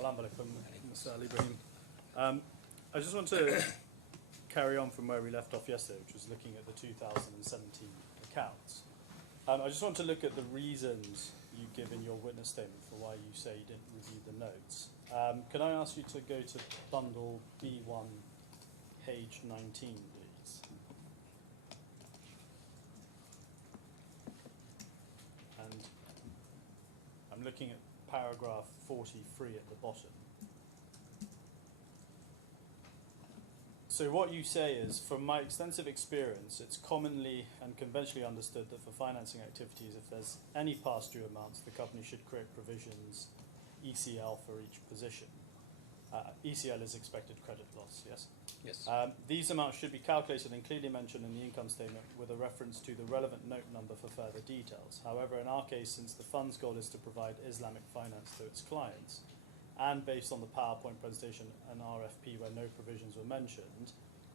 Salam alaikum, Mr. Ali Ibrahim. I just want to carry on from where we left off yesterday, which was looking at the 2017 accounts. I just want to look at the reasons you give in your witness statement for why you say you didn't review the notes. Can I ask you to go to bundle B1, page 19, please? And I'm looking at paragraph 43 at the bottom. So what you say is, from my extensive experience, it's commonly and conventionally understood that for financing activities, if there's any past due amounts, the company should create provisions, ECL, for each position. ECL is expected credit loss, yes? Yes. These amounts should be calculated and clearly mentioned in the income statement with a reference to the relevant note number for further details. However, in our case, since the fund's goal is to provide Islamic finance to its clients, and based on the PowerPoint presentation and RFP where no provisions were mentioned,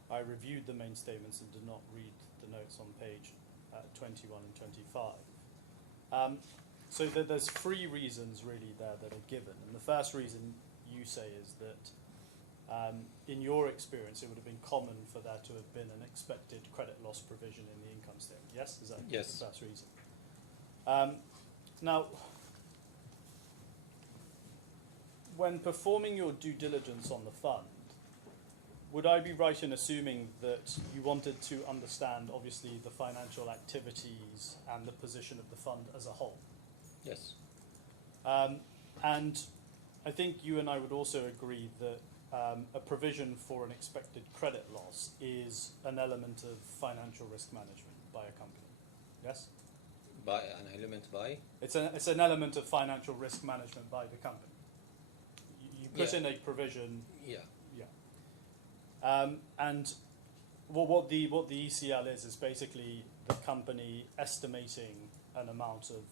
I reviewed the main statements and did not read the notes on page 21 and 25. So there's three reasons really there that are given. And the first reason you say is that in your experience it would have been common for there to have been an expected credit loss provision in the income statement. Yes? Is that yes. the first reason? Now, when performing your due diligence on the fund, would I be right in assuming that you wanted to understand, obviously, the financial activities and the position of the fund as a whole? Yes. And I think you and I would also agree that a provision for an expected credit loss is an element of financial risk management by a company. Yes? By an element by? It's an element of financial risk management by the company. You put in a provision. Yeah. Yeah. And what the ECL is basically the company estimating an amount of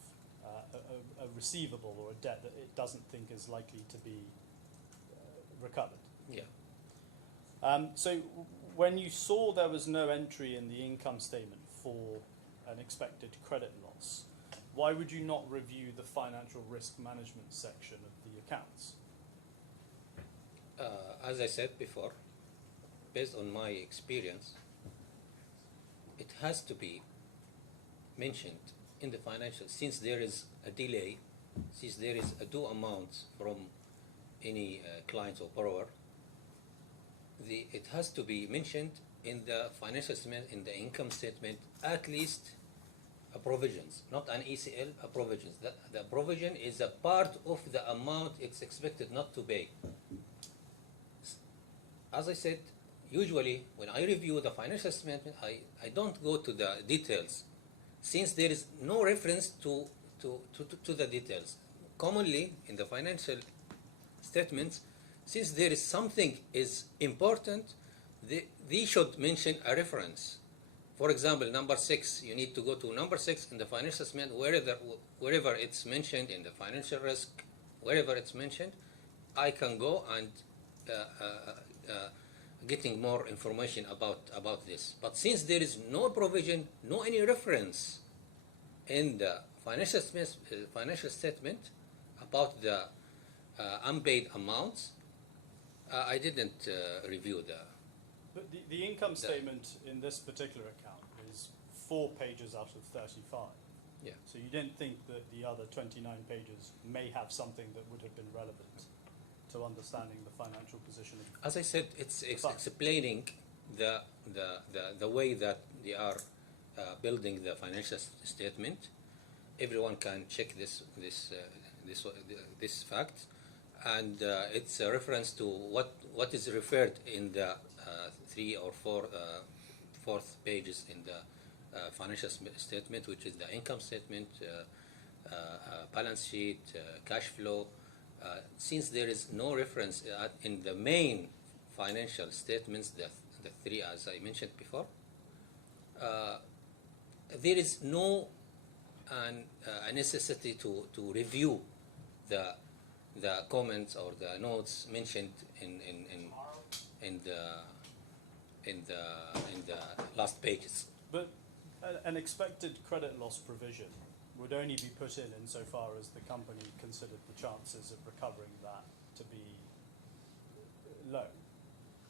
a receivable or a debt that it doesn't think is likely to be recovered. Yeah. So when you saw there was no entry in the income statement for an expected credit loss, why would you not review the financial risk management section of the accounts? As I said before, based on my experience, it has to be mentioned in the financial, since there is a delay, since there is a due amount from any client or borrower, it has to be mentioned in the financial statement, in the income statement, at least a provisions, not an ECL, a provisions. The provision is a part of the amount it's expected not to pay. As I said, usually when I review the financial statement, I don't go to the details, since there is no reference to the details. Commonly in the financial statements, since there is something is important, they should mention a reference. For example, number 6, you need to go to number 6 in the financial statement, wherever it's mentioned in the financial risk, wherever it's mentioned, I can go and getting more information about this. But since there is no provision, no any reference in the financial statement about the unpaid amounts, I didn't review the. But the income statement in this particular account is 4 pages out of 35. Yeah. So you didn't think that the other 29 pages may have something that would have been relevant to understanding the financial position of. As I said, it's explaining the way that they are building the financial statement. Everyone can check this fact, and it's a reference to what is referred in the 3 or 4th pages in the financial statement, which is the income statement, balance sheet, cash flow. Since there is no reference in the main financial statements, the 3 as I mentioned before, there is no a necessity to review the comments or the notes mentioned in the last pages. But an expected credit loss provision would only be put in insofar as the company considered the chances of recovering that to be low,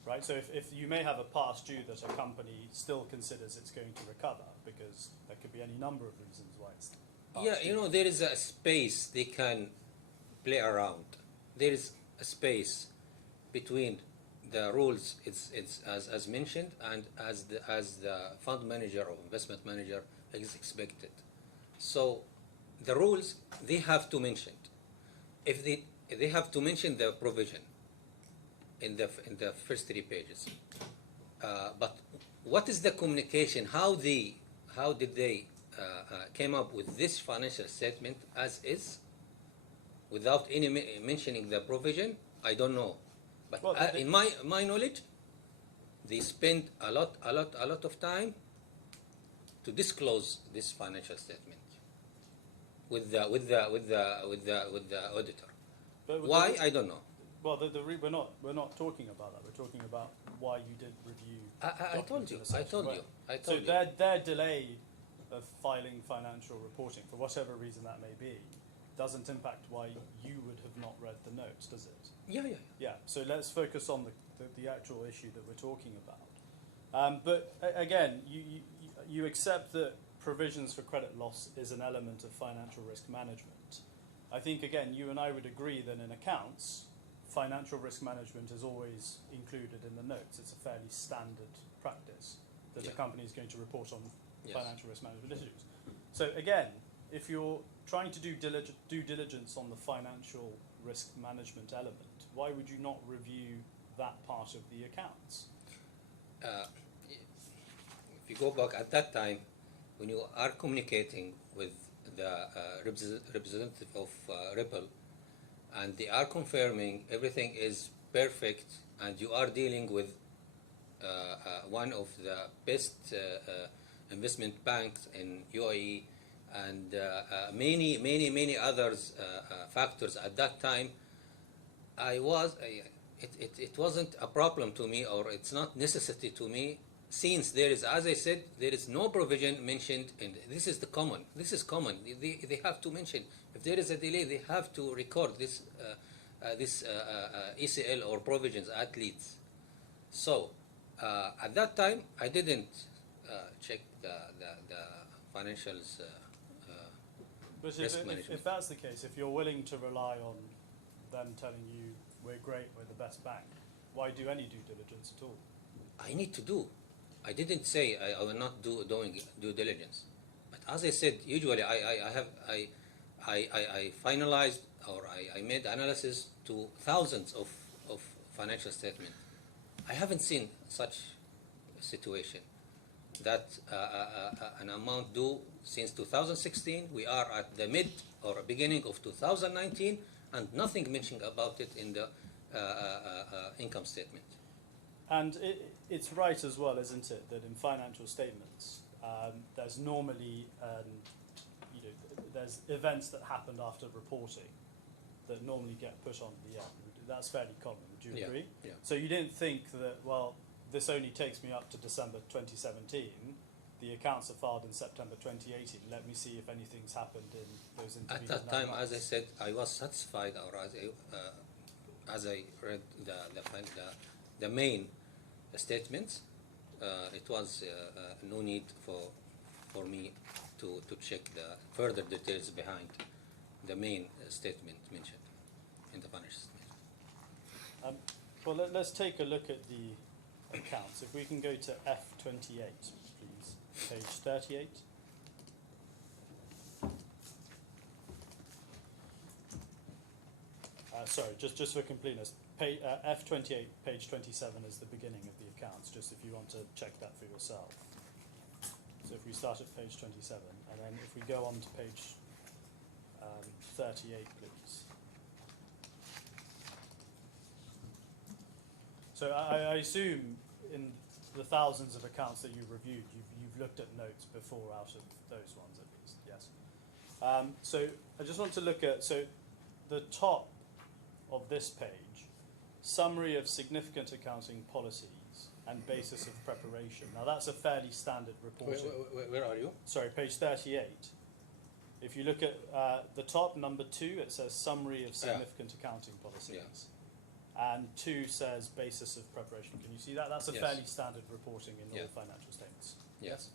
right? So if you may have a past due that a company still considers it's going to recover, because there could be any number of reasons why it's past Yeah, due. you know, there is a space they can play around. There is a space between the rules, it's as mentioned, and as the fund manager or investment manager is expected. So the rules, they have to mention. If they have to mention the provision in the first 3 pages. But what is the communication? How did they came up with this financial statement as is, without any mentioning the provision? I don't know. But Well, in my knowledge, they spend a lot of time to disclose this financial statement with the auditor. But Why? I don't know. Well, we're not talking about that. We're talking about why you did review. I told you. I told you. So their delay of filing financial reporting, for whatever reason that may be, doesn't impact why you would have not read the notes, does it? Yeah. Yeah. So let's focus on the actual issue that we're talking about. But again, you accept that provisions for credit loss is an element of financial risk management. I think, again, you and I would agree that in accounts, financial risk management is always included in the notes. It's a fairly standard practice that a company is going to report on financial risk management issues. So again, if you're trying to do due diligence on the financial risk management element, why would you not review that part of the accounts? If you go back at that time, when you are communicating with the representative of Ripple, and they are confirming everything is perfect, and you are dealing with one of the best investment banks in UAE, and many others factors at that time, it wasn't a problem to me, or it's not necessity to me, since there is, as I said, there is no provision mentioned, and this is common. They have to mention, if there is a delay, they have to record this ECL or provisions at least. So at that time, I didn't check the financials But risk management. if that's the case, if you're willing to rely on them telling you we're great, we're the best bank, why do any due diligence at all? I need to do. I didn't say I will not doing due diligence, but as I said, usually I finalized, or I made analysis to thousands of financial statements. I haven't seen such a situation that an amount due since 2016. We are at the mid or beginning of 2019, and nothing mentioned about it in the income statement. And it's right as well, isn't it, that in financial statements there's normally there's events that happened after reporting that normally get put on the end. That's fairly common. Would you agree? Yeah. So you didn't think that, well, this only takes me up to December 2017. The accounts are filed in September 2018. Let me see if anything's happened in those intervening At that time, months. as I said, I was satisfied, or as I read the main statements, it was no need for me to check the further details behind the main statement mentioned in the financial statement. Well, let's take a look at the accounts. If we can go to F28, please, page 38. Sorry, just for completeness, F28, page 27 is the beginning of the accounts, just if you want to check that for yourself. So if we start at page 27, and then if we go on to page 38, please. So I assume in the thousands of accounts that you've reviewed, you've looked at notes before out of those ones at least, yes. So I just want to look at, so the top of this page, summary of significant accounting policies and basis of preparation. Now that's a fairly standard reporting. Where are you? Sorry, page 38. If you look at the top, number 2, it says summary of significant accounting policies. Yeah. and 2 says basis of preparation. Can you see that? That's a Yes. fairly standard reporting in Yeah. all financial statements. Yes.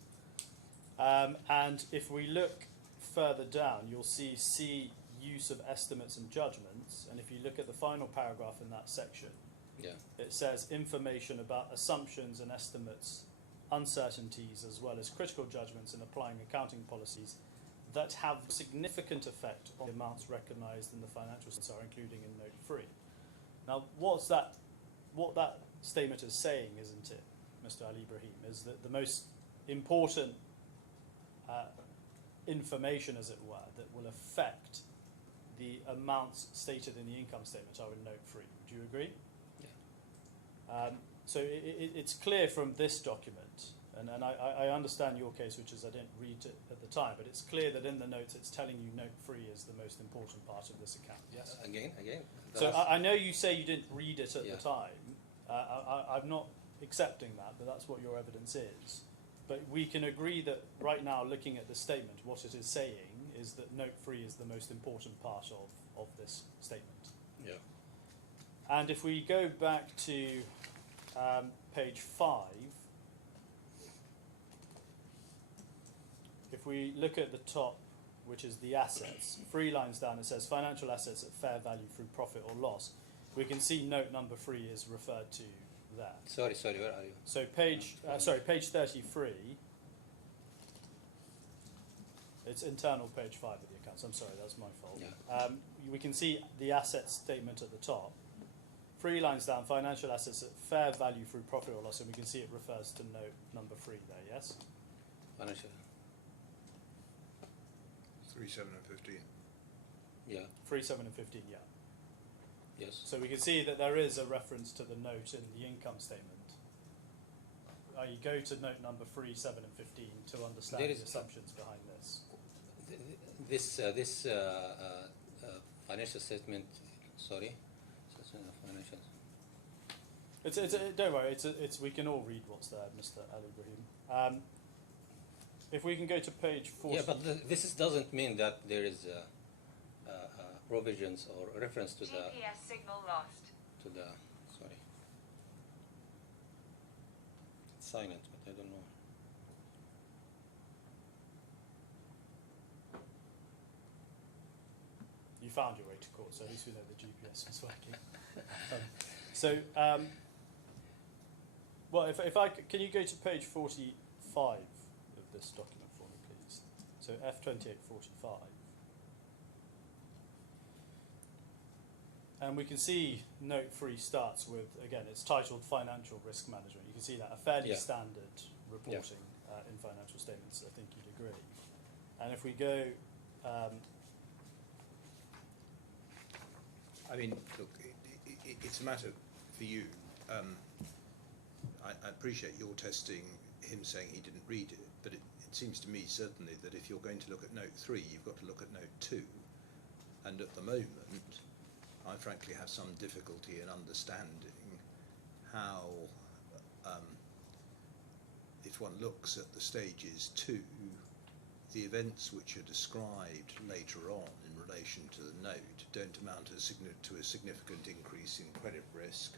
And if we look further down, you'll see C, use of estimates and judgments. And if you look at the final paragraph in that section, Yeah. it says information about assumptions and estimates, uncertainties, as well as critical judgments in applying accounting policies that have significant effect on the amounts recognised in the financial statements are including in Note 3. Now, what that statement is saying, isn't it, Mr. Ali Ibrahim, is that the most important information, as it were, that will affect the amounts stated in the income statement are in Note 3. Do you agree? Yeah. So it's clear from this document, and I understand your case, which is I didn't read it at the time, but it's clear that in the notes it's telling you Note 3 is the most important part of this account, yes? Again. So I know you say you didn't read it at Yeah. the time. I'm not accepting that, but that's what your evidence is. But we can agree that right now, looking at the statement, what it is saying is that Note 3 is the most important part of this statement. Yeah. And if we go back to page 5, if we look at the top, which is the assets, 3 lines down it says financial assets at fair value through profit or loss. We can see note number 3 is referred to there. Sorry, where are you? So page 33. It's internal page 5 of the accounts. I'm sorry, that's my fault. Yeah. We can see the asset statement at the top. 3 lines down, financial assets at fair value through profit or loss, and we can see it refers to note number 3 there, yes? Financial. 3, 7 and 15. Yeah. 3, 7 and 15, yeah. Yes. So we can see that there is a reference to the note in the income statement. You go to note number 3, 7 and 15 to understand There the is- assumptions behind this. This financial statement. Sorry. Financial. Don't worry, we can all read what's there, Mr. Ali Ibrahim. If we can go to page 4. Yeah, but this doesn't mean that there is provisions or reference to GPS signal lost. the. Sorry. It's silent, but I don't know. You found your way to court, so at least we know the GPS was working. Well, if I can you go to page 45 of this document for me, please? So F2845. And we can see note 3 starts with, again, it's titled Financial Risk Management. You can see that, a fairly Yeah. standard reporting in financial statements, I think you'd agree. And if we go, I mean, look, it's a matter for you. I appreciate your testing him saying he didn't read it, but it seems to me certainly that if you're going to look at note 3, you've got to look at note 2. And at the moment, I frankly have some difficulty in understanding how, if one looks at the stages 2, the events which are described later on in relation to the note don't amount to a significant increase in credit risk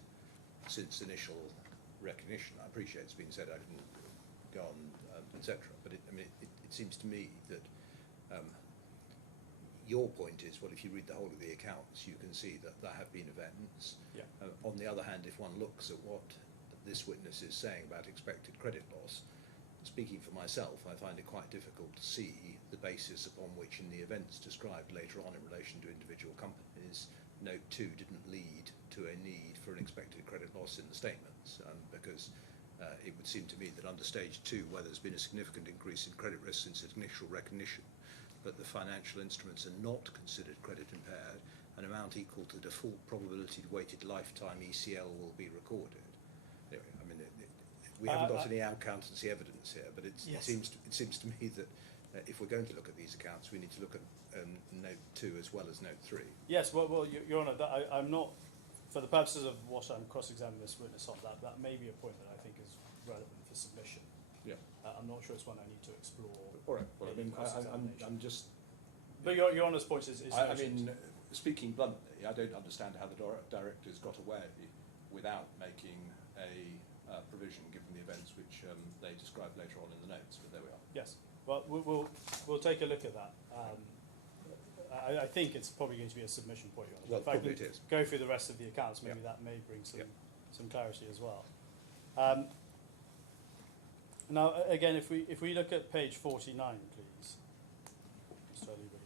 since initial recognition. I appreciate it's been said I didn't go on, etc. But it seems to me that your point is, well, if you read the whole of the accounts, you can see that there have been events. yeah. On the other hand, if one looks at what this witness is saying about expected credit loss, speaking for myself, I find it quite difficult to see the basis upon which, in the events described later on in relation to individual companies, Note 2 didn't lead to a need for an expected credit loss in the statements, because it would seem to me that under stage 2, where there's been a significant increase in credit risk since initial recognition, but the financial instruments are not considered credit impaired, an amount equal to the default probability weighted lifetime ECL will be recorded. Anyway, I mean, we haven't got any accountancy evidence here, but Yes. it seems to me that if we're going to look at these accounts, we need to look at Note 2 as well as Note 3. Yes, well, Your Honour, I'm not, for the purposes of what I'm cross-examining this witness on, that may be a point that I think is relevant for submission. Yeah. I'm not sure it's one I need to explore. All right. Well, I in mean, cross-examination. I'm just. But Your Honour's point is I noted. mean, speaking bluntly, me. I don't understand how the directors got away without making a provision given the events which they describe later on in the notes, but there we are. Yes. Well, we'll take a look at that. I think it's probably going to be a submission point. Well, if I probably can it is. go through the rest of the accounts, maybe Yeah. that may bring some, Yeah. some clarity as well. Now, again, if we look at page 49, please. Just tell everybody.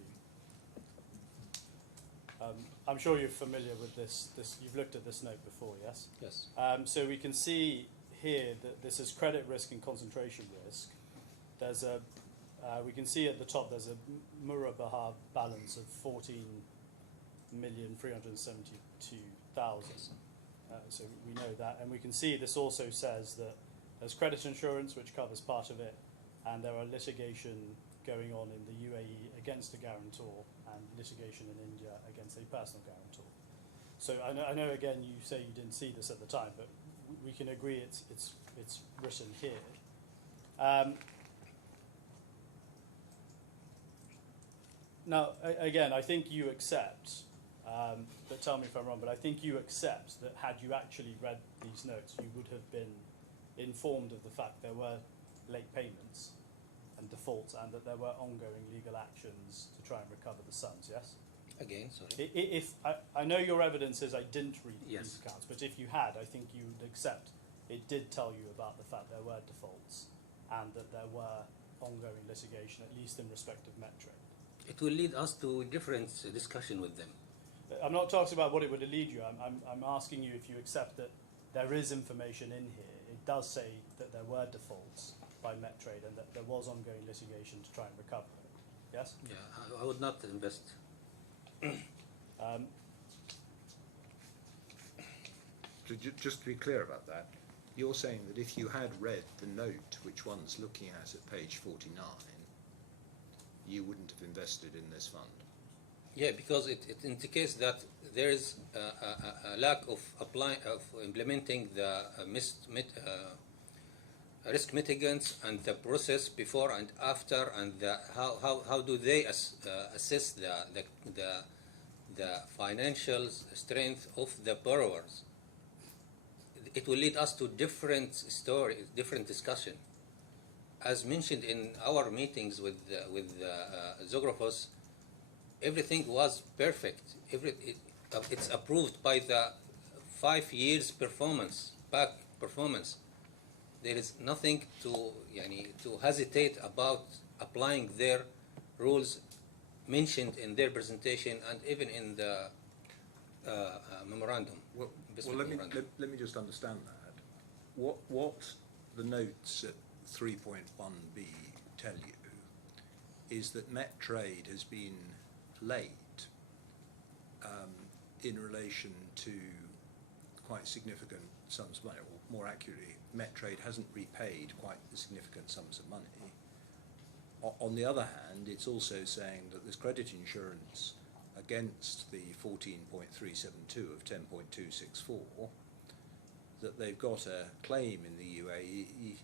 I'm sure you're familiar with this. You've looked at this note before, yes? Yes. So we can see here that this is credit risk and concentration risk. There's a, we can see at the top there's a Murabaha balance of 14,372,000. So we know that, and we can see this also says that there's credit insurance which covers part of it, and there are litigation going on in the UAE against a guarantor and litigation in India against a personal guarantor. So I know again you say you didn't see this at the time, but we can agree it's written here. Now again, I think you accept, but tell me if I'm wrong, but I think you accept that had you actually read these notes, you would have been informed of the fact there were late payments and defaults, and that there were ongoing legal actions to try and recover the sums, yes? Again, sorry. If I know your evidence is I didn't read Yes. these accounts, but if you had, I think you would accept it did tell you about the fact there were defaults and that there were ongoing litigation, at least in respect of Metric. It will lead us to different discussion with them. I'm not talking about what it would lead you. I'm asking you if you accept that there is information in here. It does say that there were defaults by Metrade and that there was ongoing litigation to try and recover it. Yes? Yeah, I would not invest. Just to be clear about that, you're saying that if you had read the note which one's looking at page 49, you wouldn't have invested in this fund? Yeah, because it indicates that there is a lack of implementing the risk mitigants and the process before and after, and how do they assess the financial strength of the borrowers. It will lead us to different stories, different discussion. As mentioned in our meetings with Zographos, everything was perfect. It's approved by the 5 years back performance. There is nothing to hesitate about applying their rules mentioned in their presentation and even in the memorandum. Well, memorandum. let me just understand that. What the notes at 3.1b tell you is that Metrade has been late in relation to quite significant sums of money, or more accurately, Metrade hasn't repaid quite the significant sums of money. On the other hand, it's also saying that there's credit insurance against the 14.372 of 10.264, that they've got a claim in the UAE,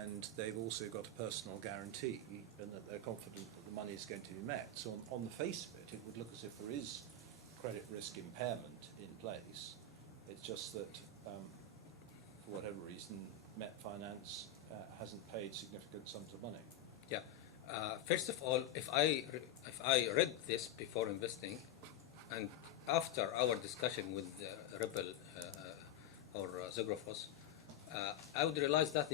and they've also got a personal guarantee, and that they're confident that the money is going to be met. So on the face of it, it would look as if there is credit risk impairment in place. It's just that, for whatever reason, Met Finance hasn't paid significant sums of money. Yeah. First of all, if I read this before investing, and after our discussion with Rebel or Zographos, I would realize that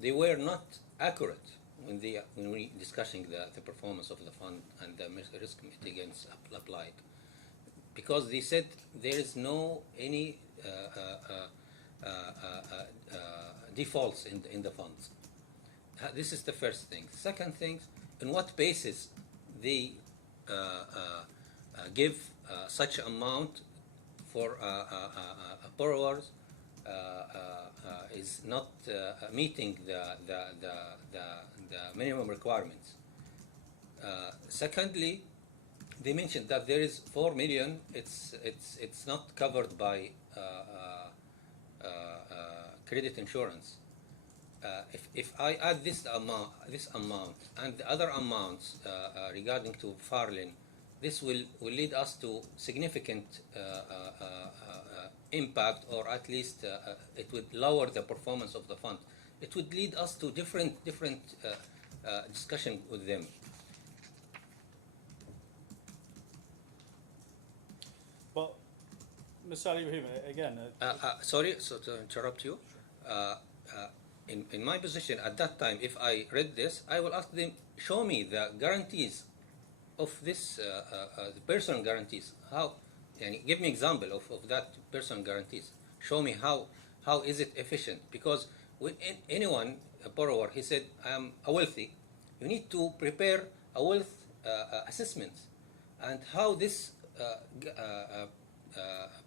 they were not accurate when we discussing the performance of the fund and the risk mitigants applied, because they said there is no any defaults in the funds. This is the first thing. Second thing, on what basis they give such amount for borrowers is not meeting the minimum requirements. Secondly, they mentioned that there is 4 million. It's not covered by credit insurance. If I add this amount and the other amounts regarding to Farlin this will lead us to significant impact, or at least it would lower the performance of the fund. It would lead us to different discussion with them. But, Mr. Ali Ibrahim, again... sorry, so to interrupt you. In my position at that time, if I read this, I will ask them, show me the guarantees of this, the personal guarantees. How, give me example of that personal guarantees. Show me how is it efficient? Because when anyone, a borrower, he said, I am wealthy, you need to prepare a wealth assessment, and how this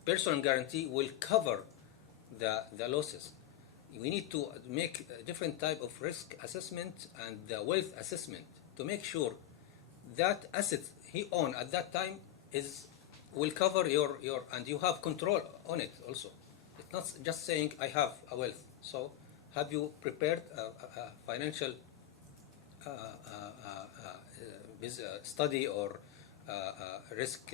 personal guarantee will cover the losses. We need to make a different type of risk assessment and the wealth assessment to make sure that asset he owned at that time will cover your and you have control on it also. It's not just saying I have a wealth. So have you prepared a financial study or risk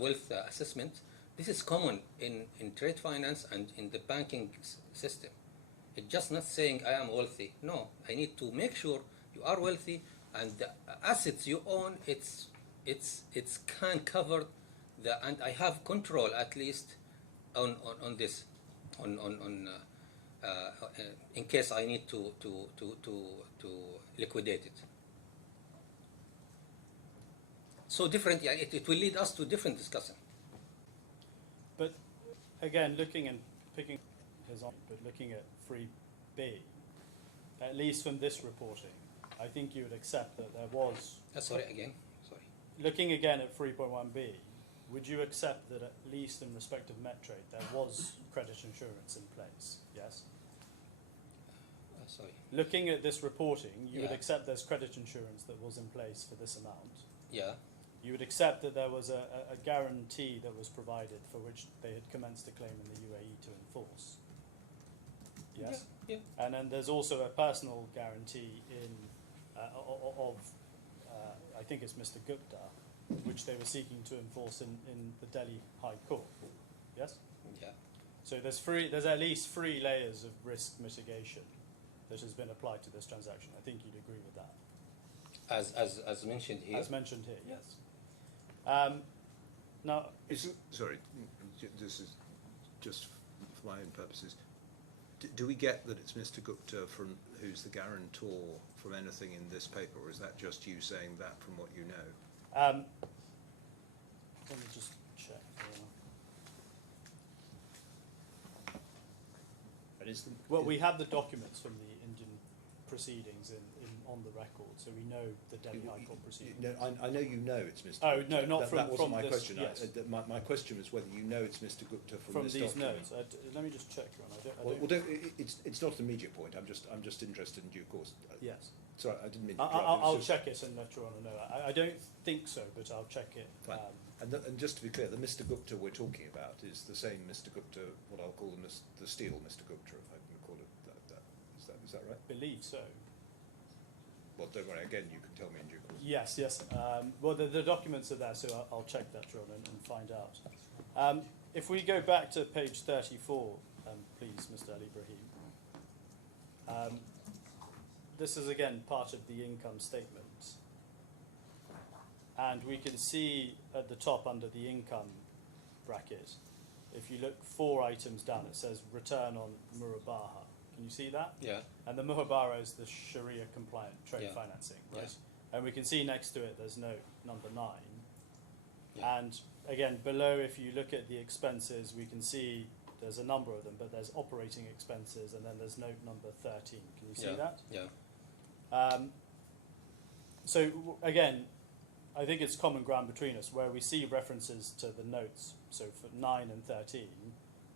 wealth assessment? This is common in trade finance and in the banking system. It's just not saying I am wealthy. No, I need to make sure you are wealthy and the assets you own, it's can cover and I have control at least on this, in case I need to liquidate it. So different, yeah, it will lead us to different discussion. But again, looking and picking his on, but looking at 3B, at least from this reporting, I think you would accept that there was... Sorry, again, sorry. Looking again at 3.1b, would you accept that at least in respect of Metrate there was credit insurance in place? Yes? Sorry. Looking at this reporting, you would accept there's credit insurance that was in place for this amount? Yeah. You would accept that there was a guarantee that was provided for which they had commenced a claim in the UAE to enforce? Yes? Yeah. And then there's also a personal guarantee in I think it's Mr. Gupta, which they were seeking to enforce in the Delhi High Court. Yes? Yeah. So there's at least 3 layers of risk mitigation that has been applied to this transaction. I think you'd agree with that. As mentioned here. As mentioned here, yes. Now, sorry, this is just for my own purposes. Do we get that it's Mr. Gupta who's the guarantor from anything in this paper, or is that just you saying that from what you know? let me just check. Well, we have the documents from the Indian proceedings on the record, so we know the Delhi High Court proceedings. No, I know you know it's Mr. Oh, Gupta. no, not that wasn't my this, question. yes. My question was whether you know it's Mr. Gupta from this these document. notes. Let me just check, Ron. It's not an immediate point. I'm just interested in due course. Yes. Sorry, I didn't mean to. I'll check it and let you on know. I don't think so, but I'll check it. Fine. And just to be clear, the Mr. Gupta we're talking about is the same Mr. Gupta, what I'll call the steel Mr. Gupta, if I can call it that. Is that right? Believe so. Well, don't worry. Again, you can tell me in due course. Yes. Well, the documents are there, so I'll check that, Ron, and find out. If we go back to page 34, please, Mr. Ali Ibrahim. This is again part of the income statement. And we can see at the top under the income bracket, if you look 4 items down, it says return on Murabaha. Can you see that? Yeah. And the Muhabara is the Sharia compliant trade financing, right? Yeah. And we can see next to it there's note number 9. Yeah. And again, below, if you look at the expenses, we can see there's a number of them, but there's operating expenses, and then there's note number 13. Can you see that? Yeah. So again, I think it's common ground between us where we see references to the notes. So for 9 and 13,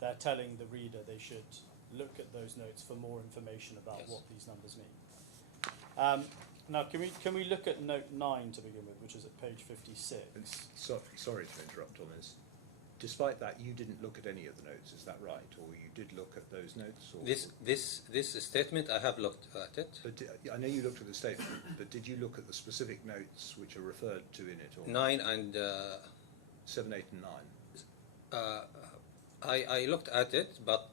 they're telling the reader they should look at those notes for more information about what these numbers mean. Now, can we look at note 9 to begin with, which is at page 56? Sorry to interrupt on this. despite that, you didn't look at any of the notes, is that right? Or you did look at those notes? Or This statement, I have looked at it. But I know you looked at the statement, but did you look at the specific notes which are referred to in it? Or 9 and 7, 8 and 9? I looked at it, but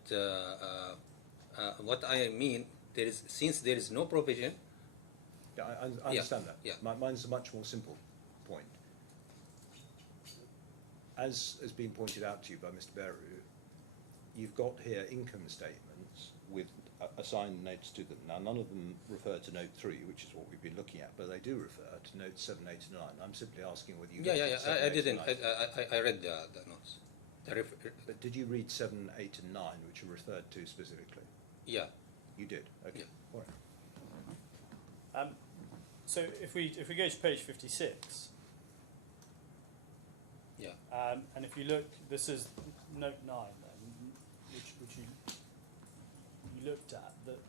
what I mean, since there is no provision. Yeah, I understand that. Yeah. Mine's a much more simple point. As has been pointed out to you by Mr. Beru, you've got here income statements with assigned notes to them. Now, none of them refer to note 3, which is what we've been looking at, but they do refer to notes 7, 8 and 9. I'm simply asking whether you looked at 7, I 8 didn't. and 9. I read the notes. But did you read 7, 8 and 9, which are referred to specifically? Yeah. You did? Okay. Yeah. All right. So if we go to page 56, Yeah. and if you look, this is note 9 then, which you looked at. That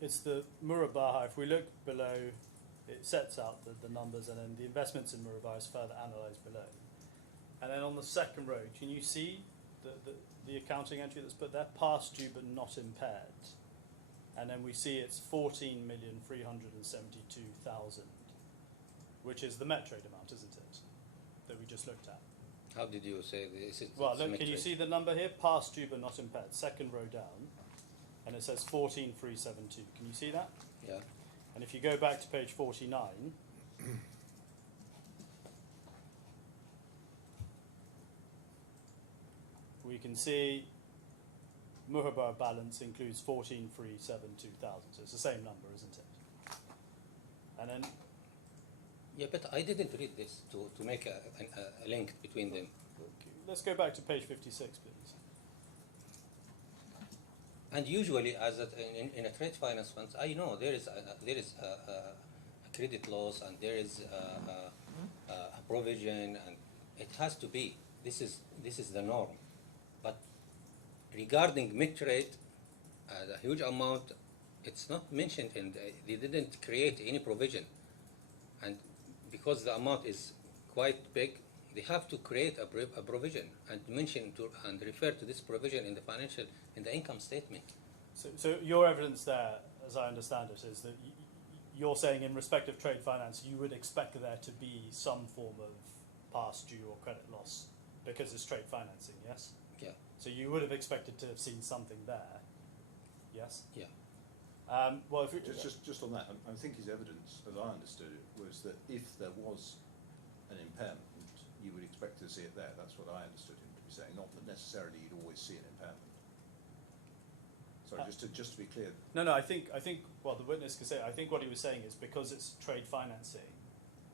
it's the Murabaha. If we look below, it sets out the numbers, and then the investments in Murabaha is further analysed below. And then on the second row, can you see the accounting entry that's put there? Past due but not impaired. And then we see it's 14,372,000, which is the Metrade amount, isn't it? That we just looked at. How did you say this? Well, look, can you see the number here? Past due but not impaired, second row down, and it says 14,372. Can you see that? Yeah. And if you go back to page 49, we can see Muhabar balance includes 14,372,000. So it's the same number, isn't it? And then Yeah, but I didn't read this to make a link between them. let's go back to page 56, please. And usually, in a trade finance fund, I know there is a credit loss and there is a provision, and it has to be. This is the norm. But regarding mid-trade, the huge amount, it's not mentioned, and they didn't create any provision. And because the amount is quite big, they have to create a provision and mention and refer to this provision in the income statement. So your evidence there, as I understand it, is that you're saying in respect of trade finance, you would expect there to be some form of past due or credit loss because it's trade financing, yes? Yeah. So you would have expected to have seen something there, yes? Yeah. Well, if we, Just on that, I think his evidence, as I understood it, was that if there was an impairment, you would expect to see it there. That's what I understood him to be saying, not that necessarily you'd always see an impairment. Sorry, just to be clear. No, I think well, the witness can say, I think what he was saying is because it's trade financing,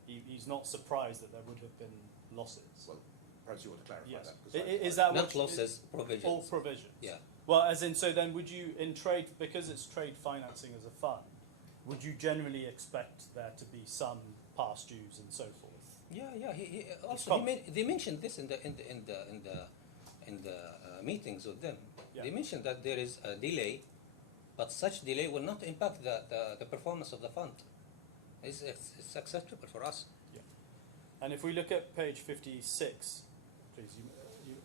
he's not surprised that there would have been losses. Well, perhaps you want to clarify Yes. that. Is that Not what losses, provisions. all provisions? Yeah. Well, as in, so then would you, in trade, because it's trade financing as a fund, would you generally expect there to be some past dues and so forth? Yeah. He also common. they mentioned this in the meetings with them. Yeah. They mentioned that there is a delay, but such delay will not impact the performance of the fund. It's acceptable for us. Yeah. And if we look at page 56, please,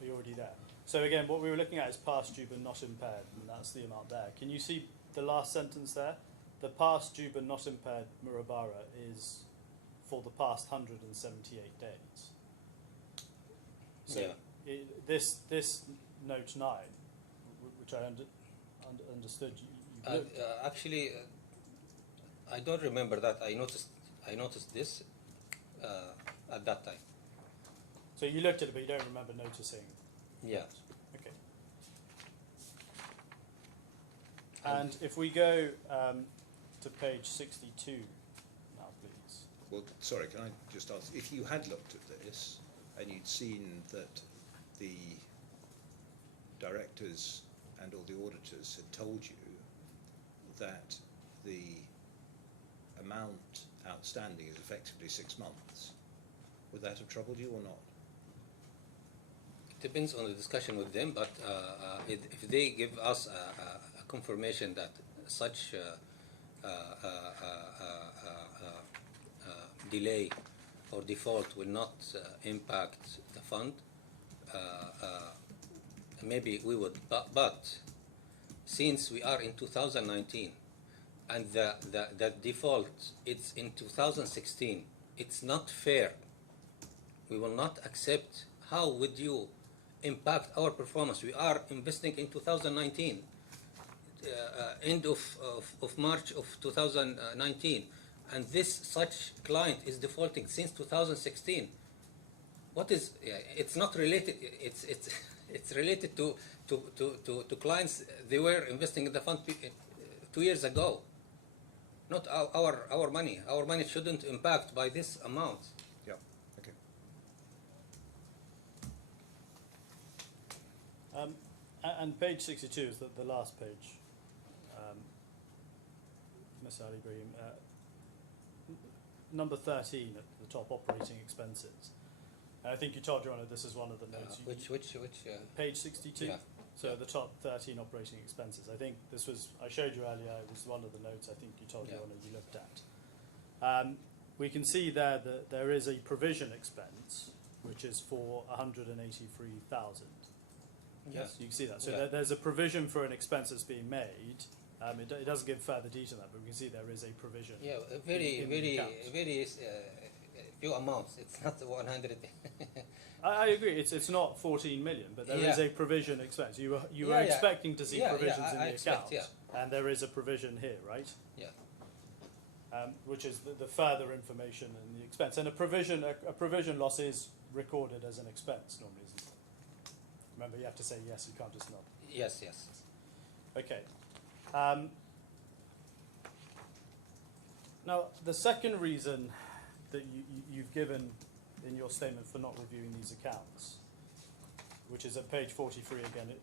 you're already there. So again, what we were looking at is past due but not impaired, and that's the amount there. Can you see the last sentence there? The past due but not impaired Murabara is for the past 178 days. So Yeah. this note 9, which I understood you looked at. Actually, I don't remember that. I noticed this at that time. So you looked at it, but you don't remember noticing. Yeah. Okay. And if we go to page 62 now, please. Well, sorry, can I just ask, if you had looked at this and you'd seen that the directors and all the auditors had told you that the amount outstanding is effectively 6 months, would that have troubled you or not? Depends on the discussion with them, but if they give us a confirmation that such delay or default will not impact the fund, maybe we would, but since we are in 2019 and the default it's in 2016, it's not fair. We will not accept. How would you impact our performance? We are investing in 2019, end of March of 2019, and this such client is defaulting since 2016. What is? It's not related. It's related to clients. They were investing in the fund 2 years ago. Not our money. Our money shouldn't impact by this amount. Yeah. Okay. And page 62 is the last page. Mr. Ali Ibrahim, number 13 at the top, operating expenses. I think you told Your Honour this is one of the notes. Which page 62. Yeah. So the top 13 operating expenses. I think this was, I showed you earlier, it was one of the notes I think you told Your Honour you looked at. We can see there that there is a provision expense which is for 183,000. Yes, you can see that. So there's a provision for an expense that's being made. It doesn't give further detail on that, but we can see there is a provision. Yeah, very few amounts. It's not 100. I agree. It's not 14 million, but there is a provision expense. You were expecting to see provisions in the account, and there is a provision here, right? Yeah. Which is the further information and the expense. And a provision loss is recorded as an expense normally, isn't it? Remember, you have to say yes. You can't just nod. Yes. Okay. Now, the second reason that you've given in your statement for not reviewing these accounts, which is at page 43 again,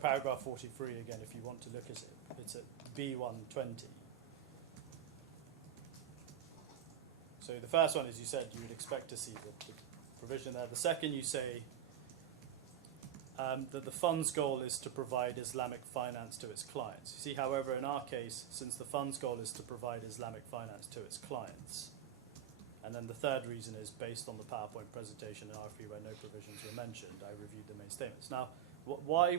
paragraph 43 again, if you want to look at it, it's at B120. So the first one is you said you would expect to see the provision there. The second, you say that the fund's goal is to provide Islamic finance to its clients. You see, however, in our case, since the fund's goal is to provide Islamic finance to its clients, and then the third reason is based on the PowerPoint presentation in RFP where no provisions were mentioned, I reviewed the main statements. Now, why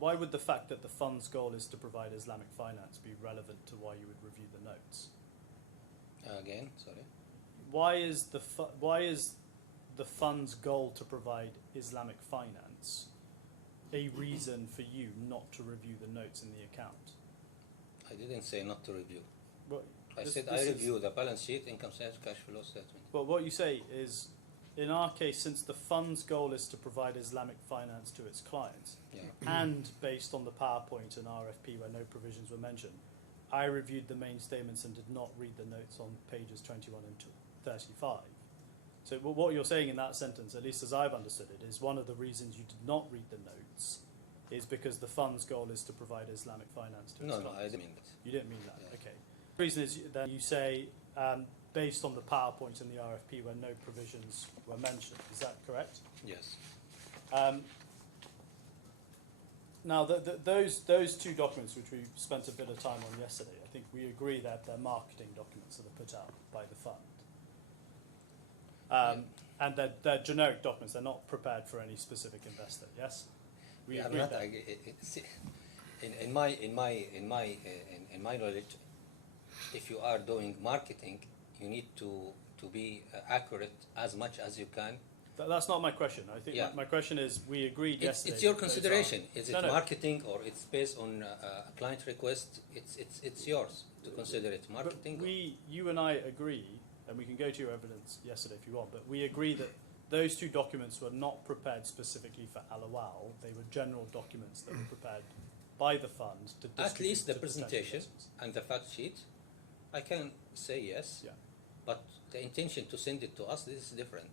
would the fact that the fund's goal is to provide Islamic finance be relevant to why you would review the notes? Again, sorry. Why is the fund's goal to provide Islamic finance a reason for you not to review the notes in the account? I didn't say not to review. Well, I said I review the balance sheet, income statement, cash flow statement. Well, what you say is, in our case, since the fund's goal is to provide Islamic finance to its clients, and based on the PowerPoint and RFP where no provisions were mentioned, I reviewed the main statements and did not read the notes on pages 21 and 35. So what you're saying in that sentence, at least as I've understood it, is one of the reasons you did not read the notes is because the fund's goal is to provide Islamic finance to its clients. No, I didn't mean that. You didn't mean that, Yeah. okay. The reason is that you say, based on the PowerPoint and the RFP where no provisions were mentioned. Is that correct? Yes. Now, those two documents, which we spent a bit of time on yesterday, I think we agree that they're marketing documents that are put out by the fund. And they're generic documents. They're not prepared for any specific investor. Yes, we agree. In my knowledge, if you are doing marketing, you need to be accurate as much as you can. That's not my question. I think my question is, we agreed yesterday. It's your consideration. Is it marketing or it's based on a client request? It's yours to consider it marketing. You and I agree, and we can go to your evidence yesterday if you want, but we agree that those two documents were not prepared specifically for ALAWWAL. They were general documents that were prepared by the fund to distribute. At least the presentation and the fact sheet, I can say yes. Yeah. But the intention to send it to us, this is different.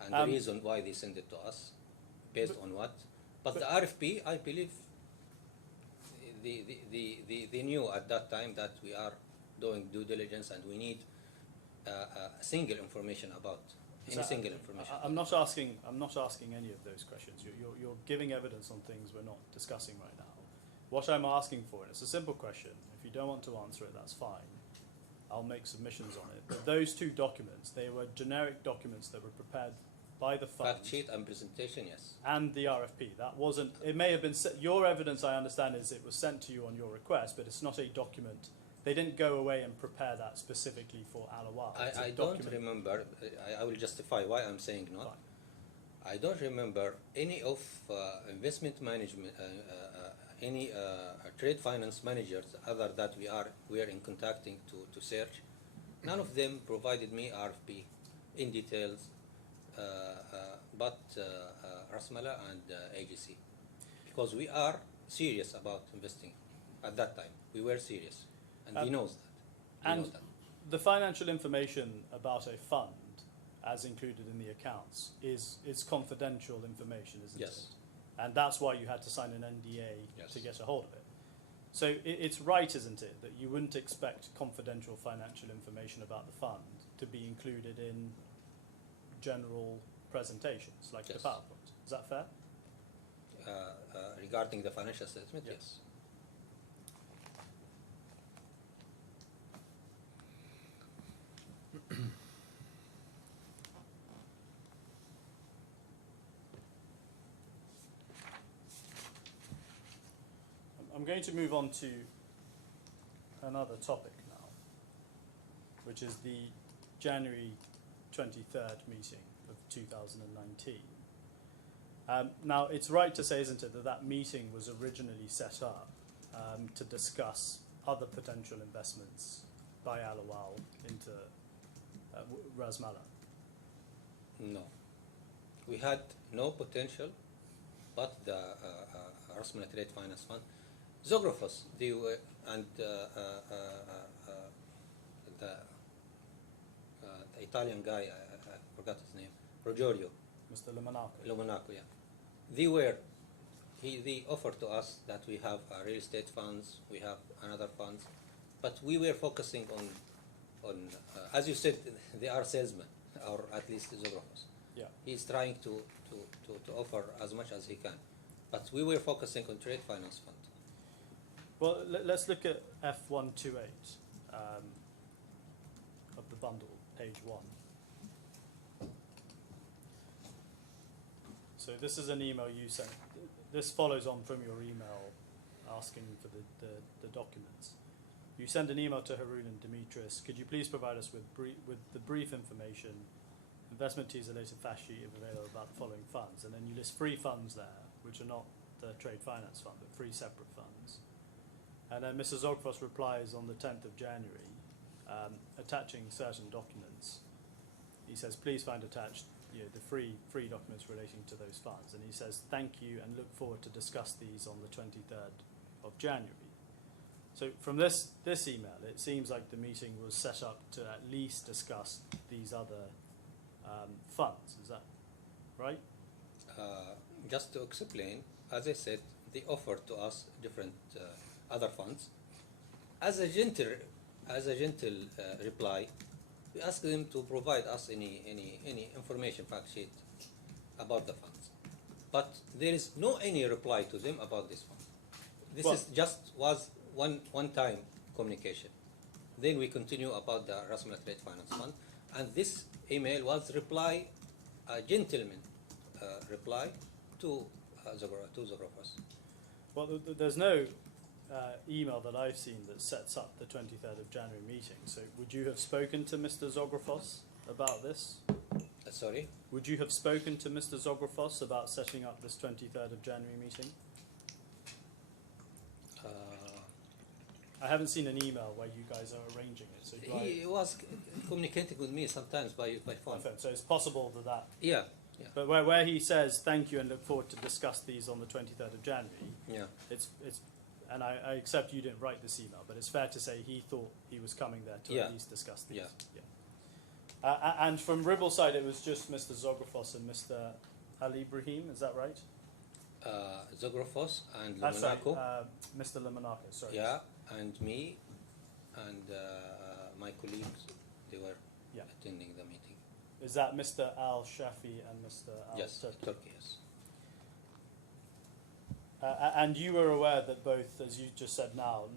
And the reason why they send it to us, based on what? But the RFP, I believe, they knew at that time that we are doing due diligence and we need single information about single information. I'm not asking any of those questions. You're giving evidence on things we're not discussing right now. What I'm asking for, and it's a simple question. If you don't want to answer it, that's fine. I'll make submissions on it. But those two documents, they were generic documents that were prepared by the fund. Fact sheet and presentation, yes. And the RFP. That wasn't. It may have been. Your evidence, I understand, is it was sent to you on your request, but it's not a document. They didn't go away and prepare that specifically for ALAWWAL. I don't remember. I will justify why I'm saying not. Fine. I don't remember any of investment management, any trade finance managers other that we are in contacting to search. None of them provided me RFP in details, but RASMALA and AGC, because we are serious about investing. At that time, we were serious, and he knows that. And the financial information about a fund, as included in the accounts, is confidential information, isn't it? Yes. And that's why you had to sign an NDA Yes. to get a hold of it. So it's right, isn't it, that you wouldn't expect confidential financial information about the fund to be included in general presentations like Yes. the PowerPoint. Is that fair? Regarding the financial statement, Yes. yes. I'm going to move on to another topic now, which is the January 23rd meeting of 2019. Now, it's right to say, isn't it, that that meeting was originally set up to discuss other potential investments by ALAWWAL into RASMALA? No. We had no potential, but the RASMALA Trade Finance Fund, Zographos, they were, and the Italian guy, I forgot his name, Rogerio. Mr. Lomanaco. Lomanaco, yeah. They offered to us that we have real estate funds, we have another funds, but we were focusing on as you said, they are salesmen, or at least Zographos. Yeah. He's trying to offer as much as he can, but we were focusing on trade finance fund. Well, let's look at F128 of the bundle, page 1. So this is an email you sent. This follows on from your email asking for the documents. You send an email to Haroon and Demetrius. Could you please provide us with the brief information, investment teaser-related fact sheet if available about the following funds? And then you list 3 funds there, which are not the trade finance fund, but 3 separate funds. And then Mr. Zographos replies on the 10th of January, attaching certain documents. He says, please find attached the free documents relating to those funds. And he says, thank you and look forward to discuss these on the 23rd of January. So from this email, it seems like the meeting was set up to at least discuss these other funds. Is that right? Just to explain, as I said, they offered to us different other funds. As a gentle reply, we asked them to provide us any information fact sheet about the funds, but there is no any reply to them about this fund. This was one time communication. Then we continue about the RASMALA Trade Finance Fund, and this email was a gentleman reply to Zographos. Well, there's no email that I've seen that sets up the 23rd of January meeting. So would you have spoken to Mr. Zographos about this? Sorry? Would you have spoken to Mr. Zographos about setting up this 23rd of January meeting? I haven't seen an email where you guys are arranging it. So He was communicating with me sometimes by phone. So it's possible that. Yeah. But where he says thank you and look forward to discuss these on the 23rd of January. Yeah. It's and I accept you didn't write this email, but it's fair to say he thought he was coming there to at least discuss these. Yeah. And from Ribble's side, it was just Mr. Zographos and Mr. Ali Ibrahim. Is that right? Zographos and Sorry, Lomanaco. Mr. Lomanaco. Sorry. Yeah, and me and my colleagues, they were attending the meeting. Is that Mr. Al Shafi and Mr. Al Yes, Turki? Turkey, yes. And you were aware that both, as you just said now,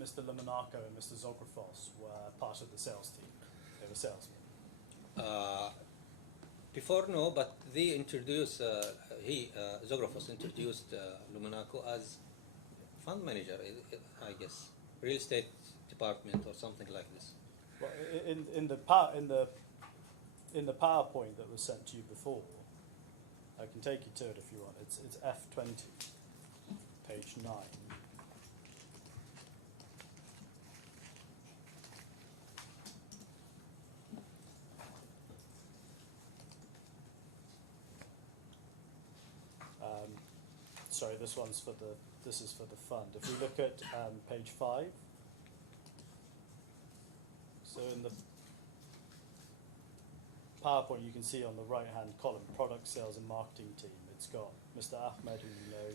Mr. Lomanaco and Mr. Zographos were part of the sales team. They were salesmen. Before, no, but they introduced, Zografos introduced Lumanaco as fund manager, I guess, real estate department or something like this. Well, in the PowerPoint that was sent to you before, I can take you to it if you want. It's F20, page 9. Sorry, this is for the fund. If we look at page 5, so in the PowerPoint you can see on the right-hand column, product sales and marketing team. It's got Mr. Ahmed, who you know,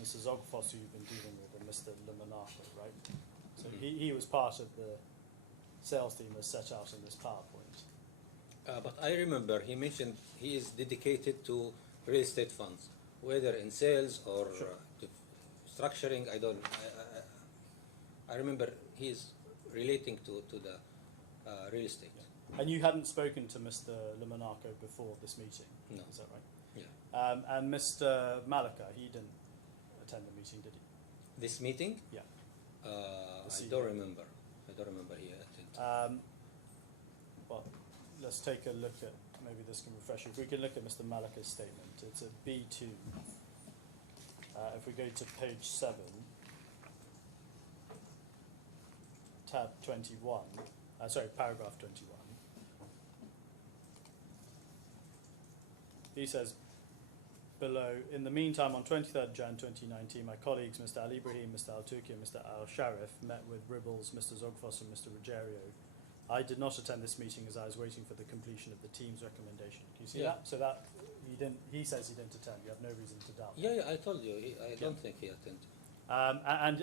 Mr. Zogfos, who you've been dealing with, and Mr. Lumanako, right? So he was part of the sales team as set out in this PowerPoint. But I remember he mentioned he is dedicated to real estate funds, whether in sales or to structuring. I remember he is relating to the real estate. And you hadn't spoken to Mr. Lumanako before this meeting? No. Is that right? Yeah. And Mr. Malika, he didn't attend the meeting, did he? This meeting? Yeah. I don't remember. I don't remember he attended. Well, let's take a look at, maybe this can refresh you. If we can look at Mr. Malika's statement, it's at B2. If we go to page 7, tab 21, paragraph 21. He says below, in the meantime, on 23rd Jan 2019, my colleagues, Mr. Ali Ibrahim, Mr. Al-Turki and Mr. Al-Sharif met with Ribbles, Mr. Zogfos and Mr. Ruggiero. I did not attend this meeting as I was waiting for the completion of the team's recommendation. Can you see that? So that he says he didn't attend. You have no reason to doubt. Yeah, I told you. I don't think he attended.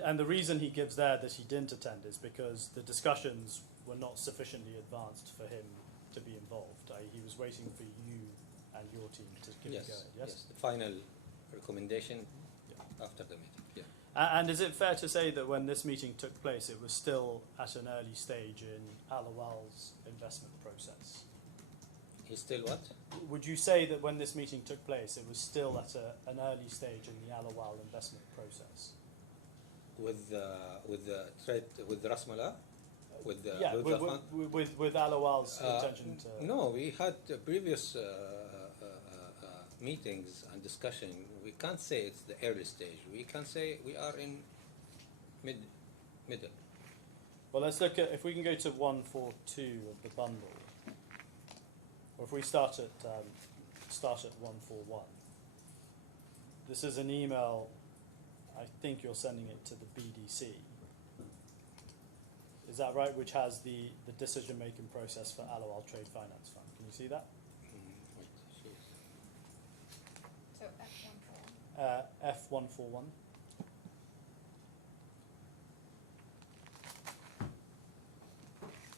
And the reason he gives there that he didn't attend is because the discussions were not sufficiently advanced for him to be involved. He was waiting for you and your team to give it a go. Yes, the final recommendation after the meeting. Yeah. And is it fair to say that when this meeting took place, it was still at an early stage in ALAWWAL's investment process? He's still what? Would you say that when this meeting took place, it was still at an early stage in the ALAWWAL investment process? With the trade with RASMALA, with ALAWWAL's intention to. No, we had previous meetings and discussion. We can't say it's the early stage. We can say we are in middle. Well, let's look at, if we can go to 142 of the bundle, or if we start at 141. This is an email. I think you're sending it to the BDC. Is that right? Which has the decision-making process for ALAWWAL Trade Finance Fund. Can you see that? So F141. F141.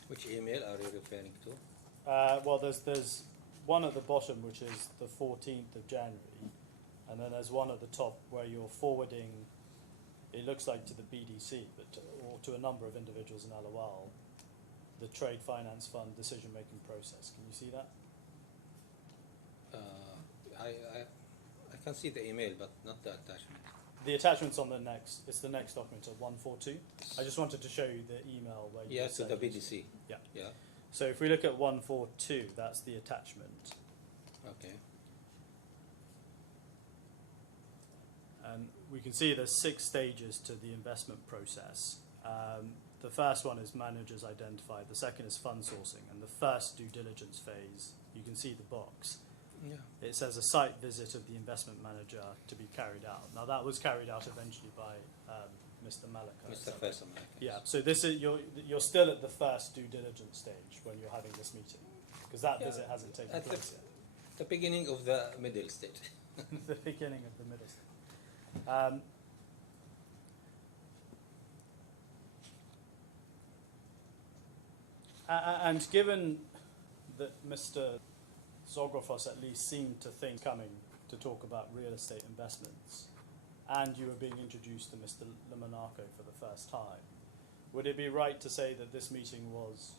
Which email are you referring to? Well, there's one at the bottom, which is the 14th of January, and then there's one at the top where you're forwarding, it looks like to the BDC, or to a number of individuals in ALAWWAL, the Trade Finance Fund decision-making process. Can you see that? I can see the email, but not the attachment. The attachment's on the next, it's the next document at 142. I just wanted to show you the email where you to the BDC. Yeah. Yeah. So if we look at 142, that's the attachment. Okay. And we can see there's 6 stages to the investment process. The first one is managers identified, the second is fund sourcing, and the first due diligence phase, you can see the box. Yeah. It says a site visit of the investment manager to be carried out. Now that was carried out eventually by Mr. Malika. Mr. Faisal Malika. Yeah, so this is you're still at the first due diligence stage when you're having this meeting, because that visit hasn't taken At place yet. the beginning of the middle stage. The beginning of the middle stage. And given that Mr. Zografos at least seemed to think coming to talk about real estate investments, and you were being introduced to Mr. Lumanako for the first time, would it be right to say that this meeting was,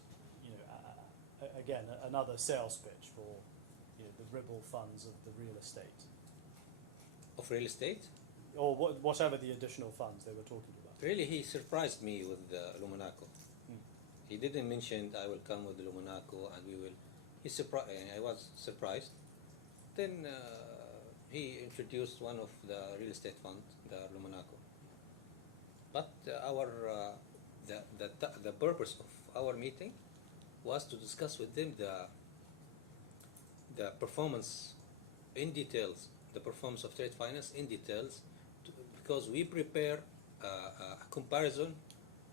again, another sales pitch for the Ribble funds of the real estate, Of real estate, or whatever the additional funds they were talking about. really, he surprised me with Lumonaco. Hmm. He didn't mention I will come with Lumonaco and we will. I was surprised. Then he introduced one of the real estate fund, the Lumonaco. But the purpose of our meeting was to discuss with them the performance in details, the performance of trade finance in details, because we prepare a comparison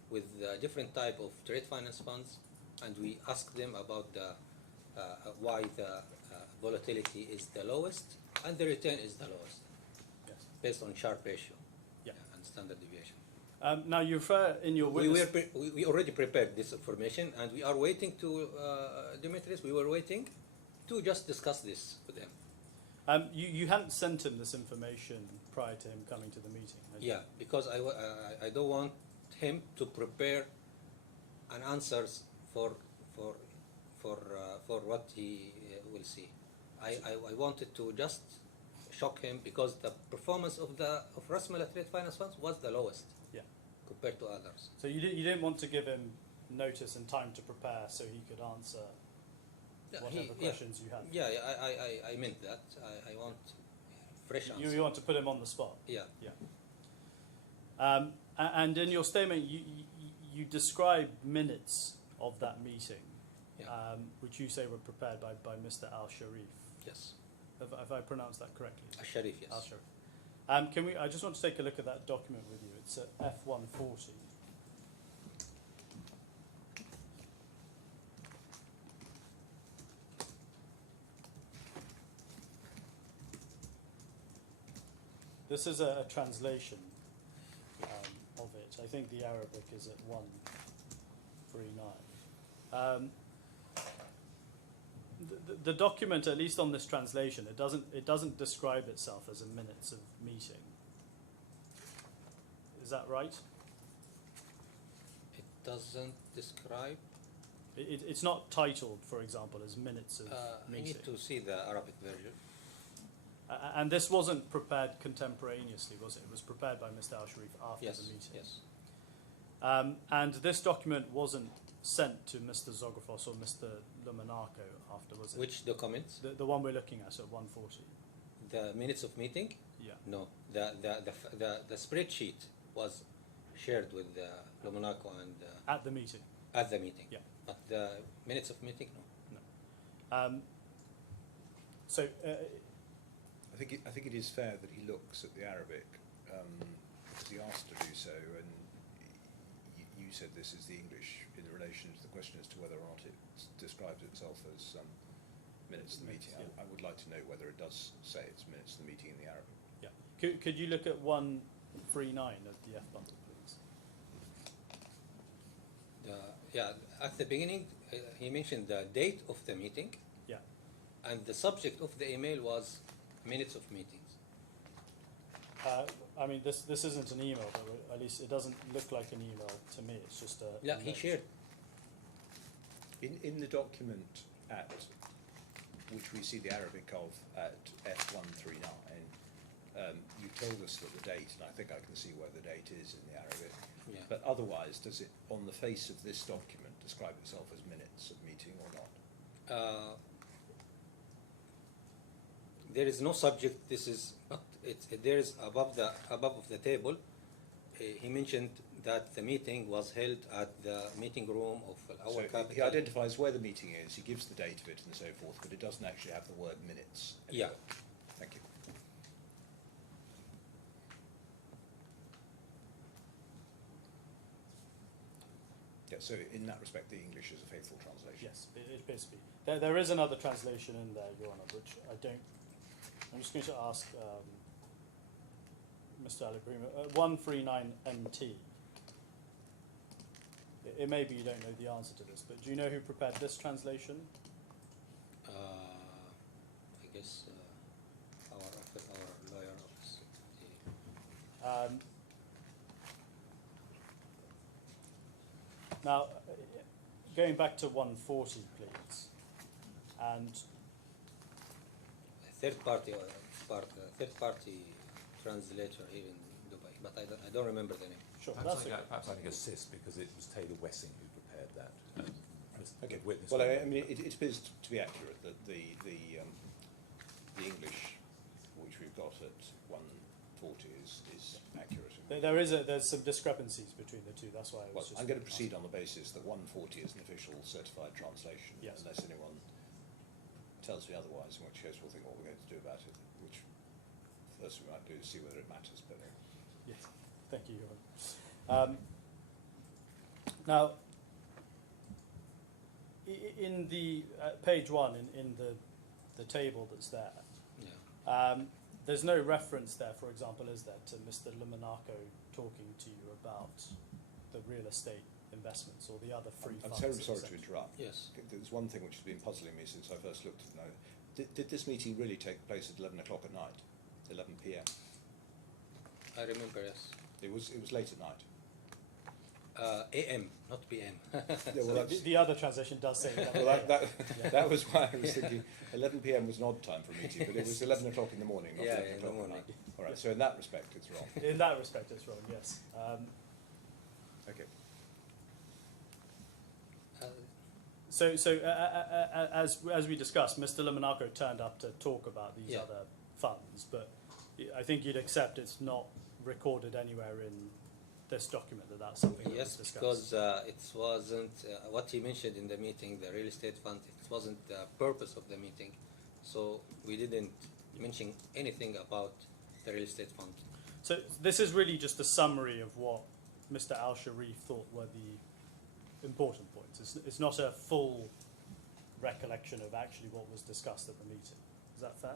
with different type of trade finance funds, and we ask them about why the volatility is the lowest and the return is the lowest, Yes. based on Sharpe ratio, Yeah. and standard deviation. Now you refer in your witness. We already prepared this information, and we are waiting to Demetrius. We were waiting to just discuss this with them. You hadn't sent him this information prior to him coming to the meeting, had you? Yeah, because I don't want him to prepare an answers for what he will see. I wanted to just shock him because the performance of RASMALA trade finance funds was the lowest. Yeah. Compared to others. So you didn't want to give him notice and time to prepare so he could answer whatever questions you had. Yeah, I meant that. I want fresh answers. You want to put him on the spot. Yeah. Yeah. And in your statement, you describe minutes of that meeting, Yeah. which you say were prepared by Mr. Al Sharif. Yes. Have I pronounced that correctly? Sharif, yes. Al Sharif. I just want to take a look at that document with you. It's at F140. This is a translation of it. I think the Arabic is at 139. The document, at least on this translation, it doesn't describe itself as a minutes of meeting. Is that right? It doesn't describe. It's not titled, for example, as minutes of I meeting. need to see the Arabic version. And this wasn't prepared contemporaneously, was it? It was prepared by Mr. Al-Sharif after Yes. the meeting. Yes. And this document wasn't sent to Mr. Zografos or Mr. Lumonaco after, was it? Which documents? The one we're looking at 140. The minutes of meeting? Yeah. No. The spreadsheet was shared with Lumonaco and At the meeting. at the meeting. Yeah. But the minutes of meeting, no. So I think it is fair that he looks at the Arabic because he asked to do so, and you said this is the English in relation to the question as to whether or not it describes itself as minutes of the meeting. Yeah. I would like to know whether it does say it's minutes of the meeting in the Arabic. yeah, could you look at 139 of the F bundle, please? At the beginning, he mentioned the date of the meeting, Yeah. and the subject of the email was minutes of meetings. I mean, this isn't an email, but at least it doesn't look like an email to me. It's just a. Yeah, he note. shared. In the document at which we see the Arabic of at F139, you told us that the date, and I think I can see where the date is in the Arabic. Yeah. But otherwise, does it, on the face of this document, describe itself as minutes of meeting or not? There is no subject. But there is above the table. He mentioned that the meeting was held at the meeting room of So our capital. he identifies where the meeting is, he gives the date of it and so forth, but it doesn't actually have the word minutes. Yeah. Thank you. Yeah, so in that respect, the English is a faithful translation. Yes, it appears to be. There is another translation in there, Your Honour, which I don't. I'm just going to ask Mr. Alabrima. 139 MT. It may be you don't know the answer to this, but do you know who prepared this translation? I guess our lawyer office. Now, going back to 140, please, and third party translator here in Dubai, but I don't remember the name. Sure, Perhaps that's okay. perhaps I can assist because it was Taylor Wessing who prepared that. Okay. Witness. Well, I mean, it appears to be accurate that the English, which we've got at 140, is accurate. There's some discrepancies between the two. That's why I was Well, just. I'm going to proceed on the basis that 140 is an official certified translation, Yes. unless anyone tells me otherwise, in which case we'll think what we're going to do about it, which first we might do is see whether it matters. But Yes, thank you, Johan. Now, in the page 1 in the table that's there, Yeah. there's no reference there, for example, is there, to Mr. Luminaco talking to you about the real estate investments or the other free I'm funds? terribly sorry to etc.? interrupt. Yes. There's one thing which has been puzzling me since I first looked at the note. Did this meeting really take place at 11 o'clock at night, 11 p.m.? I remember, yes. It was late at night. AM, not PM. Yeah, well, that's, The other translation does say that. well, that was why I was thinking 11 p.m. was an odd time for a meeting, but it was 11 o'clock in the morning, not Yeah, 11 in the o'clock at morning. night. All right, so in that respect, it's wrong. In that respect, it's wrong, yes. Okay. As we discussed, Mr. Luminaco turned up to talk about these Yeah. other funds, but I think you'd accept it's not recorded anywhere in this document that that's something that Yes, was because discussed. it wasn't what he mentioned in the meeting, the real estate fund. It wasn't the purpose of the meeting, so we didn't mention anything about the real estate fund. So this is really just a summary of what Mr. Al-Sharif thought were the important points. It's not a full recollection of actually what was discussed at the meeting. Is that fair?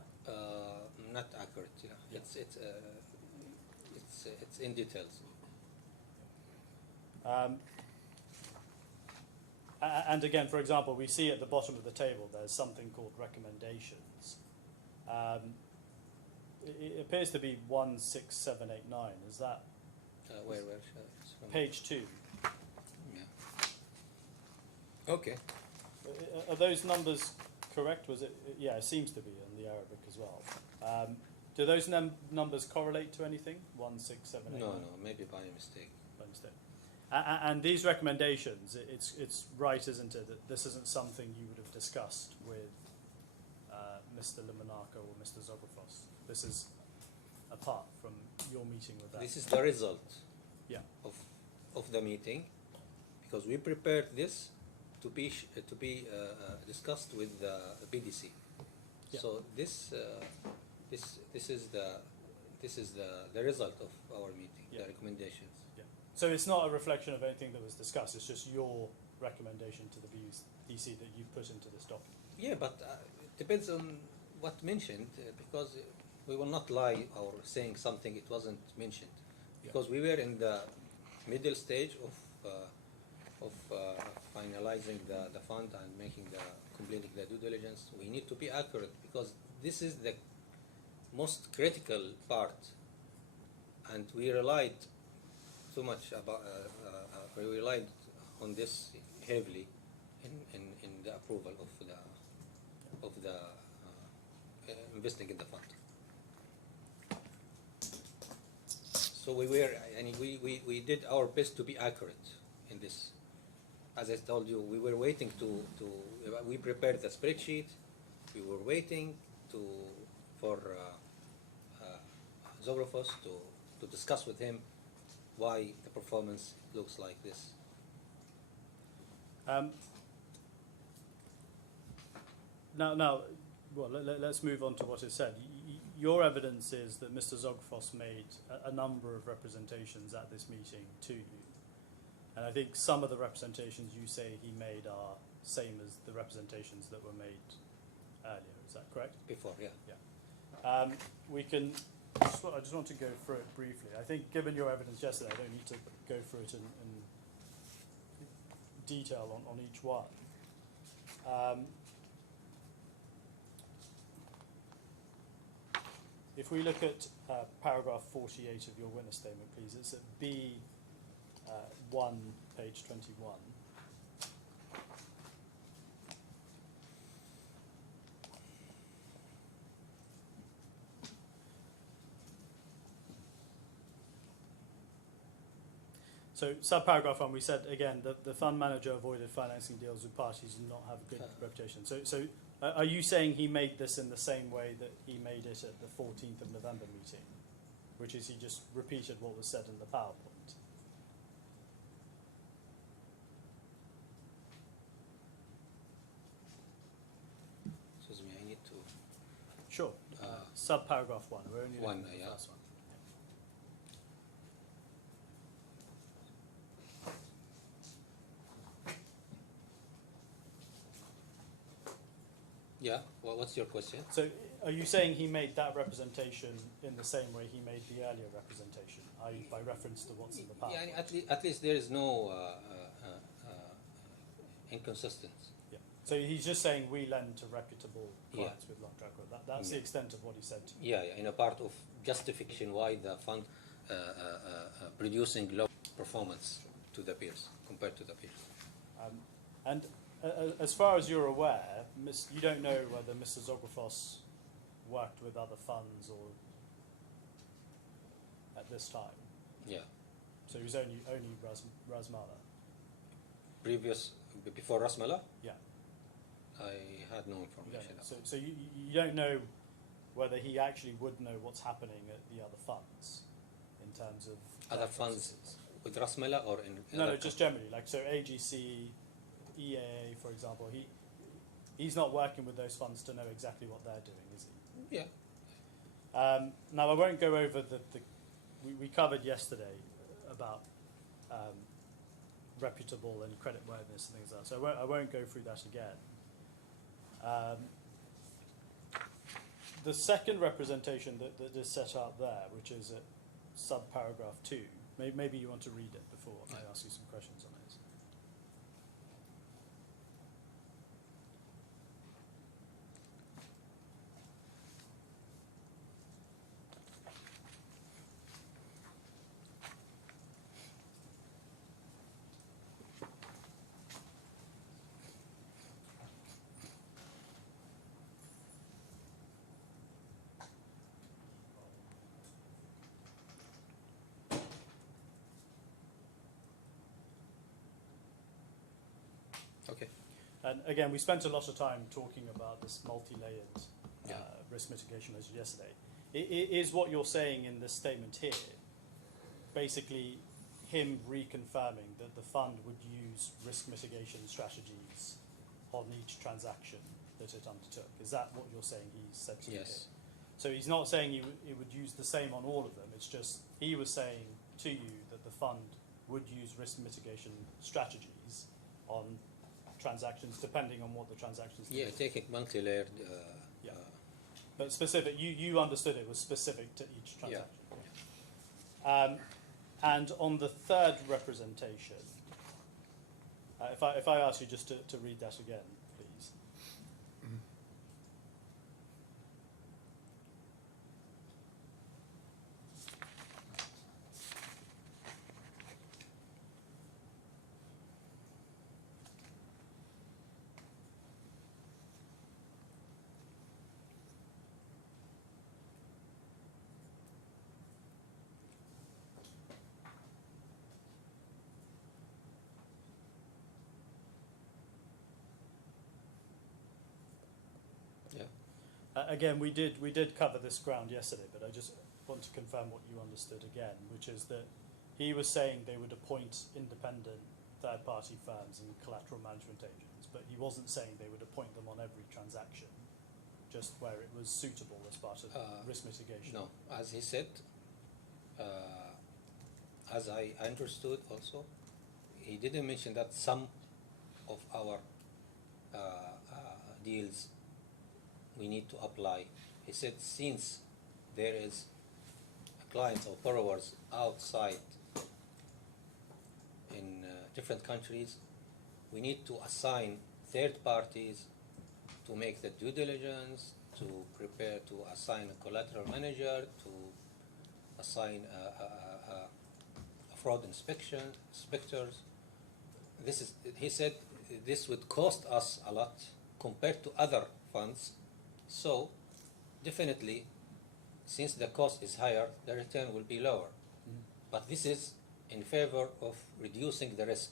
Not accurate. Yeah, Yeah. It's in details. And again, for example, we see at the bottom of the table there's something called recommendations. It appears to be 16789. Is that Where? It's from- page 2? Yeah. Okay. Are those numbers correct? Was it? Yeah, it seems to be in the Arabic as well. Do those numbers correlate to anything? 16789. No, maybe by mistake. By mistake. And these recommendations, it's right, isn't it, that this isn't something you would have discussed with Mr. Luminaco or Mr. Zografos. This is apart from your meeting with them. This is the result. Yeah. Of the meeting, because we prepared this to be discussed with the BDC. Yeah. So this is the result of our meeting, Yeah. the recommendations. Yeah. So it's not a reflection of anything that was discussed. It's just your recommendation to the BDC that you put into this document. Yeah, but it depends on what mentioned, because we will not lie or saying something it wasn't mentioned, because we were in the middle stage of finalizing the fund and completing the due diligence. We need to be accurate, because this is the most critical part, and we relied too much about we relied on this heavily in the approval of the investing in the fund. So we did our best to be accurate in this. As I told you, we were waiting we prepared the spreadsheet. We were waiting for Zografos to discuss with him why the performance looks like this. Now, well, let's move on to what is said. Your evidence is that Mr. Zografos made a number of representations at this meeting to you. And I think some of the representations you say he made are same as the representations that were made earlier. Is that correct? Before, yeah. Yeah. We can. I just want to go through it briefly. I think, given your evidence yesterday, I don't need to go through it in detail on each one. If we look at paragraph 48 of your witness statement, please, it's at B1, page 21. So subparagraph 1, we said again that the fund manager avoided financing deals with parties who do not have a good reputation. So are you saying he made this in the same way that he made it at the 14th of November meeting, which is he just repeated what was said in the PowerPoint? Excuse me, I need to. Sure. Subparagraph 1. We're only One, looking at the yeah. first one. Yeah. Well, what's your question? So are you saying he made that representation in the same way he made the earlier representation, i.e. by reference to what's in the PowerPoint? Yeah, at least there is no inconsistency. Yeah. So he's just saying we lend to reputable clients with long track record. That's the extent of what he said to you. Yeah, in a part of justification why the fund producing low performance to the peers compared to the peers. And as far as you're aware, you don't know whether Mr. Zografos worked with other funds or at this time. Yeah. So he was only RASMALA. Before RASMALA, Yeah. I had no You information. don't know. So you don't know whether he actually would know what's happening at the other funds in terms of Other their funds processes. with RASMALA or in No, other just generally. Like so, AGC, EAA, for example. He's not working with those funds to know exactly what they're doing, is he? Yeah. Now I won't go over we covered yesterday about reputable and creditworthiness and things like that. So I won't go through that again. The second representation that is set out there, which is at subparagraph 2, maybe you want to read it before I ask you some questions on it. Okay. And again, we spent a lot of time talking about this multi-layered risk mitigation measure yesterday. Is what you're saying in this statement here basically him reconfirming that the fund would use risk mitigation strategies on each transaction that it undertook? Is that what you're saying he said to you here? Yes. So he's not saying he would use the same on all of them. It's just he was saying to you that the fund would use risk mitigation strategies on transactions depending on what the transactions Yeah, do. taking multi-layered. Yeah. But specific, you understood it was specific to each transaction. And on the third representation, if I ask you just to read that again, please. Again, we did cover this ground yesterday, but I just want to confirm what you understood again, which is that he was saying they would appoint independent third-party firms and collateral management agents, but he wasn't saying they would appoint them on every transaction, just where it was suitable as part of risk mitigation. No, as he said, as I understood also, he didn't mention that some of our deals we need to apply. He said since there is clients or borrowers outside in different countries, we need to assign third parties to make the due diligence, to prepare, to assign a collateral manager, to assign a fraud inspectors. He said this would cost us a lot compared to other funds. So definitely, since the cost is higher, the return will be lower. But this is in favor of reducing the risk.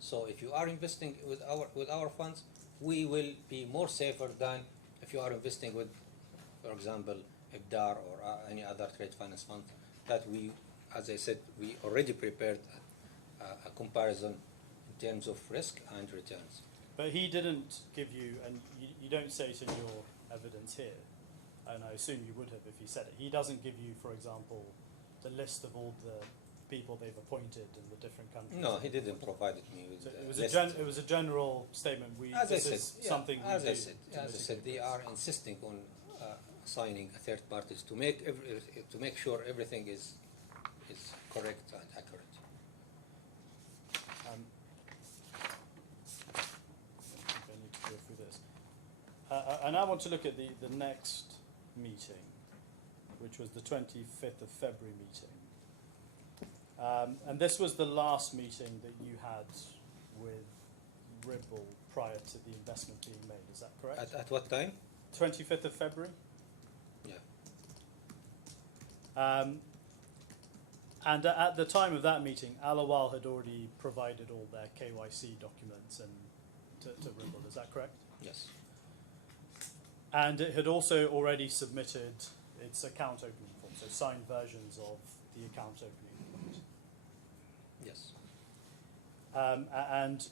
So if you are investing with our funds, we will be more safer than if you are investing with, for example, IBDAR or any other trade finance fund that we, as I said, we already prepared a comparison in terms of risk and returns. But he didn't give you, and you don't say it in your evidence here, and I assume you would have if he said it. He doesn't give you, for example, the list of all the people they've appointed in the different countries. No, he didn't provide me with So it was list. it was a general statement. As I This said, is yeah, something we as do I said, to as I said, mitigate they risk. are insisting on assigning a third parties to make sure everything is correct and accurate. I think I need to go through this. I now want to look at the next meeting, which was the 25th of February meeting. And this was the last meeting that you had with Ribble prior to the investment being made, is that correct? At what time? 25th of February? Yeah. And at the time of that meeting, ALAWWAL had already provided all their KYC documents and to Ribble, is that correct? Yes. And it had also already submitted its account opening form, so signed versions of the account opening forms. Yes. And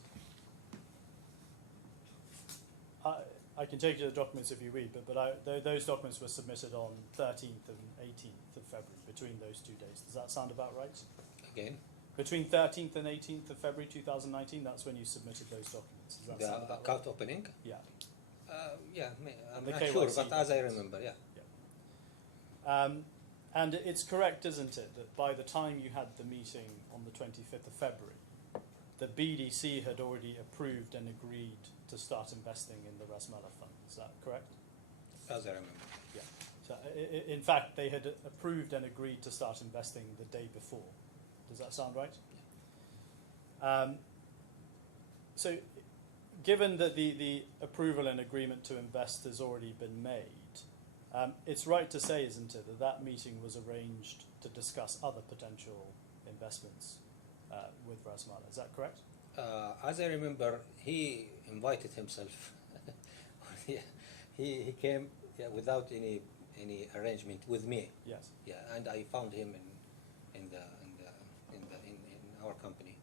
I can take you to the documents if you read, but those documents were submitted on 13th and 18th of February, between those 2 days. Does that sound about right? Again, Between 13th and 18th of February 2019, that's when you submitted those documents. Does that the sound about account right? opening. Yeah. Yeah, I'm The not sure, KYC but as I documents. remember, yeah. And it's correct, isn't it, that by the time you had the meeting on the 25th of February, the BDC had already approved and agreed to start investing in the RASMALA fund. Is that correct? As I remember. Yeah. So, in fact, they had approved and agreed to start investing the day before. Does that sound right? So, given that the approval and agreement to invest has already been made, it's right to say, isn't it, that that meeting was arranged to discuss other potential investments with RASMALA. Is that correct? As I remember, he invited himself. he came without any arrangement with me. Yes. Yeah, and I found him in our company,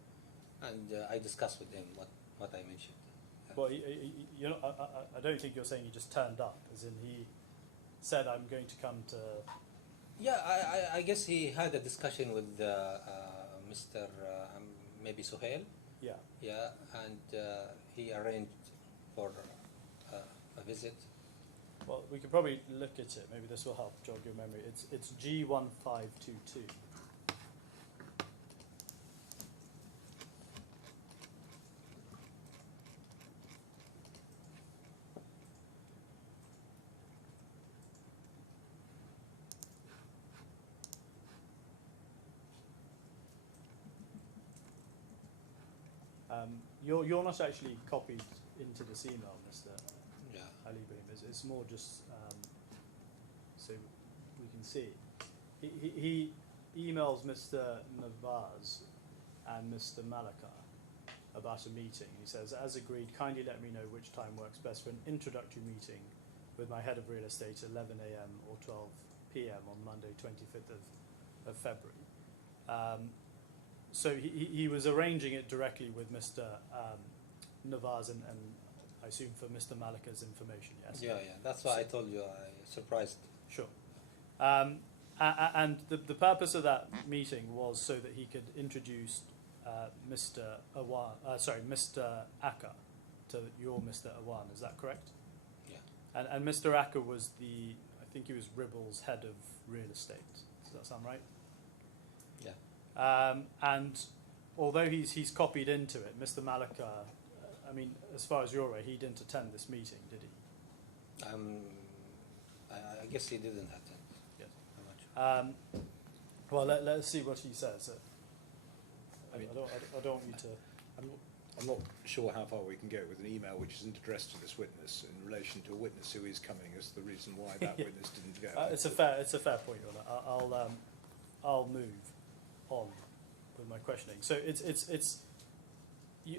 and I discussed with him what I mentioned. Well, you know, I don't think you're saying he just turned up, as in he said, I'm going to come to... Yeah, I guess he had a discussion with Mr. Maybe Suhail. Yeah. Yeah, and he arranged for a visit. Well, we could probably look at it. Maybe this will help jog your memory. It's G1522. You're not actually copied into this email, Mr. Yeah. Ali Ibrahim. It's more just so we can see. He emails Mr. Nawaz and Mr. Malaka about a meeting. He says, as agreed, kindly let me know which time works best for an introductory meeting with my head of real estate at 11 a.m. or 12 p.m. on Monday, 25th of February. So he was arranging it directly with Mr. Nawaz and I assume for Mr. Malaka's information, yes? Yeah, yeah. That's why I told you I surprised. Sure. And the purpose of that meeting was so that he could introduce Mr. Mr. Akka to your Mr. Awan. Is that correct? Yeah. And Mr. Akka was I think he was Ribble's head of real estate. Does that sound right? Yeah. And although he's copied into it, Mr. Malaka, I mean, as far as you're aware, he didn't attend this meeting, did he? I guess he didn't attend. Yes. How much? Well, let's see what he says. I don't want you to... I'm not sure how far we can go with an email which isn't addressed to this witness in relation to a witness who is coming as the reason why that witness didn't go. It's a fair point, Your Honour. I'll move on my questioning. So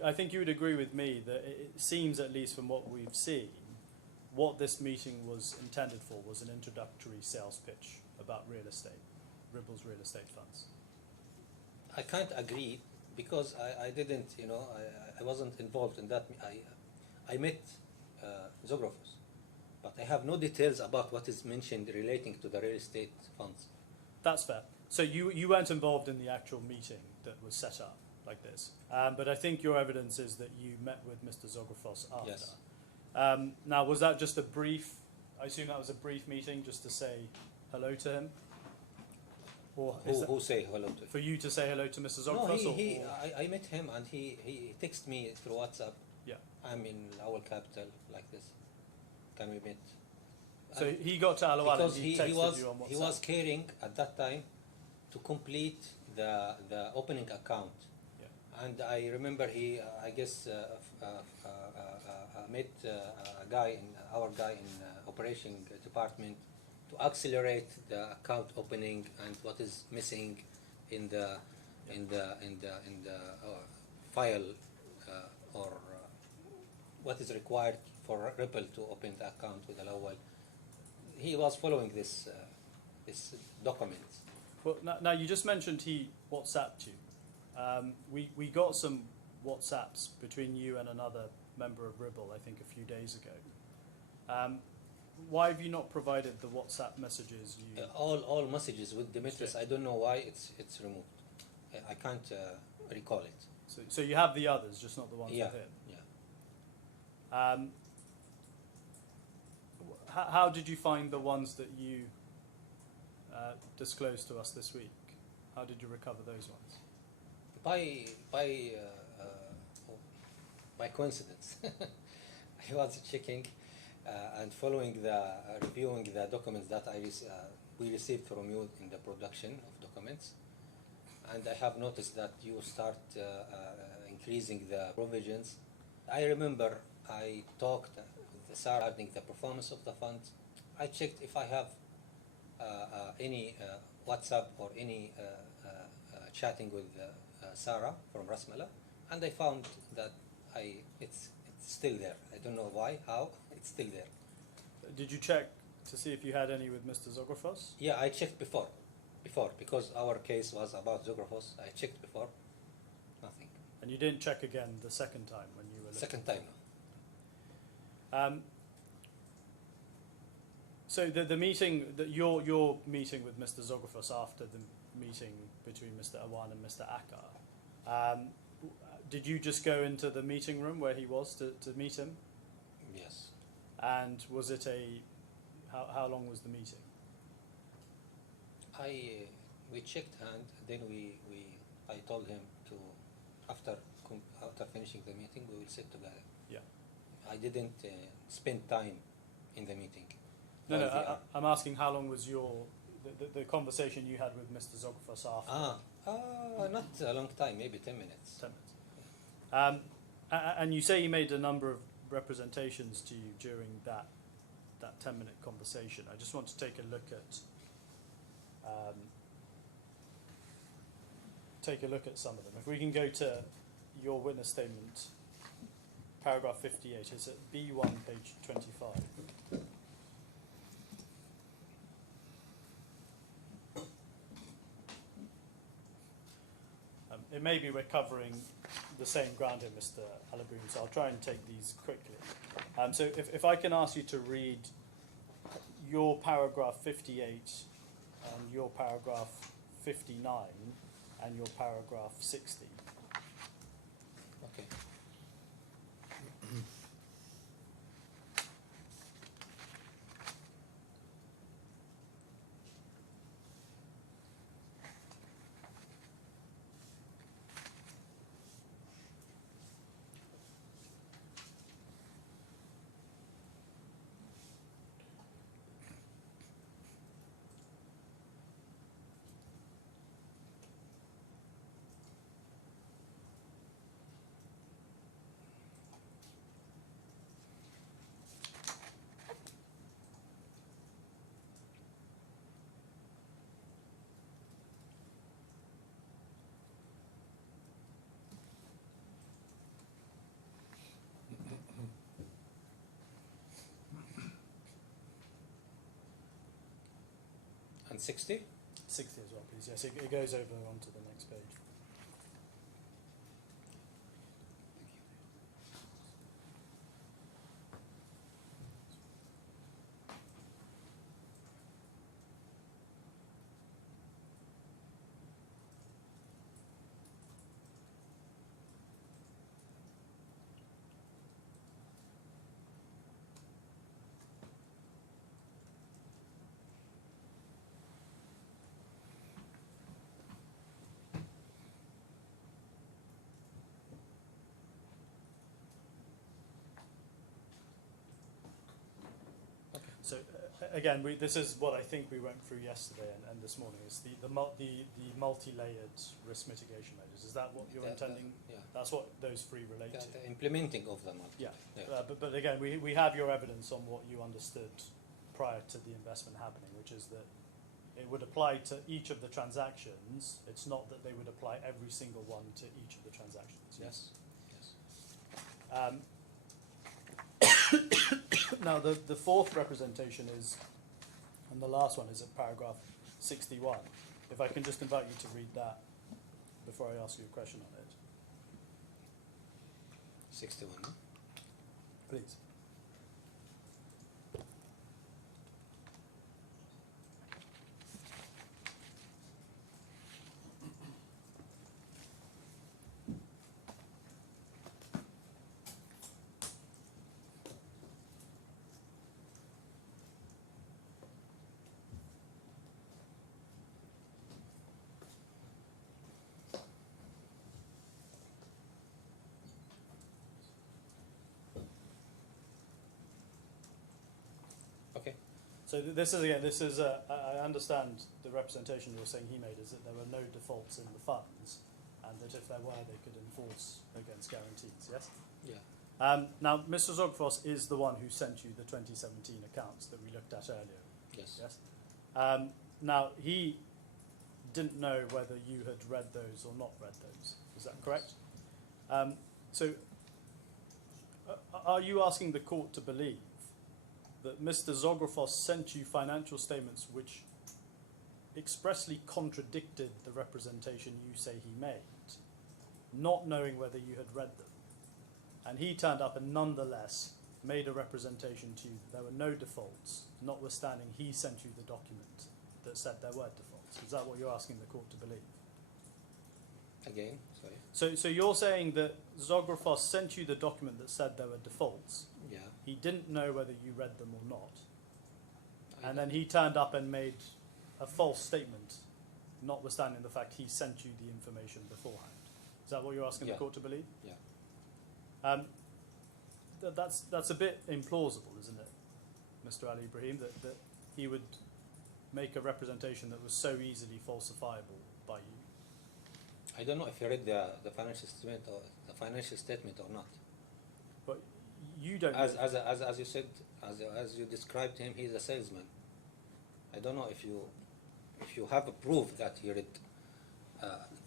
I think you would agree with me that it seems, at least from what we've seen, what this meeting was intended for was an introductory sales pitch about real estate, Ribble's real estate funds. I can't agree because I didn't, you know, I wasn't involved in that. I met Zographos, but I have no details about what is mentioned relating to the real estate funds. That's fair. So you weren't involved in the actual meeting that was set up like this, but I think your evidence is that you met with Mr. Zographos after. Yes. Now, was that just a brief? I assume that was a brief meeting just to say hello to him, or Who say hello to? for you to say hello to Mr. No, Zographos? I met him and he texted me through WhatsApp. Yeah. I'm in ALAWWAL capital like this. Can we meet? So And he got to ALAWWAL because and he texted you on WhatsApp. he was caring at that time to complete the opening account. Yeah. And I remember he, I guess, met our guy in operation department to accelerate the account opening and what is missing in the file or what is required for Ripple to open the account with ALAWWAL. He was following this document. Well, now you just mentioned he WhatsApped you. We got some WhatsApps between you and another member of Ribble, I think, a few days ago. Why have you not provided the WhatsApp messages? All messages with Demetrius. Yeah. I don't know why it's removed. I can't recall it. So you have the others, just not the ones Yeah, with him. yeah. How did you find the ones that you disclosed to us this week? How did you recover those ones? By coincidence, I was checking and following reviewing the documents that we received from you in the production of documents, and I have noticed that you start increasing the provisions. I remember I talked with Sarah regarding the performance of the fund. I checked if I have any WhatsApp or any chatting with Sarah from RASMALA, and I found that it's still there. I don't know why, how, it's still there. Did you check to see if you had any with Mr. Zographos? Yeah, I checked before, because our case was about Zographos. I checked before, nothing. And you didn't check again the second time when you were looking? Second time, no. So the meeting, your meeting with Mr. Zographos after the meeting between Mr. Awan and Mr. Akkar, did you just go into the meeting room where he was to meet him? Yes. And was it how long was the meeting? We checked and then I told him to after finishing the meeting we will sit together. Yeah. I didn't spend time in the meeting. No, I'm asking how long was the conversation you had with Mr. Zographos after? Not a long time, maybe 10 minutes. 10 minutes. And you say he made a number of representations to you during that 10-minute conversation. I just want to take a look at some of them. If we can go to your witness statement, paragraph 58. It's at B1, page 25. It may be we're covering the same ground here, Mr. Alaboum, so I'll try and take these quickly. So if I can ask you to read your paragraph 58 and your paragraph 59 and your paragraph 60. Okay. And 60? 60 as well, please. Yes, it goes over onto the next page. So again, this is what I think we went through yesterday and this morning. Is the multi-layered risk mitigation measures. Is that what you're intending? Yeah. That's what those three relate to. The implementing of them. Yeah. But again, we have your evidence on what you understood prior to the investment happening, which is that it would apply to each of the transactions. It's not that they would apply every single one to each of the transactions. Yes. Yes. Now, the fourth representation is, and the last one is at paragraph 61. If I can just invite you to read that before I ask you a question on it. 61. Please. Okay. So this is I understand the representation you're saying he made is that there were no defaults in the funds, and that if there were, they could enforce against guarantees. Yes. Yeah. Now, Mr. Zogfos is the one who sent you the 2017 accounts that we looked at earlier. Yes. Yes. Now, he didn't know whether you had read those or not read those. Is that correct? Are you asking the court to believe that Mr. Zografos sent you financial statements which expressly contradicted the representation you say he made, not knowing whether you had read them? And he turned up and nonetheless made a representation to you that there were no defaults, notwithstanding he sent you the document that said there were defaults. Is that what you're asking the court to believe? Again, sorry. So you're saying that Zografos sent you the document that said there were defaults. Yeah. He didn't know whether you read them or not. And then he turned up and made a false statement, notwithstanding the fact he sent you the information beforehand. Is that what you're asking the court to believe? Yeah. That's a bit implausible, isn't it, Mr. Ali Ibrahim, that he would make a representation that was so easily falsifiable by you? I don't know if you read the financial statement or not. But you don't. As you said, as you described him, he's a salesman. I don't know if you have a proof that he read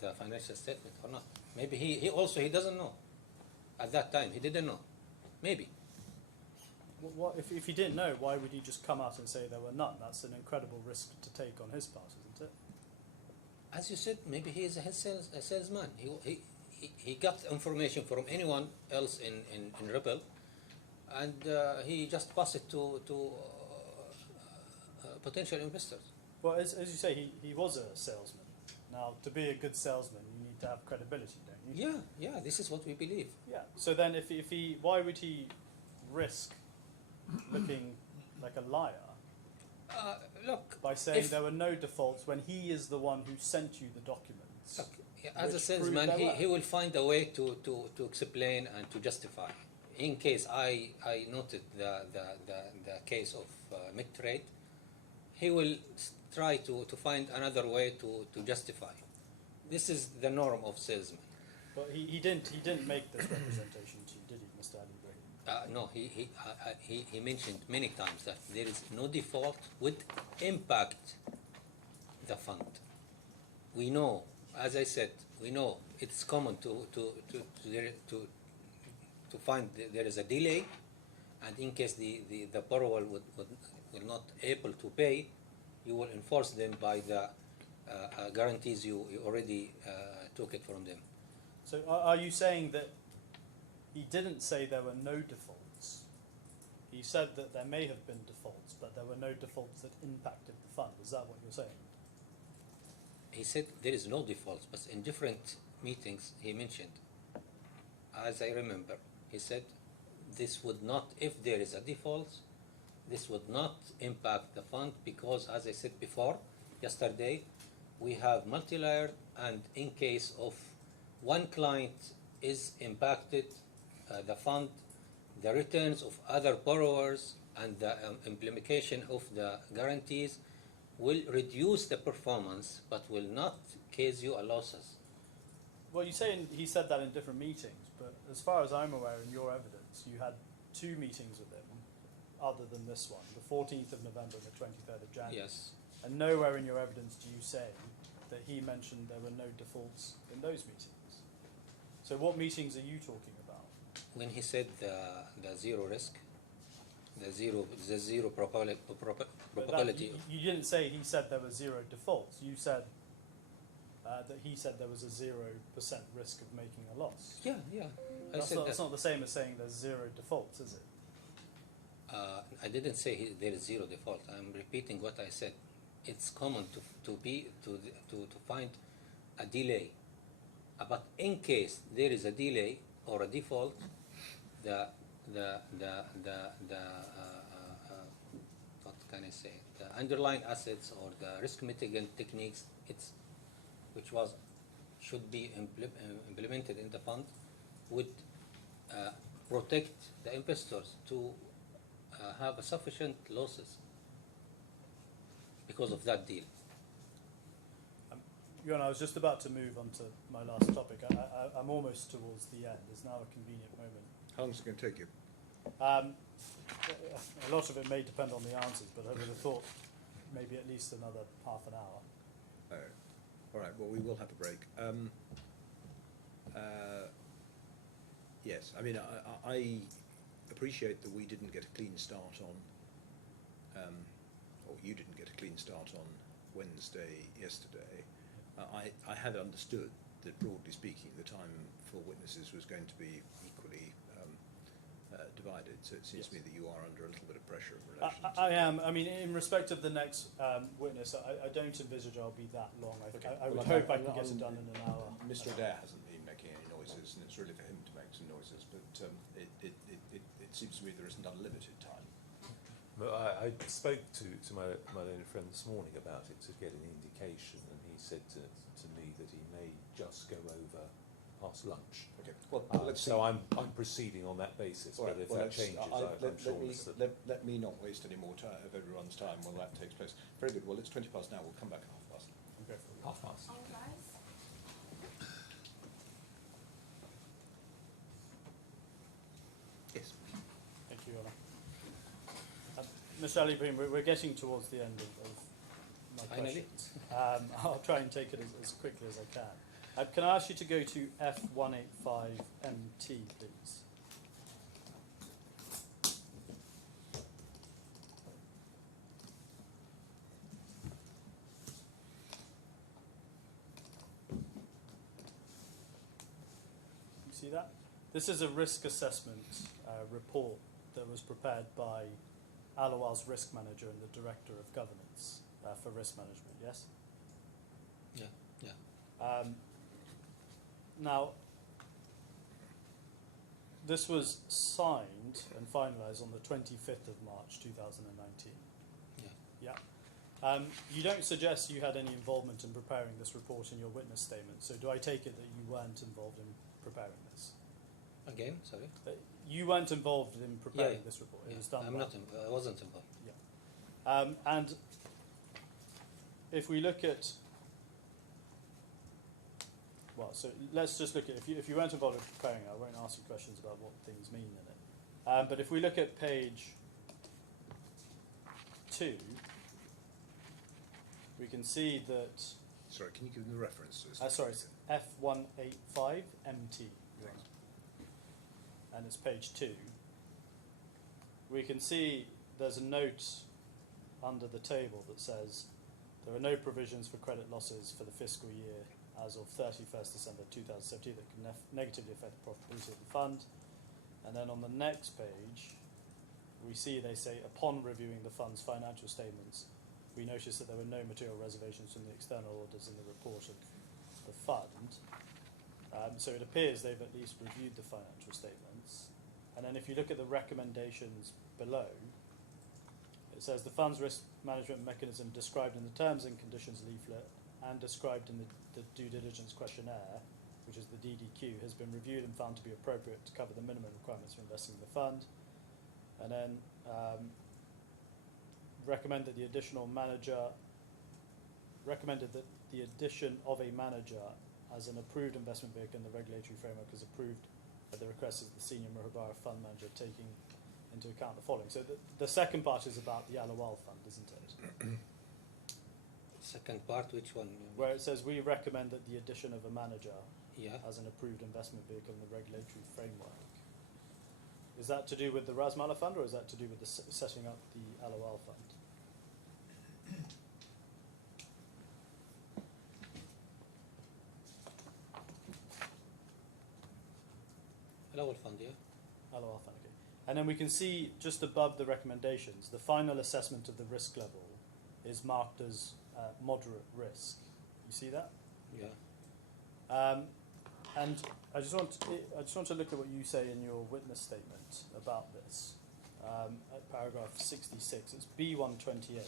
the financial statement or not. Maybe he also doesn't know. At that time, he didn't know. Maybe. What if he didn't know? Why would he just come out and say there were none? That's an incredible risk to take on his part, isn't it? As you said, maybe he is a salesman. He got information from anyone else in Rebel, and he just passed it to potential investors. Well, as you say, he was a salesman. Now, to be a good salesman, you need to have credibility, don't you? Yeah. This is what we believe. Yeah. So then, if he, why would he risk looking like a liar? Look, by saying there were no defaults when he is the one who sent you the documents. Look, as a salesman, he will find a way to explain and to justify. In case I noted the case of mid-trade, he will try to find another way to justify. This is the norm of salesmen. But he didn't make this representation to you, did he, Mr. Ali Ibrahim? No, he mentioned many times that there is no default would impact the fund. We know, as I said, we know it's common to find there is a delay, and in case the borrower will not able to pay, you will enforce them by the guarantees you already took it from them. So are you saying that he didn't say there were no defaults? He said that there may have been defaults, but there were no defaults that impacted the fund. Is that what you're saying? He said there is no defaults, but in different meetings he mentioned, as I remember, he said this would not, if there is a default, this would not impact the fund because, as I said before, yesterday, we have multi-layered, and in case of one client is impacted, the fund, the returns of other borrowers and the implementation of the guarantees will reduce the performance but will not cause you a losses. Well, you say he said that in different meetings, but as far as I'm aware, in your evidence, you had 2 meetings with him, other than this one, the 14th of November and the 23rd of January. Yes. And nowhere in your evidence do you say that he mentioned there were no defaults in those meetings. So what meetings are you talking about? When he said the zero risk, the zero probability. But that, you didn't say he said there were 0 defaults. You said that he said there was a 0% risk of making a loss. Yeah. That's not the same as saying there's 0 defaults, is it? I didn't say there is 0 default. I'm repeating what I said. It's common to find a delay, but in case there is a delay or a default, the what can I say? The underlying assets or the risk mitigant techniques, should be implemented in the fund, would protect the investors to have a sufficient losses because of that deal. Johan, I was just about to move on to my last topic. I'm almost towards the end. It's now a convenient moment. How long is it going to take you? A lot of it may depend on the answers, but I would have thought maybe at least another half an hour. Oh, all right. Well, we will have a break. Yes, I mean, I appreciate that we didn't get a clean start on, or you didn't get a clean start on Wednesday yesterday. I had understood that, broadly speaking, the time for witnesses was going to be equally divided. So it seems to me that you are under a little bit of pressure in relation to... I am. I mean, in respect of the next witness, I don't envisage I'll be that long. I would hope I can get it done in an hour. Mr. Adair hasn't been making any noises, and it's really for him to make some noises, but it seems to me there isn't unlimited time. But I spoke to my learned friend this morning about it to get an indication, and he said to me that he may just go over past lunch. Okay. Well, let's see. So I'm proceeding on that basis, All right, but if well, that changes, I'm sure let me not waste any more time of everyone's time while that takes place. Very good. Well, it's 20 past now. We'll come back at half past. Okay. half past. All rise. Yes. Thank you, Ola. Mr. Ali Ibrahim, we're getting towards the end of my Finally. questions. I'll try and take it as quickly as I can. Can I ask you to go to F185MT, please? You see that? This is a risk assessment report that was prepared by ALAWWAL's risk manager and the director of governance for risk management, yes? Yeah. Now, this was signed and finalised on the 25th of March 2019. Yeah. You don't suggest you had any involvement in preparing this report in your witness statement, so do I take it that you weren't involved in preparing this? Again, sorry. You weren't involved in preparing this report. It was done by... I wasn't involved. Yeah. And if we look at... Well, so let's just look at, if you weren't involved in preparing it, I won't ask you questions about what things mean in it. But if we look at page 2, we can see that... Sorry, can you give them the reference to this? sorry, it's F185MT. And it's page 2. We can see there's a note under the table that says there are no provisions for credit losses for the fiscal year as of 31st December 2017 that can negatively affect the profitability of the fund. And then on the next page, we see they say, upon reviewing the fund's financial statements, we noticed that there were no material reservations from the external auditors in the report of the fund. So it appears they've at least reviewed the financial statements. And then if you look at the recommendations below, it says the fund's risk management mechanism described in the terms and conditions leaflet and described in the due diligence questionnaire, which is the DDQ, has been reviewed and found to be appropriate to cover the minimum requirements for investing in the fund. And then recommended that the addition of a manager as an approved investment vehicle in the regulatory framework is approved at the request of the senior Muhabara fund manager, taking into account the following. So the second part is about the ALAWWAL fund, isn't it? Second part, which one? Where it says we recommend that the addition of a manager Yeah. as an approved investment vehicle in the regulatory framework. Is that to do with the RASMALA fund, or is that to do with the setting up the ALAWWAL fund? ALAWWAL fund, yeah. ALAWWAL fund, okay. And then we can see just above the recommendations, the final assessment of the risk level is marked as moderate risk. You see that? Yeah. And I just want to look at what you say in your witness statement about this. At paragraph 66, it's B128.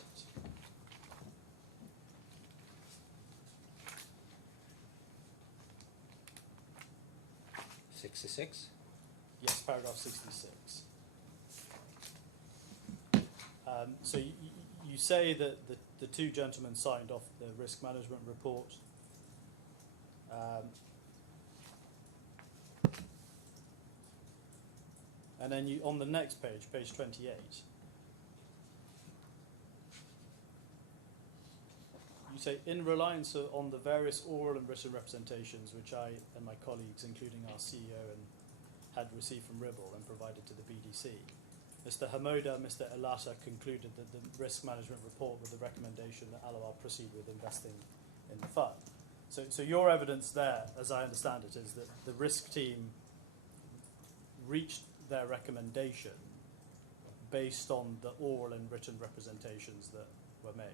Yes, paragraph 66. So you say that the two gentlemen signed off the risk management report. And then you, on the next page, page 28, you say, in reliance on the various oral and written representations which I and my colleagues, including our CEO, had received from Ribble and provided to the BDC, Mr. Hamoda, Mr. Elata concluded that the risk management report with the recommendation that ALAWWAL proceed with investing in the fund. So your evidence there, as I understand it, is that the risk team reached their recommendation based on the oral and written representations that were made,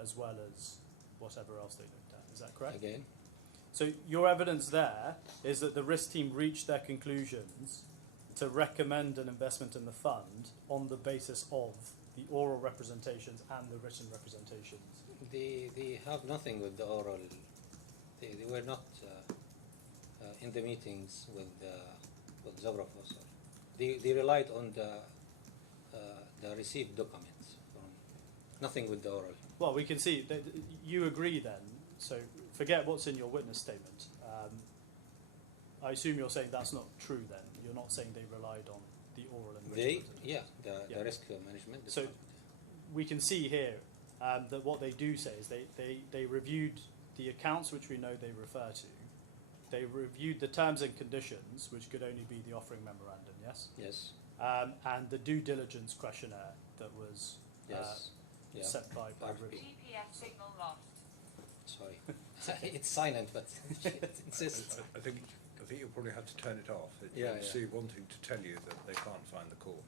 as well as whatever else they looked at. Is that correct? Again? So your evidence there is that the risk team reached their conclusions to recommend an investment in the fund on the basis of the oral representations and the written representations. They have nothing with the oral. They were not in the meetings with Zographos. They relied on the received documents. Nothing with the oral. Well, we can see that you agree then. So forget what's in your witness statement. I assume you're saying that's not true then. You're not saying they relied on the oral and written. The risk management. So we can see here that what they do say is they reviewed the accounts which we know they refer to. They reviewed the terms and conditions, which could only be the offering memorandum, yes? Yes. And the due diligence questionnaire that was Yes. set by Ribble. GPS signal lost. Sorry. It's silent, but it insists. I think you'll probably have to turn it off. Yeah, You'll see wanting to tell you that they can't find the cord.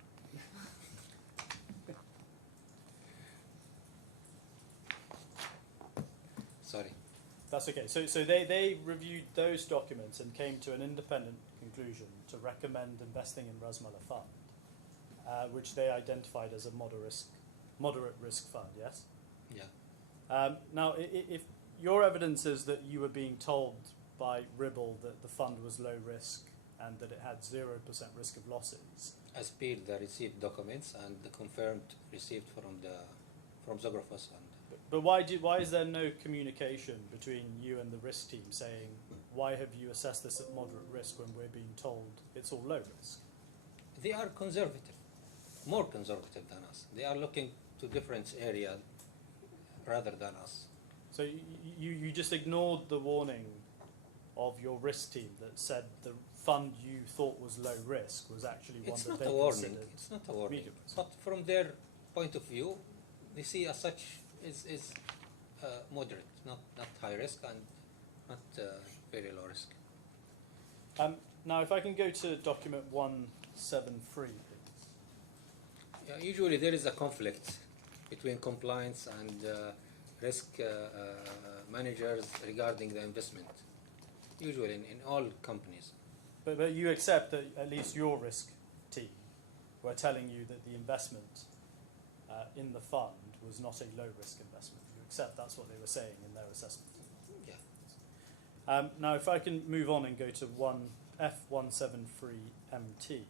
Sorry. That's okay. So they reviewed those documents and came to an independent conclusion to recommend investing in RASMALA fund, which they identified as a moderate risk fund, yes? Yeah. Now, if your evidence is that you were being told by Ribble that the fund was low risk and that it had 0% risk of losses. As per the received documents and the confirmed received from Zographos and But why is there no communication between you and the risk team saying, why have you assessed this at moderate risk when we're being told it's all low risk? they are conservative, more conservative than us. They are looking to different area rather than us. So you just ignored the warning of your risk team that said the fund you thought was low risk was actually one It's that not they a warning. considered It's not a warning. medium risk. But from their point of view, they see as such is moderate, not high risk and not very low risk. Now, if I can go to document 173, please. Yeah, usually there is a conflict between compliance and risk managers regarding the investment, usually in all companies. But you accept that at least your risk team were telling you that the investment in the fund was not a low-risk investment. You accept that's what they were saying in their assessment. Yeah. Now, if I can move on and go to F173MT.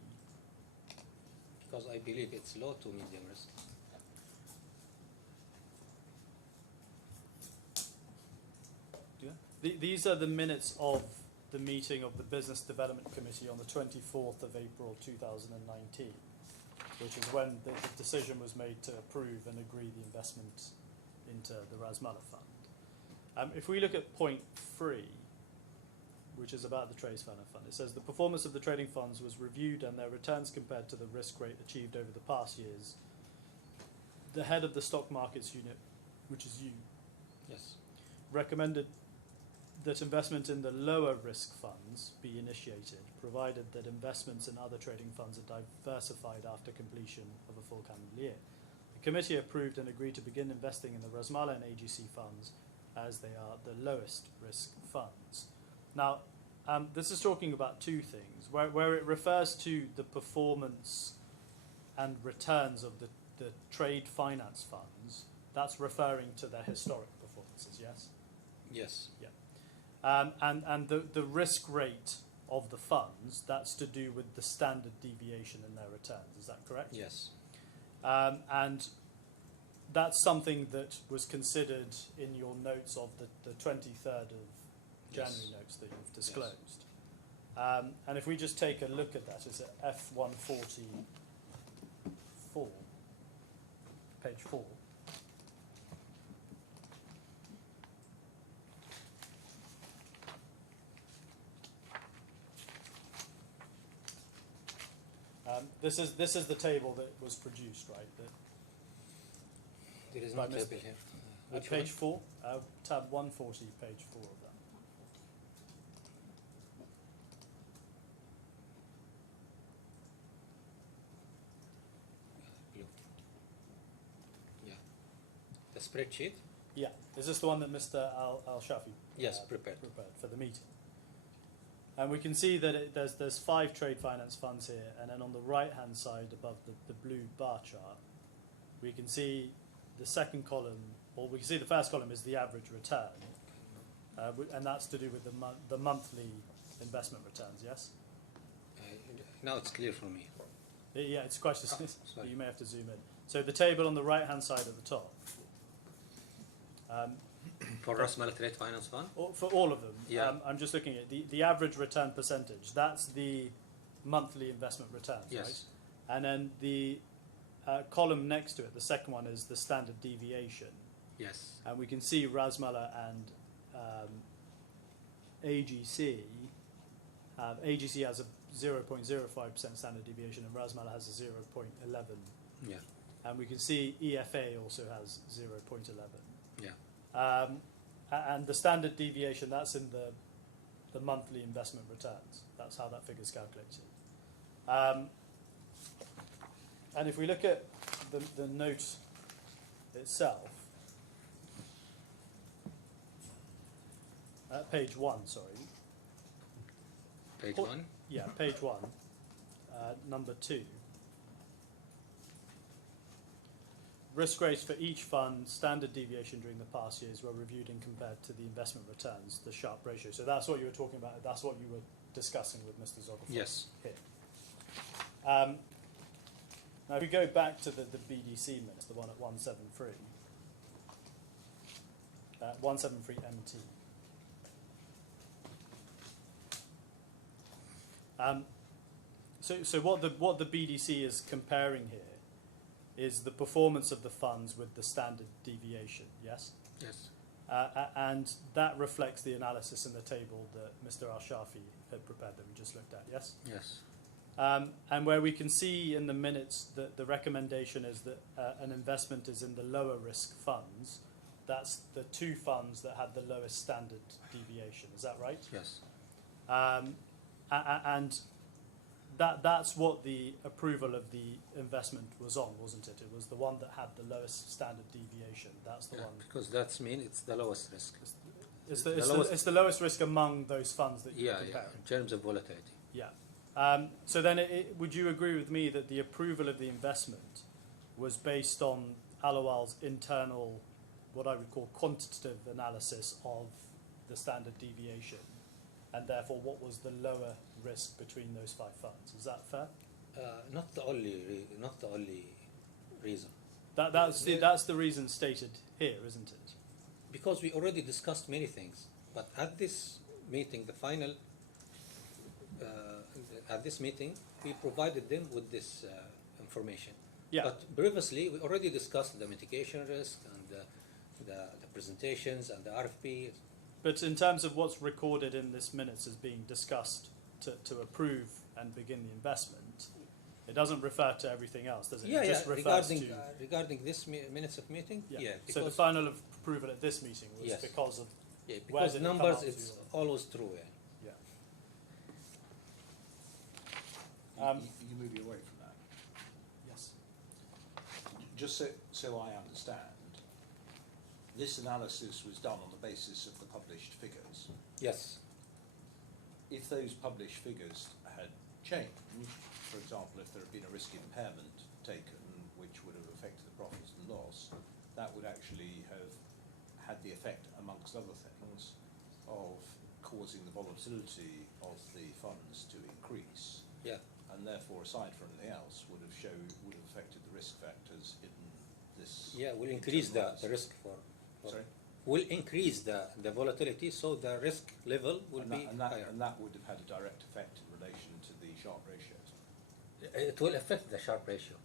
Because I believe it's low to medium risk. These are the minutes of the meeting of the Business Development Committee on the 24th of April 2019, which is when the decision was made to approve and agree the investment into the RASMALA fund. If we look at point 3, which is about the Trades Fund, it says the performance of the trading funds was reviewed and their returns compared to the risk rate achieved over the past years. The head of the stock markets unit, which is you, Yes. recommended that investment in the lower risk funds be initiated, provided that investments in other trading funds are diversified after completion of a full calendar year. The committee approved and agreed to begin investing in the RASMALA and AGC funds as they are the lowest risk funds. Now, this is talking about two things. Where it refers to the performance and returns of the trade finance funds, that's referring to their historic performances, yes? Yes. Yeah. And the risk rate of the funds, that's to do with the standard deviation in their returns, is that correct? Yes. And that's something that was considered in your notes of the 23rd of January Yes. notes that you've disclosed. And if we just take a look at that, it's at F144, page 4. This is the table that was produced, right? There is By no Mr. table here. Which Page one? 4, tab 140, page 4 of that. Blue. Yeah. The spreadsheet? Yeah, is this the one that Mr. Al-Shafi Yes, prepared. for the meeting? And we can see that there's 5 trade finance funds here, and then on the right-hand side above the blue bar chart, we can see the second column, or we can see the first column is the average return, and that's to do with the monthly investment returns, yes? Now it's clear for me. Yeah, it's quite sorry. you may have to zoom in. So the table on the right-hand side at the top, For RASMALA Trade Finance Fund? for all of them, Yeah. I'm just looking at the average return percentage. That's the monthly investment returns, Yes. right? And then the column next to it, the second one, is the standard deviation. Yes. And we can see RASMALA and AGC. AGC has a 0.05% standard deviation, and RASMALA has a 0.11. Yeah. And we can see EFA also has 0.11. Yeah. And the standard deviation, that's in the monthly investment returns. That's how that figure's calculated. And if we look at the note itself, page 1, sorry. Page 1? Yeah, page 1, number 2. Risk rates for each fund, standard deviation during the past years were reviewed and compared to the investment returns, the Sharpe ratio. So that's what you were talking about. That's what you were discussing with Mr. Zogafon Yes. here. Now, if we go back to the BDC minutes, the one at 173, 173 MT. So what the BDC is comparing here is the performance of the funds with the standard deviation, yes? Yes. And that reflects the analysis in the table that Mr. Al-Shafi had prepared that we just looked at, yes? Yes. And where we can see in the minutes that the recommendation is that an investment is in the lower risk funds, that's the two funds that had the lowest standard deviation. Is that right? Yes. And that's what the approval of the investment was on, wasn't it? It was the one that had the lowest standard deviation. That's the Yeah, one. because that's mean it's the lowest risk. It's the lowest risk among those funds that you Yeah, compare. in terms of volatility. Yeah. So then, would you agree with me that the approval of the investment was based on ALAWWAL's internal, what I would call quantitative analysis of the standard deviation, and therefore what was the lower risk between those five funds? Is that fair? Not the only reason. That's the reason stated here, isn't it? Because we already discussed many things, but at this meeting, the final, at this meeting, we provided them with this information. Yeah. But previously, we already discussed the mitigation risk and the presentations and the RFP. But in terms of what's recorded in this minutes as being discussed to approve and begin the investment, it doesn't refer to everything else, does it? Yeah, It yeah. just refers to... Regarding this minutes of meeting, yeah. So the final approval at this meeting was Yes. because of... Yeah, Where because did it come numbers out to it's you? always true. Yeah. Yeah. You can move you away from that. Yes. Just so I understand, this analysis was done on the basis of the published figures. Yes. If those published figures had changed, for example, if there had been a risk impairment taken which would have affected the profits and loss, that would actually have had the effect, amongst other things, of causing the volatility of the funds to increase. Yeah. And therefore, aside from anything else, would have affected the risk factors in this. Yeah, will increase the risk for. Sorry? Will increase the volatility, so the risk level will be higher. And that would have had a direct effect in relation to the Sharpe ratios. It will affect the Sharpe ratio,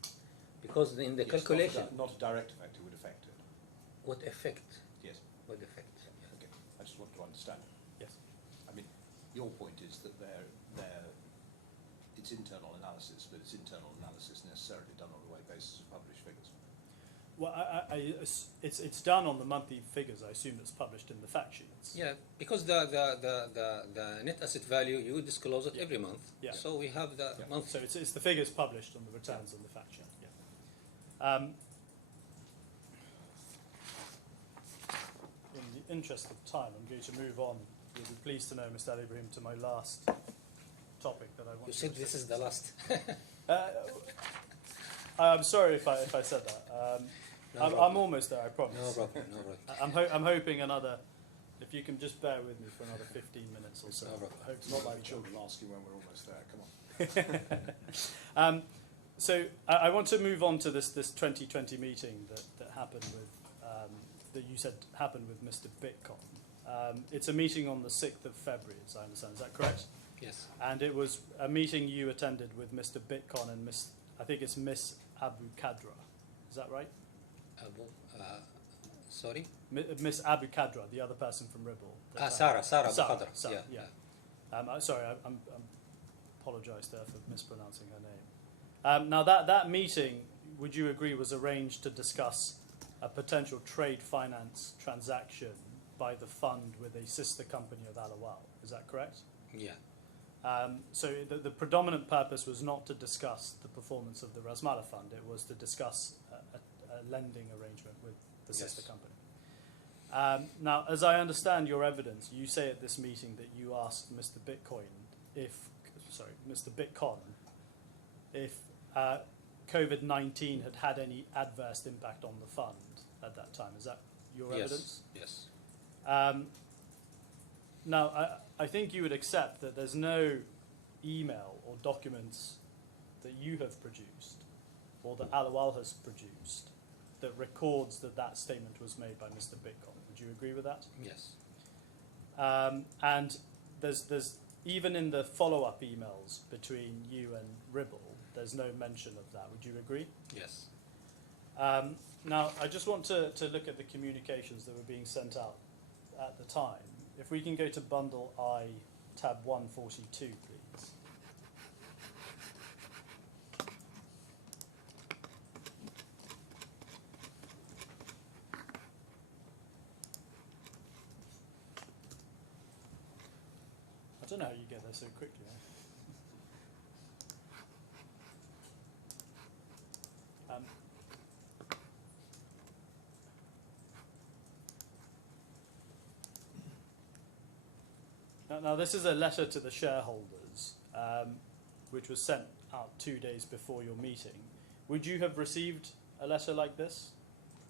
because in the Yes, calculation. not a direct effect, it would affect it. What effect? Yes. What effect? Yeah. Okay. I just want to understand. Yes. I mean, your point is that it's internal analysis, but it's internal analysis necessarily done on the basis of published figures. Well, it's done on the monthly figures. I assume it's published in the fact sheets. Yeah, because the net asset value, you disclose it every month. Yeah. So we have the Yeah. month. So it's the figures published on the returns on the fact sheet. Yeah. In the interest of time, I'm going to move on. You'll be pleased to know, Mr. Ali Ibrahim, to my last topic that I want You to said this is the last. I'm sorry if I said that. No I'm problem. almost there, I promise. No problem. No problem. I'm hoping another, if you can just bear with me for another 15 minutes or so. No problem. I hope It's to not be like back. children asking when we're almost there. Come on. So I want to move on to this 2020 meeting that happened with, that you said happened with Mr. Bitcon. It's a meeting on the 6th of February, as I understand. Is that correct? Yes. And it was a meeting you attended with Mr. Bitcon and I think it's Miss Abu Kadra. Is that right? Sorry. Miss Abu Kadra, the other person from Ribble. Sarah Abu Qadr. Sarah, Yeah. yeah. Sorry, I apologise there for mispronouncing her name. Now that meeting, would you agree, was arranged to discuss a potential trade finance transaction by the fund with a sister company of ALAWWAL? Is that correct? Yeah. So the predominant purpose was not to discuss the performance of the RASMALA fund. It was to discuss a lending arrangement with the sister Yes. company. Now, as I understand your evidence, you say at this meeting that you asked Mr. Bitcon if COVID-19 had any adverse impact on the fund at that time. Is that your evidence? Yes. Now, I think you would accept that there's no email or documents that you have produced or that ALAWWAL has produced that records that statement was made by Mr. Bitcon. Would you agree with that? Yes. And there's even in the follow-up emails between you and Ribble, there's no mention of that. Would you agree? Yes. Now, I just want to look at the communications that were being sent out at the time. If we can go to Bundle I, tab 142, please. don't know how you get there so quickly. Now, this is a letter to the shareholders, which was sent out 2 days before your meeting. Would you have received a letter like this?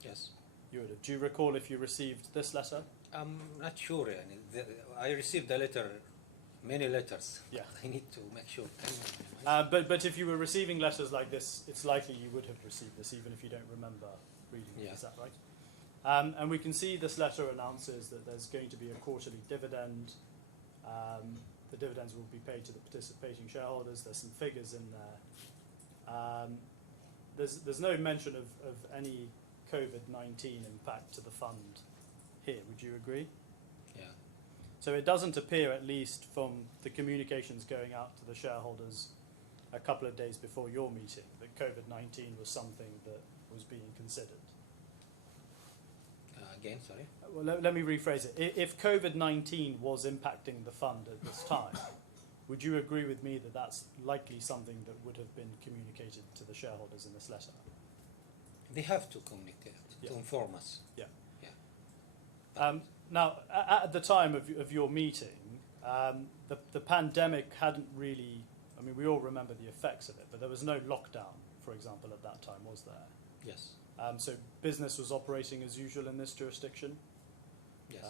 Yes. You would have. Do you recall if you received this letter? I'm not sure. I received a letter, many letters. Yeah. I need to make sure. But if you were receiving letters like this, it's likely you would have received this, even if you don't remember reading it. Yeah. Is that right? And we can see this letter announces that there's going to be a quarterly dividend. The dividends will be paid to the participating shareholders. There's some figures in there. There's no mention of any COVID-19 impact to the fund here. Would you agree? Yeah. So it doesn't appear, at least from the communications going out to the shareholders a couple of days before your meeting, that COVID-19 was something that was being considered. Again, sorry. Well, let me rephrase it. If COVID-19 was impacting the fund at this time, would you agree with me that that's likely something that would have been communicated to the shareholders in this letter? They have to communicate, Yeah. to inform us. Yeah. Yeah. Now, at the time of your meeting, the pandemic hadn't really, I mean, we all remember the effects of it, but there was no lockdown, for example, at that time, was there? Yes. So business was operating as usual in this jurisdiction? Yes.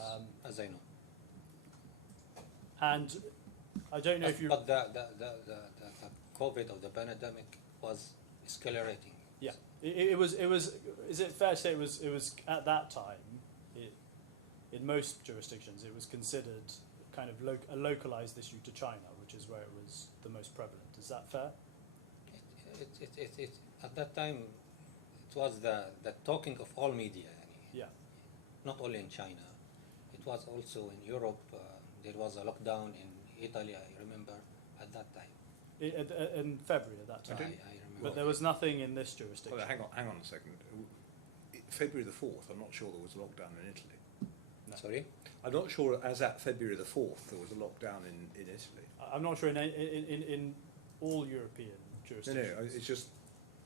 As I know. And I don't know if you... But the COVID or the pandemic was escalating. Yeah, it was. Is it fair to say it was at that time, in most jurisdictions, it was considered kind of a localized issue to China, which is where it was the most prevalent. Is that fair? At that time, it was the talking of all media. Yeah. Not only in China, it was also in Europe. There was a lockdown in Italy. I remember at that time. In February at that time. I remember. But there was nothing in this jurisdiction. Well, hang on a second. February the 4th, I'm not sure there was a lockdown in Italy. No. Sorry. I'm not sure as at February the 4th there was a lockdown in Italy. I'm not sure in all European jurisdictions. No, it's just,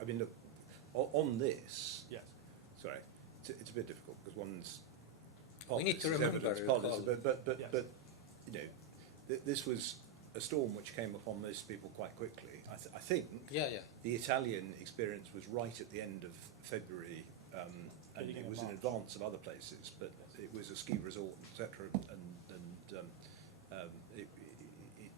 I mean, look, on this, Yes. sorry, it's a bit difficult because one's... We need to this is remember, evidence, part of this, recall. but you know, this was a storm which came upon most people quite quickly. I think Yeah. the Italian experience was right at the end of February, and Beginning it of was in March. advance of other places, but it was a ski resort, etc.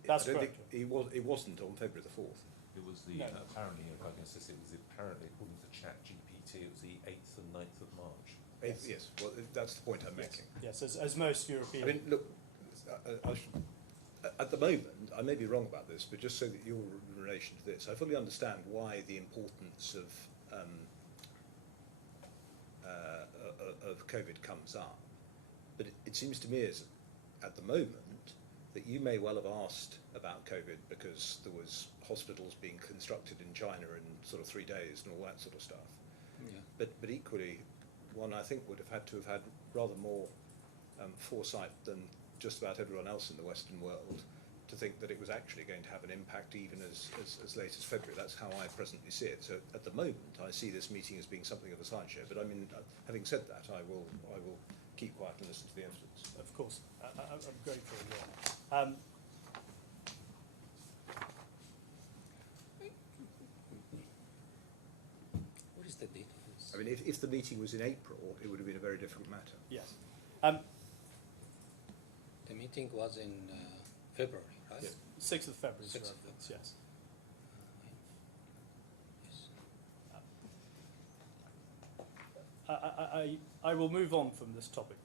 That's I don't correct. think it wasn't on February the 4th. It was the, No. apparently, if I can insist, it was apparently, according to ChatGPT, it was the 8th and 9th of March. Yes, well, that's the point I'm Yes. making. Yes, as most European. I mean, look, at the moment, I may be wrong about this, but just so that you're in relation to this, I fully understand why the importance of COVID comes up. But it seems to me as at the moment that you may well have asked about COVID because there was hospitals being constructed in China in sort of 3 days and all that sort of stuff. Yeah. But equally, one I think would have had to have had rather more foresight than just about everyone else in the Western world to think that it was actually going to have an impact even as late as February. That's how I presently see it. So at the moment, I see this meeting as being something of a sideshow. But I mean, having said that, I will keep quiet and listen to the evidence. Of course, I'm grateful. Yeah. What is the date of this? I mean, if the meeting was in April, it would have been a very different matter. Yes. The meeting was in February, right? Yeah. 6th of February. is 6th of relevant, yes. Yes. I will move on from this topic,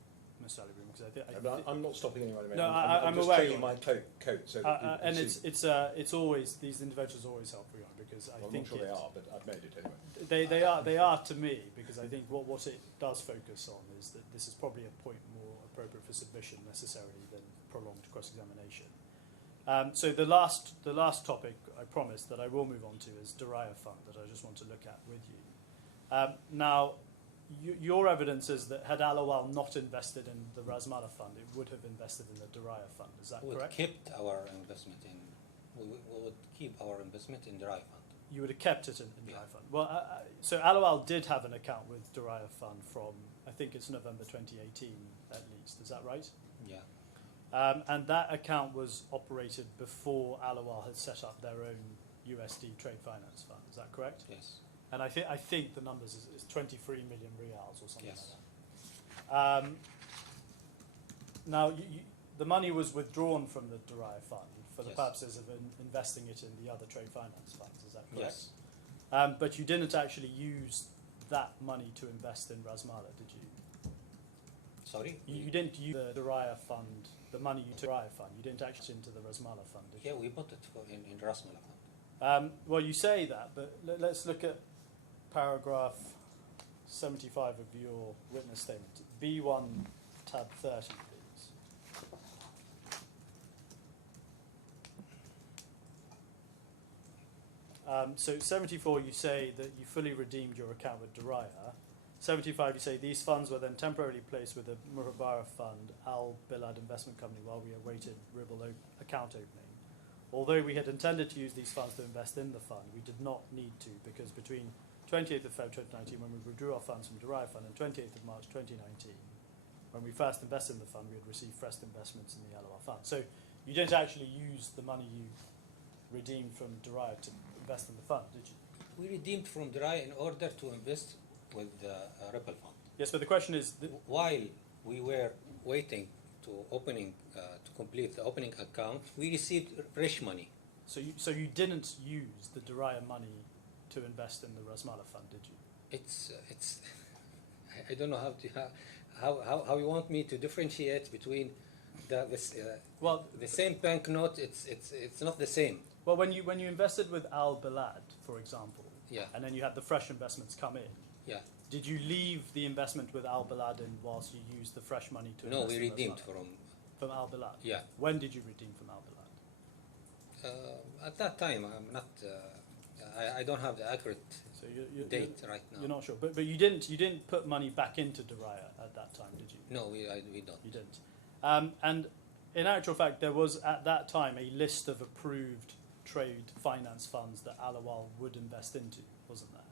Mr. Alibrahim, because I'm not stopping anyone. No, I'm I'm just aware taking you my coat so that you can and see. it's always, these interventions always help me on, because I I'm think not sure they are, but I've made it anyway. they are to me, because I think what it does focus on is that this is probably a point more appropriate for submission necessarily than prolonged cross-examination. So the last topic I promised that I will move on to is Diraya Fund, that I just want to look at with you. Now, your evidence is that had ALAWWAL not invested in the RASMALA fund, it would have invested in the Diraya fund. Is that We would correct? kept our investment in. We would keep our investment in the Diraya fund. You would have kept it in Yeah. Diraya fund. Well, so ALAWWAL did have an account with Diraya fund from, I think it's November 2018 at least. Is that right? Yeah. And that account was operated before ALAWWAL had set up their own USD trade finance fund. Is that correct? Yes. And I think the numbers is 23 million riyals or something Yes. like that. Now, the money was withdrawn from the Diraya fund for the Yes. purposes of investing it in the other trade finance funds. Is that correct? Yes. But you didn't actually use that money to invest in RASMALA, did you? Sorry. You didn't use the Diraya fund, the money you took Diraya fund. You didn't actually into the RASMALA fund, did you? Yeah, we put it in RASMALA fund. Well, you say that, but let's look at paragraph 75 of your witness statement. B1 tab 30, please. So 74, you say that you fully redeemed your account with Diraya. 75, you say these funds were then temporarily placed with the Muhabara Fund, Al Bilad Investment Company, while we awaited Ribble account opening. Although we had intended to use these funds to invest in the fund, we did not need to, because between 28th of February 2019, when we withdrew our funds from Diraya Fund, and 28th of March 2019, when we first invested in the fund, we had received fresh investments in the ALAWWAL fund. So you didn't actually use the money you redeemed from Diraya to invest in the fund, did you? We redeemed from Diraya in order to invest with the Ripple fund. Yes, but the question is... While we were waiting to complete the opening account, we received fresh money. So you didn't use the Diraya money to invest in the RASMALA fund, did you? It's I don't know how you want me to differentiate between the same banknote. It's not the same. Well, when you invested with Al Bilad, for example, Yeah. and then you had the fresh investments come in, Yeah. did you leave the investment with Al Bilad in whilst you used the fresh money to No, invest we in redeemed RASMALA? From Al Bilad? Yeah. When did you redeem from Al Bilad? At that time, I'm not. I don't have the accurate date right now. You're not sure, but you didn't put money back into Diraya at that time, did you? No, we don't. You didn't. And in actual fact, there was at that time a list of approved trade finance funds that ALAWWAL would invest into, wasn't there?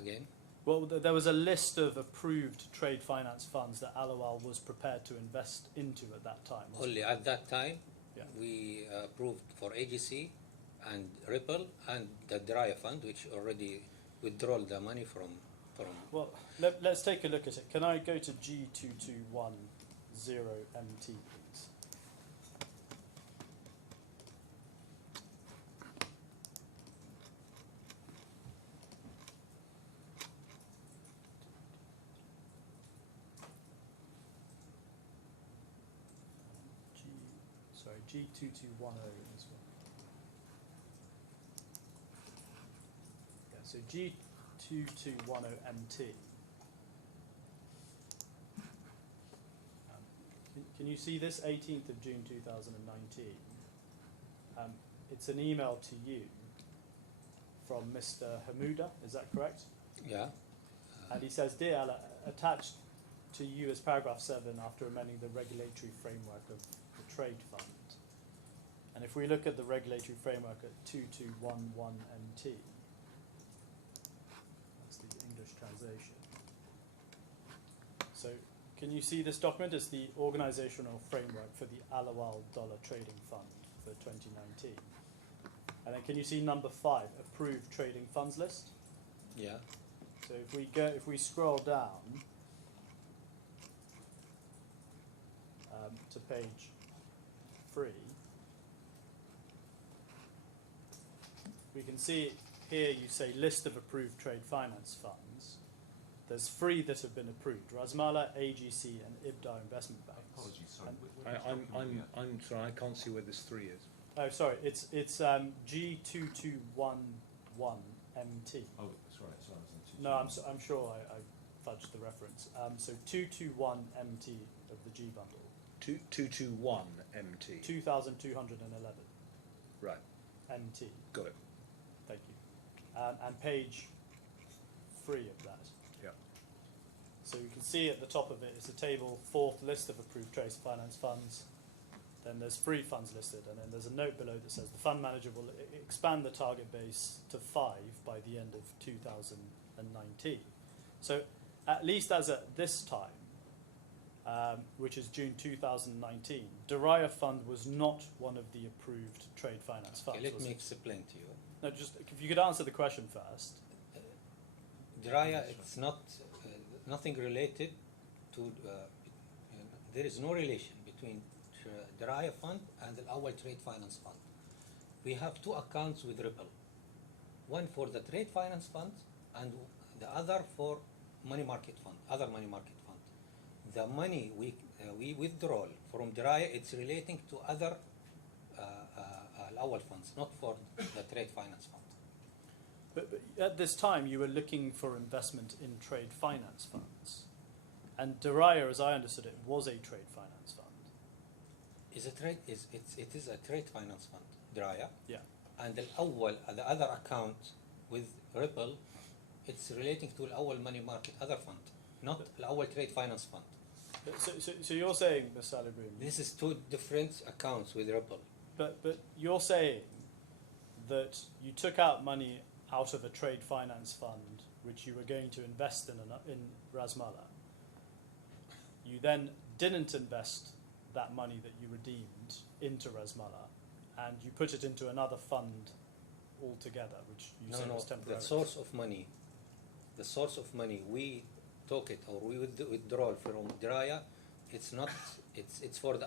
Again? Well, there was a list of approved trade finance funds that ALAWWAL was prepared to invest into at that time. Only at that time, Yeah. we approved for AGC and Ripple and the Diraya fund, which already withdrew the money from. Well, let's take a look at it. Can I go to G2210MT, please? G2210 as well. Yeah, so G2210MT. Can you see this? 18th of June 2019. It's an email to you from Mr. Hamuda, is that correct? Yeah. And he says, Dear Allah, attached to you as paragraph 7 after amending the regulatory framework of the trade fund. And if we look at the regulatory framework at 2211MT, that's the English translation. So can you see this document? It's the organizational framework for the ALAWWAL dollar trading fund for 2019. And then can you see number 5, approved trading funds list? Yeah. So if we scroll down to page 3, we can see here you say list of approved trade finance funds. There's 3 that have been approved: RASMALA, AGC, and IBDA investment banks. Apologies, sorry. And- I'm sorry, I can't see where this 3 is. Oh, sorry, it's G2211MT. Oh, sorry, I was on two. No, I'm sure I fudged the reference. So 221MT of the G bundle. 221 MT. 2,211 Right, MT. got it. Thank you. And page 3 of that. Yeah. So you can see at the top of it is a table, fourth list of approved trade finance funds. Then there's free funds listed, and then there's a note below that says the fund manager will expand the target base to 5 by the end of 2019. So at least as at this time, which is June 2019, Deraya Fund was not one of the approved trade finance funds. Okay, let was me it? explain to you. No, just if you could answer the question first. Diraya, it's not nothing related to. There is no relation between Diraya Fund and the ALAWWAL Trade Finance Fund. We have two accounts with Ripple, one for the Trade Finance Fund and the other for money market fund, other money market fund. The money we withdraw from Diraya, it's relating to other ALAWWAL funds, not for the Trade Finance Fund. But at this time, you were looking for investment in trade finance funds. And Deraya, as I understood it, was a trade finance fund. It is a trade finance fund, Diraya. Yeah. And the ALAWWAL, the other account with Ripple, it's relating to ALAWWAL money market other fund, not ALAWWAL trade finance fund. So you're saying, Mr. Alibrim, This is two different accounts with Ripple. but you're saying that you took out money out of a trade finance fund which you were going to invest in RASMALA. You then didn't invest that money that you redeemed into RASMALA, and you put it into another fund altogether, which you said was temporary. The source of money we took it or we withdraw from Diraya, it's not. It's for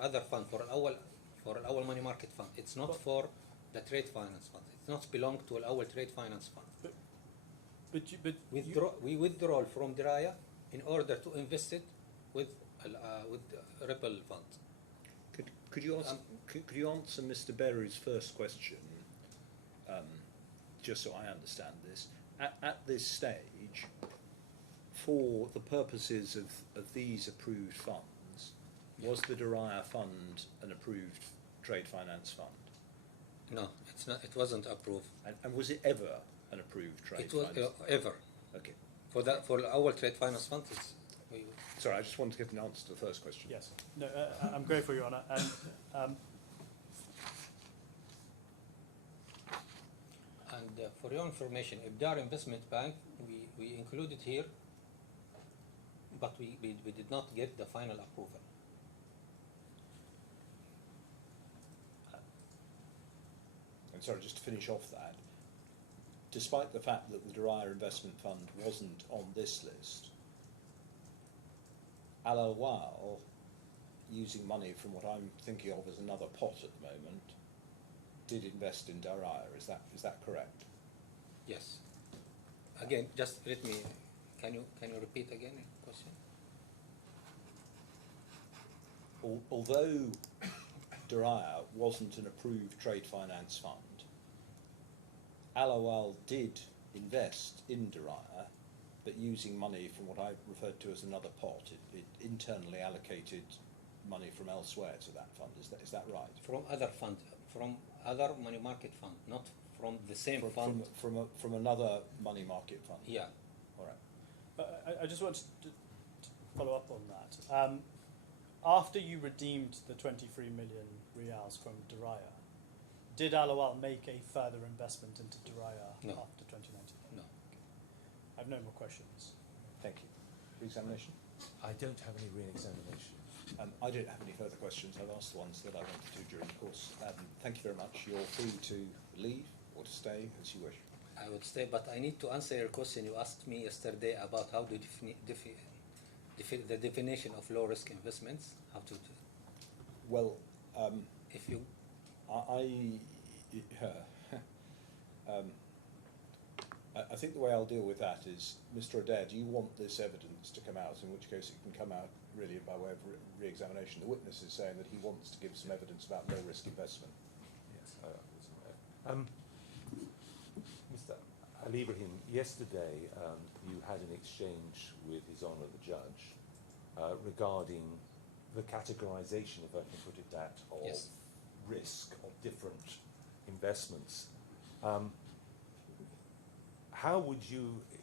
other fund, for ALAWWAL money market fund. It's not for the trade finance fund. It's not belong to ALAWWAL trade finance fund. We withdraw from Diraya in order to invest it with Ripple fund. Could you answer Mr. Berry's first question, just so I understand this? At this stage, for the purposes of these approved funds, was the Diraya Fund an approved trade finance fund? No, it's not. It wasn't approved. And was it ever an approved trade It was finance? ever. Okay. For our trade finance fund, Sorry, I just wanted to get an answer to the first question. Yes. No, I'm grateful, Your Honour. And for your information, Ibdar Investment Bank, we included here, but we did not get the final approval. And sorry, just to finish off that, despite the fact that the Diraya Investment Fund wasn't on this list, ALAWWAL, using money from what I'm thinking of as another pot at the moment, did invest in Diraya. Is that correct? Yes. Again, just let me. Can you repeat again the question? Although Diraya wasn't an approved trade finance fund, ALAWWAL did invest in Diraya, but using money from what I referred to as another pot. It internally allocated money from elsewhere to that fund. Is that right? From other fund, from other money market fund, not from the same fund. From another money market fund. Yeah. All right. I just wanted to follow up on that. After you redeemed the 23 million riyals from Diraya, did ALAWWAL make a further investment into Diraya after 2019? No. I have no more questions. Thank you. Re-examination? I don't have any re-examination. I don't have any further questions. I've asked the ones that I wanted to during the course. Thank you very much. You're free to leave or to stay as you wish. I would stay, but I need to answer your question. You asked me yesterday about how to the definition of low-risk investments. How to do. Well, if you. I think the way I'll deal with that is, Mr. Adair, do you want this evidence to come out, in which case it can come out really by way of re-examination? The witness is saying that he wants to give some evidence about low-risk investment. Yes, I was aware. Mr. Alibrim, yesterday you had an exchange with His Honour the Judge regarding the categorisation, if I can put it that, of Yes. risk of different investments. How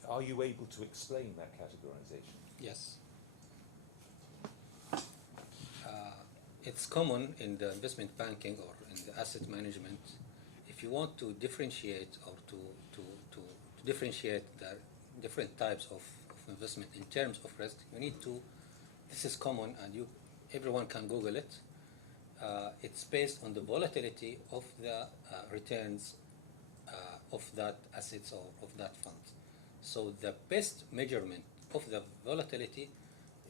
are you able to explain that categorisation? Yes. It's common in the investment banking or in the asset management. If you want to differentiate or to differentiate the different types of investment in terms of risk, you need to, this is common and everyone can Google it. It's based on the volatility of the returns of that assets or of that fund. So the best measurement of the volatility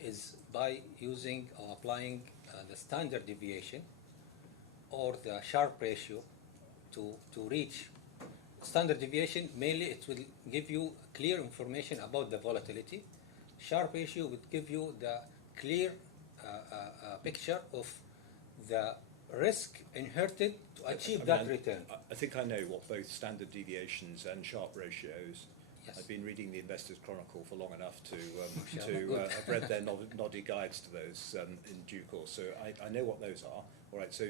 is by using or applying the standard deviation or the Sharpe ratio to reach standard deviation. Mainly it will give you clear information about the volatility. Sharpe ratio would give you the clear picture of the risk inherited to achieve that return. I think I know what both standard deviations and Sharpe ratios. Yes. I've been reading the Investors Chronicle for long enough to Good. I've read their noddy guides to those in due course. So I know what those are. All right. So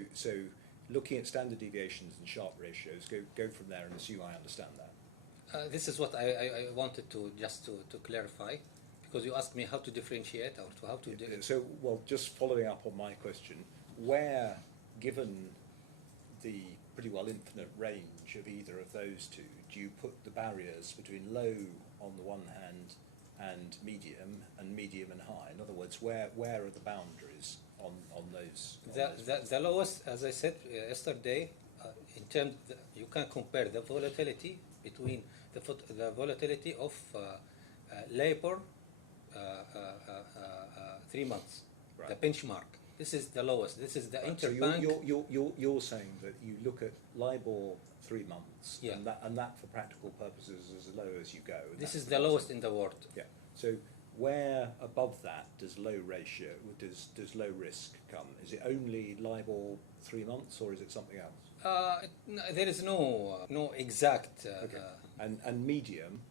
looking at standard deviations and Sharpe ratios, go from there and assume I understand that. This is what I wanted to just to clarify, because you asked me how to differentiate or to how to do it. So, well, just following up on my question, where, given the pretty well infinite range of either of those two, do you put the barriers between low on the one hand and medium and high? In other words, where are the boundaries on those? The lowest, as I said yesterday, in terms you can compare the volatility between the volatility of labor 3 months, Right. the benchmark. This is the lowest. This is the Right, interbank. So you're saying that you look at LIBOR 3 months, Yeah. and that for practical purposes is as low as you go. and This that's is the lowest in the world. Yeah. So where above that does low ratio, does low risk come? Is it only LIBOR 3 months, or is it something else? There is no exact. Okay. And medium,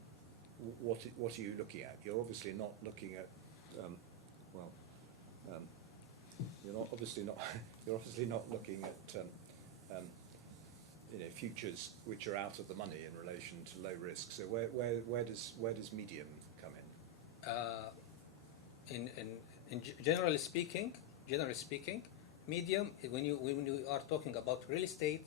what are you looking at? You're obviously not looking at, you're obviously not looking at futures which are out of the money in relation to low risk. So where does medium come in? Generally speaking, medium, when you are talking about real estate,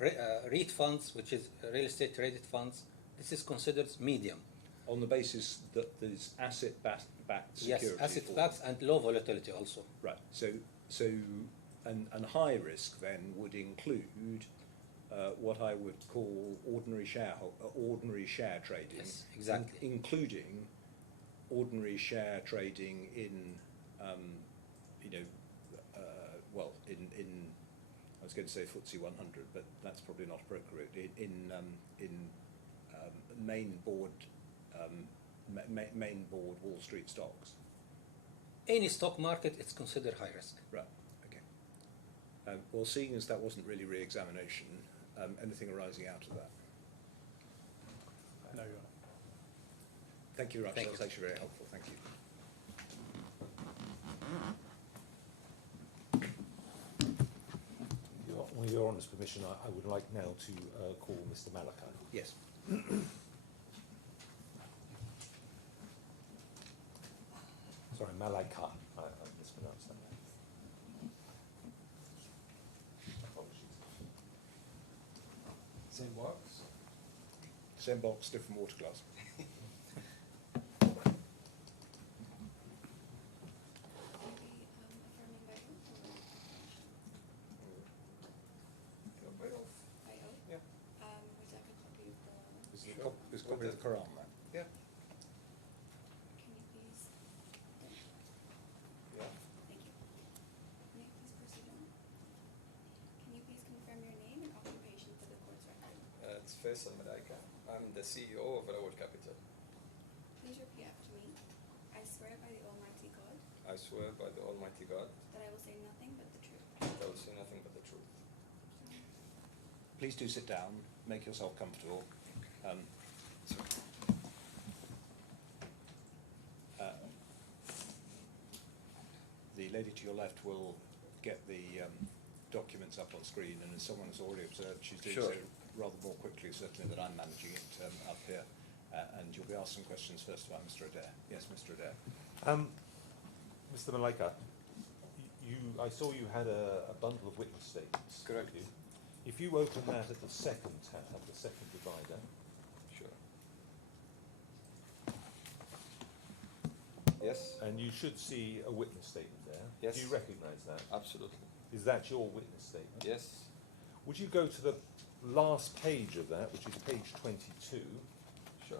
REIT funds, which is real estate traded funds, this is considered medium. On the basis that there's asset-backed security. Yes, asset-backed and low volatility also. Right. So and high risk then would include what I would call ordinary share trading. Yes, exactly. Including ordinary share trading in, in I was going to say FTSE 100, but that's probably not appropriate. In main board Wall Street stocks. Any stock market, it's considered high risk. Right. Okay. Well, seeing as that wasn't really re-examination, anything arising out of that? No, Your Honour. Thank you, Raj. Thank That's you. actually very helpful. Thank you. With Your Honour's permission, I would like now to call Mr. Malaka. Yes. Sorry, Malaka. I mispronounced that. Apologies. Same box? Same box, different water glass. There's a copy of the Quran there. Yeah. Can you please? Yeah. Thank you. May I please proceed on? Can you please confirm your name and occupation for the court's record? It's Faisal Malaika. I'm the CEO of ALAWWAL Capital. Please repeat after me. I swear by the Almighty God I swear by the Almighty God that I will say nothing but the truth. that I will say nothing but the truth. Please do sit down, make yourself comfortable. The lady to your left will get the documents up on screen, and as someone has already observed, she's doing Sure. so rather more quickly, certainly, than I'm managing it up here. and you'll be asked some questions first by Mr. Adair. Yes, Mr. Adair. Mr. Malaika, I saw you had a bundle of witness statements. Correct. with you. If you open that at the second tab, the second divider, Sure. Yes, and you should see a witness statement there. Yes. Do you recognise that? absolutely. Is that your witness statement? Yes, Would you go to the last page of that, which is page 22? sure.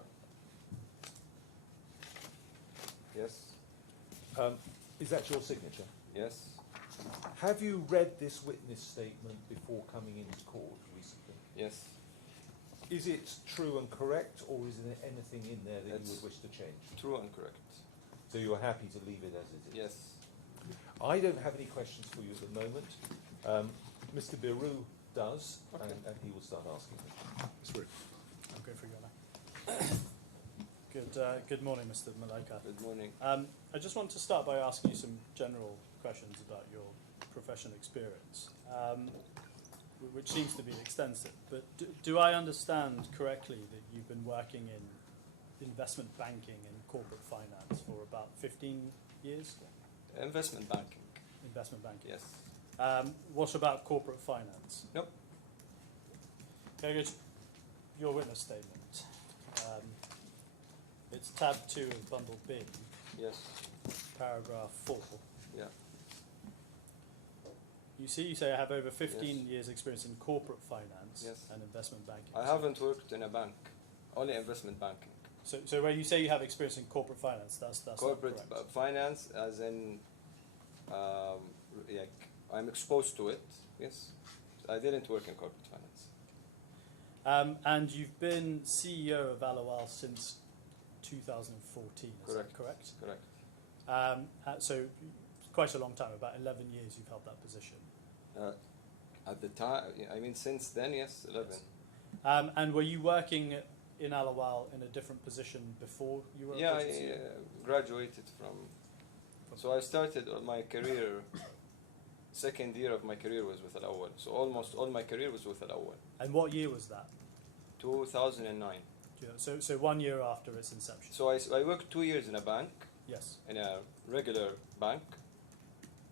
Yes, Is that your signature? yes. Have you read this witness statement before coming into court recently? Yes, Is it true and correct, or is there anything in there that you It's- would wish to change? true and correct. So you're happy to leave it as it is? Yes. I don't have any questions for you at the moment. Mr. Biru does, Okay. and he will start asking questions. Ms. Root. I'll go for you now. Good morning, Mr. Malaika. Good morning. I just want to start by asking you some general questions about your professional experience, which seems to be extensive. But do I understand correctly that you've been working in investment banking and corporate finance for about 15 years? Investment banking. Investment banking. Yes. What about corporate finance? Nope. Okay, good. Your witness statement. It's tab 2 of bundle B, Yes. paragraph 4. Yeah. You say I have over 15 Yes. years experience in corporate finance Yes. and investment banking. I haven't worked in a bank. Only investment banking. So when you say you have experience in corporate finance, that's Corporate not correct. finance, as in, like, I'm exposed to it. Yes. I didn't work in corporate finance. And you've been CEO of ALAWWAL since 2014, is that correct? Correct. So quite a long time, about 11 years you've held that position. At the time, I mean, since then, yes, 11. Yes. And were you working in ALAWWAL in a different position before you were Yeah, appointed I CEO? graduated from. So I started my career. Second year of my career was with ALAWWAL. So almost all my career was with ALAWWAL. And what year was that? 2009. Yeah, so 1 year after its inception. So I worked 2 years in a bank, Yes. in a regular bank.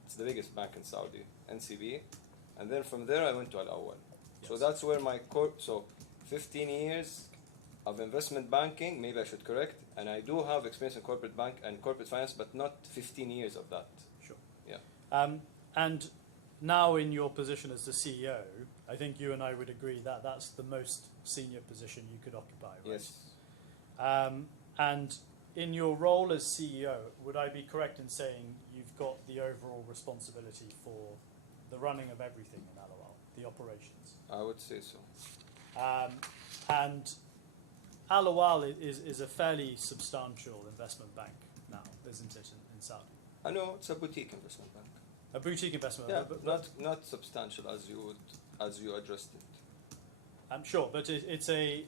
It's the biggest bank in Saudi, NCB. And then from there I went to ALAWWAL. So Yes. that's where my so 15 years of investment banking, maybe I should correct, and I do have experience in corporate bank and corporate finance, but not 15 years of that. Sure. Yeah. And now in your position as the CEO, I think you and I would agree that that's the most senior position you could occupy, right? Yes. And in your role as CEO, would I be correct in saying you've got the overall responsibility for the running of everything in ALAWWAL, the operations? I would say so. And ALAWWAL is a fairly substantial investment bank now, isn't it, in Saudi? I know it's a boutique investment bank. A boutique investment Yeah, bank, but not substantial as you addressed it. I'm sure, but it's a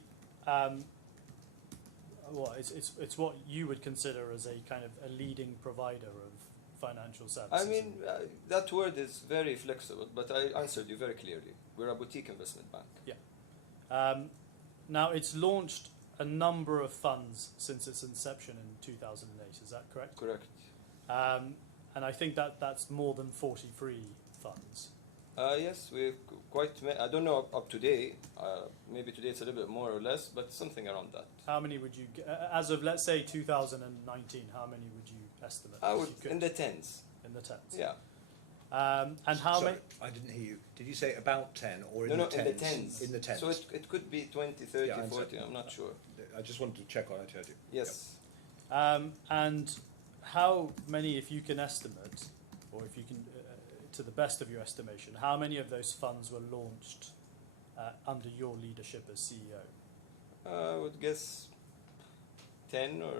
it's what you would consider as a kind of a leading provider of financial services. I mean, that word is very flexible, but I answered you very clearly. We're a boutique investment bank. Yeah. Now it's launched a number of funds since its inception in 2008. Is that correct? Correct. And I think that's more than 43 funds. Yes, we're quite. I don't know up to date. Maybe today it's a little bit more or less, but something around that. How many would you, as of let's say 2019? How many would you estimate? I if would you could? in the tens. In the tens. Yeah. And how Sorry, many? I didn't hear you. Did you say about 10 or in No, the in tens? the tens. In the tens. So it could be 20, 30, Yeah, I'm 40. sorry. I'm not sure. I just wanted to check what I heard you. Yes. And how many, if you can estimate, or if you can, to the best of your estimation, how many of those funds were launched under your leadership as CEO? I would guess 10 or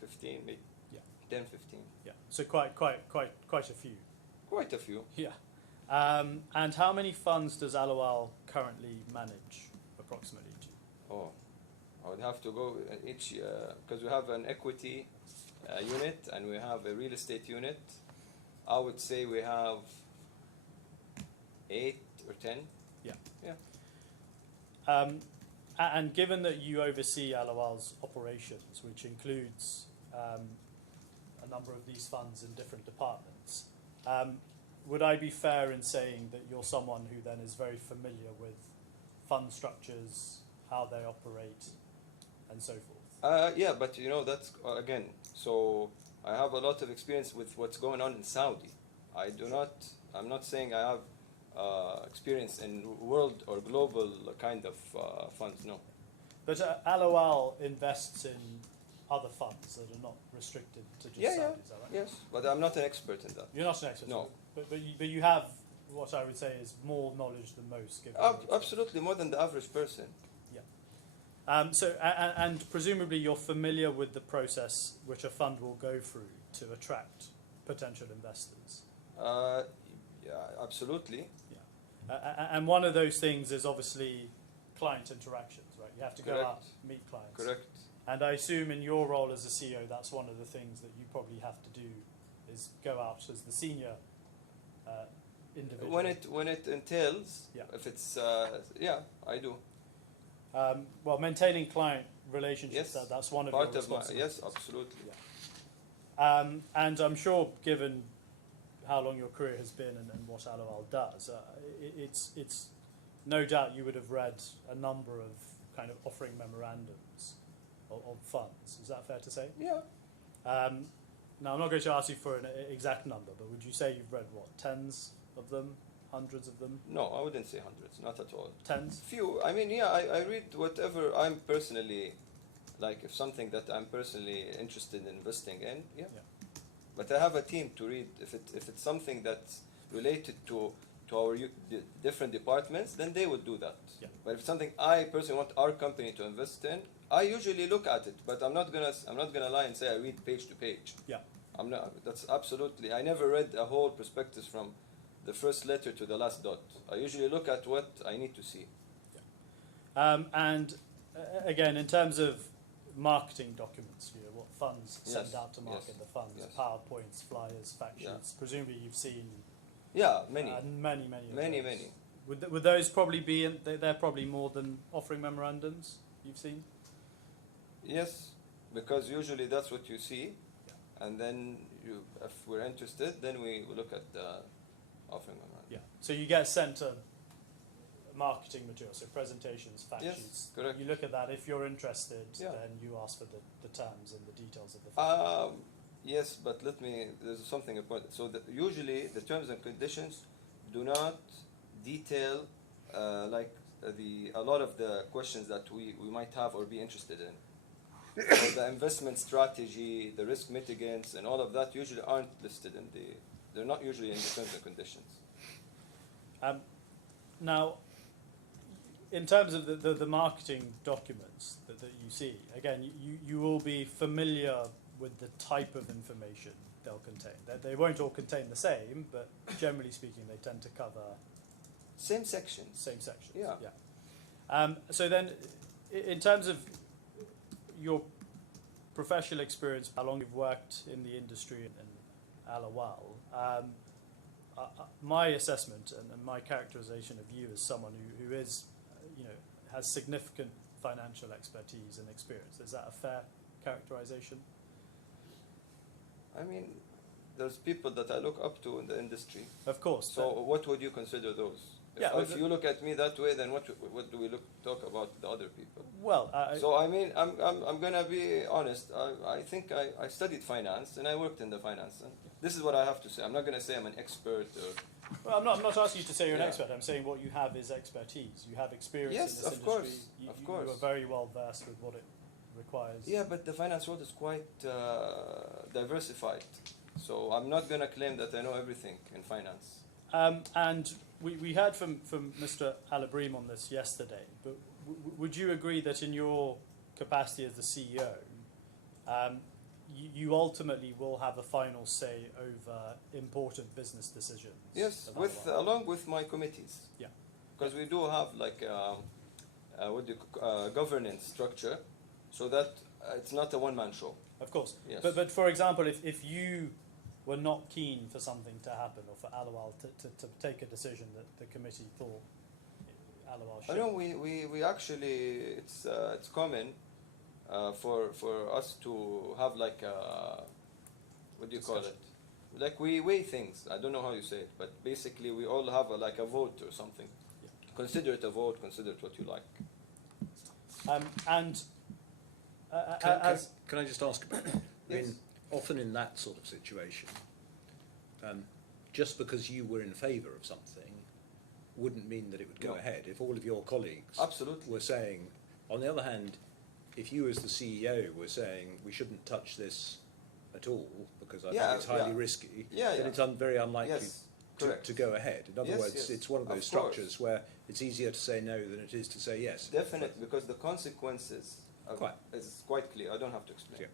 15, maybe. Yeah. 10, 15. Yeah. So quite a few. Quite a few. Yeah. And how many funds does ALAWWAL currently manage, approximately? Oh, I would have to go each because we have an equity unit and we have a real estate unit. I would say we have 8 or 10. Yeah. Yeah. And given that you oversee ALAWWAL's operations, which includes a number of these funds in different departments, would I be fair in saying that you're someone who then is very familiar with fund structures, how they operate, and so forth? Yeah, but you know, that's again, so I have a lot of experience with what's going on in Saudi. I'm not saying I have experience in world or global kind of funds, no. But ALAWWAL invests in other funds that are not restricted to just Saudi, is that right? Yes, but I'm not an expert in that. You're not an expert? No. But you have what I would say is more knowledge than most. Given Absolutely, more than the average person. Yeah. And presumably you're familiar with the process which a fund will go through to attract potential investors. Yeah, absolutely. Yeah. And one of those things is obviously client interactions, right? You have to go out, meet clients. Correct. And I assume in your role as a CEO, that's one of the things that you probably have to do is go out as the senior individual. When it entails, Yeah. if it's I do. Well, maintaining client relationships, Yes. that's one of Part your of my responsibilities. yes, absolutely. Yeah. And I'm sure, given how long your career has been and what ALAWWAL does, it's no doubt you would have read a number of kind of offering memorandums of funds. Is that fair to say? Yeah. Now, I'm not going to ask you for an exact number, but would you say you've read, what, tens of them, hundreds of them? No, I wouldn't say hundreds, not at all. Tens? Few. I mean, yeah, I read whatever I'm personally, like if something that I'm personally interested in investing in, yeah. But I have a team to read. If it's something that's related to our different departments, then they would do that. Yeah. But if it's something I personally want our company to invest in, I usually look at it. But I'm not gonna lie and say I read page to page. Yeah. I'm not. That's absolutely. I never read a whole prospectus from the first letter to the last dot. I usually look at what I need to see. And again, in terms of marketing documents, you know, what funds send Yes, out to market yes, the funds, yes. PowerPoints, flyers, fact sheets. Yeah. Presumably, you've seen Yeah, many. many of Many, those. many. Would those probably be? They're probably more than offering memorandums you've seen. Yes, because usually that's what you see, Yeah. and then if we're interested, then we look at the offering memorandum. Yeah. So you get sent a marketing material, so presentations, fact Yes, sheets. correct. You look at that. If you're interested, Yeah. then you ask for the terms and the details of the fund. Yes, but there's something important. So usually the terms and conditions do not detail a lot of the questions that we might have or be interested in. So the investment strategy, the risk mitigants, and all of that usually aren't listed they're not usually in the terms and conditions. Now, in terms of the marketing documents that you see, again, you will be familiar with the type of information they'll contain. They won't all contain the same, but generally speaking, they tend to cover Same sections. same sections. Yeah. So then, in terms of your professional experience, how long you've worked in the industry and ALAWWAL, my assessment and my characterization of you as someone who is, has significant financial expertise and experience. Is that a fair characterization? I mean, there's people that I look up to in the industry. Of course. So what would you consider those? If you look at me that way, then what do we talk about the other people? Well, so I mean, I'm gonna be honest. I think I studied finance and I worked in the finance. And this is what I have to say. I'm not gonna say I'm an expert or. Well, I'm not asking you to say you're an Yeah. expert. I'm saying what you have is expertise. You have experience Yes, in this of industry. course, You of course. are very well versed with what it requires. Yeah, but the finance world is quite diversified. So I'm not gonna claim that I know everything in finance. And we heard from Mr. Alabrim on this yesterday, but would you agree that in your capacity as the CEO, you ultimately will have a final say over important business decisions? Yes, of ALAWWAL? along with my committees. Yeah. Because we do have like governance structure, so that it's not a one-man show. Of course. Yes. But for example, if you were not keen for something to happen or for ALAWWAL to take a decision that the committee thought ALAWWAL I should? know we actually it's common for us to have like a, what do you call it? Like we weigh things. I don't know how you say it, but basically we all have like a vote or something. Yeah. Consider it a vote. Consider it what you like. And as Can I just ask about that? I Yes. mean, often in that sort of situation, just because you were in favour of something wouldn't mean that it would go No. ahead. If all of your colleagues Absolutely. were saying, on the other hand, if you as the CEO were saying we shouldn't touch this at all because I Yeah, think it's highly yeah. risky, Yeah, then yeah. it's very unlikely Yes, to correct. go ahead. In other Yes, words, yes, it's one of those of structures course. where it's easier to say no than it is to say yes. Definitely, because the consequences Quite. is quite clear. I don't have to explain. Yeah.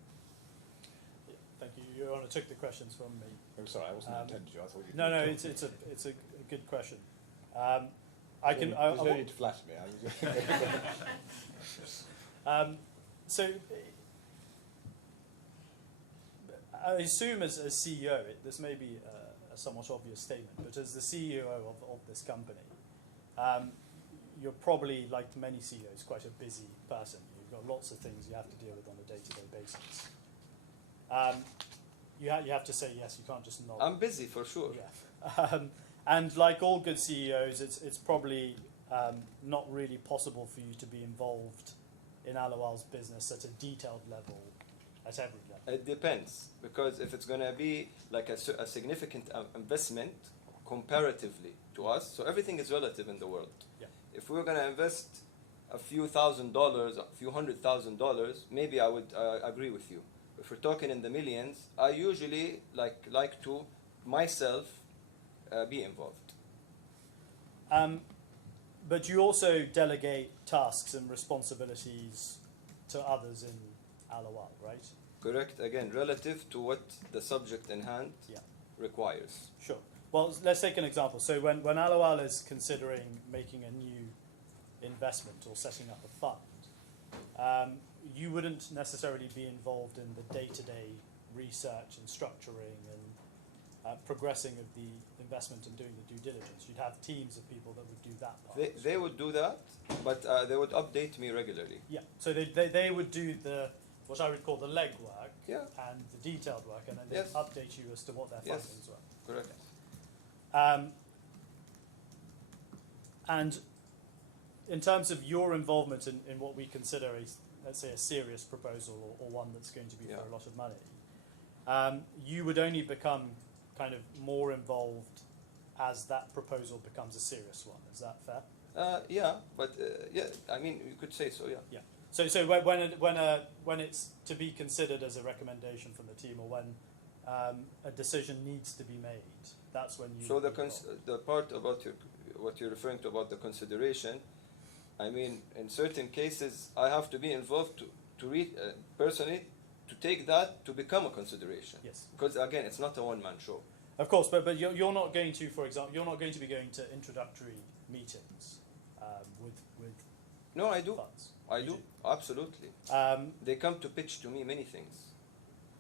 yeah, thank you. Your Honour took the questions from me. I'm sorry, I wasn't Um, intended to. I thought you. No, no, it's a good question. I can. I, There's no need to flatter me. so, I assume as CEO, this may be a somewhat obvious statement, but as the CEO of this company, you're probably, like many CEOs, quite a busy person. You've got lots of things you have to deal with on a day-to-day basis. You have to say yes. You can't just nod. I'm busy for sure. Yeah. And like all good CEOs, it's probably not really possible for you to be involved in ALAWWAL's business at a detailed level, at every level. It depends, because if it's going to be like a significant investment comparatively to us, so everything is relative in the world. Yeah. If we're going to invest a few $1,000s, a few $100,000, maybe I would agree with you. If we're talking in the millions, I usually like to myself be involved. But you also delegate tasks and responsibilities to others in ALAWWAL, right? Correct. Again, relative to what the subject in hand Yeah. requires. Sure. Well, let's take an example. So when ALAWWAL is considering making a new investment or setting up a fund, you wouldn't necessarily be involved in the day-to-day research and structuring and progressing of the investment and doing the due diligence. You'd have teams of people that would do that part. They would do that, but they would update me regularly. Yeah. So they would do what I would call the legwork Yeah. and the detailed work, and then they'd Yes. update you as to what their Yes. findings were. Correct. And in terms of your involvement in what we consider let's say, a serious proposal or one that's going to be Yeah. for a lot of money, you would only become kind of more involved as that proposal becomes a serious one. Is that fair? Yeah, but yeah, I mean, you could say so. Yeah. Yeah. So when it's to be considered as a recommendation from the team, or when a decision needs to be made, that's when you. So would be involved. the part about what you're referring to about the consideration, I mean, in certain cases, I have to be involved to read personally to take that to become a consideration. Yes. Because again, it's not a one-man show. Of course, but you're not going to, for example, you're not going to be going to introductory meetings with No, I do. funds. I You do. Absolutely. They come to pitch to me many things.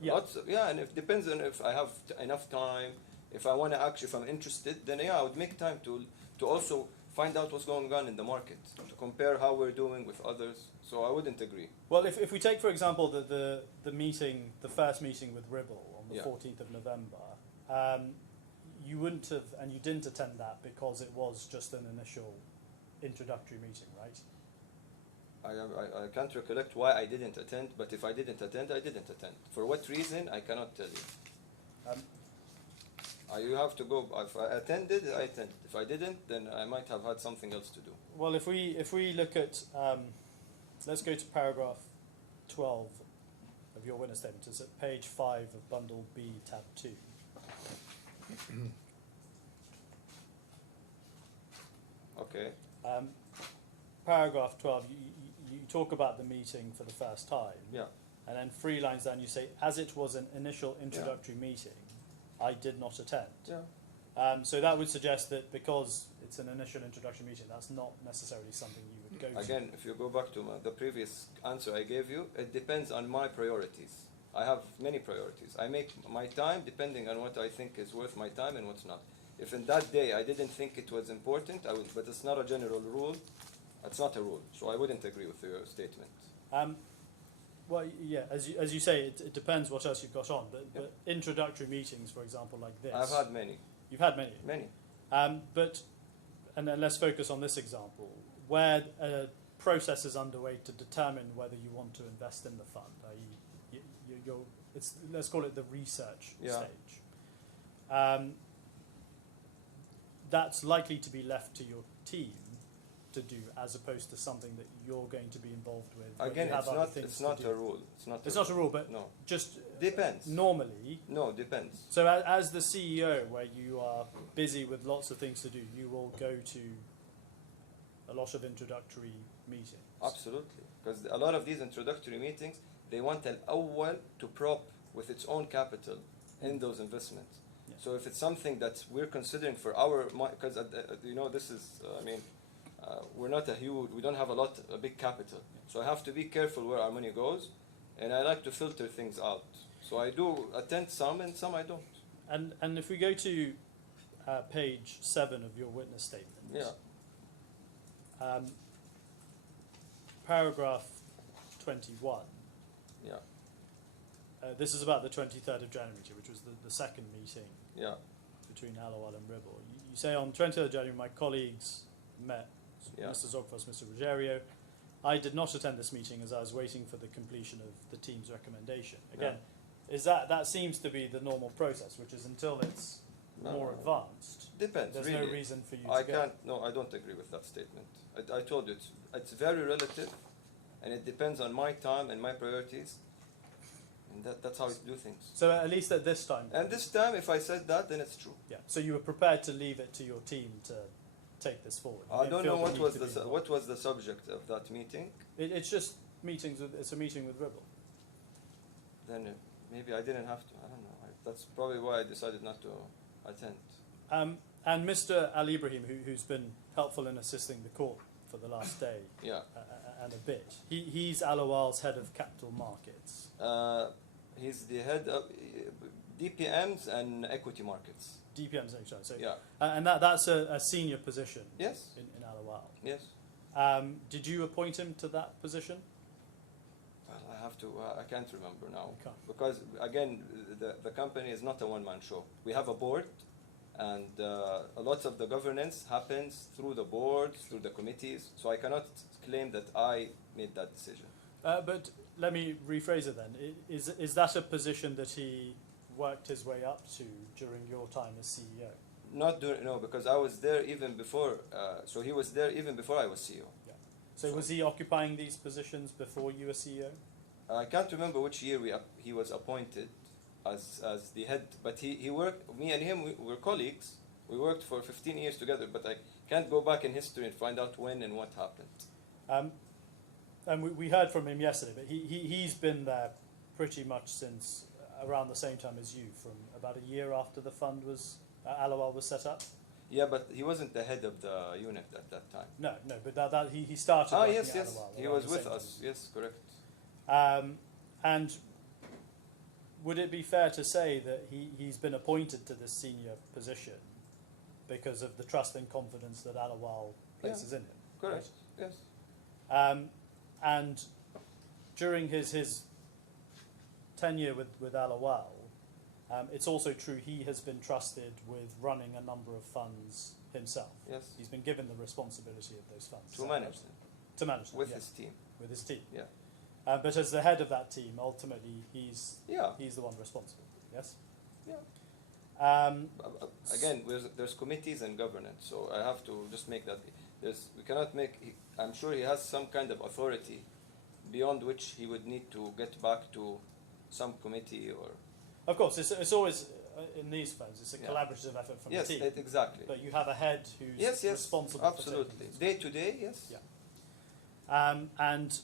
Yeah. Lots of, yeah, and it depends on if I have enough time. If I want to actually, if I'm interested, then yeah, I would make time to also find out what's going on in the market, to compare how we're doing with others. So I wouldn't agree. Well, if we take, for example, the meeting, the first meeting with Ribble on the Yeah. 14th of November, you wouldn't have, and you didn't attend that because it was just an initial introductory meeting, right? I can't recollect why I didn't attend, but if I didn't attend, I didn't attend. For what reason, I cannot tell you. Um, You have to go. If I attended, I attended. If I didn't, then I might have had something else to do. well, if we look at, let's go to paragraph 12 of your witness statement. It's at page 5 of bundle B, tab 2. Okay. Paragraph 12, you talk about the meeting for the first time. Yeah. And then 3 lines down, you say, as it was an initial introductory meeting, I did not attend. Yeah. So that would suggest that because it's an initial introductory meeting, that's not necessarily something you would go to. Again, if you go back to the previous answer I gave you, it depends on my priorities. I have many priorities. I make my time depending on what I think is worth my time and what's not. If in that day I didn't think it was important, I would, but it's not a general rule. It's not a rule, so I wouldn't agree with your statement. Well, yeah, as you say, it depends what else you've got on. But, Yeah. but introductory meetings, for example, like this. I've had many. You've had many. Many. And then let's focus on this example, where a process is underway to determine whether you want to invest in the fund, i.e., let's call it the research Yeah. stage. That's likely to be left to your team to do, as opposed to something that you're going to be involved with. where Again, you have it's other not. things It's to not do. a rule. It's not. It's not a rule, but no. just Depends. normally. No, depends. So as the CEO, where you are busy with lots of things to do, you will go to a lot of introductory meetings. Absolutely, because a lot of these introductory meetings, they want ALAWWAL to prop with its own capital in those investments. Yeah. So if it's something that we're considering for our, because you know, this is, we're not a huge, we don't have a big capital. So I have to be careful where our money goes, and I like to filter things out. So I do attend some, and some I don't. And if we go to page 7 of your witness statement, Yeah, paragraph 21. yeah, This is about the 23rd of January meeting, which was the second meeting yeah, between ALAWWAL and Ribble. You say on 23rd of January, my colleagues met Yeah. Mr. Zogfos, Mr. Ruggiero. I did not attend this meeting as I was waiting for the completion of the team's recommendation. Again, is that seems to be the normal process, which is until it's more advanced. Depends. There's really. no reason for you I to go. can't. No, I don't agree with that statement. I told you it's very relative, and it depends on my time and my priorities, and that's how I do things. So at least at this time. And this time, if I said that, then it's true. Yeah. So you were prepared to leave it to your team to take this forward. You I didn't don't feel know the what need was to be the involved. what was the subject of that meeting. It's just meetings with. It's a meeting with Ribble. Then maybe I didn't have to. I don't know. That's probably why I decided not to attend. And Mr. Al Ibrahim, who's been helpful in assisting the court for the last day Yeah. and a bit, he's ALAWWAL's head of capital markets. He's the head of DPMs and equity markets. DPM's HR. So Yeah. and that's a senior position. Yes. In ALAWWAL. Yes. Did you appoint him to that position? Well, I have to. I can't remember now Okay. because again, the company is not a one-man show. We have a board, and a lot of the governance happens through the board, through the committees. So I cannot claim that I made that decision. But let me rephrase it then. Is that a position that he worked his way up to during your time as CEO? Not doing no, because I was there even before. So he was there even before I was CEO. Yeah. So was he occupying these positions before you were CEO? I can't remember which year he was appointed as the head, but he worked. Me and him, we were colleagues. We worked for 15 years together, but I can't go back in history and find out when and what happened. And we heard from him yesterday, but he's been there pretty much since around the same time as you, from about a year after the fund was, ALAWWAL was set up. Yeah, but he wasn't the head of the unit at that time. No, but he started. Ah, working yes, at yes, ALAWWAL he around was the with same us. time. Yes, correct. And would it be fair to say that he's been appointed to this senior position because of the trust and confidence that ALAWWAL places in him? Correct. Yes. And during his tenure with ALAWWAL, it's also true he has been trusted with running a number of funds himself. Yes. He's been given the responsibility of those funds. To manage them To manage them, with yeah, his team. with his team. Yeah. But as the head of that team, ultimately he's Yeah. the one responsible. Yes. Yeah. Again, there's committees and governance, so I have to just make that. We cannot make. I'm sure he has some kind of authority beyond which he would need to get back to some committee or. Of course, it's always in these firms. It's a Yeah. collaborative effort from Yes, the team. exactly. But you have a head who's Yes, responsible. absolutely. For taking Day to day, yes. Yeah. And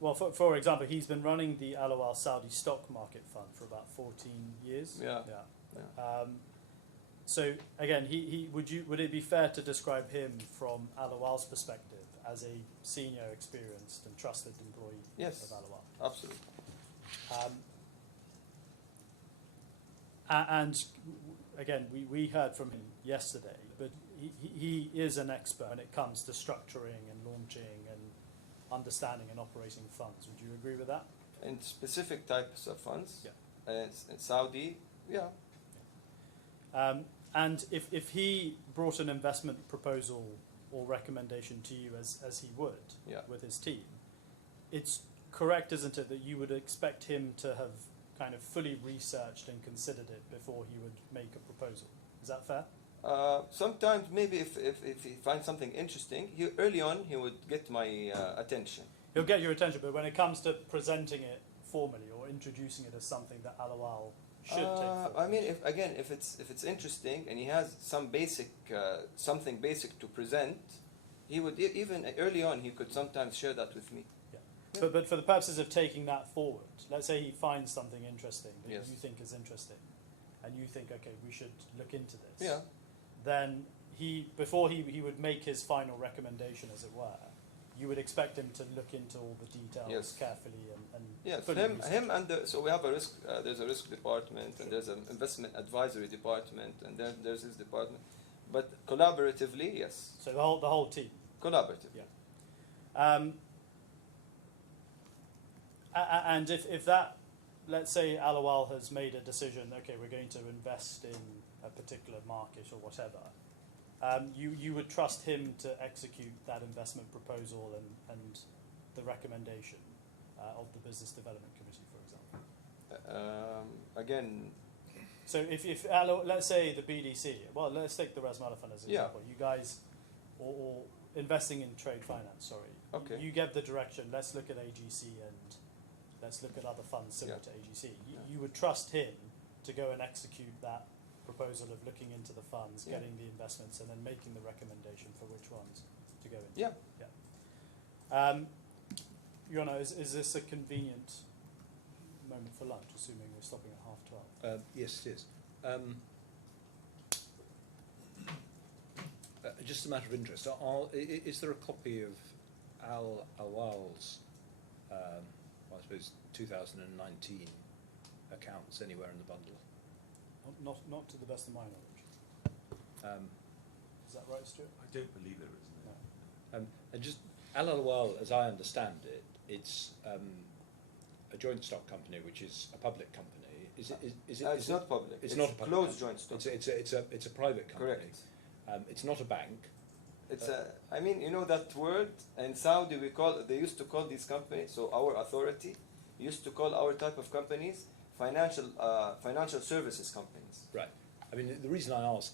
well, for example, he's been running the ALAWWAL Saudi Stock Market Fund for about 14 years. Yeah. Yeah. So again, would it be fair to describe him from ALAWWAL's perspective as a senior, experienced, and trusted employee Yes. of ALAWWAL? Absolutely. And again, we heard from him yesterday, but he is an expert when it comes to structuring and launching and understanding and operating funds. Would you agree with that? In specific types of funds, Yeah. in Saudi, yeah. And if he brought an investment proposal or recommendation to you as he would Yeah. with his team, it's correct, isn't it, that you would expect him to have kind of fully researched and considered it before he would make a proposal? Is that fair? Sometimes maybe if he finds something interesting, early on he would get my attention. He'll get your attention, but when it comes to presenting it formally or introducing it as something that ALAWWAL should take forward. I mean, if it's interesting and he has some basic something basic to present, he would even early on he could sometimes share that with me. Yeah. But for the purposes of taking that forward, let's say he finds something interesting that Yes. you think is interesting, and you think, okay, we should look into this. Yeah. Then before he would make his final recommendation, as it were, you would expect him to look into all the details Yes. carefully and Yes, fully research. him and so we have a risk. There's a risk department and there's an investment advisory department and then there's this department, but collaboratively, yes, So the whole team. collaborative. Yeah. And if that, let's say ALAWWAL has made a decision, okay, we're going to invest in a particular market or whatever, you would trust him to execute that investment proposal and the recommendation of the Business Development Committee, for example. Again, So if let's say the BDC, well, let's take the RASMALA fund as an Yeah. example. You guys, or investing in trade finance, sorry. Okay. You give the direction, let's look at AGC and let's look at other funds similar Yeah. to AGC. Yeah. You would trust him to go and execute that proposal of looking into the funds, Yeah. getting the investments, and then making the recommendation for which ones to go into. yeah. Your Honour, is this a convenient moment for lunch, assuming we're stopping at 12:30? Yes, it is. Just a matter of interest, is there a copy of ALAWWAL's, I suppose, 2019 accounts anywhere in the bundle? Not to the best of my knowledge. Is that right, Stewart? I don't believe there is. No. And just ALAWWAL, as I understand it, it's a joint stock company, which is a public company. It's not public. It's not a public closed company. joint stock. It's a private company. Correct. It's not a bank. It's I mean, you know that word in Saudi they used to call these companies. So our authority used to call our type of companies financial services companies. Right. I mean, the reason I ask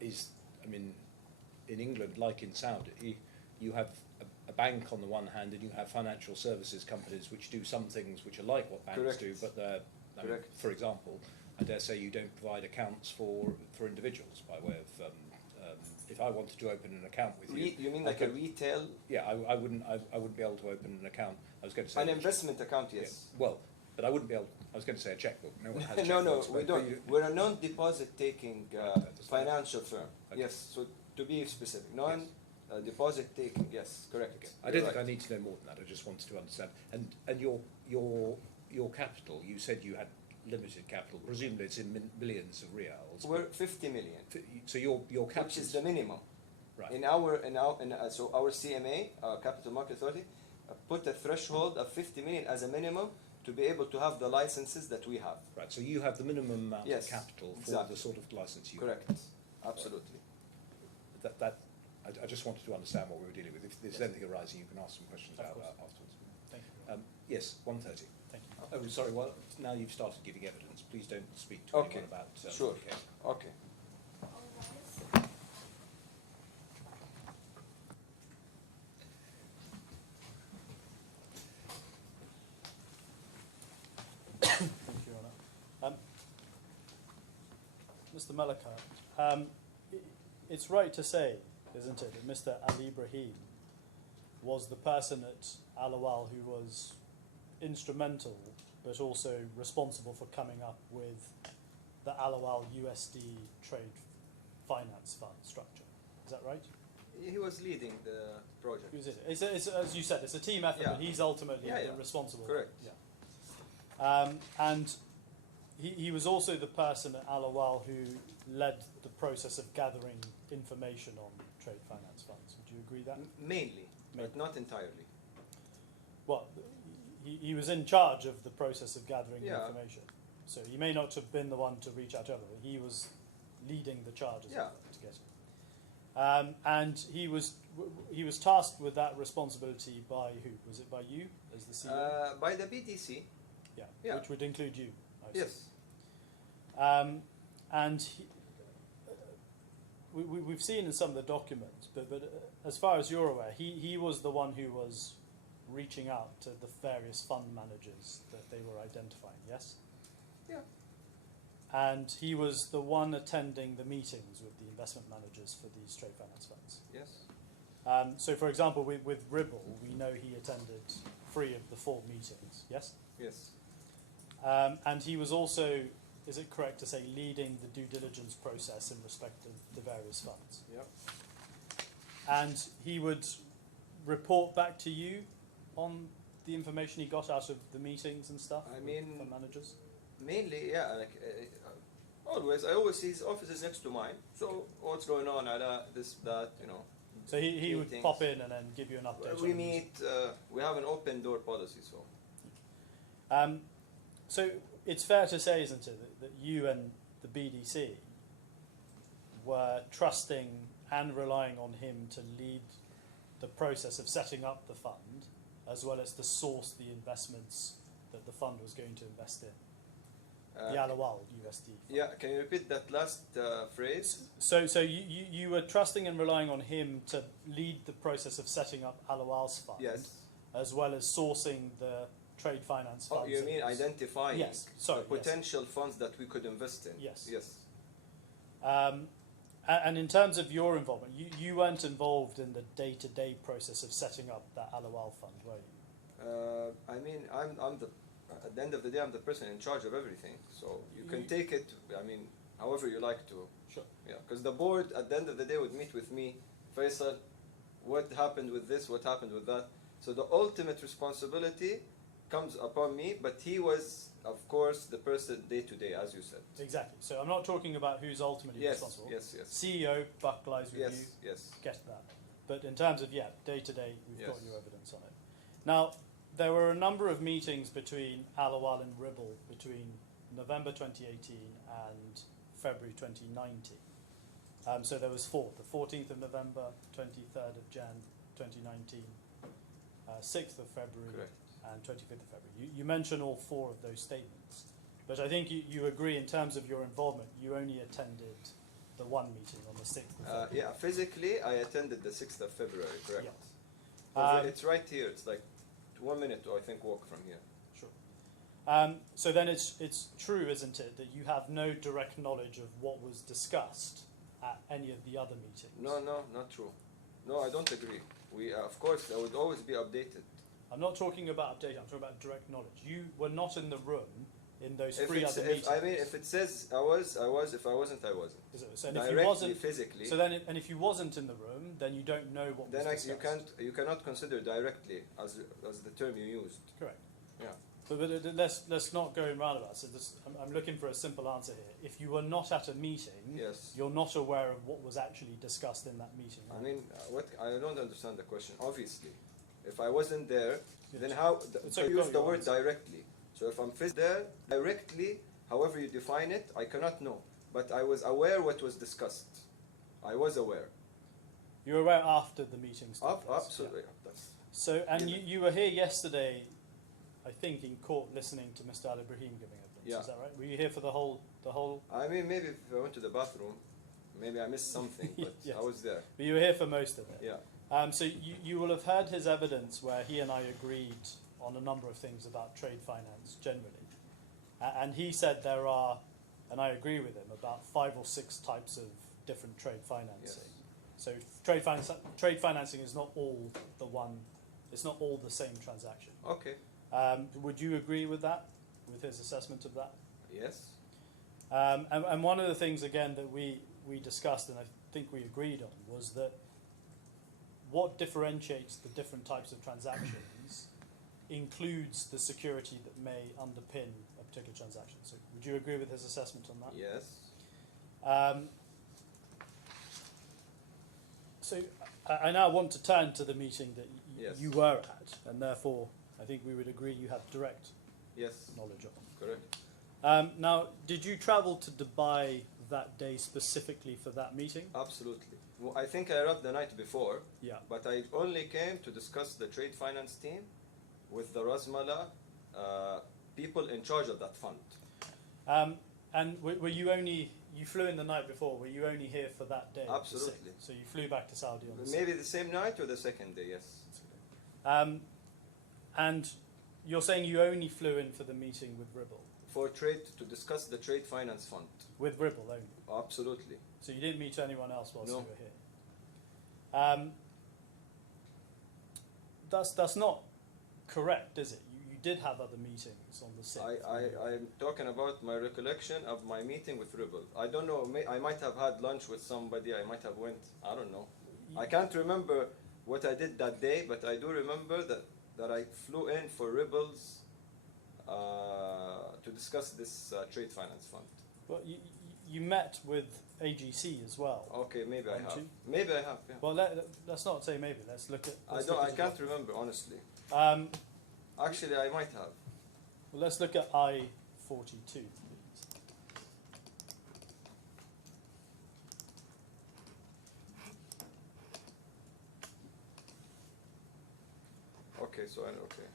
is, I mean, in England, like in Saudi, you have a bank on the one hand, and you have financial services companies which do some things which are like what banks Correct. do, but they're, I mean, Correct. for example, I dare say you don't provide accounts for individuals by way of, if I wanted to open an account with you. You mean I like a could- retail? Yeah, I wouldn't be able to open an account. I was going to say An investment account, yes. Yeah, well, but I wouldn't be able. I was going to say a checkbook. No one has No, checkbooks. we but don't. you- We're a non-deposit taking That's financial firm. Okay. Yes. So to be specific, non-deposit taking. Yes, correct. Okay. I You're don't think right. I need to know more than that. I just wanted to understand. And your capital. You said you had limited capital. Presumably it's in millions of reals. We're 50 million, So your capital. which is the minimum. Right. So our CMA, Capital Market Authority, put a threshold of 50 million as a minimum to be able to have the licenses that we have. Right. So you have the minimum amount Yes, of capital for exactly. the sort of license you Correct. Absolutely. have. I just wanted to understand what we were dealing with. If there's Yes. anything arising, you can ask some questions Of out course. afterwards. Thank you. Yes, 1:30. Thank you. Oh, sorry. Well, now you've started giving evidence. Please don't speak to Okay. anyone about. Sure. the case. Okay. All rise. Thank you, Your Honour. Mr. Malika, it's right to say, isn't it, that Mr. Ali Ibrahim was the person at ALAWWAL who was instrumental but also responsible for coming up with the ALAWWAL USD trade finance fund structure. Is that right? He was leading the project. Who's it? It's as you said, it's a team effort, Yeah. but he's ultimately Yeah, yeah. responsible. Correct. Yeah. And he was also the person at ALAWWAL who led the process of gathering information on trade finance funds. Would you agree that? Mainly, but not entirely. Well, he was in charge of the process of gathering Yeah. information. So he may not have been the one to reach out to everyone. He was leading the charge as Yeah. to get it. And he was tasked with that responsibility by who? Was it by you as the CEO? By the BDC, Yeah. yeah. Which would include you, I assume. yes. And we've seen in some of the documents, but as far as you're aware, he was the one who was reaching out to the various fund managers that they were identifying, yes? Yeah. And he was the one attending the meetings with the investment managers for these trade finance funds. Yes. So, for example, with Ribble, we know he attended 3 of the 4 meetings, yes? Yes. And he was also, is it correct to say, leading the due diligence process in respect of the various funds? Yep. And he would report back to you on the information he got out of the meetings and stuff? I with mean- fund managers? Mainly, yeah. Like always, I always see his office is next to mine. So what's going on? This, that, you know. So he would meetings. pop in and then give you an update. We on meet. We have an open door policy. So So it's fair to say, isn't it, that you and the BDC were trusting and relying on him to lead the process of setting up the fund, as well as to source the investments that the fund was going to invest in. The ALAWWAL USD fund. yeah. Can you repeat that last phrase? So you were trusting and relying on him to lead the process of setting up ALAWWAL's fund, Yes. as well as sourcing the trade finance funds. Oh, you that mean it was- identifying Yes, sorry, the yes. potential funds that we could invest in? Yes. Yes. And in terms of your involvement, you weren't involved in the day-to-day process of setting up that ALAWWAL fund, were you? I mean, I'm the. At the end of the day, I'm the person in charge of everything. So you can You- take it. I mean, however you like to. Sure. Yeah. Because the board, at the end of the day, would meet with me, Faisal. What happened with this? What happened with that? So the ultimate responsibility comes upon me. But he was, of course, the person day to day, as you said. Exactly. So I'm not talking about who's ultimately Yes. responsible. Yes. Yes. CEO, Buck lies with Yes. you, Yes. get that. But in terms of, day-to-day, we've got Yes. your evidence on it. Now, there were a number of meetings between ALAWWAL and Ribble between November 2018 and February 2019. So there was 4, the 14th of November, 23rd of Jan 2019, 6th of February, Correct. and 25th of February. You mention all 4 of those statements, but I think you agree in terms of your involvement, you only attended the one meeting on the 6th of February. Yeah. Physically, I attended the 6th of February. Correct. Yeah. It's right here. It's like 1 minute, I think, walk from here. Sure. So then it's true, isn't it, that you have no direct knowledge of what was discussed at any of the other meetings? No, not true. No, I don't agree. We, of course, I would always be updated. I'm not talking about update, I'm talking about direct knowledge. You were not in the room in those If 3 it's, other meetings. I mean, if it says I was. If I wasn't, I wasn't. So, and if you Directly, wasn't, physically. so then, and if you wasn't in the room, then you don't know what Then was discussed. you cannot consider directly as the term you used. Correct. Yeah. But let's not go in roundabouts. So I'm looking for a simple answer here. If you were not at a meeting, Yes. you're not aware of what was actually discussed in that meeting. I right? mean, what I don't understand the question. Obviously, if I wasn't there, Yes. then how? So I go use the your word answer. directly. So if I'm there directly, however you define it, I cannot know. But I was aware what was discussed. I was aware. You were aware after the meeting started. Absolutely. Yeah. That's, So, and Yeah. you were here yesterday, I think, in court listening to Mr. Al-Ibrahim giving evidence. Yeah. Is that right? Were you here for the whole? I mean, maybe if I went to the bathroom, maybe I missed something, but Yes. I was there. But you were here for most of it. Yeah. So you will have heard his evidence where he and I agreed on a number of things about trade finance generally. And he said there are, and I agree with him, about 5 or 6 types of different trade financing. Yes. So trade financing is not all the one, it's not all the same transaction. Okay. Would you agree with that, with his assessment of that? Yes. And one of the things, again, that we discussed and I think we agreed on was that what differentiates the different types of transactions includes the security that may underpin a particular transaction. So would you you agree with his assessment on that? Yes. So I now want to turn to the meeting that Yes. you were at, and therefore I think we would agree you have direct Yes. knowledge of. Correct. Now, did you travel to Dubai that day specifically for that meeting? Absolutely. Well, I think I arrived the night before, Yeah. but I only came to discuss the trade finance team with the RASMALA people in charge of that fund. And were you only, you flew in the night before, were you only here for that day? the Absolutely. 6th? So you flew back to Saudi on the 6th? Maybe the same night or the second day, yes. And you're saying you only flew in for the meeting with Ribble? For trade, to discuss the trade finance fund. With Ribble only? Absolutely. So you didn't meet anyone else whilst No. you were here? That's not correct, is it? You did have other meetings on the 6th. I'm talking about my recollection of my meeting with Ribble. I don't know, I might have had lunch with somebody, I might have went, I don't know. I can't remember what I did that day, but I do remember that I flew in for Ribble's to discuss this trade finance fund. Well, you met with AGC as well. Okay, maybe I Haven't have. you? Maybe I have, yeah. Well, let's not say maybe. Let's look at. I can't remember, honestly. Actually, I might have. Well, let's look at I-42, please. Okay, so okay.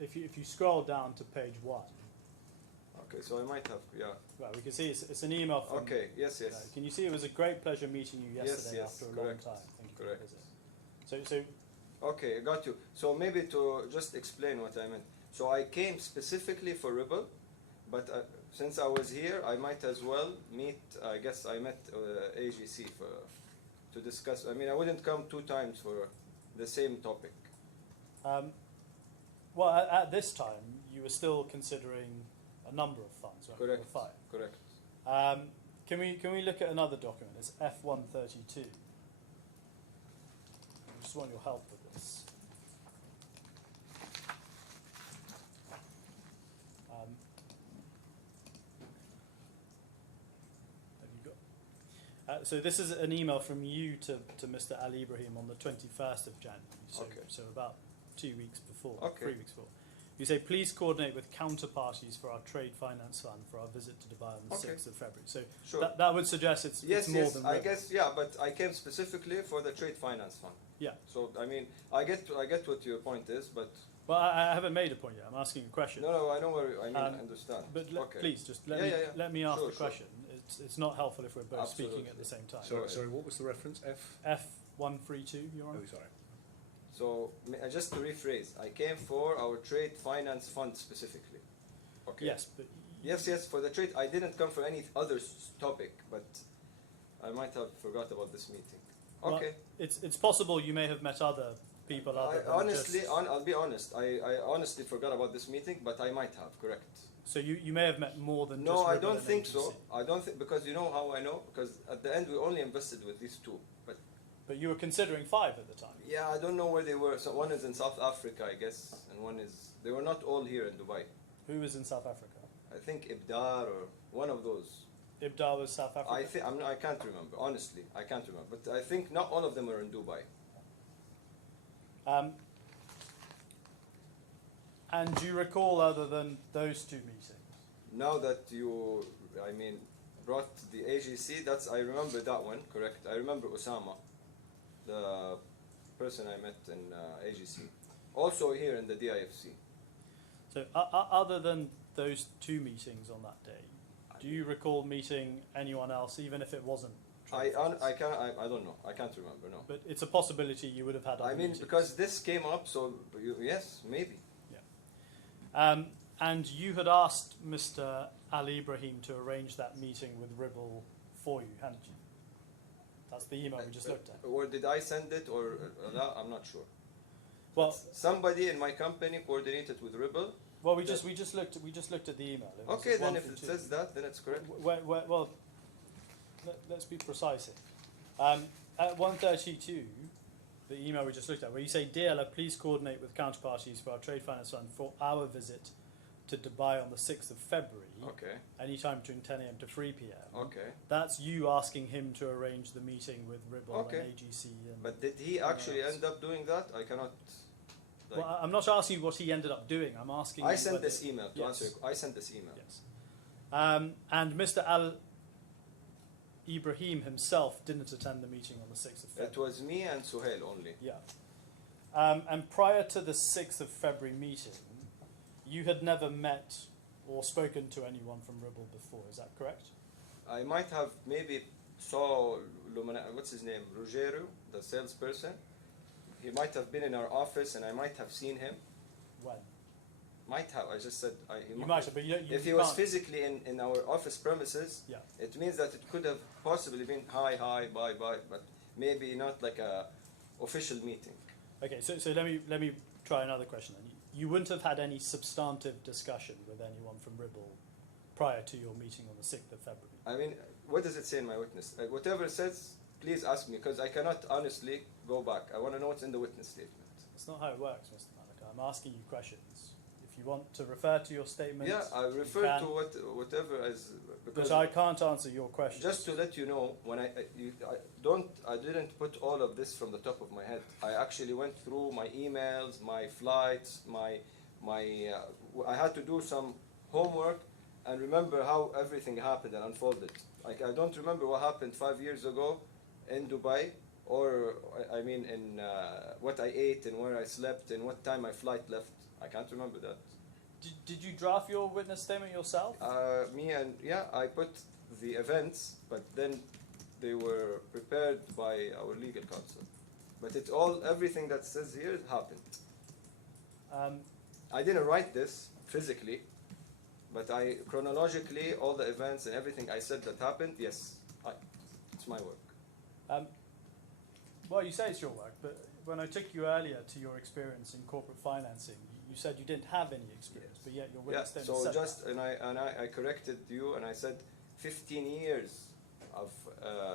If you scroll down to page 1, Okay, so I might have, yeah. right, we can see it's an email from. Okay, yes, yes. Can you see it was a great pleasure meeting you yesterday yes, after a long correct, time. Thank you for correct. the visit. So Okay, I got you. So maybe to just explain what I meant. So I came specifically for Ribble, but since I was here, I might as well meet, I guess I met AGC to discuss. I mean, I wouldn't come 2 times for the same topic. well, at this time, you were still considering a number of funds, right? Correct. There were 5. Correct. Can we look at another document? It's F132. I just want your help with this. Have you got? So this is an email from you to Mr. Ali Ibrahim on the 21st of January. So, Okay. so about 2 weeks before, Okay. 3 weeks before. You say, please coordinate with counterparties for our trade finance fund for our visit to Dubai on the Okay. 6th of February. So Sure. that would suggest it's Yes, more yes, than I Ribble. guess, yeah, but I came specifically for the trade finance fund. Yeah. So, I mean, I get what your point is, but Well, I haven't made a point yet. I'm asking a question. no, I know where, I mean, I Um, understand. But Okay. please, just let Yeah. let me ask Sure, the sure. question. It's not helpful if we're both speaking Absolutely. at the same time. Sorry, Right. sorry, what was the reference? F? F132, Your Honour? Oh, sorry. So, just to rephrase, I came for our trade finance fund specifically. Okay. Yes, but Yes, for the trade. I didn't come for any other topic, but I might have forgot about this meeting. well, Okay. it's possible you may have met other people other than honestly, just... I'll be honest. I honestly forgot about this meeting, but I might have. Correct. So you may have met more than No, just I Ribble don't and think AGC. so. I don't think, because you know how I know? Because at the end we only invested with these 2. But you were considering 5 at the time. Yeah, I don't know where they were. So one is in South Africa, I guess, and one is, they were not all here in Dubai. Who was in South Africa? I think Ibdar or one of those. Ibdar was South Africa? I can't remember, honestly. I can't remember. But I think not all of them are in Dubai. And do you recall other than those 2 meetings? Now that you, I mean, brought the AGC, I remember that one, correct. I remember Osama, the person I met in AGC. Also here in the DIFC. So other than those 2 meetings on that day, do you recall meeting anyone else, even if it wasn't trade finance? I don't know. I can't remember, no. But it's a possibility you would have had other I mean, meetings. because this came up, so yes, maybe. And you had asked Mr. Ali Ibrahim to arrange that meeting with Ribble for you, hadn't you? That's the email we just looked at. Or did I send it, or no, I'm not sure. Well, But somebody in my company coordinated with Ribble. well, we just looked at the email. It was Okay, then if it 132. says that, then it's correct. Well, let's be precise here. at 132, the email we just looked at, where you say, "Dear Ella, please coordinate with counterparties for our trade finance fund for our visit to Dubai on the 6th of February, Okay. anytime between 10 a.m. to 3 p.m. Okay. That's you asking him to arrange the meeting with Ribble Okay. and AGC. And But did he actually else. end up doing that? I cannot. Like, well, I'm not asking you what he ended up doing. I'm asking. I you sent whether- this email to Yes. answer. I sent this email. Yes. And Mr. Ibrahim himself didn't attend the meeting on the 6th of February. It was me and Suhail only. Yeah. And prior to the 6th of February meeting, you had never met or spoken to anyone from Ribble before, is that correct? I might have maybe saw what's his name, Ruggiero, the salesperson. He might have been in our office, and I might have seen him. When? Might have. I just said You might have, but you if he was can't- physically in our office premises, Yeah. it means that it could have possibly been hi, bye, but maybe not like a official meeting. Okay, so let me try another question then. You wouldn't have had any substantive discussion with anyone from Ribble prior to your meeting on the 6th of February? I mean, what does it say in my witness? Whatever it says, please ask me, because I cannot honestly go back. I want to know what's in the witness statement. That's not how it works, Mr. Malika. I'm asking you questions. If you want to refer to your statement, Yeah, I you refer can, to whatever as because but I can't answer your question. just to let you know, when I didn't put all of this from the top of my head. I actually went through my emails, my flights, I had to do some homework and remember how everything happened and unfolded. Like, I don't remember what happened 5 years ago in Dubai, or I mean in what I ate and where I slept and what time my flight left. I can't remember that. Did you draft your witness statement yourself? I put the events, but then they were prepared by our legal counsel. But it's everything that says here happened. I didn't write this physically, but chronologically, all the events and everything I said that happened, yes, it's my work. Well, you say it's your work, but when I took you earlier to your experience in corporate financing, you said you didn't have any experience, but yet your Yeah, witness statement so said just, that. and I corrected you and I said 15 years of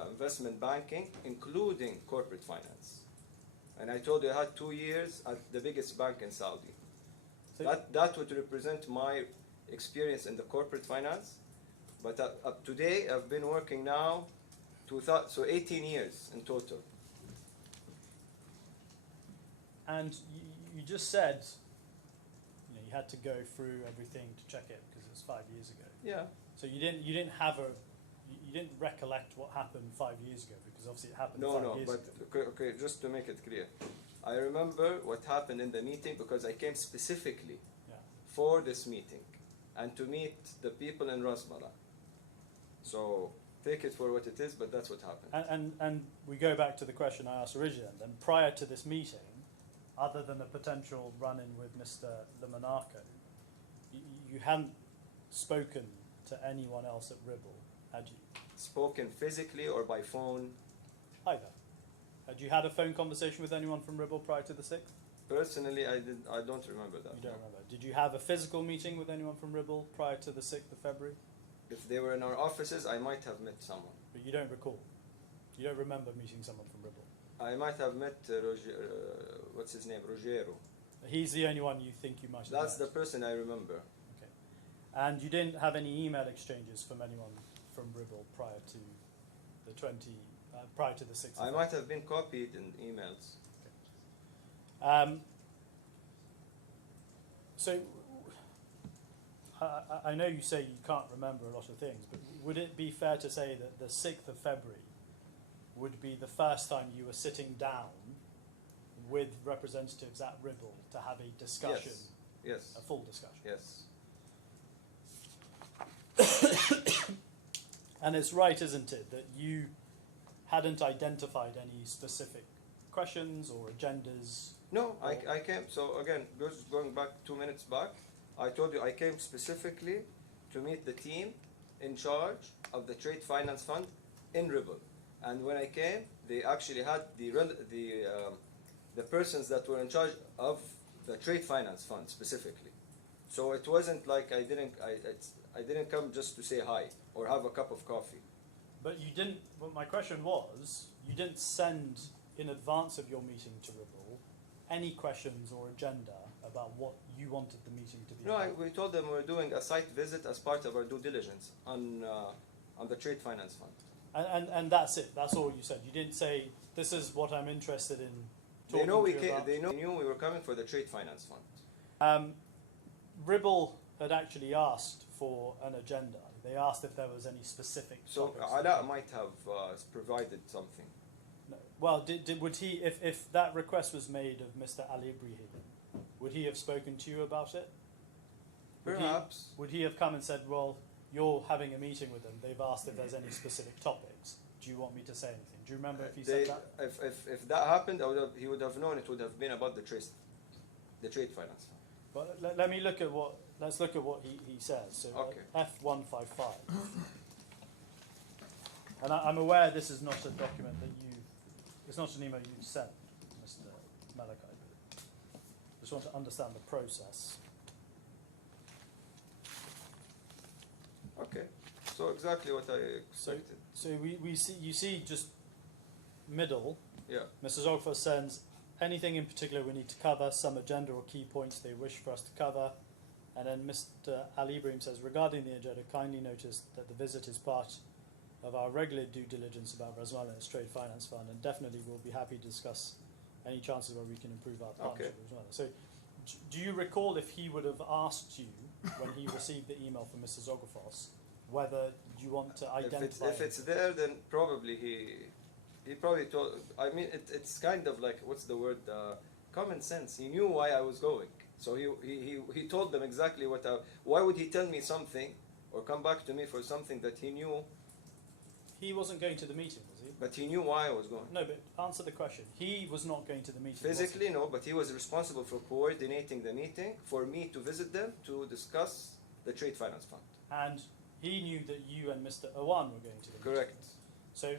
investment banking, including corporate finance. And I told you I had 2 years at the biggest bank in Saudi. So- That would represent my experience in the corporate finance. But up today, I've been working now, so 18 years in total. And you just said, you had to go through everything to check it because it was 5 years ago. Yeah. So you didn't recollect what happened 5 years ago because obviously it happened No, 5 years but ago. okay, just to make it clear. I remember what happened in the meeting because I came specifically Yeah. for this meeting and to meet the people in RASMALA. So take it for what it is, but that's what happened. And we go back to the question I asked originally. Then prior to this meeting, other than a potential run-in with Mr. Lamonaco, you hadn't spoken to anyone else at Ribble, had you? Spoken physically or by phone. Either. Had you had a phone conversation with anyone from Ribble prior to the 6th? Personally, I don't remember that. You don't no. remember. Did you have a physical meeting with anyone from Ribble prior to the 6th of February? If they were in our offices, I might have met someone. But you don't recall. You don't remember meeting someone from Ribble. I might have met what's his name, Ruggiero. He's the only one you think you might have That's the met. person I remember. Okay. And you didn't have any email exchanges from anyone from Ribble prior to the prior to the 6th of I might have been copied in emails. So, I know you say you can't remember a lot of things, but would it be fair to say that the 6th of February would be the first time you were sitting down with representatives at Ribble to have a discussion, Yes. a full discussion? Yes. And it's right, isn't it, that you hadn't identified any specific questions or agendas? No, I came, so again, going back 2 minutes back, I told you I came specifically to meet the team in charge of the Trade Finance Fund in Ribble. And when I came, they actually had the persons that were in charge of the Trade Finance Fund specifically. So it wasn't like I didn't come just to say hi or have a cup of coffee. But you didn't, well, my question was, you didn't send in advance of your meeting to Ribble any questions or agenda about what you wanted the meeting to be No, about. we told them we're doing a site visit as part of our due diligence on the trade finance fund. And that's it. That's all you said. You didn't say, this is what I'm interested in They talking know to we you came, about. they knew we were coming for the trade finance fund. Ribble had actually asked for an agenda. They asked if there was any specific So topics. Ala might have provided something. No. Well, would he, if that request was made of Mr. Alibrahim, would he have spoken to you about it? Perhaps. Would he have come and said, well, you're having a meeting with them, they've asked if there's any specific topics, do you want me to say anything? Do you remember if he said that? If that happened, he would have known it would have been about the trade finance fund. Well, let's look at what he says. So Okay. F155. And I'm aware this is not a document that it's not an email you sent, Mr. Malachi, but just want to understand the process. Okay, so exactly what I expected. So you see just middle, Yeah. Mrs. Ogfa sends anything in particular we need to cover, some agenda or key points they wish for us to cover. And then Mr. Ali Ibrahim says, regarding the agenda, kindly notice that the visit is part of our regular due diligence about RASMALA and its trade finance fund, and definitely we'll be happy to discuss any chances where we can improve our partnership with RASMALA. So do you recall if he would have asked you, when he received the email from Mrs. Ogafos, whether you want to identify... If it's there, then probably he probably told. I mean, it's kind of like, what's the word? Common sense. He knew why I was going, so he told them exactly what. Why would he tell me something or come back to me for something that he knew? He wasn't going to the meeting, was he? But he knew why I was going. No, but answer the question. He was not going to the meeting. was he? Physically, no, but he was responsible for coordinating the meeting for me to visit them to discuss the trade finance fund. And he knew that you and Mr. Awan were going to the meeting. Correct. So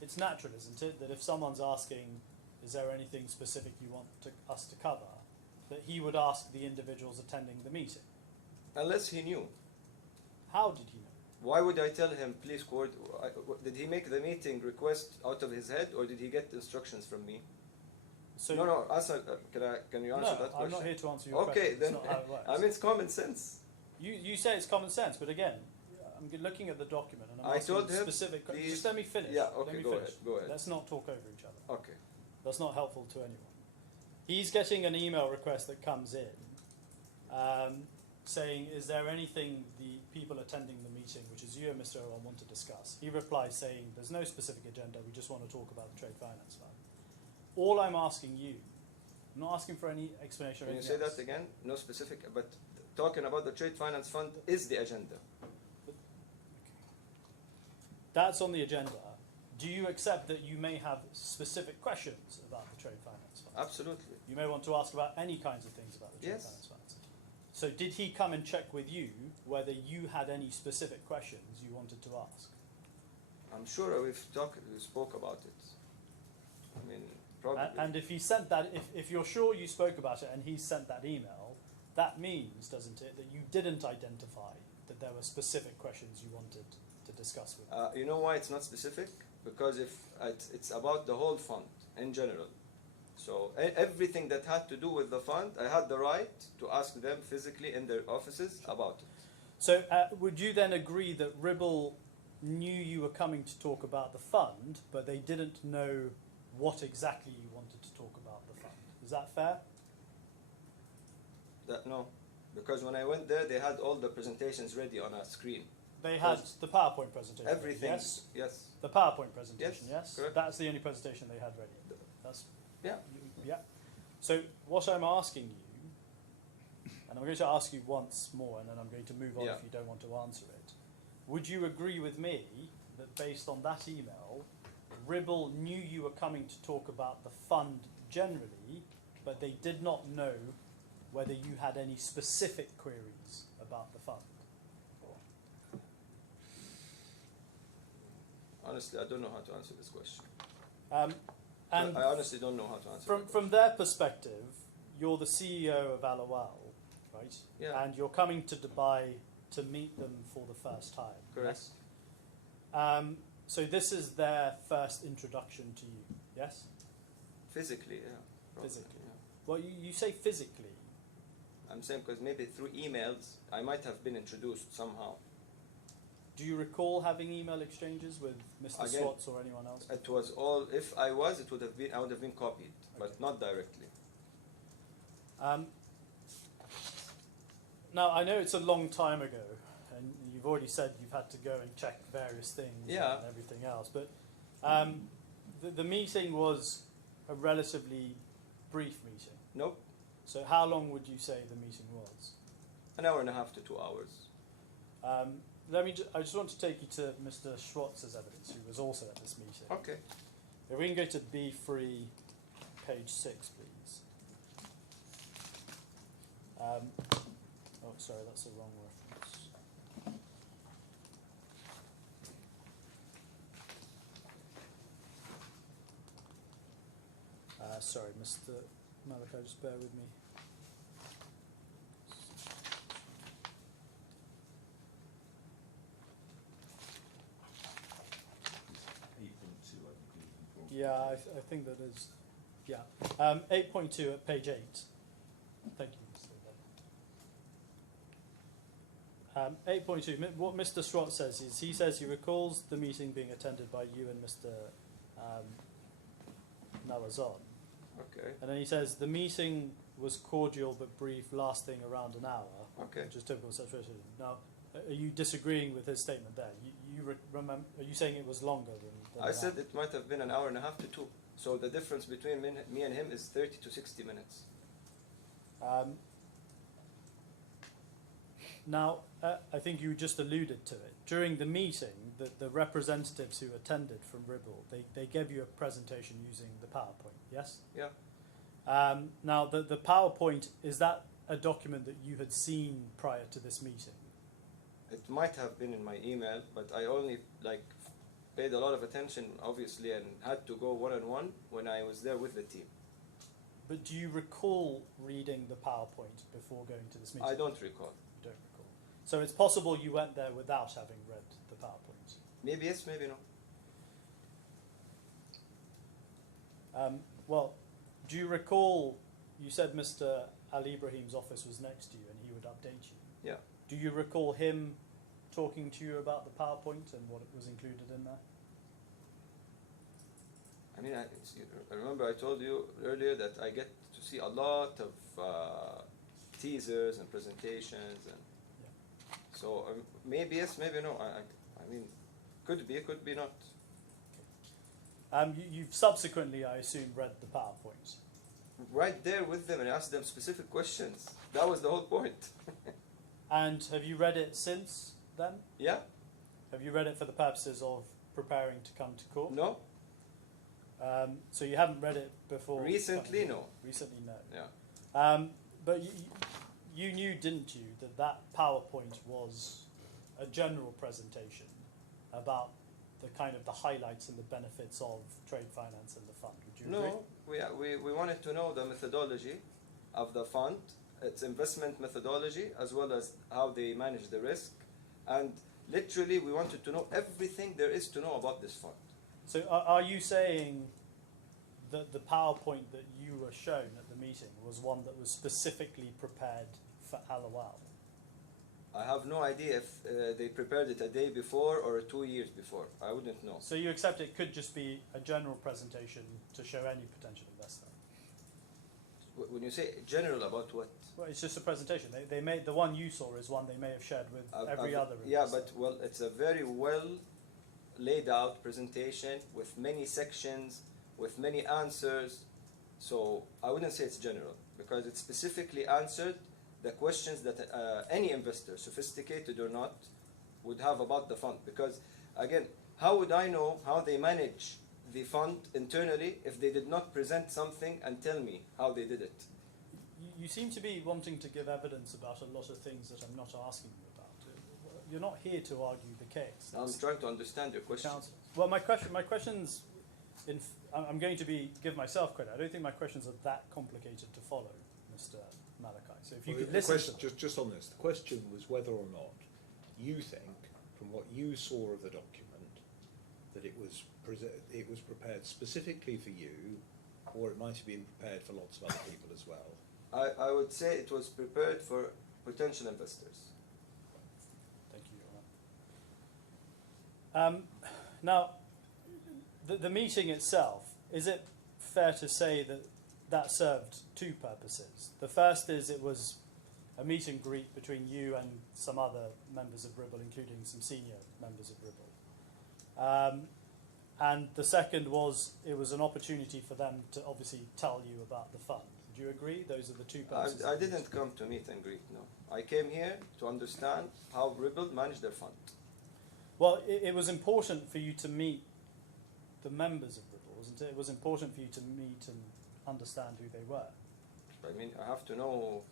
it's natural, isn't it, that if someone's asking, is there anything specific you want us to cover, that he would ask the individuals attending the meeting. Unless he knew. How did he know? Why would I tell him, please did he make the meeting request out of his head, or did he get instructions from me? So No, answer, can you answer no, that question? I'm not here to answer your Okay, question. then, That's not how it works. I mean, it's common sense. You say it's common sense, but again, I'm looking at the document and I'm I asking told him, specific questions. please- Just let me finish. Yeah, Let okay, me go finish. ahead, go ahead. Let's not talk over each other. Okay. That's not helpful to anyone. He's getting an email request that comes in saying, is there anything the people attending the meeting, which is you and Mr. Owen, want to discuss? He replies saying, there's no specific agenda, we just want to talk about the trade finance fund. All I'm asking you, I'm not asking for any explanation or Can you anything say else. that again? No specific, but talking about the trade finance fund is the agenda. That's on the agenda. Do you accept that you may have specific questions about the trade finance fund? Absolutely. You may want to ask about any kinds of things about the trade Yes. finance funds. So did he come and check with you whether you had any specific questions you wanted to ask? I'm sure we spoke about it. I mean, probably. And if he sent that, if you're sure you spoke about it and he sent that email, that means, doesn't it, that you didn't identify that there were specific questions you wanted to discuss with him? You know why it's not specific? Because if it's about the whole fund in general. So everything that had to do with the fund, I had the right to ask them physically in their offices about it. So would you then agree that Ribble knew you were coming to talk about the fund, but they didn't know what exactly you wanted to talk about the fund? Is that fair? No, because when I went there, they had all the presentations ready on a screen. They had the PowerPoint presentation. Everything. Yes. Yes. The PowerPoint presentation. Yes, Yes. correct. That's the only presentation they had ready. That's Yeah. yeah. So what I'm asking you, and I'm going to ask you once more, and then I'm going to move on Yeah. if you don't want to answer it. Would you agree with me that based on that email, Ribble knew you were coming to talk about the fund generally, but they did not know whether you had any specific queries about the fund? Honestly, I don't know how to answer this question. And I honestly don't know how to answer. from their perspective, you're the CEO of ALAWWAL, right? Yeah. And you're coming to Dubai to meet them for the first time. Correct. Yes? So this is their first introduction to you, yes? Physically, yeah. Probably, Physically. yeah. Well, you say physically. I'm saying because maybe through emails I might have been introduced somehow. Do you recall having email exchanges with Mr. Again, Swartz or anyone else? It was all. If I was, it would have been. I would have been copied, but Okay. not directly. Now, I know it's a long time ago, and you've already said you've had to go and check various things Yeah. and everything else, but the meeting was a relatively brief meeting. Nope. So how long would you say the meeting was? An hour and a half to 2 hours. I just want to take you to Mr. Schwartz's evidence, who was also at this meeting. Okay. If we can go to B3, page 6, please. Oh, sorry, that's the wrong reference. Sorry, Mr. Malachi, just bear with me. Yeah, I think that is, yeah. 8.2 at page 8. Thank you, Mr. 8.2, what Mr. Schwartz says is, he says he recalls the meeting being attended by you and Mr. Nawazan. Okay. And then he says the meeting was cordial but brief, lasting around an hour, Okay. which is typical situation. Now, are you disagreeing with his statement there? Remember? Are you saying it was longer than I an said hour? it might have been an hour and a half to 2. So the difference between me and him is 30 to 60 minutes. Now, I think you just alluded to it. During the meeting, the representatives who attended from Ribble, they gave you a presentation using the PowerPoint, yes? Yeah. Now, the PowerPoint, is that a document that you had seen prior to this meeting? It might have been in my email, but I only paid a lot of attention, obviously, and had to go one-on-one when I was there with the team. But do you recall reading the PowerPoint before going to this meeting? I don't recall. You don't recall. So it's possible you went there without having read the PowerPoint. Maybe yes, maybe no. Well, do you recall, you said Mr. Ali Ibrahim's office was next to you and he would update you. Yeah. Do you recall him talking to you about the PowerPoint and what was included in there? I mean, I remember I told you earlier that I get to see a lot of teasers and presentations, and so maybe yes, maybe no. I mean, could be not. You've subsequently, I assume, read the PowerPoint. Right there with them and asked them specific questions. That was the whole point. And have you read it since then? Yeah? Have you read it for the purposes of preparing to come to court? No? So you haven't read it before? Recently, no. Recently, no. Yeah. But you knew, didn't you, that PowerPoint was a general presentation about the kind of the highlights and the benefits of trade finance and the fund? Would you agree? No, we wanted to know the methodology of the fund, its investment methodology, as well as how they manage the risk. And literally, we wanted to know everything there is to know about this fund. So are you saying that the PowerPoint that you were shown at the meeting was one that was specifically prepared for ALAWWAL? I have no idea if they prepared it a day before or 2 years before. I wouldn't know. So you accept it could just be a general presentation to show any potential investor? When you say general about what? Well, it's just a presentation. They made the one you saw is one they may have shared with every other investor. Yeah, but well, it's a very well laid out presentation with many sections, with many answers. So I wouldn't say it's general because it specifically answered the questions that any investor, sophisticated or not, would have about the fund. Because again, how would I know how they manage the fund internally if they did not present something and tell me how they did it? You seem to be wanting to give evidence about a lot of things that I'm not asking you about. You're not here to argue the case. I'm trying to understand your question. Well, my questions, I'm going to give myself credit. I don't think my questions are that complicated to follow, Mr. Malachi. So if you could listen to them. Just on this, the question was whether or not you think, from what you saw of the document, that it was prepared specifically for you, or it might have been prepared for lots of other people as well? I would say it was prepared for potential investors. Thank you, Your Honor. Now, the meeting itself, is it fair to say that that served two purposes? The first is it was a meet and greet between you and some other members of Ribble, including some senior members of Ribble. And the second was it was an opportunity for them to obviously tell you about the fund. Do you agree? Those are the two purposes. I didn't come to meet and greet, no. I came here to understand how Ribble managed their fund. Well, it was important for you to meet the members of Ribble, wasn't it? It was important for you to meet and understand who they were. I mean, I have to know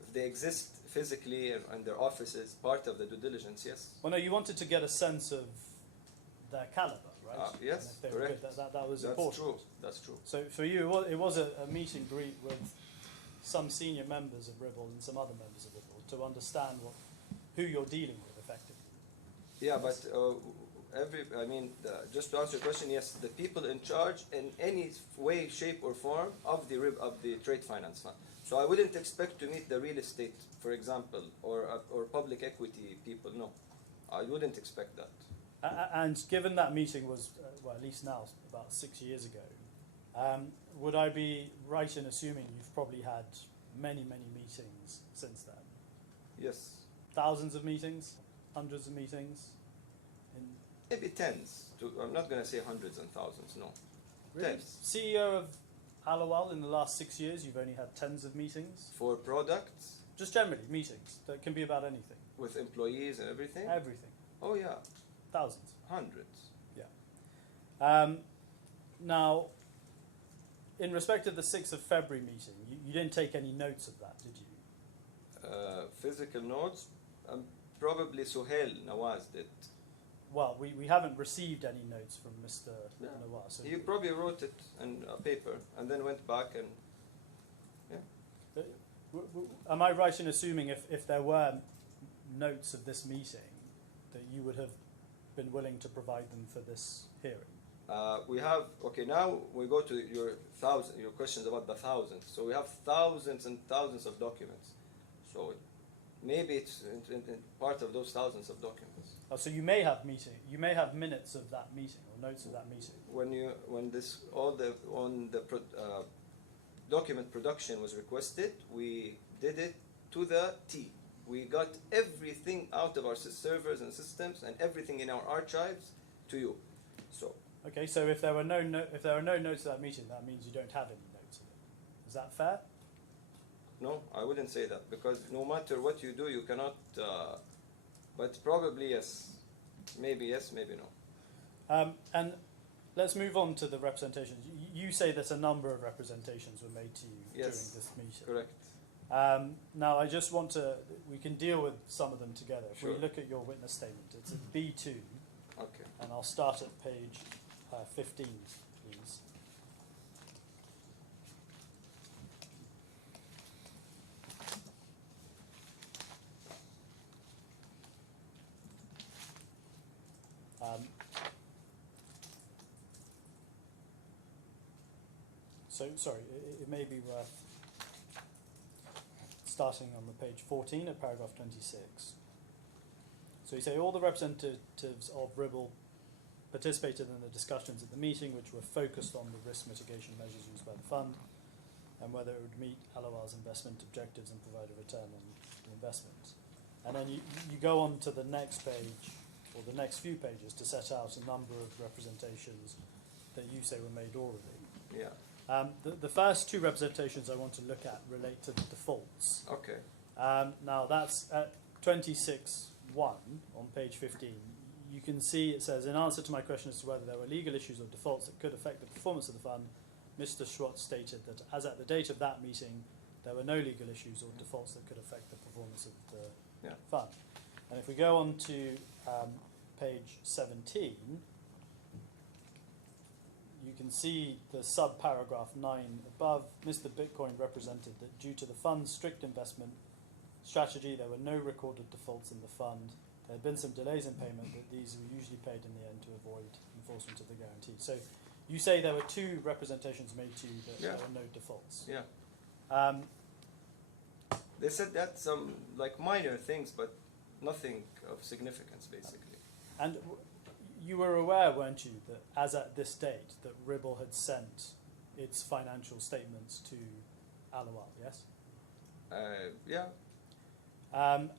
if they exist physically and their offices, part of the due diligence, yes. Well, no, you wanted to get a sense of their caliber, right? Yes, and if they were correct. good, that was That's important. true, that's true. So for you, it was a meet and greet with some senior members of Ribble and some other members of Ribble to understand who you're dealing with effectively. Yeah, but just to answer your question, yes, the people in charge in any way, shape, or form of the trade finance fund. So I wouldn't expect to meet the real estate, for example, or public equity people. No, I wouldn't expect that. And given that meeting was, well, at least now, about 6 years ago, would I be right in assuming you've probably had many, many meetings since then? Yes, Thousands of meetings? Hundreds of meetings? maybe tens. I'm not going to say hundreds and thousands. No, Really? tens. CEO of ALAWWAL, in the last 6 years, you've only had tens of meetings? For products Just generally, meetings that can be about anything. with employees and everything. Everything. Oh yeah, Thousands. hundreds. Now, in respect of the 6th of February meeting, you didn't take any notes of that, did you? Physical notes. Probably Suhail Nawaz did. Well, we haven't received any notes from Mr. Yeah. Nawaz. So He probably wrote it in a paper and then went back and. am I right in assuming if there were notes of this meeting, that you would have been willing to provide them for this hearing? We have, okay, now we go to your questions about the thousands. So we have thousands and thousands of documents. So maybe it's in part of those thousands of documents. Oh, so you may have minutes of that meeting or notes of that meeting. Document production was requested, we did it to the T. We got everything out of our servers and systems and everything in our archives to you. So. Okay, so if there are no notes of that meeting, that means you don't have any notes of it. Is that fair? No, I wouldn't say that, because no matter what you do, you cannot. But probably yes, maybe no. And let's move on to the representations. You say that a number of representations were made to you during this meeting. Correct. Now, I just want to. We can deal with some of them together. If Sure. we look at your witness statement, it's at B2, Okay. and I'll start at page 15, please. So, sorry, it may be worth starting on the page 14 at paragraph 26. So you say all the representatives of Ribble participated in the discussions at the meeting, which were focused on the risk mitigation measures used by the fund and whether it would meet ALAWWAL's investment objectives and provide a return on the investment. And then you go on to the next page, or the next few pages, to set out a number of representations that you say were made orally. Yeah. The first two representations I want to look at relate to the defaults. Okay. Now that's at 26.1 on page 15. You can see it says, in answer to my question as to whether there were legal issues or defaults that could affect the performance of the fund, Mr. Stewart stated that as at the date of that meeting, there were no legal issues or defaults that could affect the performance of the fund. And if we go on to page 17, you can see the sub-paragraph 9 above. Mr. Bitcoin represented that due to the fund's strict investment strategy, there were no recorded defaults in the fund. There had been some delays in payment, but these were usually paid in the end to avoid enforcement of the guarantee. So you say there were 2 representations made to you that Yeah. there were no defaults. Yeah. Um, They said that some like minor things, but nothing of significance, basically. and you were aware, weren't you, that as at this date, that Ribble had sent its financial statements to ALAWWAL, yes? Yeah.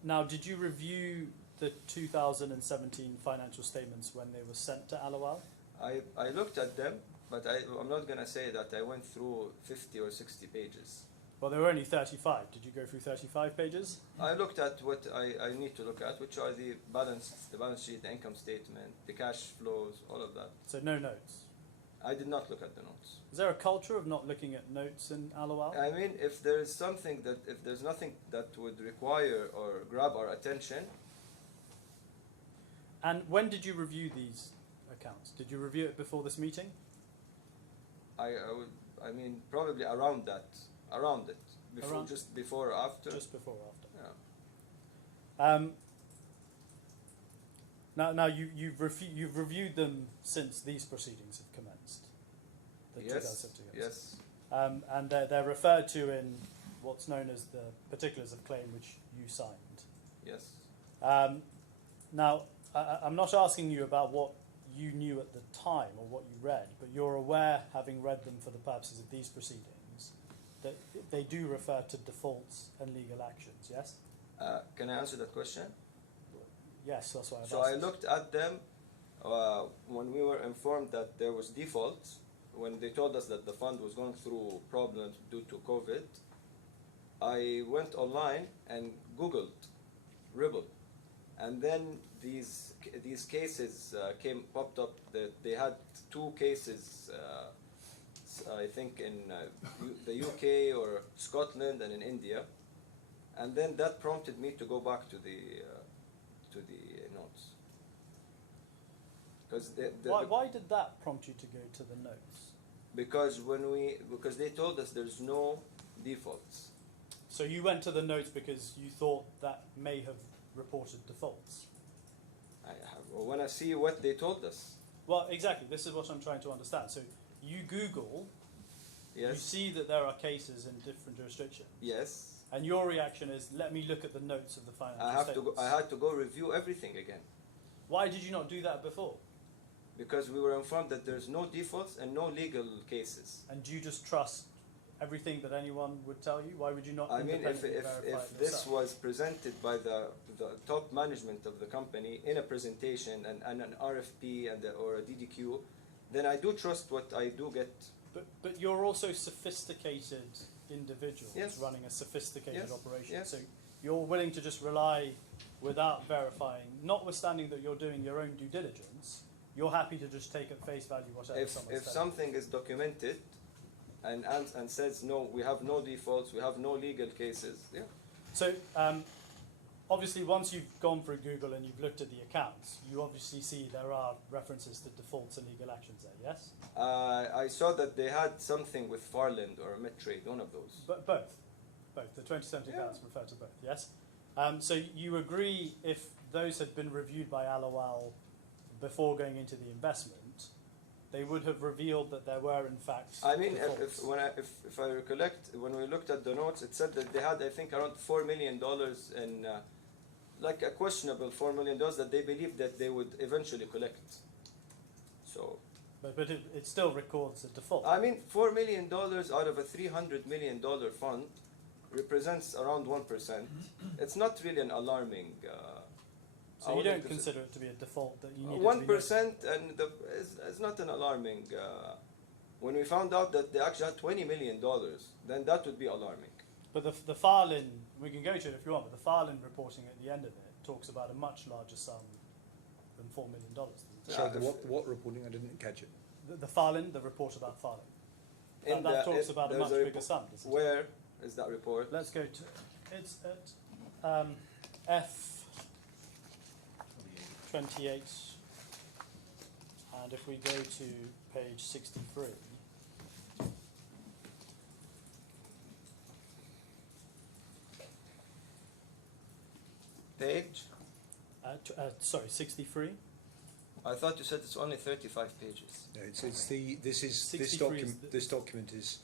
Now, did you review the 2017 financial statements when they were sent to ALAWWAL? I looked at them, but I'm not gonna say that I went through 50 or 60 pages. Well, there were only 35. Did you go through 35 pages? I looked at what I need to look at, which are the balance sheet, the income statement, the cash flows, all of that. So no notes. I did not look at the notes. Is there a culture of not looking at notes in ALAWWAL? I mean, if there's nothing that would require or grab our attention, And when did you review these accounts? Did you review it before this meeting? I mean, probably around it, Around- just before or after. Just before or after? Yeah. Now you've reviewed them since these proceedings have commenced. The Yes. 2017 accounts. Yes. And they're referred to in what's known as the particulars of claim, which you signed. Yes. Now, I'm not asking you about what you knew at the time or what you read, but you're aware, having read them for the purposes of these proceedings, that they do refer to defaults and legal actions, yes? Can I answer that question? Yes, that's why I've So asked. I looked at them when we were informed that there was defaults, when they told us that the fund was going through problems due to COVID. I went online and Googled Ribble, and then these cases popped up. That they had 2 cases, I think in the UK or Scotland and in India, and then that prompted me to go back to the notes. Because Why did that prompt you to go to the notes? because they told us there's no defaults. So you went to the notes because you thought that may have reported defaults? When I see what they told us, Well, exactly. This is what I'm trying to understand. So you Google, you yes, see that there are cases in different jurisdictions, yes, and your reaction is, let me look at the notes of the financial statements. I had to go review everything again, Why did you not do that before? because we were informed that there's no defaults and no legal cases. And do you just trust everything that anyone would tell you? Why would you not I mean, independently verify if it this yourself? was presented by the top management of the company in a presentation and an RFP or a DDQ, then I do trust what I do get. But you're also sophisticated individuals Yes. running a sophisticated Yes. operation. Yes. So you're willing to just rely without verifying, notwithstanding that you're doing your own due diligence, you're happy to just take at face value whatever If someone's telling you. something is documented and says no, we have no defaults, we have no legal cases, yeah. So obviously once you've gone through Google and you've looked at the accounts, you obviously see there are references to defaults and legal actions there, yes? I saw that they had something with Farland or Medtrade, one of those. But both. The 2017 accounts refer to both, yes? So you agree if those had been reviewed by ALAWWAL before going into the investment, they would have revealed that there were in fact I mean, defaults. if I recollect, when we looked at the notes, it said that they had, I think, around $4 million in, like a questionable $4 million that they believed that they would eventually collect. So, But it still records a default. I mean, $4 million out of a $300 million fund represents around 1%. It's not really an alarming. I So you wouldn't don't consider it to be a default that you need 1% and is not an alarming. When we found out that they actually had $20 million, then that would be alarming. But the Farlin, we can go to it if you want, but the Farlin reporting at the end of it talks about a much larger sum than $4 million. So Yeah, what reporting? I didn't catch it. The Farlin, the report about Farlin. That talks about a there's much bigger sum, doesn't it? Where is that report? Let's go to, it's at F28, and if we go to page 63, Page? sorry, 63, I thought you said it's only 35 pages. No, it's the this is 63 is the- this document is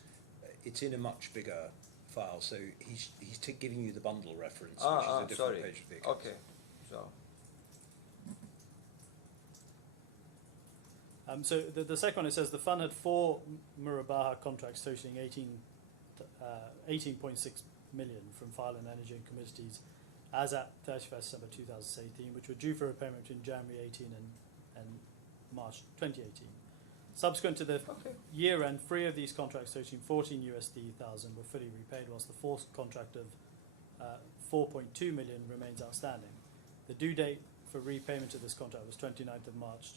it's in a much bigger file. So he's giving you the bundle reference, which is a different sorry. page of the accounts. Okay, so So the second one, it says the fund had 4 Murabaha contracts totaling 18.6 million from File and Energy and Commodities as at 31st December 2018, which were due for repayment between January 18 and March 2018. Subsequent to the okay. year end, 3 of these contracts totaling 14 USD thousand were fully repaid, whilst the fourth contract of 4.2 million remains outstanding. The due date for repayment of this contract was 29th of March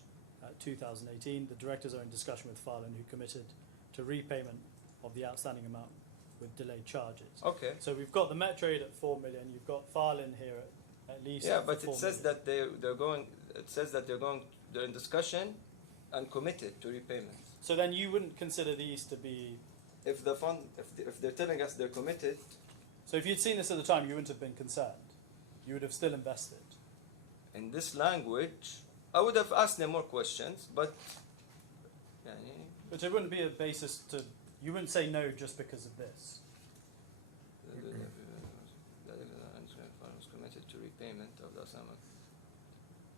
2018. The directors are in discussion with Farland, who committed to repayment of the outstanding amount with delayed charges. Okay. So we've got the Metrade at 4 million. You've got Farland here at least. Yeah, at but 4 it says million. that they're going. It says that they're in discussion and committed to repayment. So then you wouldn't consider these to be. If the fund, if they're telling us they're committed, So if you'd seen this at the time, you wouldn't have been concerned. You would have still invested. in this language, I would have asked them more questions, but But it wouldn't be a basis to. You wouldn't say no just because of this. was committed to repayment of the sum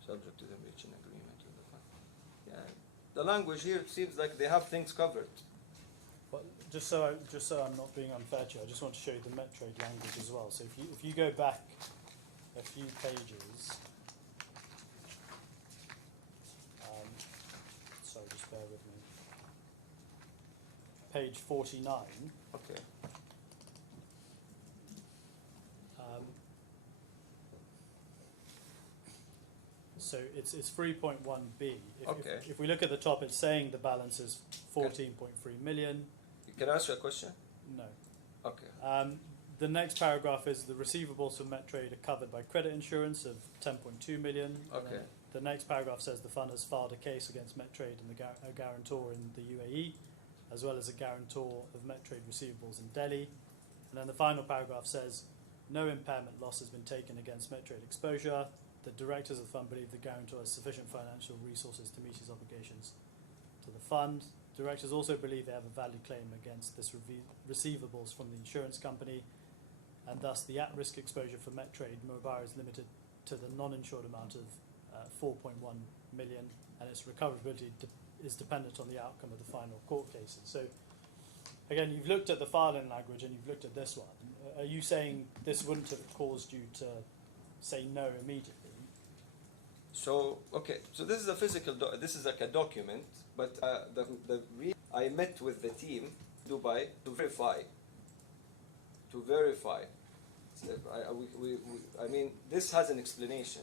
subject to them reaching agreement with the fund. Yeah, the language here seems like they have things covered. But just so I'm not being unfair to you, I just want to show you the Metrade language as well. So if you go back a few pages, sorry, just bear with me. Page 49. Okay. So it's 3.1b. Okay. If we look at the top, it's saying the balance is 14.3 million. Can I ask you a question? No. Okay. The next paragraph is the receivables from Metrade are covered by credit insurance of 10.2 million. And Okay. then the next paragraph says the fund has filed a case against Metrade and a guarantor in the UAE, as well as a guarantor of Metrade receivables in Delhi. And then the final paragraph says no impairment loss has been taken against Metrade exposure. The directors of the fund believe the guarantor has sufficient financial resources to meet his obligations to the fund. Directors also believe they have a valid claim against this receivables from the insurance company, and thus the at-risk exposure for Metrade Murabaha is limited to the non-insured amount of 4.1 million, and its recoverability is dependent on the outcome of the final court cases. So, again, you've looked at the filing language and you've looked at this one. Are you saying this wouldn't have caused you to say no immediately? So okay, so this is a physical. This is like a document, but I met with the team in Dubai to verify. So I mean, this has an explanation.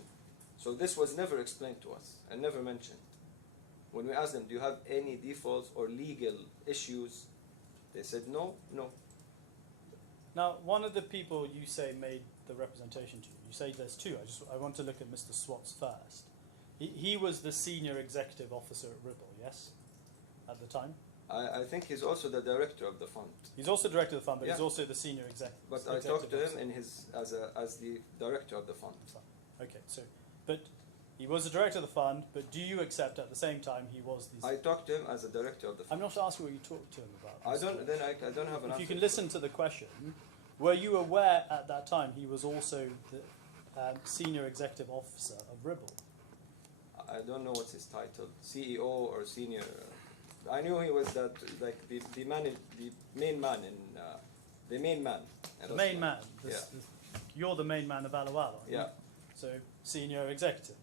So this was never explained to us and never mentioned. When we asked them, do you have any defaults or legal issues? They said no. Now, one of the people you say made the representation to you, you say there's two. I want to look at Mr. Swartz first. He was the senior executive officer at Ribble, yes, at the time. I think he's also the director of the fund. He's also director of the fund, but he's Yeah. also the senior executive. But I talked to him in his as the director of the fund. Okay, so, but he was the director of the fund. But do you accept at the same time he was the? I talked to him as a director of the I'm fund. not asking what you talked to him about. I Mr. don't. Swartz. Then I don't have an If answer. you can listen to the question, were you aware at that time he was also the senior executive officer of Ribble? I don't know what's his title, CEO or senior. I knew he was that like the main man in the main man. The main man. Yeah. You're the main man of ALAWWAL, aren't you? Yeah. So senior executive,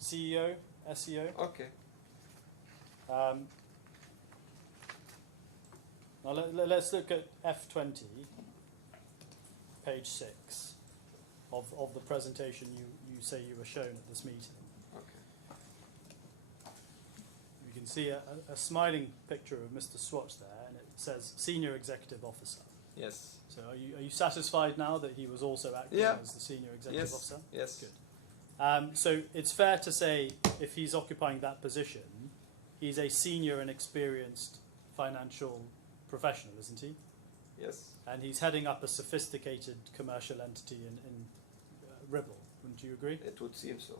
CEO, SEO. Okay. Now let's look at F20, page 6 of the presentation you say you were shown at this meeting. Okay. You can see a smiling picture of Mr. Swatch there, and it says senior executive officer. Yes. So are you satisfied now that he was also acting Yeah. as the senior executive Yes. officer? Yes. Good. So it's fair to say if he's occupying that position, he's a senior and experienced financial professional, isn't he? Yes. And he's heading up a sophisticated commercial entity in Ribble. Wouldn't you agree? It would seem so.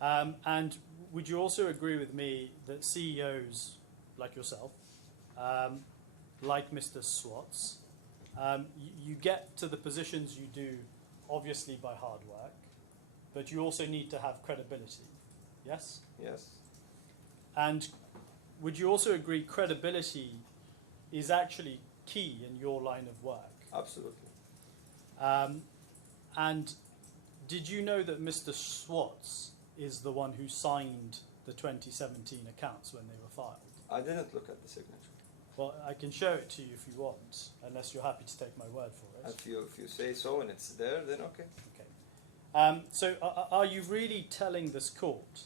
And would you also agree with me that CEOs like yourself, like Mr. Swartz, you get to the positions you do obviously by hard work, but you also need to have credibility, yes? Yes. And would you also agree credibility is actually key in your line of work? Absolutely. And did you know that Mr. Swartz is the one who signed the 2017 accounts when they were filed? I didn't look at the signature. Well, I can show it to you if you want, unless you're happy to take my word for it. If you say so and it's there, then okay. Okay. So are you really telling this court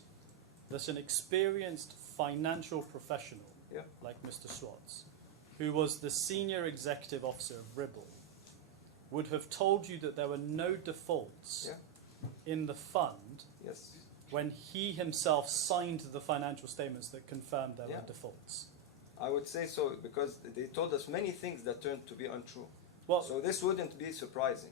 that an experienced financial professional, Yeah. like Mr. Swartz, who was the senior executive officer of Ribble, would have told you that there were no defaults Yeah. in the fund Yes. when he himself signed the financial statements that confirmed there Yeah. were defaults? I would say so because they told us many things that turned to be untrue. Well, So this wouldn't be surprising.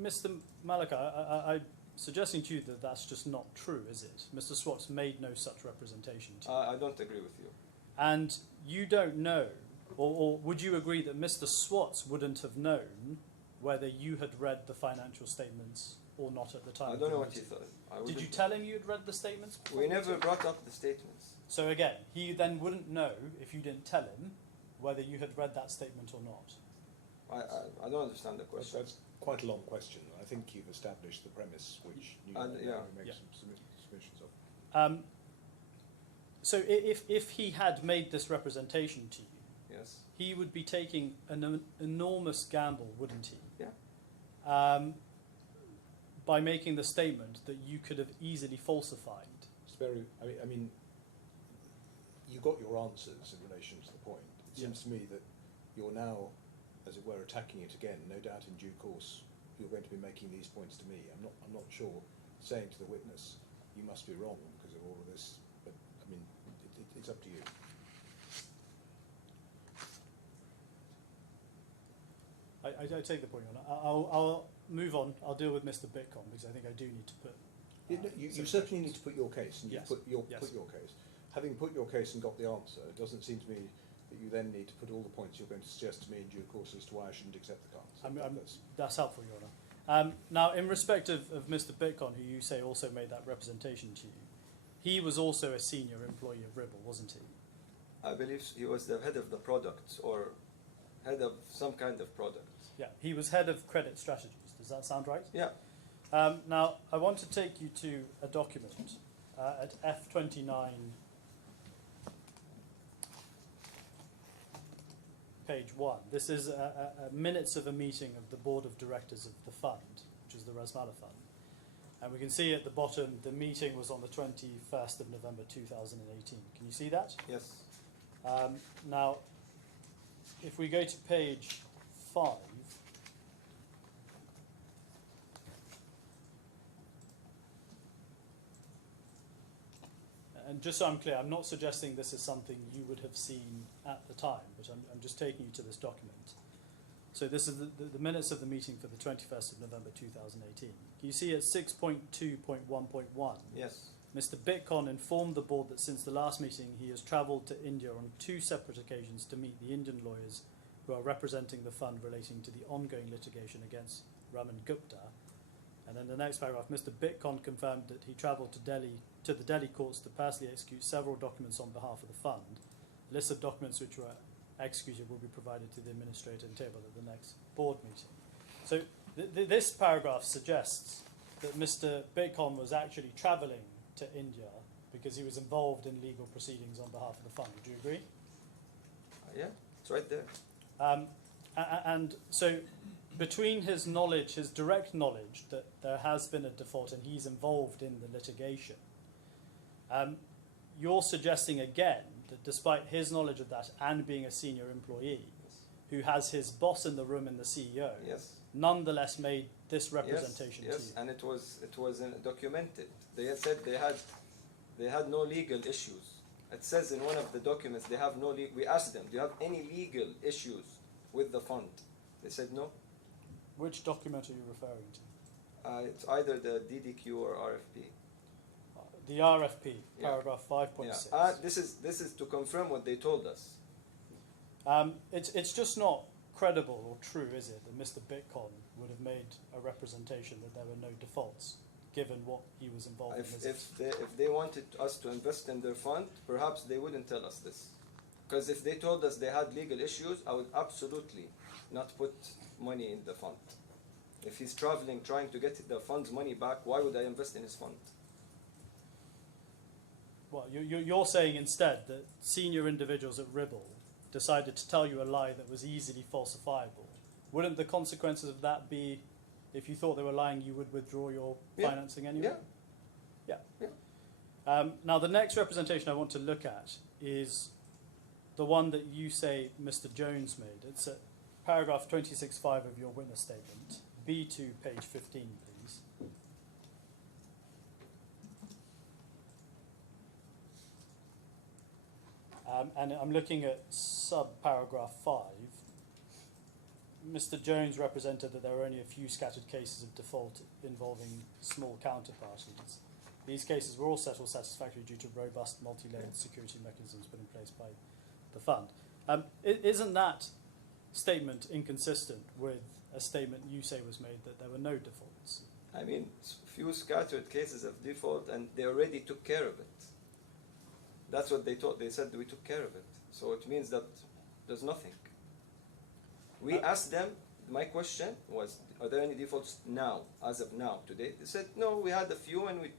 Mr. Malika, I'm suggesting to you that that's just not true, is it? Mr. Swartz made no such representation to you. I don't agree with you. And you don't know, or would you agree that Mr. Swartz wouldn't have known whether you had read the financial statements or not at the time? I of don't the know what you meeting? thought. I Did you wouldn't- tell him you had read the statements? before We the never meeting? brought up the statements. So again, he then wouldn't know, if you didn't tell him, whether you had read that statement or not. I don't understand the question. That's quite a long question. I think you've established the premise which you Yeah. make Yeah. some submissions of. So if he had made this representation to you, Yes. he would be taking an enormous gamble, wouldn't he? Yeah. By making the statement that you could have easily falsified. It's very. I mean, you got your answers in relation to the point. It seems Yes. to me that you're now, as it were, attacking it again. No doubt, in due course, you're going to be making these points to me. I'm not sure. Saying to the witness, you must be wrong because of all of this. But I mean, it's up to you. I take the point on it. I'll move on. I'll deal with Mr. Bitcom because I think I do need to put. You some certainly need questions. to put your case, and Yes. you put your Yes. case. Having put your case and got the answer, it doesn't seem to me that you then need to put all the points you're going to suggest to me in due course as to why I shouldn't accept the cards. That's helpful, Your Honour. Now, in respect of Mr. Bitcon, who you say also made that representation to you, he was also a senior employee of Ribble, wasn't he? I believe he was the head of the product or head of some kind of product. Yeah, he was head of credit strategies. Does that sound right? Yeah. Now, I want to take you to a document at F29, page 1. This is minutes of a meeting of the board of directors of the fund, which is the RASMALA fund. And we can see at the bottom, the meeting was on the 21st of November 2018. Can you see that? Yes. Now, if we go to page 5, and just so I'm clear, I'm not suggesting this is something you would have seen at the time, but I'm just taking you to this document. So this is the minutes of the meeting for the 21st of November 2018. Can you see at 6.2.1.1? Yes. Mr. Bitcon informed the board that since the last meeting he has travelled to India on 2 separate occasions to meet the Indian lawyers who are representing the fund relating to the ongoing litigation against Raman Gupta. And then the next paragraph, Mr. Bitcon confirmed that he travelled to the Delhi courts to personally execute several documents on behalf of the fund. A list of documents which were executed will be provided to the administrator and tabled at the next board meeting. So this paragraph suggests that Mr. Bitcon was actually travelling to India because he was involved in legal proceedings on behalf of the fund. Would you agree? Yeah, it's right there. And so between his knowledge, his direct knowledge that there has been a default and he's involved in the litigation, you're suggesting again that despite his knowledge of that and being a senior employee who has his boss in the room and the CEO, Yes. nonetheless made this representation yes, to you. and it was documented. They had said they had no legal issues. It says in one of the documents they have no. We asked them, do you have any legal issues with the fund? They said no. Which document are you referring to? It's either the DDQ or RFP. the RFP, Yeah. paragraph 5.6. Yeah. This is to confirm what they told us. It's just not credible or true, is it, that Mr. Bitcon would have made a representation that there were no defaults, given what he was involved in? If they wanted us to invest in their fund, perhaps they wouldn't tell us this. Because if they told us they had legal issues, I would absolutely not put money in the fund. If he's traveling trying to get the fund's money back, why would I invest in his fund? Well, you're saying instead that senior individuals at Ribble decided to tell you a lie that was easily falsifiable. Wouldn't the consequences of that be, if you thought they were lying, you would withdraw your Yeah. financing anyway? Yeah. Yeah. Now, the next representation I want to look at is the one that you say Mr. Jones made. It's at paragraph 26.5 of your witness statement. B2, page 15, please. And I'm looking at sub-paragraph 5. Mr. Jones represented that there were only a few scattered cases of default involving small counterparties. These cases were all settled satisfactorily due to robust multi-layered security mechanisms put in place by the fund. Isn't that statement inconsistent with a statement you say was made that there were no defaults? I mean, few scattered cases of default, and they already took care of it. That's what they thought. They said we took care of it. So it means that there's nothing. We asked them, my question was, are there any defaults now, as of now, today? They said, no, we had a few and we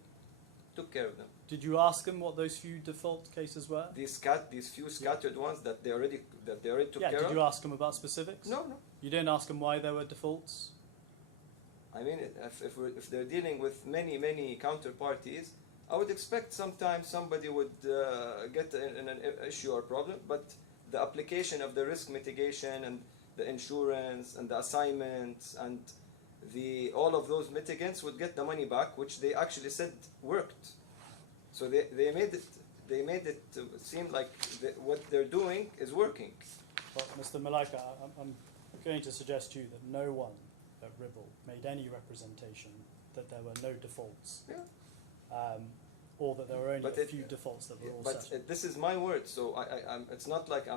took care of them. Did you ask them what those few default cases were? These few scattered ones that they already took care Did of? you ask them about specifics? No. You didn't ask them why there were defaults? I mean, if they're dealing with many counterparties, I would expect sometimes somebody would get in an issue or problem, but the application of the risk mitigation and the insurance and the assignments and all of those mitigants would get the money back, which they actually said worked. So they made it seem like what they're doing is working. Well, Mr. Malaika, I'm going to suggest to you that no one at Ribble made any representation that there were no defaults. Yeah. Or that there were only But a few defaults that were all But settled. this is my word, so it's not like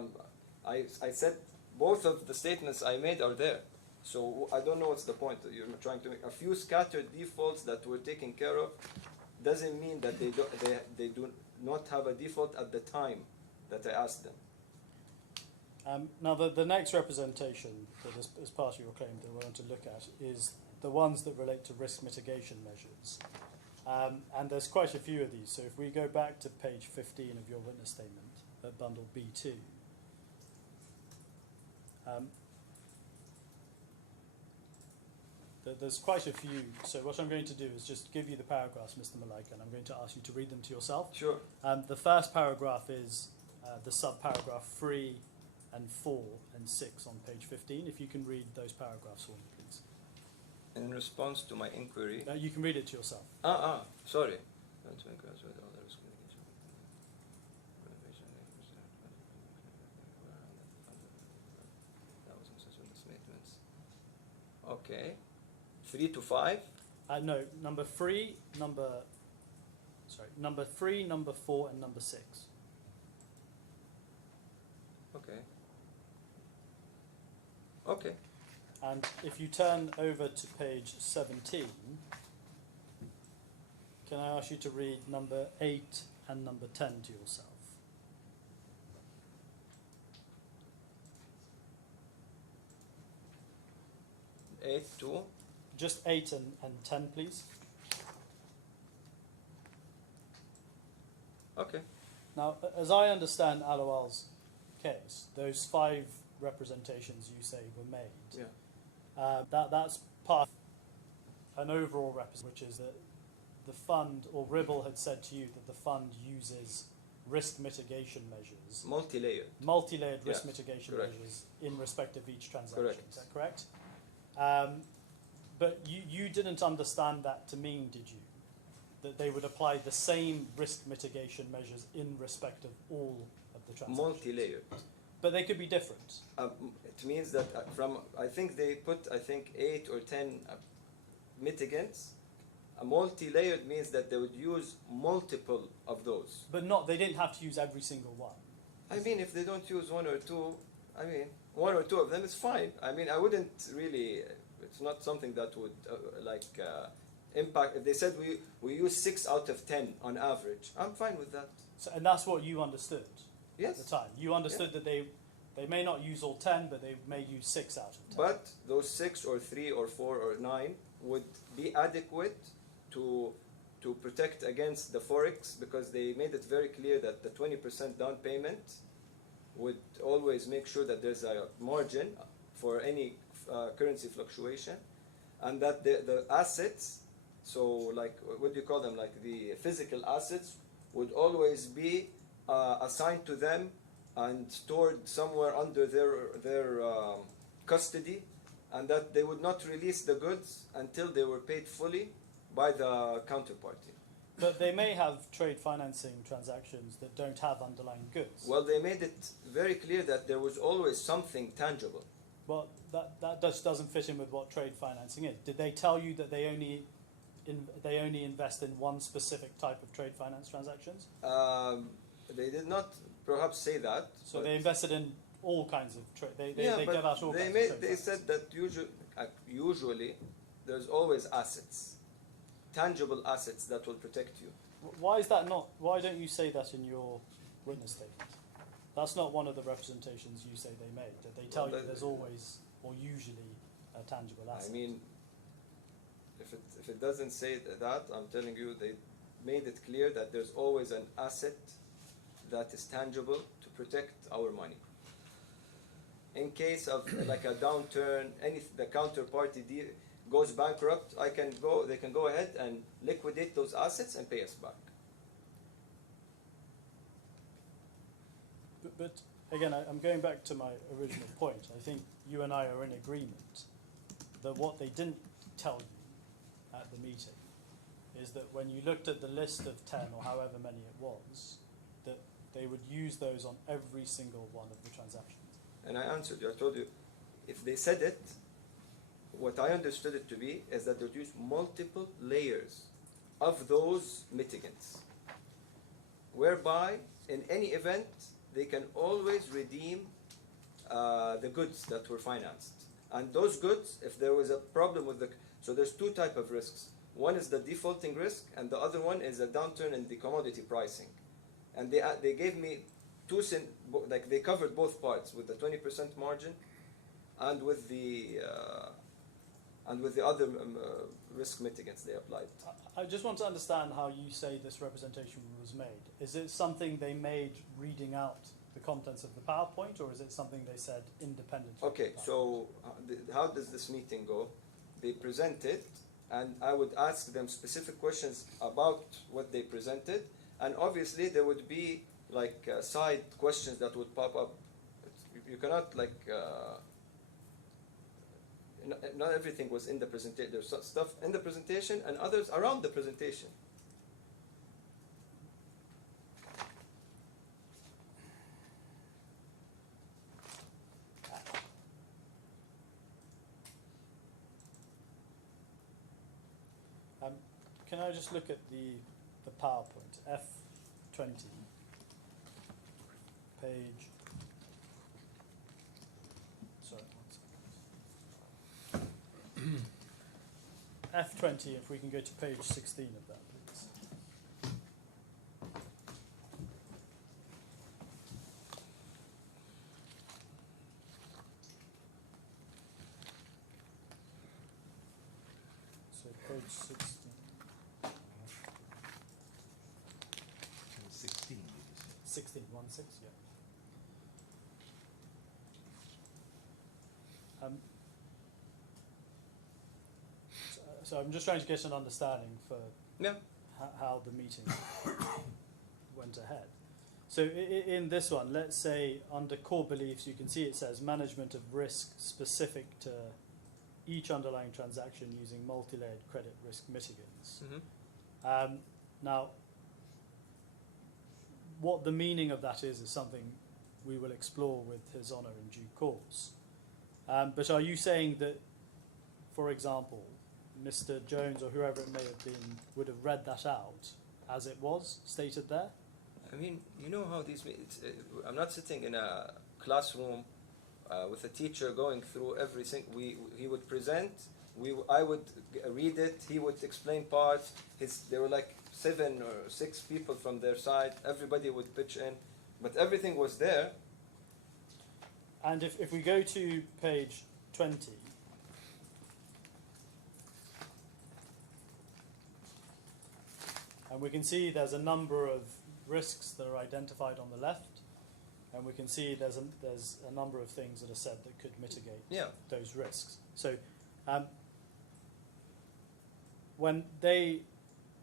I said both of the statements I made are there. So I don't know what's the point that you're trying to make. A few scattered defaults that were taken care of doesn't mean that they do not have a default at the time that I asked them. Now, the next representation that is part of your claim that we want to look at is the ones that relate to risk mitigation measures. And there's quite a few of these. So if we go back to page 15 of your witness statement at bundle B2, there's quite a few. So what I'm going to do is just give you the paragraphs, Mr. Malaika, and I'm going to ask you to read them to yourself. Sure. The first paragraph is the sub-paragraph 3 and 4 and 6 on page 15. If you can read those paragraphs for me, please. In response to my inquiry. You can read it to yourself. Sorry. Okay. 3 to 5. No, number 3, number 3, number 4, and number 6. Okay. Okay. And if you turn over to page 17, can I ask you to read number 8 and number 10 to yourself? Eight to. Just 8 and 10, please. Okay. Now, as I understand ALAWWAL's case, those 5 representations you say were made, Yeah. that's part of an overall representation, which is that the fund, or Ribble had said to you that the fund uses risk mitigation measures, multi-layered risk mitigation correct. measures in respect of each transaction. Correct. Is that correct? But you didn't understand that to mean, did you, that they would apply the same risk mitigation measures in respect of all of the transactions? Multi-layered. But they could be different. It means that I think they put 8 or 10 mitigants A multi-layered means that they would use multiple of those. But not, they didn't have to use every single one. I mean, if they don't use one or two, I mean, one or two of them is fine. I mean, I wouldn't really, it's not something that would impact. If they said we use 6 out of 10 on average, I'm fine with that. So, and that's what you understood Yes. at the time. You understood that they may not use all 10, but they may use 6 out of 10. But those 6 or 3 or 4 or 9 would be adequate to protect against the forex, because they made it very clear that the 20% down payment would always make sure that there's a margin for any currency fluctuation, and that the assets, so like what do you call them, like the physical assets, would always be assigned to them and stored somewhere under their custody, and that they would not release the goods until they were paid fully by the counterparty. But they may have trade financing transactions that don't have underlying goods. Well, they made it very clear that there was always something tangible. Well, that just doesn't fit in with what trade financing is. Did they tell you that they only invest in one specific type of trade finance transactions? They did not perhaps say that. So but they invested in all kinds of trade. They but gave out all they kinds made, of trade they finance. said that usually there's always assets, tangible assets that will protect you. Why is that not? Why don't you say that in your witness statement? That's not one of the representations you say they made. That they tell Well, you there's always or usually a tangible asset. I mean, if it doesn't say that, I'm telling you, they made it clear that there's always an asset that is tangible to protect our money. In case of like a downturn, the counterparty goes bankrupt, they can go ahead and liquidate those assets and pay us back. But again, I'm going back to my original point. I think you and I are in agreement that what they didn't tell you at the meeting is that when you looked at the list of 10 or however many it was, that they would use those on every single one of the transactions. And I answered you. I told you, if they said it, what I understood it to be is that they would use multiple layers of those mitigants, whereby in any event they can always redeem the goods that were financed. And those goods, if there was a problem with so there's 2 types of risks. One is the defaulting risk, and the other one is a downturn in the commodity pricing. And they gave me they covered both parts with the 20% margin, and with the other risk mitigants they applied. I just want to understand how you say this representation was made. Is it something they made reading out the contents of the PowerPoint, or is it something they said independently? Okay, so how does this meeting go? They present it, and I would ask them specific questions about what they presented, and obviously there would be like side questions that would pop up. You cannot not everything was in the presentation. There's stuff in the presentation and others around the presentation. Can I just look at the PowerPoint, F20, page, sorry, 1 second. F20, if we can go to page 16 of that, please. So page 16. 16, did you say? 16, 1-6, yeah. So I'm just trying to get an understanding for Yeah. how the meeting went ahead. So in this one, let's say under core beliefs, you can see it says management of risk specific to each underlying transaction using multi-layered credit risk mitigants. Mm-hmm. Now, what the meaning of that is something we will explore with His Honour in due course. But are you saying that, for example, Mr. Jones or whoever it may have been would have read that out as it was stated there? I mean, you know how these. I'm not sitting in a classroom with a teacher going through everything. He would present. I would read it. He would explain parts. There were like 7 or 6 people from their side. Everybody would pitch in, but everything was there. And if we go to page 20, and we can see there's a number of risks that are identified on the left, and we can see there's a number of things that are said that could mitigate those risks. So when they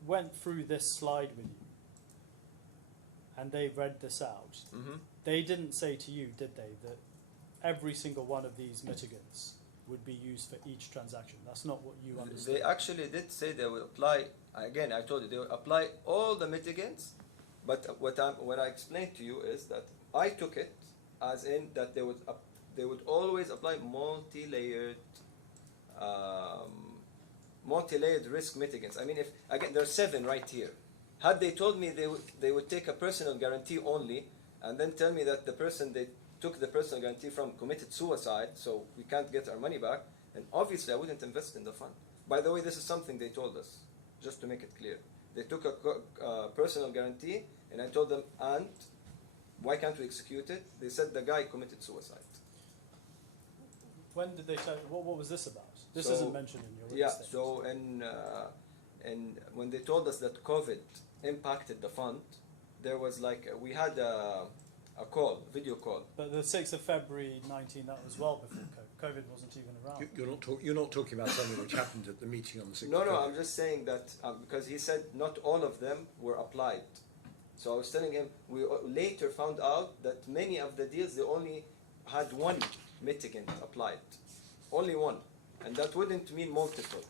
went through this slide with you and they read this out, they didn't say to you, did they, that every single one of these mitigants would be used for each transaction? That's not what you understood. They actually did say they will apply. Again, I told you they will apply all the mitigants, but what I explained to you is that I took it as in that they would always apply multi-layered risk mitigants. I mean, if again there's 7 right here. Had they told me they would take a personal guarantee only, and then tell me that the person they took the personal guarantee from committed suicide, so we can't get our money back, then obviously I wouldn't invest in the fund. By the way, this is something they told us, just to make it clear. They took a personal guarantee, and I told them, and why can't we execute it? They said the guy committed suicide. When did they tell you? What was this about? This So, isn't mentioned in your Yeah, statement. so and when they told us that COVID impacted the fund, there was like, we had a video call. But the 6th of February 19, that was well before COVID. COVID wasn't even around. You're not talking about something which happened at the meeting on the 6th No, of February. I'm just saying that because he said not all of them were applied. So I was telling him, we later found out that many of the deals, they only had 1 mitigant applied. Only 1. And that wouldn't mean multiple.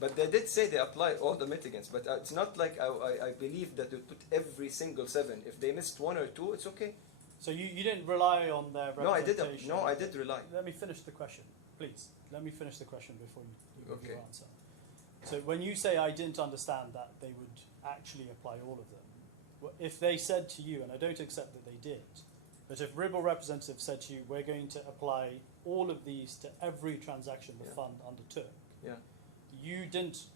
But they did say they applied all the mitigants, but it's not like I believe that they put every single 7. If they missed 1 or 2, it's okay. So you didn't rely on their representation? No, I did rely. Let me finish the question, please. Let me finish the question before you give your Okay. answer. So when you say I didn't understand that they would actually apply all of them, if they said to you, and I don't accept that they did, but if Ribble representative said to you, we're going to apply all of these to every transaction the fund undertook, you didn't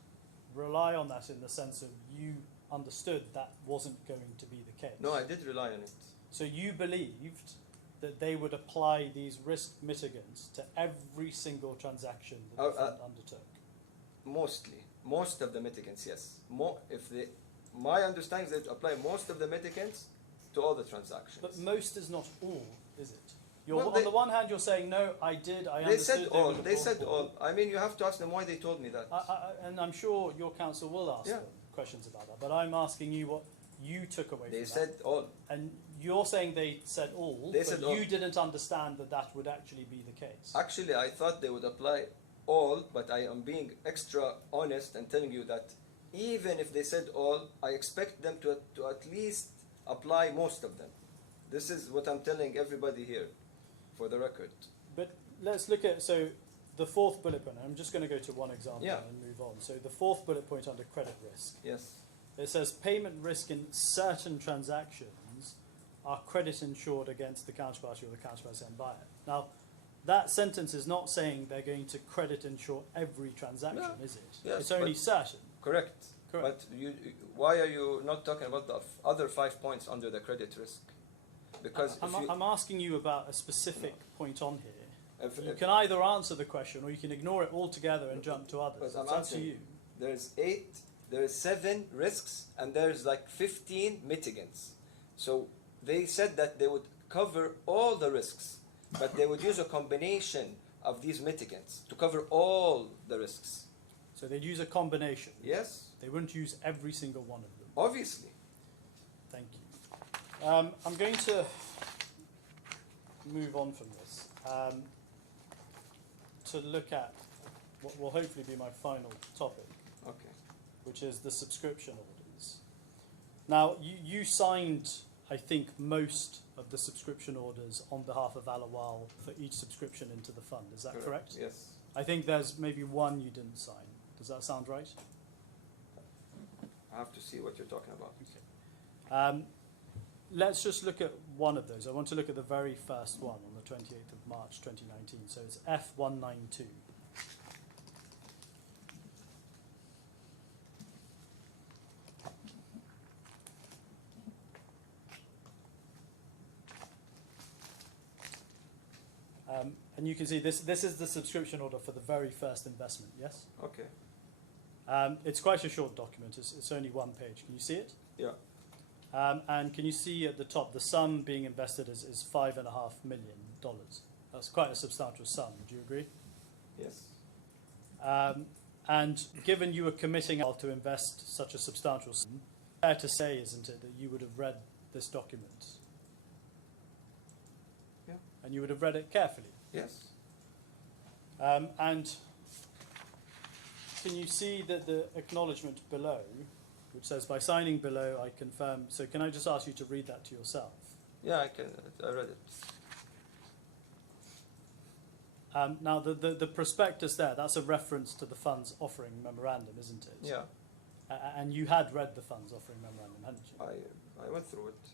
rely on that in the sense of you understood that wasn't going to be the case. No, I did rely on it. So you believed that they would apply these risk mitigants to every single transaction that the fund undertook? Mostly. Most of the mitigants, yes. My understanding is they apply most of the mitigants to all the transactions. But most is not all, is it? Well, on the one hand, you're saying, no, I did, I They understood said all. would They apply said all. I mean, you have to ask them why they told me that. And I'm sure your counsel will ask them questions about that, but I'm asking you what you took away from that. They said all. And you're saying they said all, They but said you all. didn't understand that that would actually be the case. Actually, I thought they would apply all, but I am being extra honest and telling you that even if they said all, I expect them to at least apply most of them. This is what I'm telling everybody here, for the record. But let's look at, so the 4th bullet point, I'm just going to go to one example Yeah. and move on. So the 4th bullet point under credit risk, Yes. it says payment risk in certain transactions are credit insured against the counterparty or the counterparty and buyer. Now, that sentence is not saying they're going to credit insure every transaction, No. is it? Yes, It's only but- certain. Correct. Correct. But why are you not talking about the other 5 points under the credit risk? Because I'm asking you about a specific point on here. if You can either answer the question or you can ignore it altogether and jump to others. But It's I'm up to answering. you. there's 7 risks, and there's like 15 mitigants. So they said that they would cover all the risks, but they would use a combination of these mitigants to cover all the risks. So they'd use a combination. Yes, They wouldn't use every single one of them. obviously. Thank you. I'm going to move on from this to look at what will hopefully be my final topic, Okay. which is the subscription orders. Now, you signed, I think, most of the subscription orders on behalf of ALAWWAL for each subscription into the fund. Is that correct? Yes. I think there's maybe one you didn't sign. Does that sound right? I have to see what you're talking about. Let's just look at one of those. I want to look at the very first one on the 28th of March 2019. So it's F192. And you can see this is the subscription order for the very first investment, yes? Okay. It's quite a short document. It's only one page. Can you see it? Yeah. And can you see at the top the sum being invested is $5.5 million? That's quite a substantial sum. Would you agree? Yes. And given you were committing to invest such a substantial sum, fair to say, isn't it, that you would have read this document? Yeah. And you would have read it carefully. Yes. And can you see that the acknowledgement below, which says, by signing below, I confirm. So can I just ask you to read that to yourself? Yeah, I can. I read it. Now, the prospectus there, that's a reference to the fund's offering memorandum, isn't it? Yeah. And you had read the fund's offering memorandum, hadn't you? I went through it.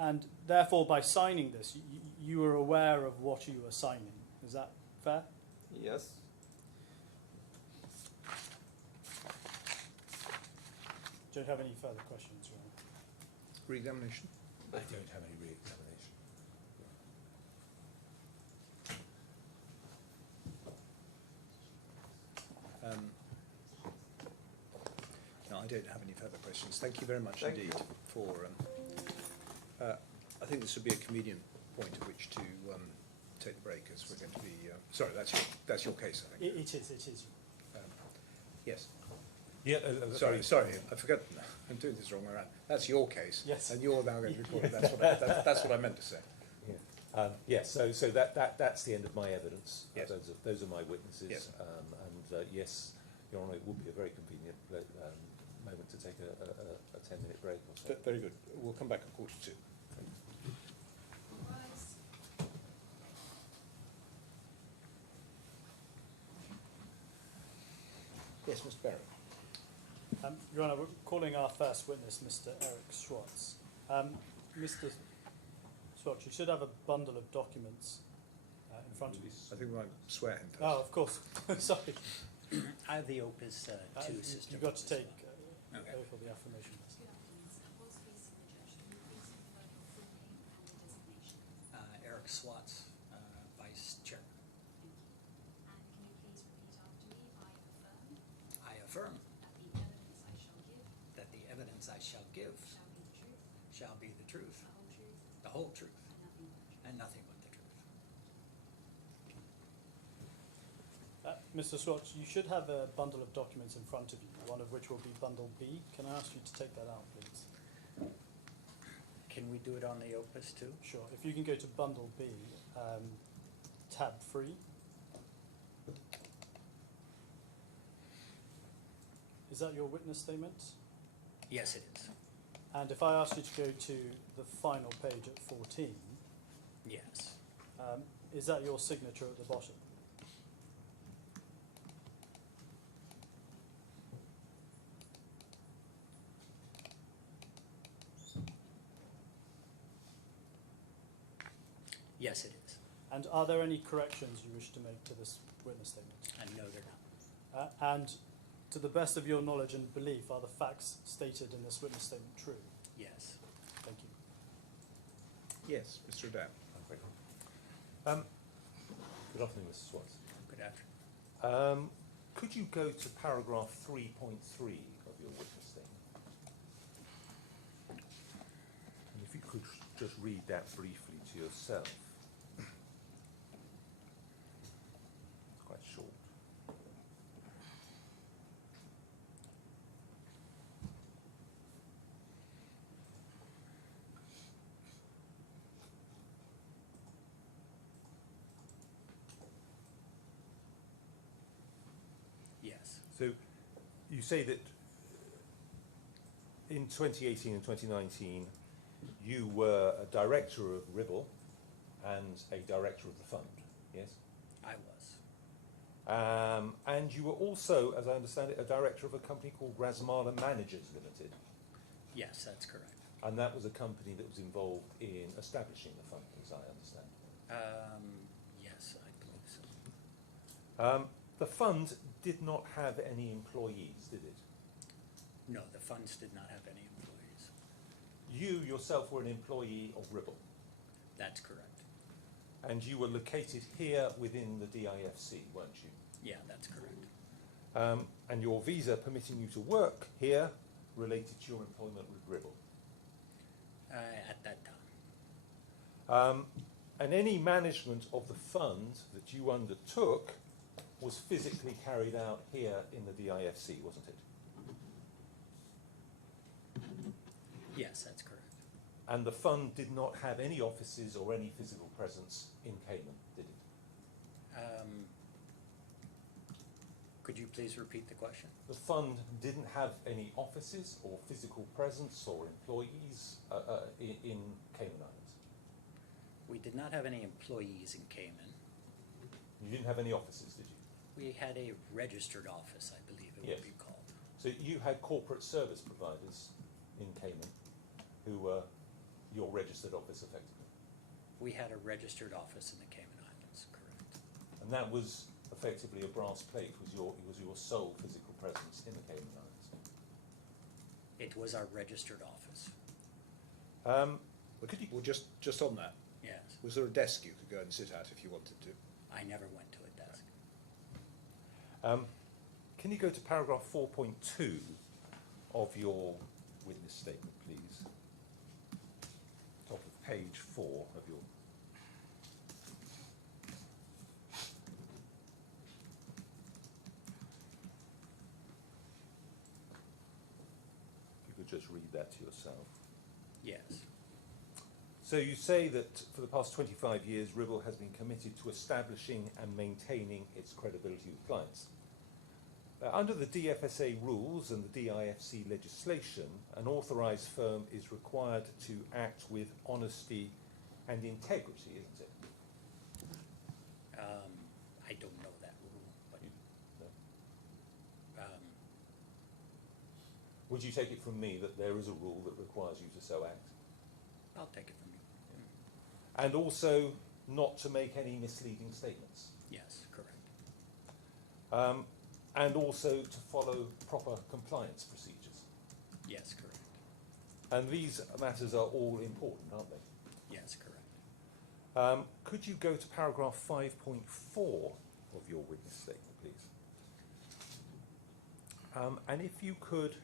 And therefore, by signing this, you were aware of what you were signing. Is that fair? Yes. Do you have any further questions? Re-examination? I don't have any re-examination. No, I don't have any further questions. Thank you very much Thank indeed you. for. I think this would be a convenient point at which to take the break, as we're going to be. Sorry, that's your case, I think. It is. Yes. Yeah. Sorry, I forgot. I'm doing this the wrong way around. That's your case. Yes. And you're now going to report it. That's what I meant to say. Yeah. Yes. So that's the end of my evidence. Yes. Those are my witnesses. Yes. And yes, Your Honour, it would be a very convenient moment to take a 10-minute break or so. Very good. We'll come back at 1:45. Yes, Mr. Barrett. Your Honour, we're calling our first witness, Mr. Eric Schwartz. Mr. Schwartz, you should have a bundle of documents in front of you. I think we might swear him first. Oh, of course. Sorry. I have the opus two system. You've got to take Okay. both of the affirmation. Eric Swats, Vice Chair. And can you please repeat after me? I affirm that the evidence I shall give shall be the truth, the whole truth, and nothing but the truth. Mr. Schwartz, you should have a bundle of documents in front of you, one of which will be bundle B. Can I ask you to take that out, please? Can we do it on the opus too? Sure. If you can go to bundle B, tab 3. Is that your witness statement? Yes, it is. And if I ask you to go to the final page at 14, Yes. is that your signature at the bottom? Yes, it is. And are there any corrections you wish to make to this witness statement? And no, they're not. And to the best of your knowledge and belief, are the facts stated in this witness statement true? Yes. Thank you. Yes, Mr. Adair. Good afternoon, Mr. Swats. Good afternoon. Could you go to paragraph 3.3 of your witness statement? And if you could just read that briefly to yourself. It's quite short. Yes. So you say that in 2018 and 2019, you were a director of Ribble and a director of the fund, yes? I was. And you were also, as I understand it, a director of a company called RASMALA Managers Limited. Yes, that's correct. And that was a company that was involved in establishing the fund, as I understand. Yes, I believe so. The fund did not have any employees, did it? No, the funds did not have any employees. You yourself were an employee of Ribble, That's correct. and you were located here within the DIFC, weren't you? Yeah, that's correct. And your visa permitting you to work here related to your employment with Ribble. At that time. And any management of the fund that you undertook was physically carried out here in the DIFC, wasn't it? Yes, that's correct. And the fund did not have any offices or any physical presence in Cayman, did it? Could you please repeat the question? The fund didn't have any offices or physical presence or employees in Cayman Islands. We did not have any employees in Cayman. You didn't have any offices, did you? We had a registered office, I believe it Yes. would be called. So you had corporate service providers in Cayman who were your registered office effectively. We had a registered office in the Cayman Islands, correct. And that was effectively a brass plate, was your sole physical presence in the Cayman Islands. It was our registered office, Could you, Well, just on that, yes. was there a desk you could go and sit at if you wanted to? I never went to a desk. can you go to paragraph 4.2 of your witness statement, please? Top of page 4 of your... If you could just read that to yourself. Yes, So you say that for the past 25 years, Ribble has been committed to establishing and maintaining its credibility with clients. Under the DFSA rules and the DIFC legislation, an authorised firm is required to act with honesty and integrity, isn't it? I don't know that rule, but No? um, Would you take it from me that there is a rule that requires you to so act? I'll take it from you. And also not to make any misleading statements? Yes, correct. And also to follow proper compliance procedures? Yes, correct. And these matters are all important, aren't they? Yes, correct. Could you go to paragraph 5.4 of your witness statement, please? And if you could,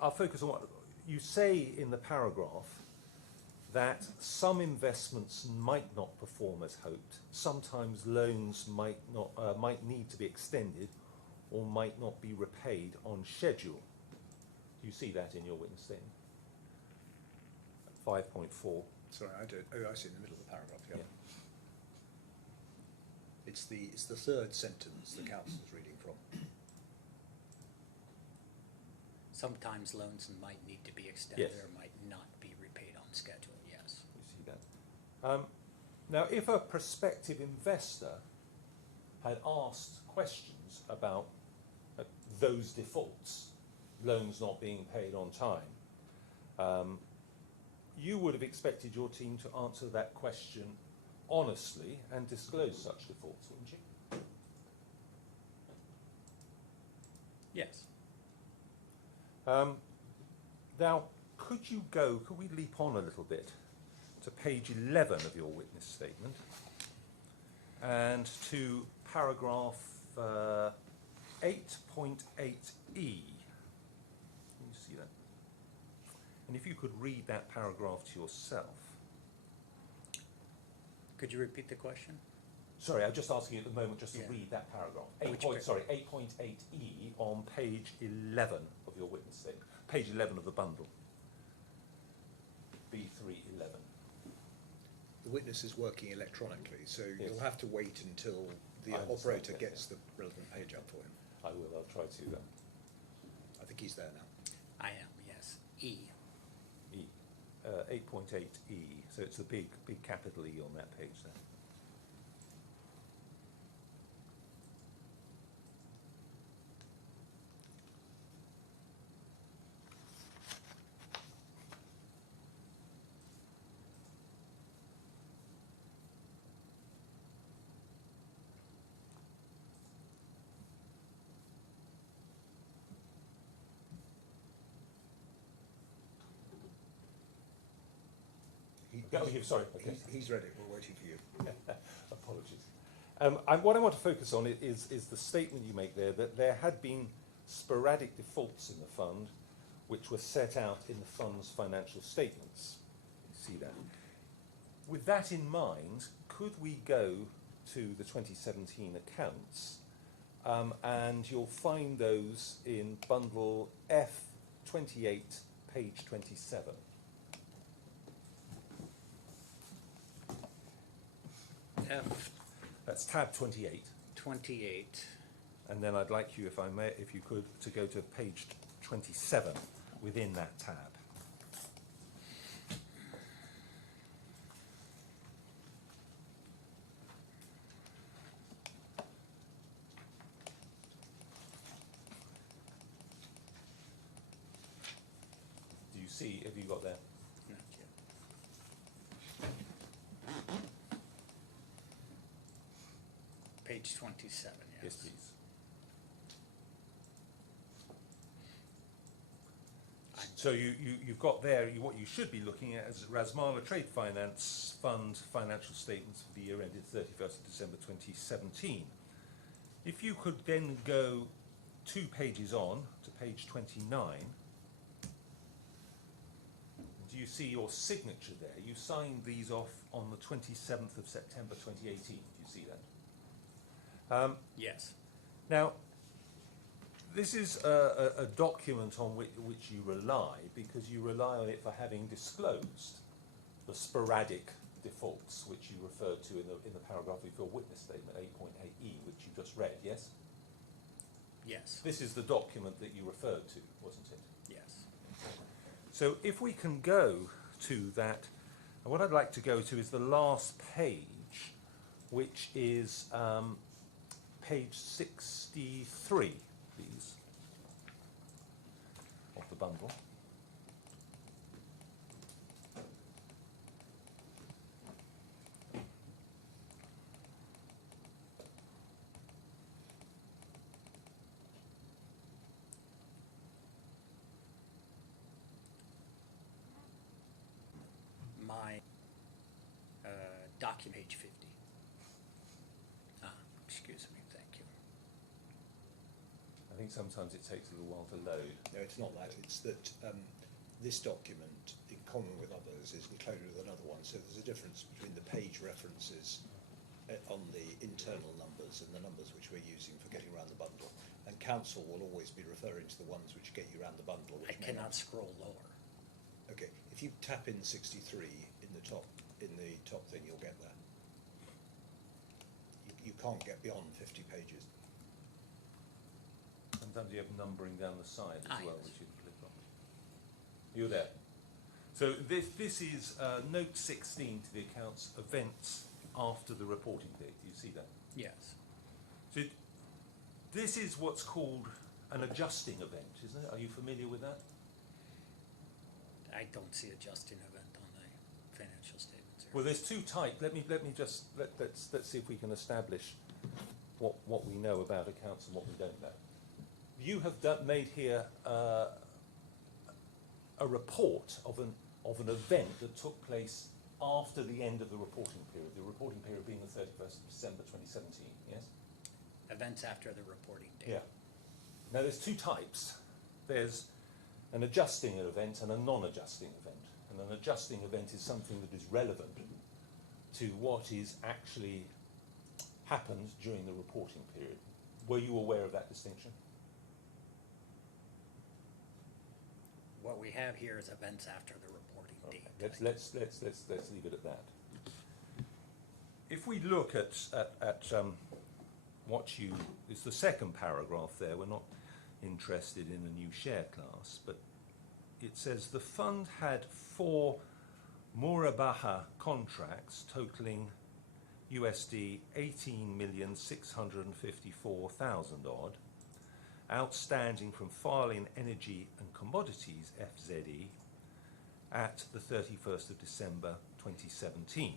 I'll focus on what you say in the paragraph, that some investments might not perform as hoped. Sometimes loans might need to be extended or might not be repaid on schedule. Do you see that in your witness statement? 5.4. Sorry, I don't. Oh, I see in the middle of the paragraph. Yeah. Yeah. It's the third sentence the councillor's reading from. Sometimes loans might need to be extended Yes. or might not be repaid on schedule, yes. You see that? Now, if a prospective investor had asked questions about those defaults, loans not being paid on time, you would have expected your team to answer that question honestly and disclose such defaults, wouldn't you? Yes. Now, could we leap on a little bit to page 11 of your witness statement and to paragraph 8.8e? Can you see that? And if you could read that paragraph to yourself. Could you repeat the question? Sorry, I'm just asking you at the moment just to Yeah. read that paragraph. Which par- 8.8e on page 11 of your witness statement. Page 11 of the bundle. B311. The witness is working electronically, so Yes. you'll have to wait until the I understand, operator yes, gets yeah. the relevant page up for him. I will, I'll try to. I think he's there now. I am, yes. E. E. 8.8E. So it's the big capital E on that page there. Sorry. Okay. He's ready. We're waiting for you. Apologies. What I want to focus on is the statement you make there that there had been sporadic defaults in the fund which were set out in the fund's financial statements. You see that. With that in mind, could we go to the 2017 accounts and you'll find those in bundle F28, page 27. F That's tab 28. 28. And then I'd like you, if you could, to go to page 27 within that tab. Do you see, have you got there? Not yet. Page 27, yes. Yes, please. So you've got there, what you should be looking at is RASMALA Trade Finance Fund financial statements for the year ended 31st of December 2017. If you could then go 2 pages on to page 29, do you see your signature there? You signed these off on the 27th of September 2018. Do you see that? Yes. Now, this is a document on which you rely because you rely on it for having disclosed the sporadic defaults which you referred to in the paragraph of your witness statement 8.8E, which you just read, yes? Yes. This is the document that you referred to, wasn't it? Yes. So if we can go to that, and what I'd like to go to is the last page, which is page 63, please, of the bundle. My document page 50. Excuse me, thank you. I think sometimes it takes a little while to load. No, it's not that. It's that this document, in common with others, is encoded with another one. So there's a difference between the page references on the internal numbers and the numbers which we're using for getting around the bundle. And council will always be referring to the ones which get you around the bundle. I cannot scroll lower. Okay, if you tap in 63 in the top thing, you'll get there. You can't get beyond 50 pages. Sometimes you have numbering down the side as well, Yes. which you click on. You're there. So this is note 16 to the accounts events after the reporting date. Do you see that? Yes. So this is what's called an adjusting event, isn't it? Are you familiar with that? I don't see adjusting event on the financial statements here. Well, there's 2 types. Let's see if we can establish what we know about accounts and what we don't know. You have made here a report of an event that took place after the end of the reporting period. The reporting period being the 31st of December 2017. Yes. Events after the reporting date. Yeah. Now there's 2 types. There's an adjusting event and a non-adjusting event. And an adjusting event is something that is relevant to what is actually happened during the reporting period. Were you aware of that distinction? What we have here is events after the reporting Okay. date. Let's leave it at that. If we look at what it's the second paragraph there. We're not interested in a new share class, but it says the fund had 4 Murabaha contracts totaling USD 18,654,000 odd, outstanding from Farlin Energy and Commodities FZE at the 31st of December 2017.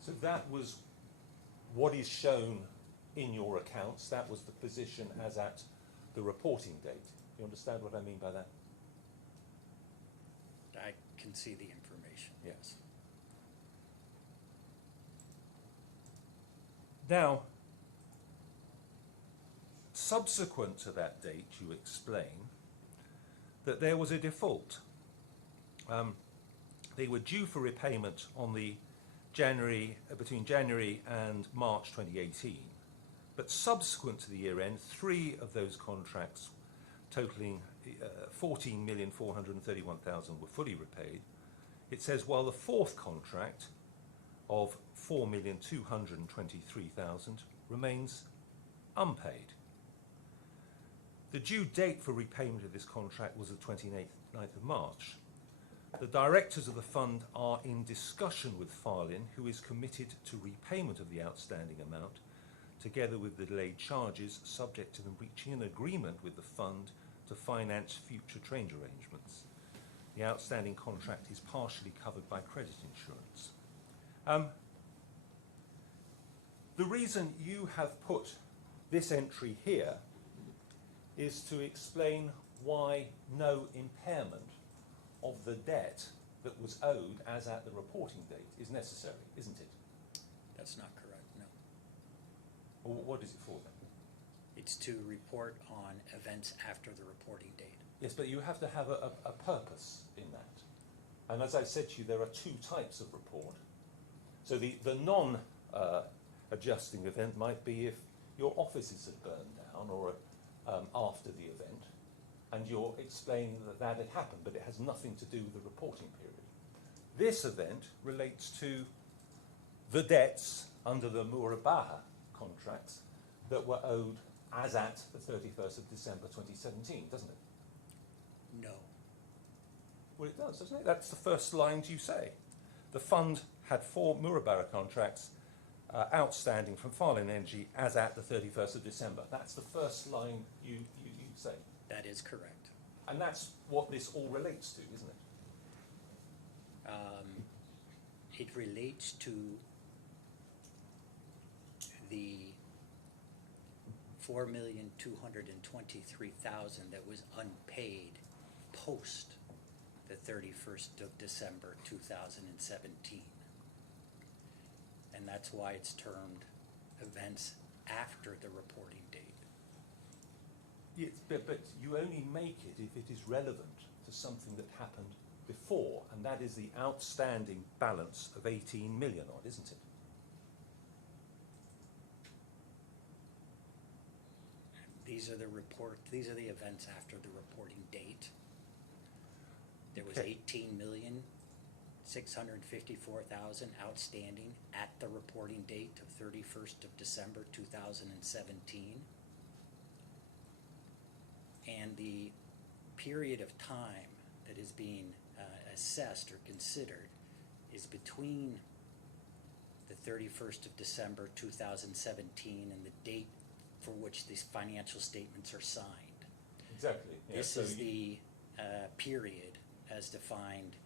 So that was what is shown in your accounts. That was the position as at the reporting date. You understand what I mean by that? I can see the information. Yes. Now, subsequent to that date, you explain that there was a default. They were due for repayment on the between January and March 2018, but subsequent to the year end, 3 of those contracts totaling 14,431,000 were fully repaid. It says while the 4th contract of 4,223,000 remains unpaid. The due date for repayment of this contract was the 29th of March. The directors of the fund are in discussion with Farlin, who is committed to repayment of the outstanding amount, together with the delayed charges, subject to them reaching an agreement with the fund to finance future trade arrangements. The outstanding contract is partially covered by credit insurance. The reason you have put this entry here is to explain why no impairment of the debt that was owed as at the reporting date is necessary, isn't it? That's not correct, no. Well, what is it for then? It's to report on events after the reporting date. Yes, but you have to have a purpose in that. And as I said to you, there are 2 types of report. So the non-adjusting event might be if your offices had burned down or after the event, and you're explaining that that had happened, but it has nothing to do with the reporting period. This event relates to the debts under the Murabaha contracts that were owed as at the 31st of December 2017, doesn't it? No. Well, it does, doesn't it? That's the first lines you say. The fund had 4 Murabaha contracts outstanding from Farlin Energy as at the 31st of December. That's the first line you say. That is correct. And that's what this all relates to, isn't it? It relates to the 4,223,000 that was unpaid post the 31st of December 2017. And that's why it's termed events after the reporting date. Yes, but you only make it if it is relevant to something that happened before, and that is the outstanding balance of 18 million odd, isn't it? These are the events after the reporting date. There was Okay. 18,654,000 outstanding at the reporting date of 31st of December 2017. And the period of time that is being assessed or considered is between the 31st of December 2017 and the date for which these financial statements are signed. Exactly. Yeah, This so is the period as defined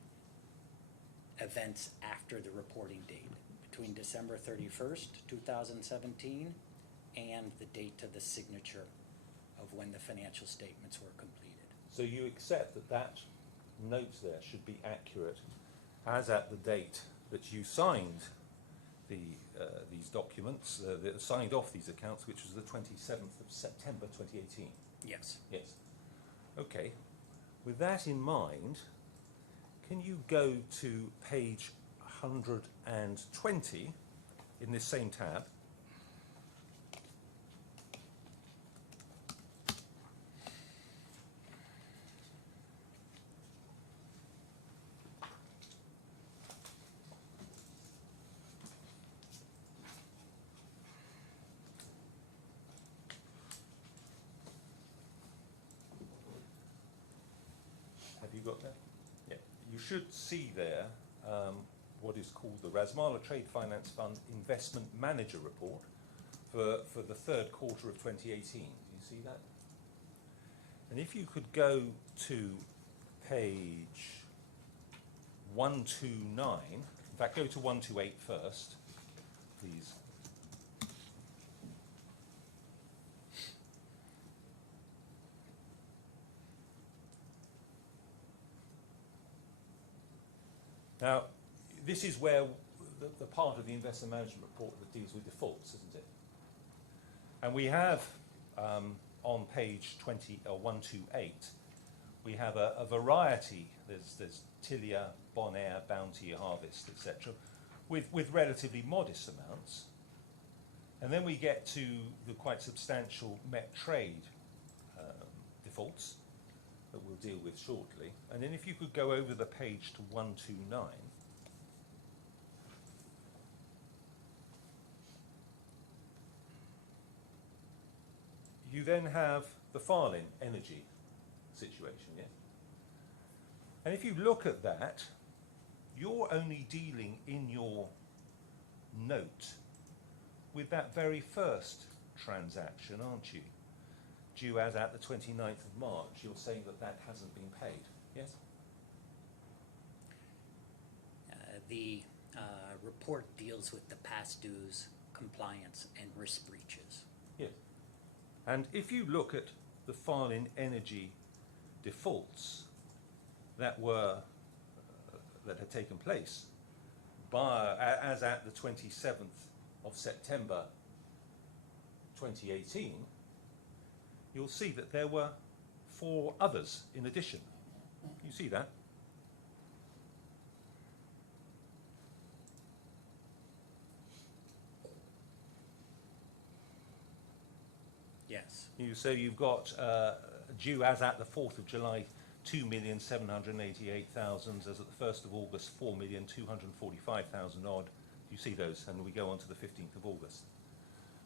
events after the reporting date, between December 31st, 2017 and the date of the signature of when the financial statements were completed. So you accept that that note there should be accurate as at the date that you signed these documents, that signed off these accounts, which was the 27th of September 2018. Yes. Yes. Okay. With that in mind, can you go to page 120 in this same tab? got that? Yeah. You should see there what is called the RASMALA Trade Finance Fund Investment Manager Report for the third quarter of 2018. Do you see that? And if you could go to page 129, in fact, go to 128 first, please. Now, this is where the part of the investment management report that deals with defaults, isn't it? And we have on page 128, we have a variety. There's Tilia, Bonaire, Bounty, Harvest, etc., with relatively modest amounts. And then we get to the quite substantial Met Trade defaults that we'll deal with shortly. And then if you could go over the page to 129. You then have the Farlin energy situation, yeah? And if you look at that, you're only dealing in your note with that very first transaction, aren't you? Due as at the 29th of March, you're saying that that hasn't been paid, yes? The report deals with the past dues, compliance, and risk breaches. Yes. And if you look at the Farlin energy defaults that were that had taken place as at the 27th of September 2018, you'll see that there were 4 others in addition. You see that? Yes. So you've got due as at the 4th of July, 2,788,000, as at the 1st of August, 4,245,000 odd. You see those, and we go on to the 15th of August.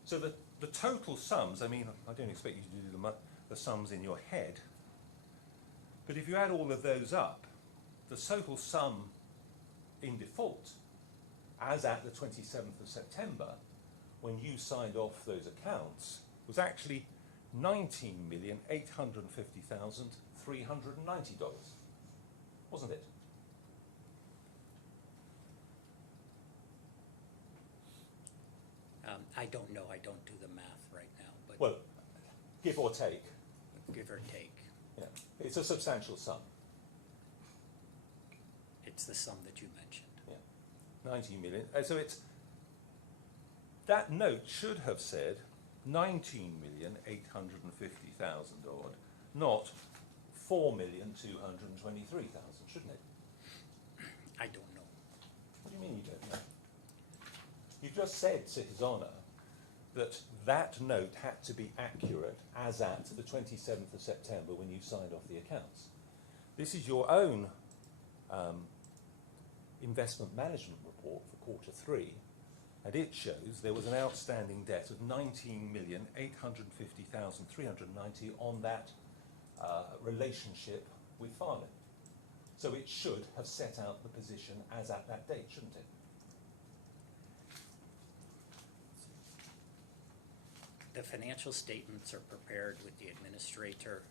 So the total sums, I mean, I don't expect you to do the sums in your head, but if you add all of those up, the total sum in default, as at the 27th of September, when you signed off those accounts, was actually $19,850,390, wasn't it? I don't know. I don't do the math right now, but Well, give or take. give or take, Yeah. It's a substantial sum. it's the sum that you mentioned. Yeah. 19 million. So it's that note should have said 19,850,000 odd, not 4,223,000, shouldn't it? I don't know. What do you mean you don't know? You just said, Citizana, that note had to be accurate as at the 27th of September when you signed off the accounts. This is your own investment management report for quarter 3, and it shows there was an outstanding debt of 19,850,390 on that relationship with Farlin. So it should have set out the position as at that date, shouldn't it? The financial statements are prepared with the administrator,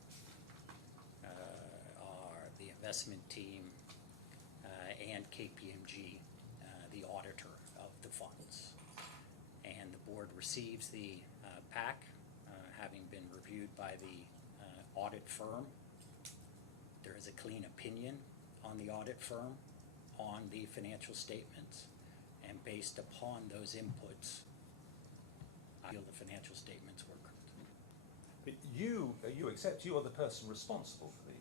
the investment team, and KPMG, the auditor of the funds. And the board receives the PAC, having been reviewed by the audit firm. There is a clean opinion on the audit firm on the financial statements, and based upon those inputs, I feel the financial statements were correct. But you accept you are the person responsible for these.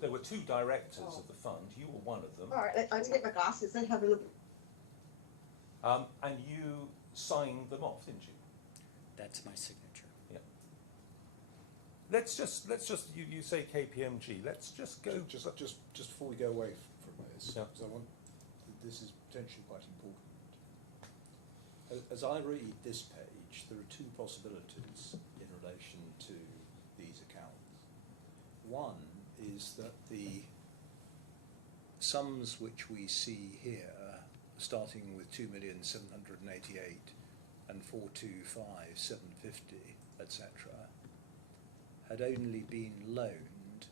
There were 2 directors of the fund. You were one of them. All right, I have to get my glasses and have a look. And you signed them off, didn't you? That's my signature. Yeah. Let's just you say KPMG. Let's just go. Just before we go away from this, Yeah. because this is potentially quite important. As I read this page, there are 2 possibilities in relation to these accounts. One is that the sums which we see here, starting with 2,788,000 and 425,750, etc., had only been loaned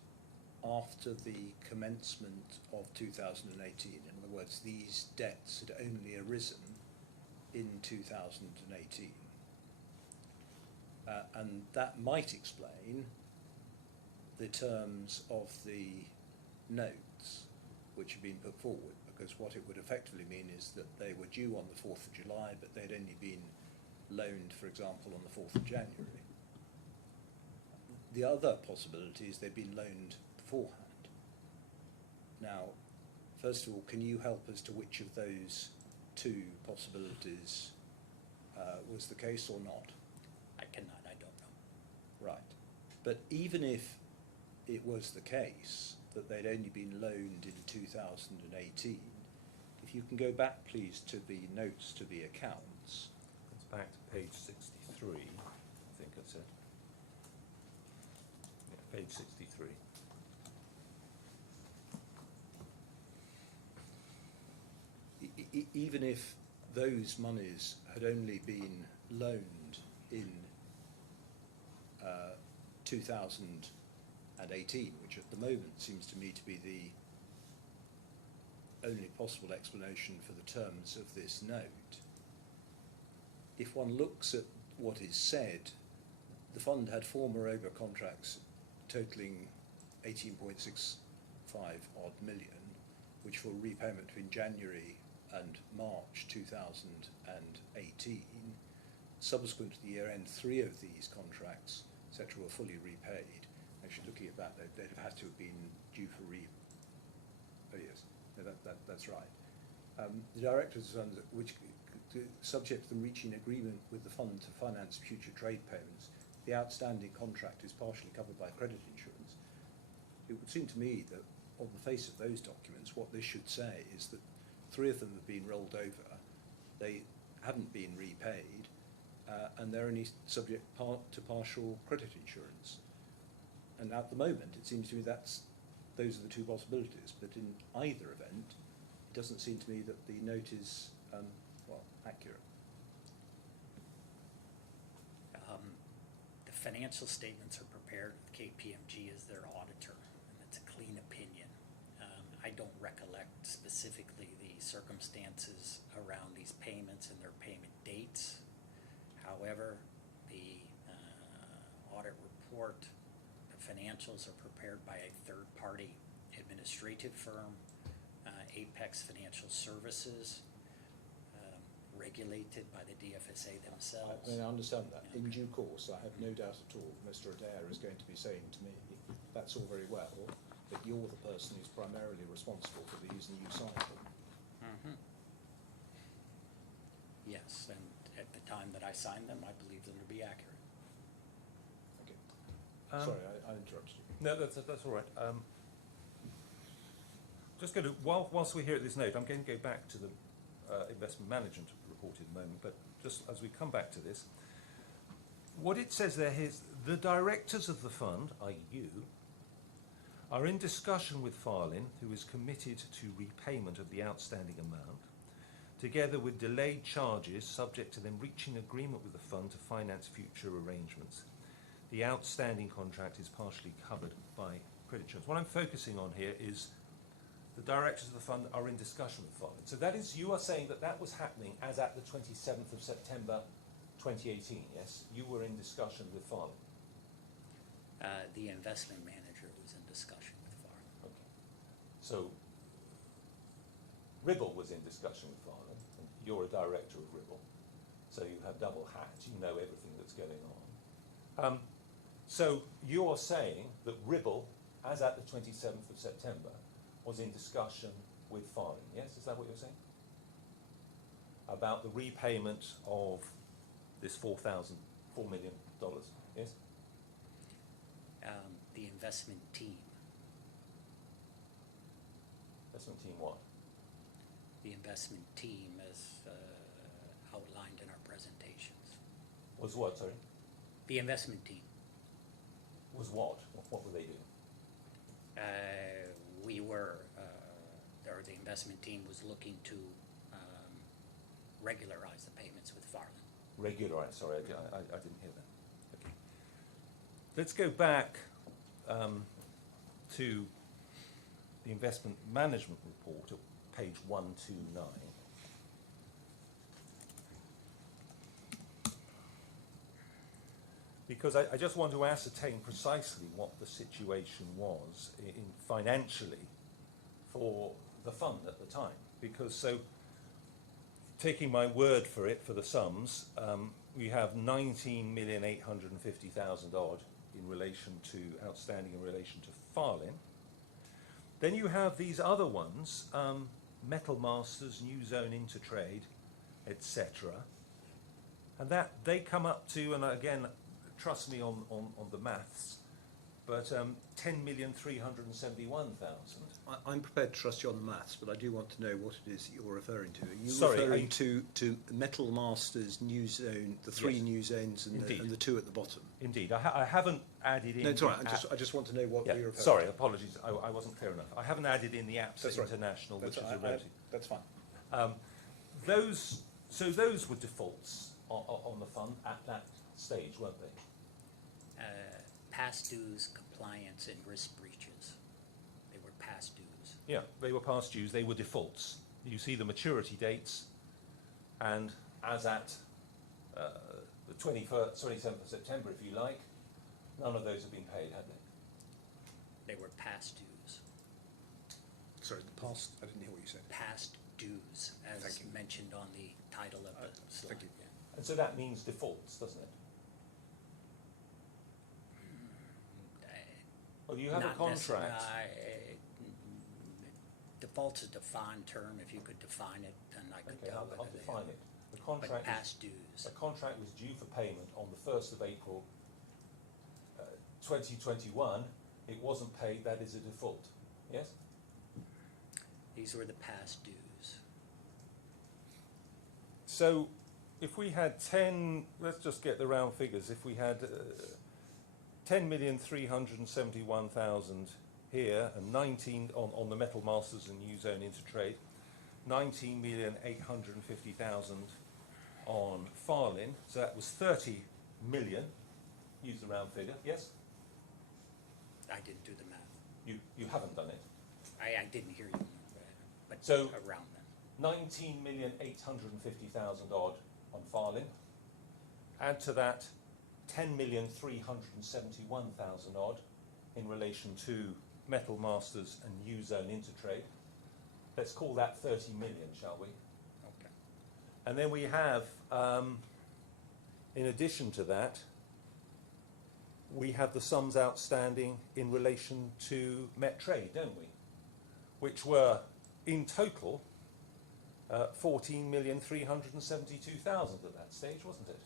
after the commencement of 2018. In other words, these debts had only arisen in 2018. And that might explain the terms of the notes which have been put forward, because what it would effectively mean is that they were due on the 4th of July, but they'd only been loaned, for example, on the 4th of January. The other possibility is they've been loaned beforehand. Now, first of all, can you help as to which of those two possibilities was the case or not? I cannot, I don't know. Right. But even if it was the case that they'd only been loaned in 2018, if you can go back, please, to the notes to the accounts. It's back to page 63, I think I said. Yeah, page 63. Even if those monies had only been loaned in 2018, which at the moment seems to me to be the only possible explanation for the terms of this note, if one looks at what is said, the fund had 4 moreover contracts totaling 18.65 odd million, which were repayment between January and March 2018. Subsequent to the year end, 3 of these contracts, etc., were fully repaid. Actually, looking at that, they'd have had to have been due for Oh yes, no, that's right. The directors' funds, which subject to them reaching agreement with the fund to finance future trade payments, the outstanding contract is partially covered by credit insurance. It would seem to me that on the face of those documents, what this should say is that 3 of them have been rolled over, they haven't been repaid, and they're only subject to partial credit insurance. And at the moment, it seems to me those are the 2 possibilities. But in either event, it doesn't seem to me that the note is accurate. The financial statements are prepared with KPMG as their auditor, and it's a clean opinion. I don't recollect specifically the circumstances around these payments and their payment dates. However, the audit report, the financials are prepared by a third-party administrative firm, Apex Financial Services, regulated by the DFSA themselves. I understand that. Yeah. In due course, I have no doubt at all Mr. Adair is going to be saying to me, that's all very well, but you're the person who's primarily responsible for these and you signed them. Mm-hmm. Yes, and at the time that I signed them, I believe them to be accurate. Okay. Sorry, I interrupted you. No, that's all right. Just going to, whilst we're here at this note, I'm going to go back to the investment management report in a moment, but just as we come back to this, what it says there is the directors of the fund, i.e. you, are in discussion with Farlin, who is committed to repayment of the outstanding amount, together with delayed charges subject to them reaching agreement with the fund to finance future arrangements. The outstanding contract is partially covered by credit insurance. What I'm focusing on here is the directors of the fund are in discussion with Farlin. So that is, you are saying that that was happening as at the 27th of September 2018, yes? You were in discussion with Farlin. The investment manager was in discussion with Farlin. Okay. So Ribble was in discussion with Farlin, and you're a director of Ribble, so you have double hat, you know everything that's going on. So you're saying that Ribble, as at the 27th of September, was in discussion with Farlin, yes? Is that what you're saying? About the repayment of this $4 million, yes? The investment team. Investment team what? The investment team as outlined in our presentations. Was what, sorry? The investment team. Was what? What were they doing? We were, or the investment team was looking to regularize the payments with Farland. Regularize, sorry, I didn't hear that. Okay. Let's go back to the investment management report at page 129. Because I just want to ascertain precisely what the situation was in financially for the fund at the time. Because so, taking my word for it, for the sums, we have 19,850,000 odd in relation to, outstanding in relation to Farlin. Then you have these other ones, Metal Masters, New Zone Intertrade, etc. And that, they come up to, and again, trust me on the maths, but 10,371,000. I'm prepared to trust you on the maths, but I do want to know what it is that you're referring to. Are you Sorry, referring to Metal Masters, New Zone, the three Yes. new zones and the two at the bottom? Indeed, I haven't added in. No, it's all right. the I just want to know what yeah, you're referring sorry, to. apologies, I wasn't clear enough. I haven't added in the APSA That's right. International, That's which is right. a relative. That's fine. Those were defaults on the fund at that stage, weren't they? Past dues, compliance, and risk breaches. They were past dues. Yeah, they were past dues, they were defaults. You see the maturity dates, and as at the 27th of September, if you like, none of those have been paid, had they? They were past dues. Sorry, the past. I didn't hear what you said. Past dues, as Thank you. mentioned on the title of the slide. thank you. Yeah. And so that means defaults, doesn't it? Well, you have a Not contract. Default's a defined term. If you could define it, then I could Okay, tell I'll whether they define it. The But contract past dues. a contract was due for payment on the 1st of April 2021. It wasn't paid, that is a default. Yes? These were the past dues. So if we had 10, let's just get the round figures. If we had 10,371,000 here and 19 on the Metal Masters and New Zone Intertrade, 19,850,000 on Farlin, so that was 30 million. Use the round figure, yes? I didn't do the math. You haven't done it. I didn't hear you, but So- around then. 19,850,000 odd on Farlin. Add to that 10,371,000 odd in relation to Metal Masters and New Zone Intertrade. Let's call that 30 million, shall we? Okay. And then we have, in addition to that, we have the sums outstanding in relation to Metrade, don't we? Which were, in total, 14,372,000 at that stage, wasn't it?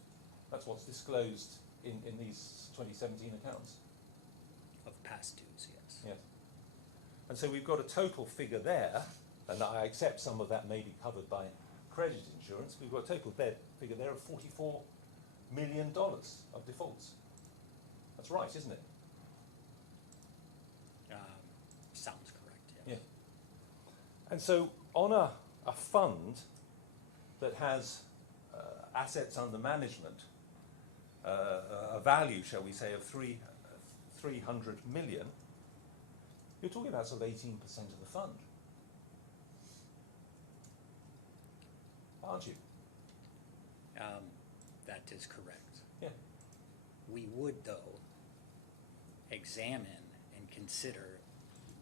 That's what's disclosed in these 2017 accounts. Of past dues, yes. Yes. And so we've got a total figure there, and I accept some of that may be covered by credit insurance. We've got a total figure there of $44 million of defaults. That's right, isn't it? Sounds correct, yes. Yeah. And so on a fund that has assets under management, a value, shall we say, of 300 million, you're talking about sort of 18% of the fund, aren't you? That is correct. Yeah. We would, though, examine and consider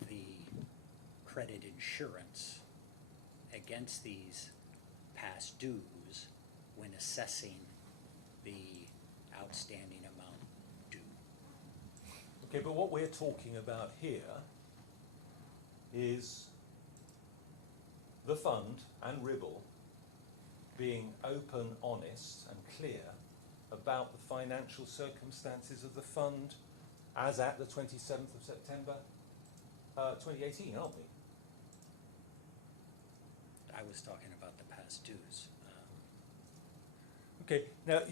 the credit insurance against these past dues when assessing the outstanding amount due. Okay, but what we're talking about here is the fund and Ribble being open, honest and clear about the financial circumstances of the fund as at the 27th of September 2018, aren't we? I was talking about the past dues. Okay, now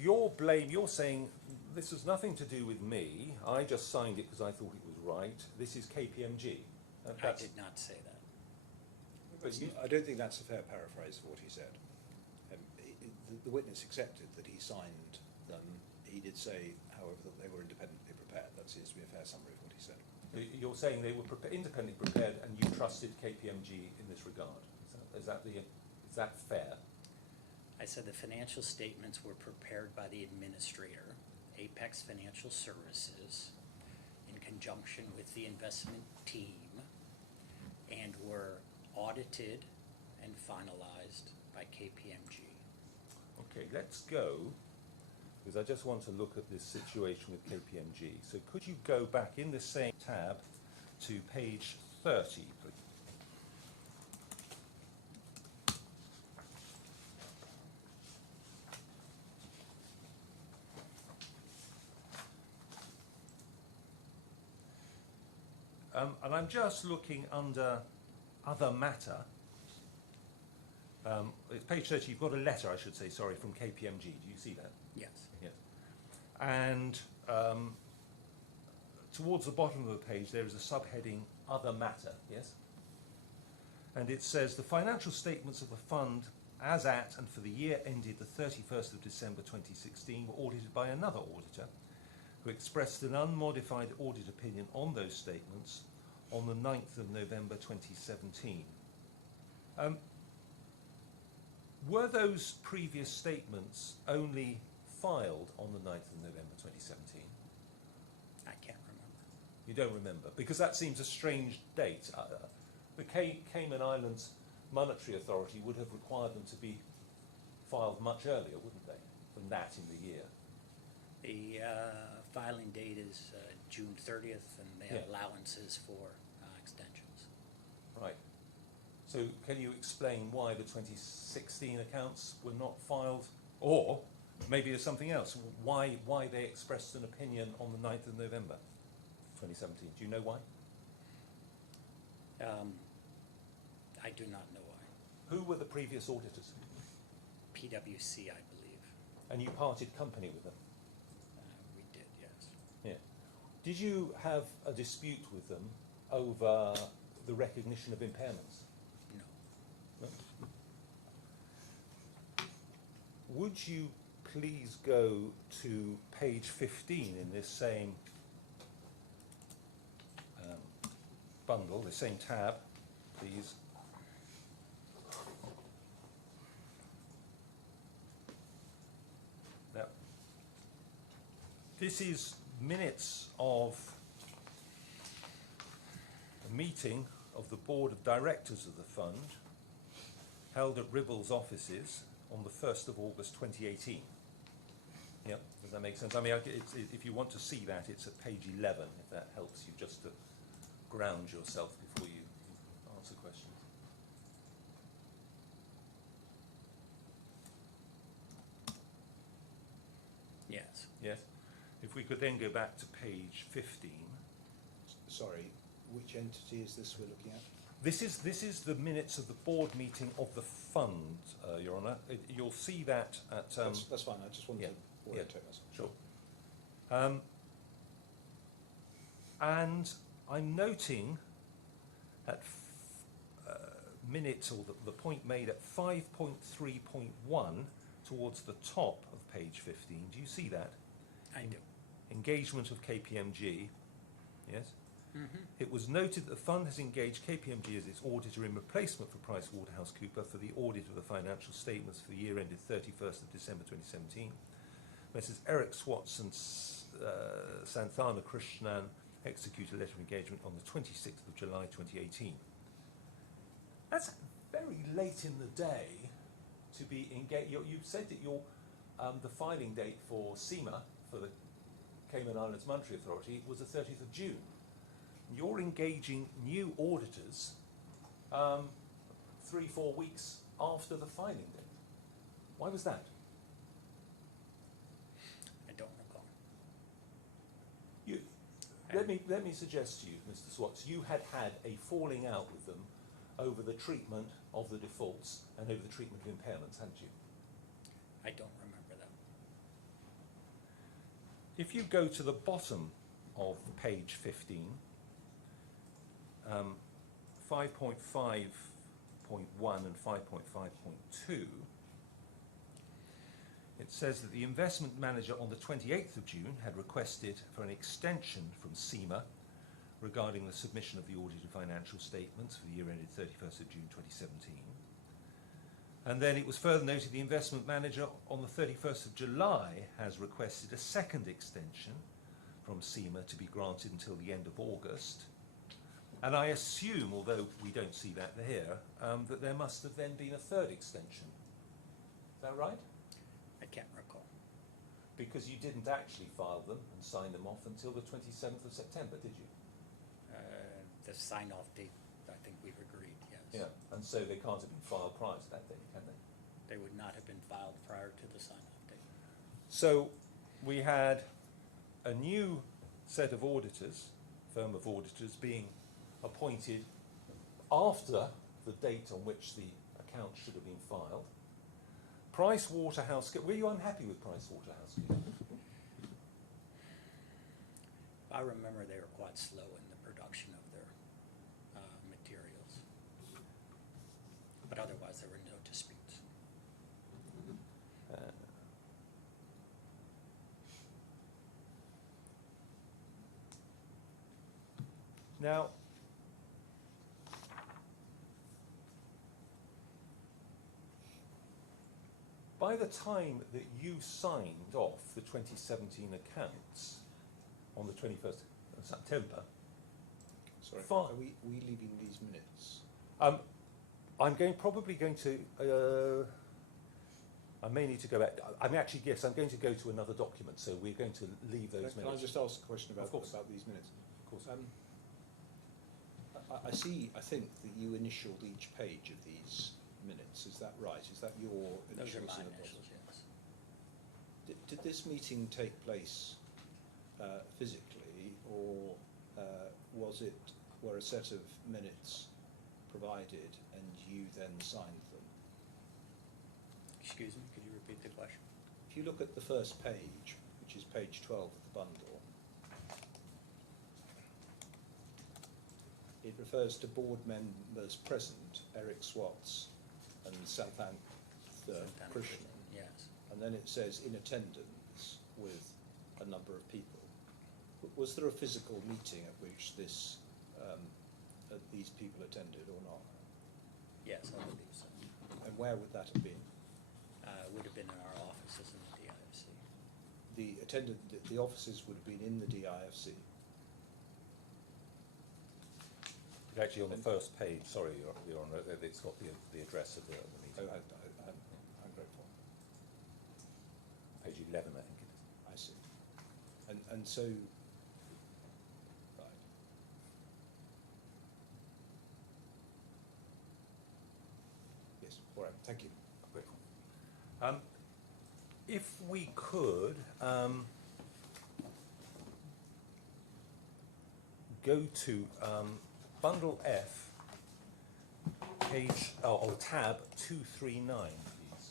you're saying this has nothing to do with me, I just signed it because I thought it was right, this is KPMG. I That's- did not say that. but you- I don't think that's a fair paraphrase of what he said. The witness accepted that he signed them. He did say, however, that they were independently prepared. That seems to be a fair summary of what he said. You're saying they were independently prepared, and you trusted KPMG in this regard. Is that fair? I said the financial statements were prepared by the administrator, Apex Financial Services, in conjunction with the investment team, and were audited and finalized by KPMG. Okay, let's go, because I just want to look at this situation with KPMG. So could you go back in the same tab to page 30, please? And I'm just looking under other matter. It's page 30, you've got a letter, I should say, sorry, from KPMG. Do you see that? Yes. Yes. And towards the bottom of the page, there is a subheading, Other Matter, yes? And it says, the financial statements of the fund as at and for the year ended the 31st of December 2016 were audited by another auditor who expressed an unmodified audit opinion on those statements on the 9th of November 2017. Were those previous statements only filed on the 9th of November 2017? I can't remember. You don't remember? Because that seems a strange date. The Cayman Islands Monetary Authority would have required them to be filed much earlier, wouldn't they, than that in the year? The filing date is June 30th, and they have Yeah. allowances for extensions. Right. So can you explain why the 2016 accounts were not filed? Or maybe there's something else. Why they expressed an opinion on the 9th of November 2017? Do you know why? I do not know why. Who were the previous auditors? PwC, I believe. And you parted company with them? We did, yes. Yeah. Did you have a dispute with them over the recognition of impairments? No. No? Would you please go to page 15 in this same bundle, the same tab, please? Now, this is minutes of a meeting of the Board of Directors of the fund held at Ribble's offices on the 1st of August 2018. Yep, does that make sense? I mean, if you want to see that, it's at page 11, if that helps you just to ground yourself before you answer questions. Yes. Yes? If we could then go back to page 15. Sorry, which entity is this we're looking at? This is the minutes of the board meeting of the fund, Your Honour. You'll see that at... That's fine, I just wanted yeah, to yeah, orientate myself. Sure. And I'm noting at minutes, or the point made at 5.3.1 towards the top of page 15. Do you see that? I do. Engagement of KPMG. Yes? Mm-hmm. It was noted that the fund has engaged KPMG as its auditor in replacement for PricewaterhouseCoopers for the audit of the financial statements for the year ended 31st of December 2017. Messrs. Eric Swats and Santhana Krishnan executed a letter of engagement on the 26th of July 2018. That's very late in the day to be engaged. You said that the filing date for CIMA, for the Cayman Islands Monetary Authority, was the 30th of June. You're engaging new auditors 3-4 weeks after the filing date. Why was that? I don't recall. Let me suggest to you, Mr. Swats, you had a falling out with them over the treatment of the defaults and over the treatment of impairments, hadn't you? I don't remember that. If you go to the bottom of page 15, 5.5.1 and 5.5.2, it says that the investment manager on the 28th of June had requested for an extension from CEMA regarding the submission of the audited financial statements for the year ended 31st of June 2017. And then it was further noted the investment manager on the 31st of July has requested a second extension from CEMA to be granted until the end of August. And I assume, although we don't see that here, that there must have then been a third extension. Is that right? I can't recall. Because you didn't actually file them and sign them off until the 27th of September, did you? The sign-off date, I think we've agreed, yes. Yeah, and so they can't have been filed prior to that date, can they? They would not have been filed prior to the sign-off date. So we had a new set of auditors, firm of auditors, being appointed after the date on which the account should have been filed. PricewaterhouseCoopers, were you unhappy with PricewaterhouseCoopers? I remember they were quite slow in the production of their materials. But otherwise, there were no disputes. Now, by the time that you signed off the 2017 accounts on the 21st of September, Sorry, Fine. are we leaving these minutes? I'm probably going to, I may need to go back. I'm actually, yes, I'm going to go to another document, so we're going to leave those Can minutes. I just ask a question Of course. about these minutes? Of course. I think that you initialed each page of these minutes. Is that right? Is that your Those are initials? my in the bottom? initials, yes. Did this meeting take place physically, or were a set of minutes provided and you then signed them? Excuse me, could you repeat the question? If you look at the first page, which is page 12 of the bundle, it refers to board members present, Eric Swats and Samantha Krishnan. Yes. And then it says in attendance with a number of people. Was there a physical meeting at which these people attended or not? Yes, I believe so. And where would that have been? Would have been in our offices in the DIFC. The offices would have been in the DIFC. Actually, on the first page, sorry, Your Honour, it's got the address of the Oh, meeting. I'm grateful. Page 11, I think it is. I see. And so, right. Yes, all right, thank you. Grateful. If we could go to Bundle F, page, tab 239, please.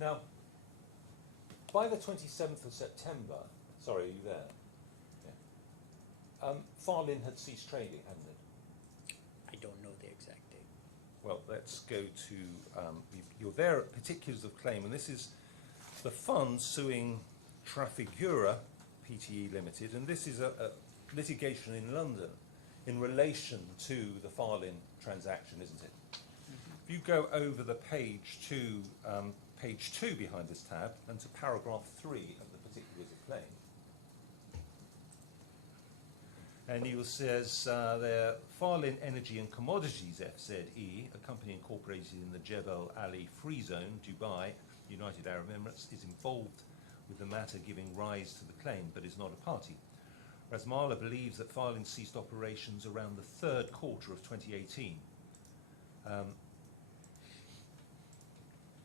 Now, by the 27th of September, sorry, are you there? Yeah. Farlin had ceased trading, hadn't it? I don't know the exact date. Well, let's go to, you're there at particulars of claim, and this is the fund suing Trafigura Pte Limited, and this is a litigation in London in relation to the Farlin transaction, isn't it? If you go over the page to page 2 behind this tab and to paragraph 3 of the particulars of claim, and you says there, Farlin Energy and Commodities FZE, a company incorporated in the Jebel Ali Free Zone, Dubai, United Arab Emirates, is involved with the matter giving rise to the claim, but is not a party. RASMALA believes that Farlin ceased operations around the third quarter of 2018.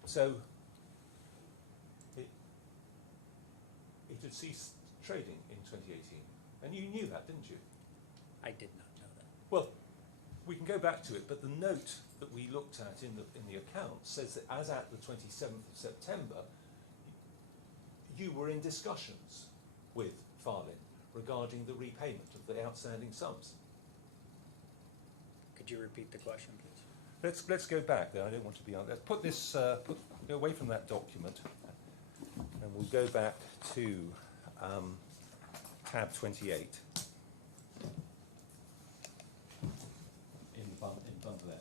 So, it had ceased trading in 2018. And you knew that, didn't you? I did not know that. Well, we can go back to it, but the note that we looked at in the account says that as at the 27th of September, you were in discussions with Farlin regarding the repayment of the outstanding sums. Could you repeat the question, please? Let's go back there. I don't want to be on. Let's put this go away from that document, and we'll go back to tab 28 in bundle there.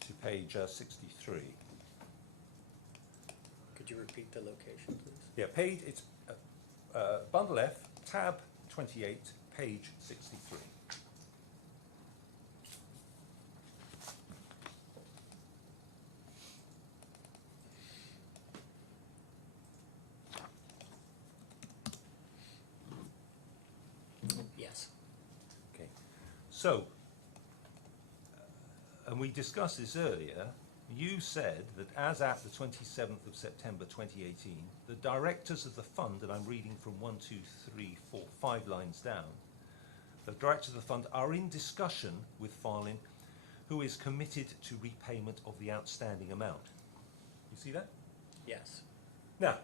To page 63. Could you repeat the location, please? Yeah, page, it's bundle F, tab 28, page 63. Yes. Okay. So, and we discussed this earlier, you said that as at the 27th of September 2018, the directors of the fund, and I'm reading from 1, 2, 3, 4, 5 lines down, the directors of the fund are in discussion with Farlin, who is committed to repayment of the outstanding amount. You see that? Yes. Now,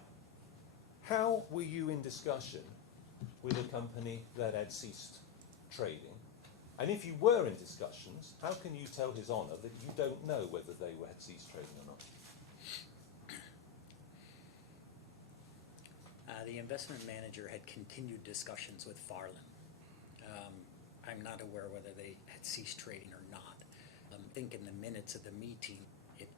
how were you in discussion with a company that had ceased trading? And if you were in discussions, how can you tell His Honour that you don't know whether they had ceased trading or not? The investment manager had continued discussions with Farlin. I'm not aware whether they had ceased trading or not. I think in the minutes of the meeting it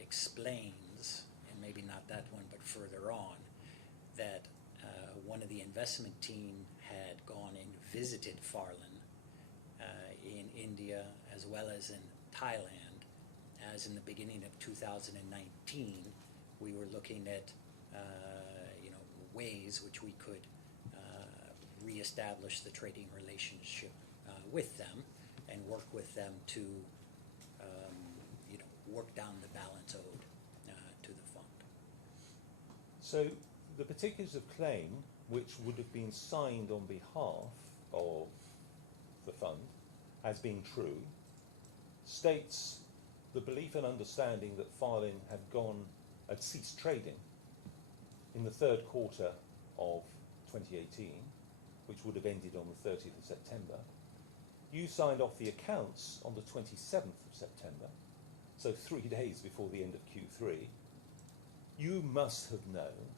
explains, and maybe not that one but further on, that one of the investment team had gone and visited Farlin in India as well as in Thailand, as in the beginning of 2019 we were looking at ways which we could reestablish the trading relationship with them and work with them to work down the balance owed to the fund. So the particulars of claim, which would have been signed on behalf of the fund as being true, states the belief and understanding that Farlin had ceased trading in the third quarter of 2018, which would have ended on the 30th of September. You signed off the accounts on the 27th of September, so 3 days before the end of Q3. You must have known,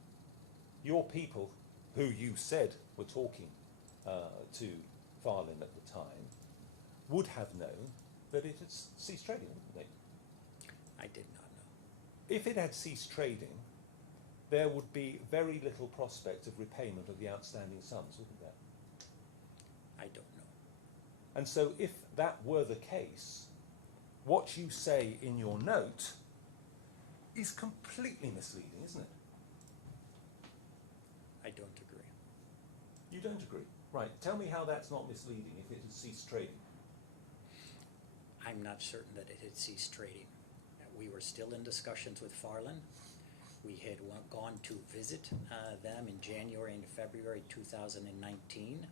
your people who you said were talking to Farlin at the time would have known that it had ceased trading, wouldn't they? I did not know. If it had ceased trading, there would be very little prospect of repayment of the outstanding sums, wouldn't there? I don't know. And so if that were the case, what you say in your note is completely misleading, isn't it? I don't agree. You don't agree? Right. Tell me how that's not misleading if it has ceased trading. I'm not certain that it had ceased trading. We were still in discussions with Farlin. We had gone to visit them in January and February 2019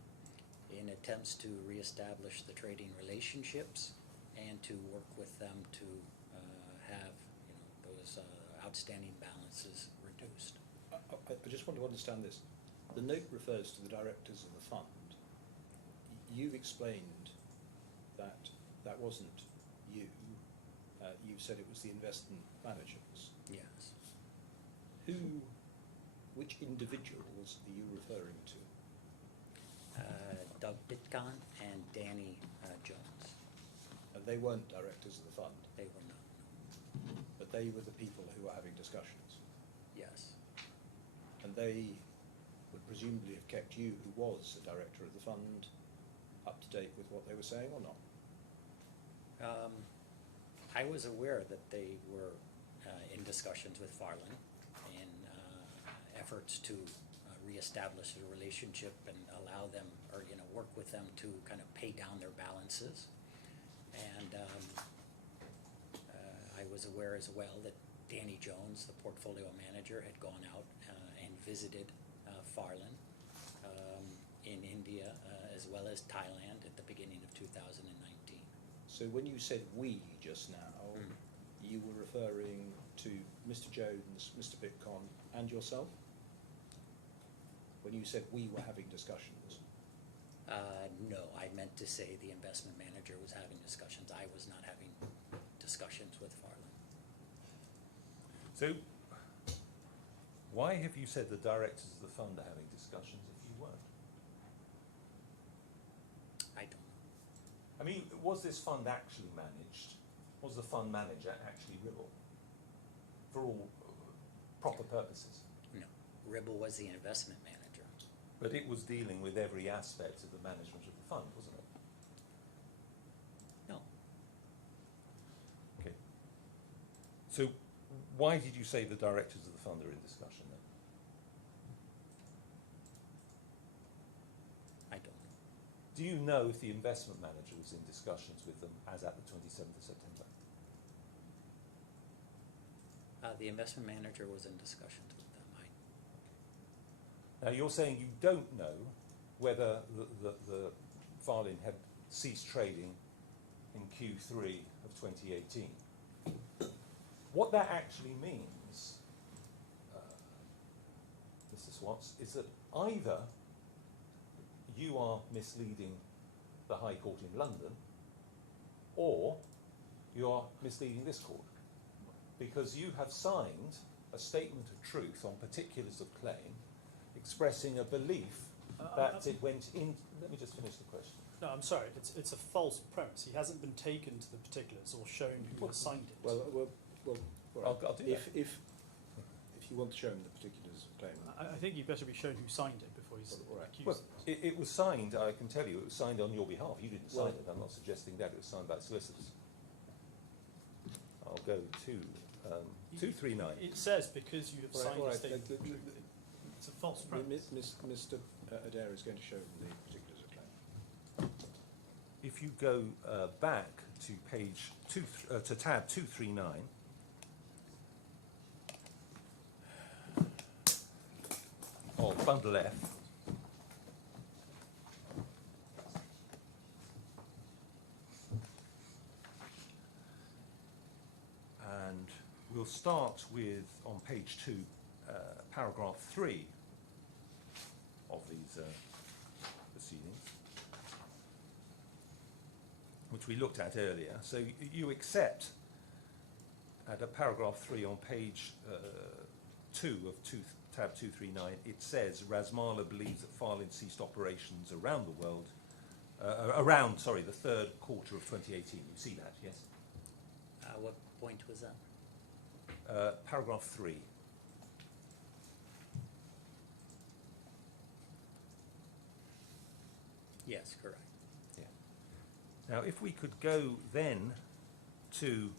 in attempts to reestablish the trading relationships and to work with them to have those outstanding balances reduced. I just want to understand this. The note refers to the directors of the fund. You've explained that that wasn't you. You said it was the investment managers. Yes. Which individuals are you referring to? Doug Bitcon and Danny Jones. And they weren't directors of the fund, They were not. but they were the people who were having discussions. Yes. And they would presumably have kept you, who was a director of the fund, up to date with what they were saying or not? I was aware that they were in discussions with Farlin in efforts to reestablish the relationship and allow them, or, you know, work with them to kind of pay down their balances. And I was aware as well that Danny Jones, the portfolio manager, had gone out and visited Farland in India as well as Thailand at the beginning of 2019. So when you said we just now, you were referring to Mr. Jones, Mr. Bitcon, and yourself? When you said we were having discussions? No, I meant to say the investment manager was having discussions. I was not having discussions with Farland. So, why have you said the directors of the fund are having discussions if you weren't? I don't know. I mean, was this fund actually managed? Was the fund manager actually Ribble? For all proper purposes? No, Ribble was the investment manager. But it was dealing with every aspect of the management of the fund, wasn't it? No, Okay. So, why did you say the directors of the fund are in discussion then? I don't know. Do you know if the investment manager was in discussions with them as at the 27th of September? The investment manager was in discussions with them. Now you're saying you don't know whether the Farland had ceased trading in Q3 of 2018. What that actually means, Mr. Swats, is that either you are misleading the High Court in London, or you are misleading this court, because you have signed a statement of truth on particulars of claim expressing a belief that it went in. Let me just finish the question. No, I'm sorry. It's a false premise. He hasn't been taken to the particulars or shown who has signed it. Well, all right. I'll do that. If you want to show him the particulars of claim. I think you'd better be shown who signed it before he's All right. accused. Well, it was signed, I can tell you, it was signed on your behalf. You didn't sign it. I'm not suggesting that. It was signed by solicitors. I'll go to 239. It says because you have signed All a right. statement of truth. It's a false premise. Mr. Adair is going to show him the particulars of claim. If you go back to page to tab 239, or bundle F, and we'll start with, on page 2, paragraph 3 of these proceedings, which we looked at earlier. So you accept, at paragraph 3 on page 2 of tab 239, it says RASMALA believes that Farland ceased operations around the world, the third quarter of 2018. You see that, yes? What point was that? Paragraph 3. Yes, correct. Yeah. Now, if we could go then to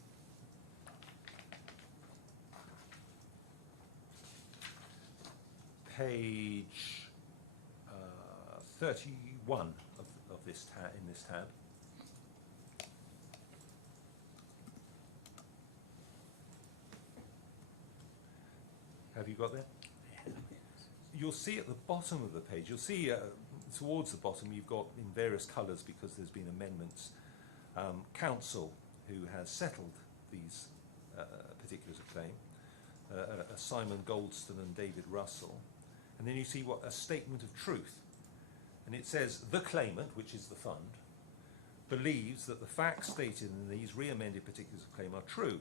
page 31 of this tab, in this tab. Have you got that? You'll see at the bottom of the page, you'll see towards the bottom you've got in various colours, because there's been amendments, counsel who has settled these particulars of claim, Simon Goldston and David Russell, and then you see what a statement of truth, and it says the claimant, which is the fund, believes that the facts stated in these re-amended particulars of claim are true.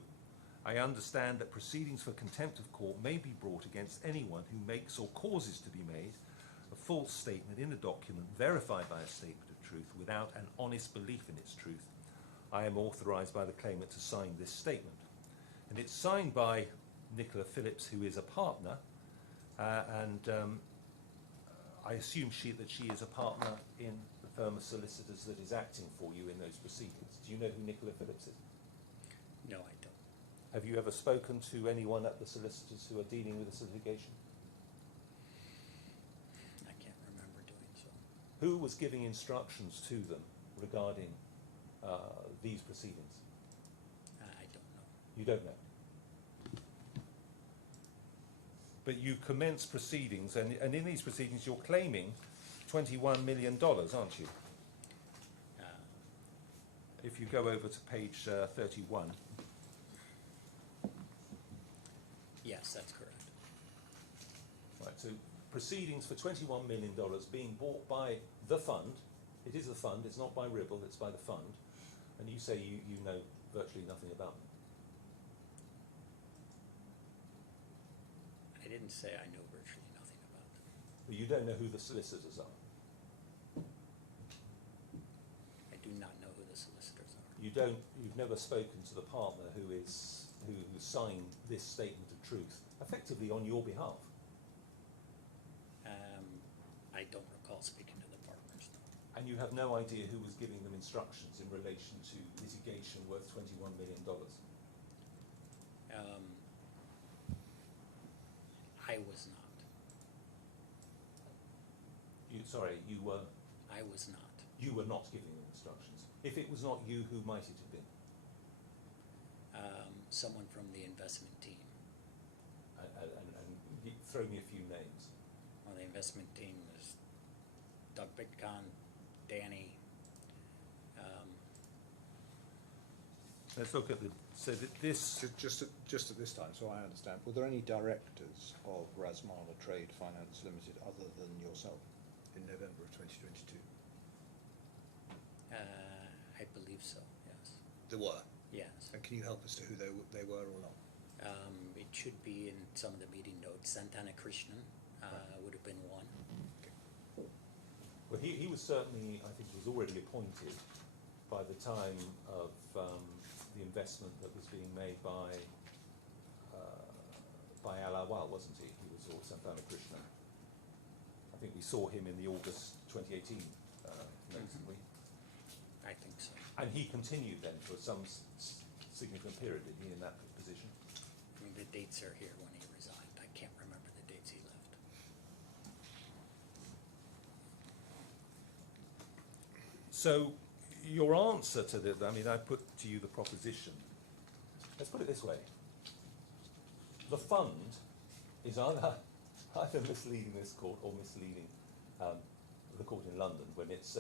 I understand that proceedings for contempt of court may be brought against anyone who makes or causes to be made a false statement in a document verified by a statement of truth without an honest belief in its truth. I am authorised by the claimant to sign this statement. And it's signed by Nicola Phillips, who is a partner, and I assume that she is a partner in the firm of solicitors that is acting for you in those proceedings. Do you know who Nicola Phillips is? No, I don't. Have you ever spoken to anyone at the solicitors who are dealing with this litigation? I can't remember doing so. Who was giving instructions to them regarding these proceedings? I don't know. You don't know. But you commence proceedings, and in these proceedings you're claiming $21 million, aren't you? If you go over to page 31. Yes, that's correct. Right, so proceedings for $21 million being bought by the fund. It is the fund, it's not by Ribble, it's by the fund. And you say you know virtually nothing about them. I didn't say I know virtually nothing about them. But you don't know who the solicitors are. I do not know who the solicitors are. You've never spoken to the partner who signed this statement of truth, effectively on your behalf. I don't recall speaking to the partners, no. And you have no idea who was giving them instructions in relation to litigation worth $21 million. I was not. I was not. You were not giving them instructions. If it was not you, who might it have been? Someone from the investment team. And throw me a few names. Well, the investment team was Doug Bitcon, Danny. Let's look at this. Just at this time, so I understand, were there any directors of RASMALA Trade Finance Limited other than yourself in November of 2022? I believe so, yes. There were? Yes. And can you help us to who they were or not? It should be in some of the meeting notes. Santana Krishnan would have been one. Well, he was certainly, I think, was already appointed by the time of the investment that was being made by ALAWWAL, wasn't he? He was also Santana Krishnan. I think we saw him in the August 2018 notes, didn't we? I think so. And he continued then for some significant period, didn't he, in that position? I mean, the dates are here when he resigned. I can't remember the dates he left. So your answer to this, I mean, I put to you the proposition. Let's put it this way. The fund is either misleading this court or misleading the court in London when it is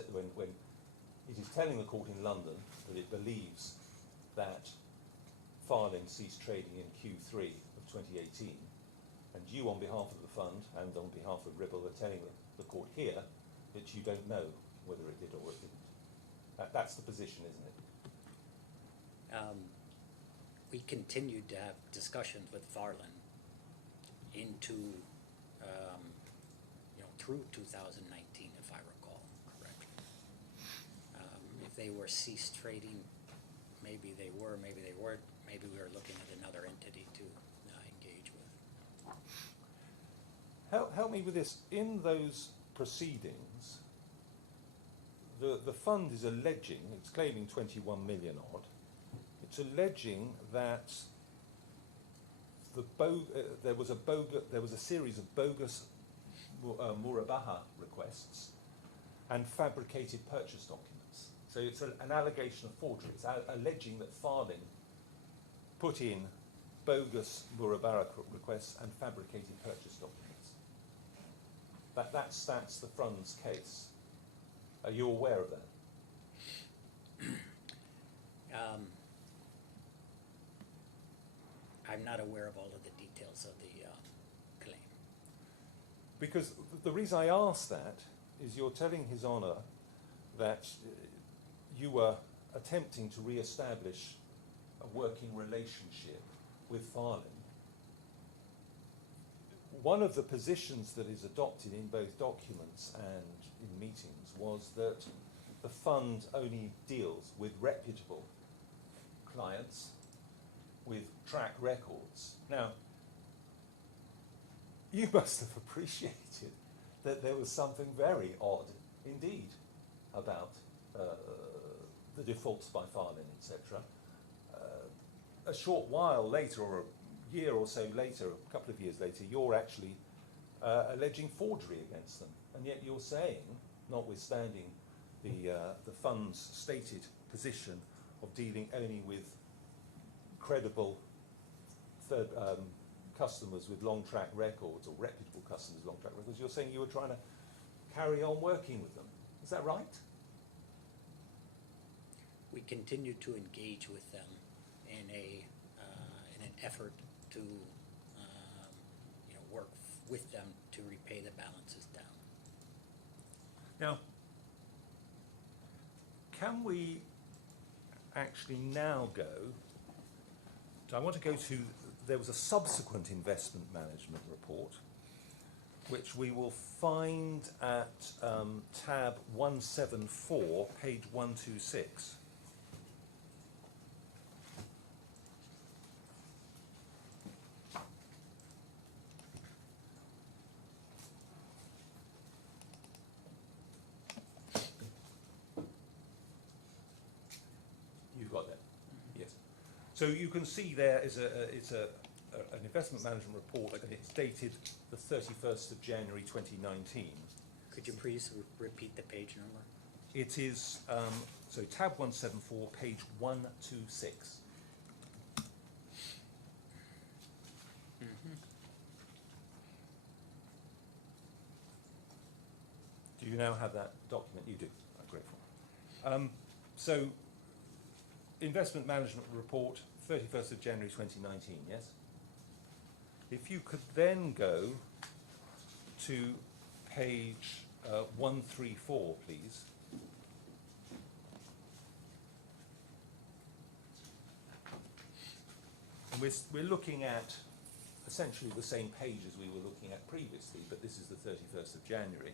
telling the court in London that it believes that Farling ceased trading in Q3 of 2018, and you on behalf of the fund and on behalf of Ribble are telling the court here that you don't know whether it did or it didn't. That's the position, isn't it? We continued to have discussions with Farland into, through 2019, if I recall correctly. If they were ceased trading, maybe they were, maybe they weren't. Maybe we were looking at another entity to engage with. Help me with this. In those proceedings, the fund is alleging, it's claiming 21 million odd, it's alleging that there was a series of bogus Murabaha requests and fabricated purchase documents. So it's an allegation of forgery. It's alleging that Farling put in bogus Murabaha requests and fabricated purchase documents. That's the fund's case. Are you aware of that? I'm not aware of all of the details of the claim. Because the reason I ask that is you're telling His Honour that you were attempting to re-establish a working relationship with Farling. One of the positions that is adopted in both documents and in meetings was that the fund only deals with reputable clients with track records. Now, you must have appreciated that there was something very odd indeed about the defaults by Farling, etc. A short while later, or a year or so later, a couple of years later, you're actually alleging forgery against them, and yet you're saying notwithstanding the fund's stated position of dealing only with credible third customers with long track records, or reputable customers with long track records, you're saying you were trying to carry on working with them. Is that right? We continue to engage with them in an effort to work with them to repay the balances down. Now, can we actually now go, I want to go to, there was a subsequent investment management report, which we will find at tab 174, page 126. You've got that? Yes. So you can see there is an investment management report, and it's dated the 31st of January 2019. Could you please repeat the page number? It is, so tab 174, page 126. Do you now have that document? You do. I'm grateful. So, investment management report, 31st of January 2019, yes? If you could then go to page 134, please. And we're looking at essentially the same page as we were looking at previously, but this is the 31st of January.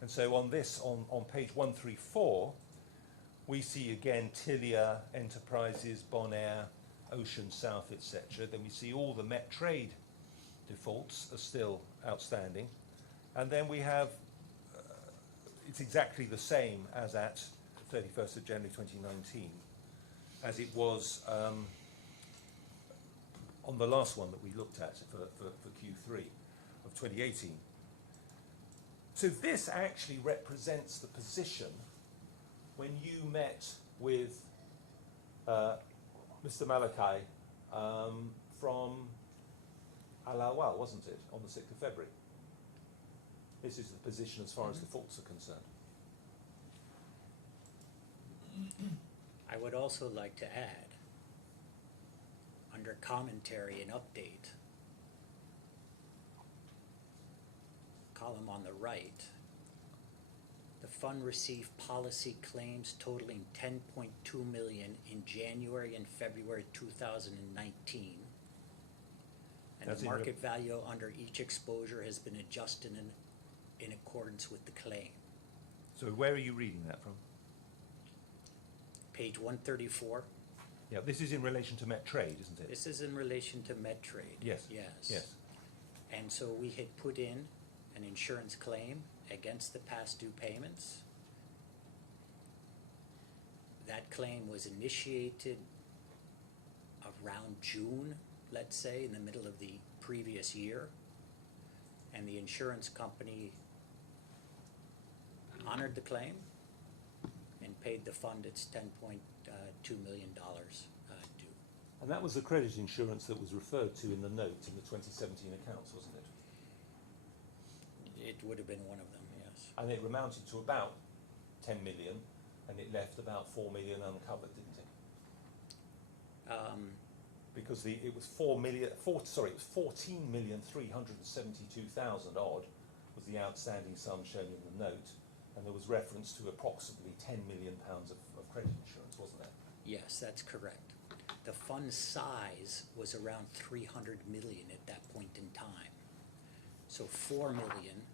And so on this, on page 134, we see again Tilia, Enterprises, Bonaire, Ocean South, etc. Then we see all the Met Trade defaults are still outstanding. And then we have, it's exactly the same as at 31st of January 2019, as it was on the last one that we looked at for Q3 of 2018. So this actually represents the position when you met with Mr. Malachi from ALAWWAL, wasn't it, on the 6th of February? This is the position as far as defaults are concerned. I would also like to add, under commentary and update, column on the right, the fund received policy claims totaling $10.2 million in January and February 2019. And That's the market value under each exposure has been adjusted in accordance with the claim. So where are you reading that from? Page 134. Yeah, this is in relation to Met Trade, isn't it? This is in relation to Met Trade. Yes. Yes. Yes. And so we had put in an insurance claim against the past due payments. That claim was initiated around June, let's say, in the middle of the previous year. And the insurance company honored the claim and paid the fund its $10.2 million due. And that was the credit insurance that was referred to in the note in the 2017 accounts, wasn't it? It would have been one of them, yes. And it amounted to about 10 million, and it left about 4 million uncovered, didn't it? Because it was 14,372,000 odd was the outstanding sum shown in the note, and there was reference to approximately £10 million of credit insurance, wasn't there? Yes, that's correct. The fund size was around 300 million at that point in time. So 4 million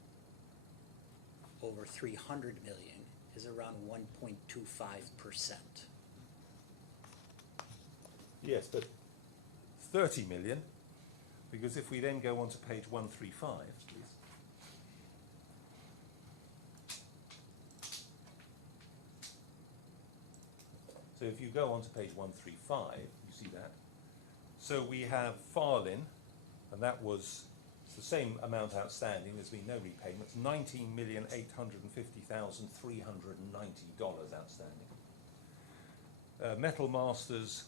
over 300 million is around 1.25%. Yes, but 30 million, because if we then go on to page 135, please. So if you go on to page 135, you see that. So we have Farlin, and that was the same amount outstanding. There's been no repayments. $19,850,390 outstanding. Metal Masters,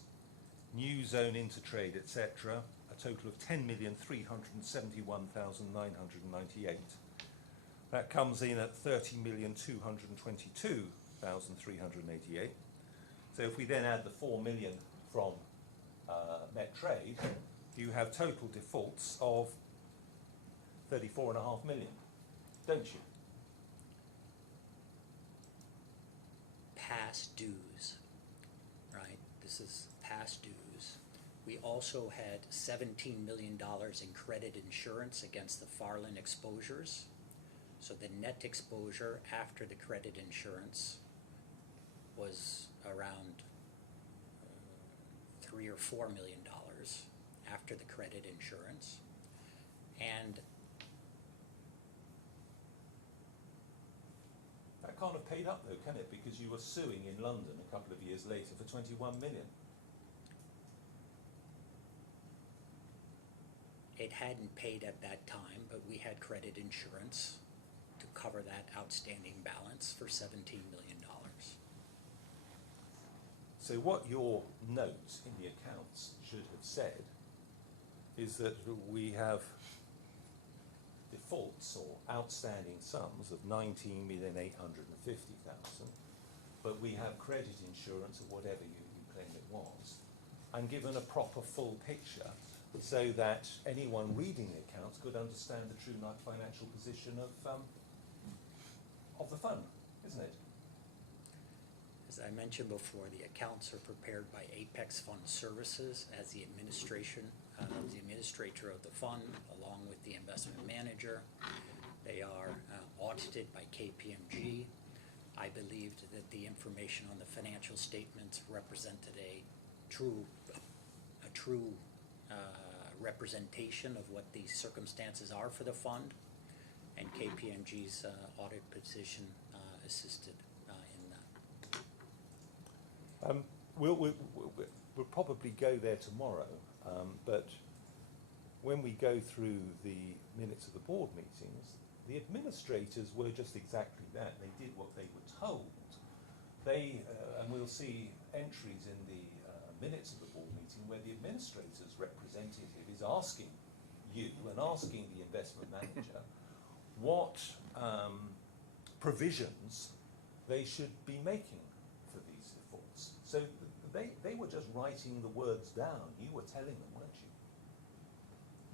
New Zone Intertrade, etc. A total of $10,371,998. That comes in at $30,222,388. So if we then add the 4 million from Medtrade, you have total defaults of 34.5 million, don't you? Past dues, right? This is past dues. We also had $17 million in credit insurance against the Farland exposures. So the net exposure after the credit insurance was around $3 or $4 million after the credit insurance. And That can't have paid up though, can it? Because you were suing in London a couple of years later for 21 million. it hadn't paid at that time, but we had credit insurance to cover that outstanding balance for $17 million. So what your notes in the accounts should have said is that we have defaults or outstanding sums of 19,850,000, but we have credit insurance of whatever you claim it was, and given a proper full picture so that anyone reading the accounts could understand the true financial position of the fund, isn't it? As I mentioned before, the accounts are prepared by Apex Fund Services as the administrator of the fund, along with the investment manager. They are audited by KPMG. I believed that the information on the financial statements represented a true representation of what the circumstances are for the fund, and KPMG's audit position assisted in that. We'll probably go there tomorrow, but when we go through the minutes of the board meetings, the administrators were just exactly that. They did what they were told. They, and we'll see entries in the minutes of the board meeting where the administrator's representative is asking you and asking the investment manager what provisions they should be making for these defaults. So they were just writing the words down. You were telling them, weren't you?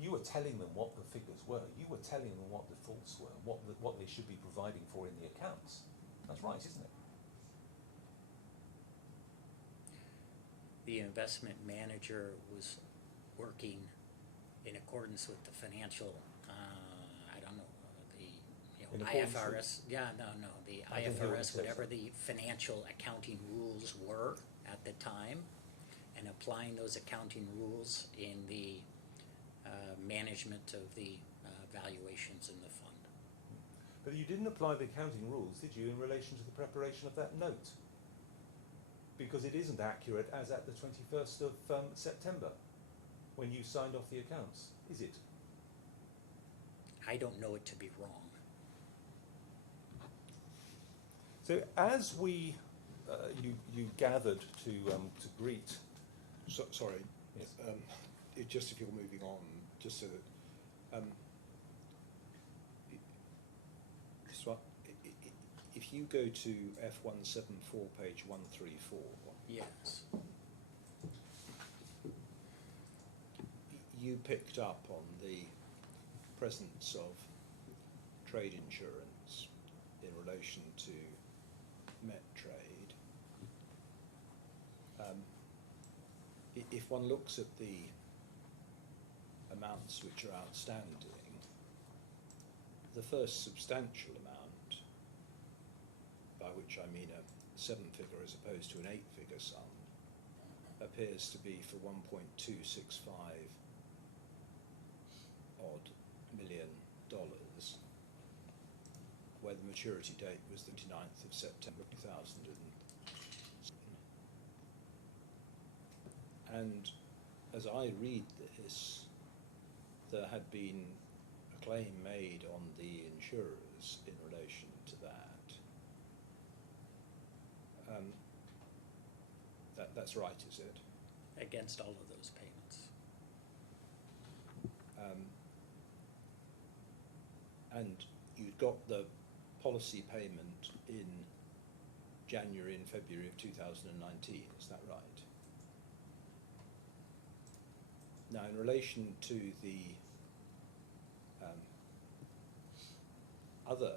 You were telling them what the figures were. You were telling them what defaults were, what they should be providing for in the accounts. That's right, isn't it? The investment manager was working in accordance with the financial, In IFRS, the I didn't hear what you IFRS, said, whatever sorry. the financial accounting rules were at the time, and applying those accounting rules in the management of the valuations in the fund. But you didn't apply the accounting rules, did you, in relation to the preparation of that note? Because it isn't accurate as at the 21st of September, when you signed off the accounts, is it? I don't know it to be wrong. So as we, you gathered to greet. Sorry. Yes. Just if you're moving on, just so that. If you go to F174, page 134. Yes. You picked up on the presence of trade insurance in relation to Medtrade. If one looks at the amounts which are outstanding, the first substantial amount, by which I mean a 7-figure as opposed to an 8-figure sum, appears to be for $1.265 odd million, where the maturity date was the 29th of September 2007. And as I read this, there had been a claim made on the insurers in relation to that. That's right, is it? Against all of those payments. And you'd got the policy payment in January and February of 2019, is that right? Now, in relation to the other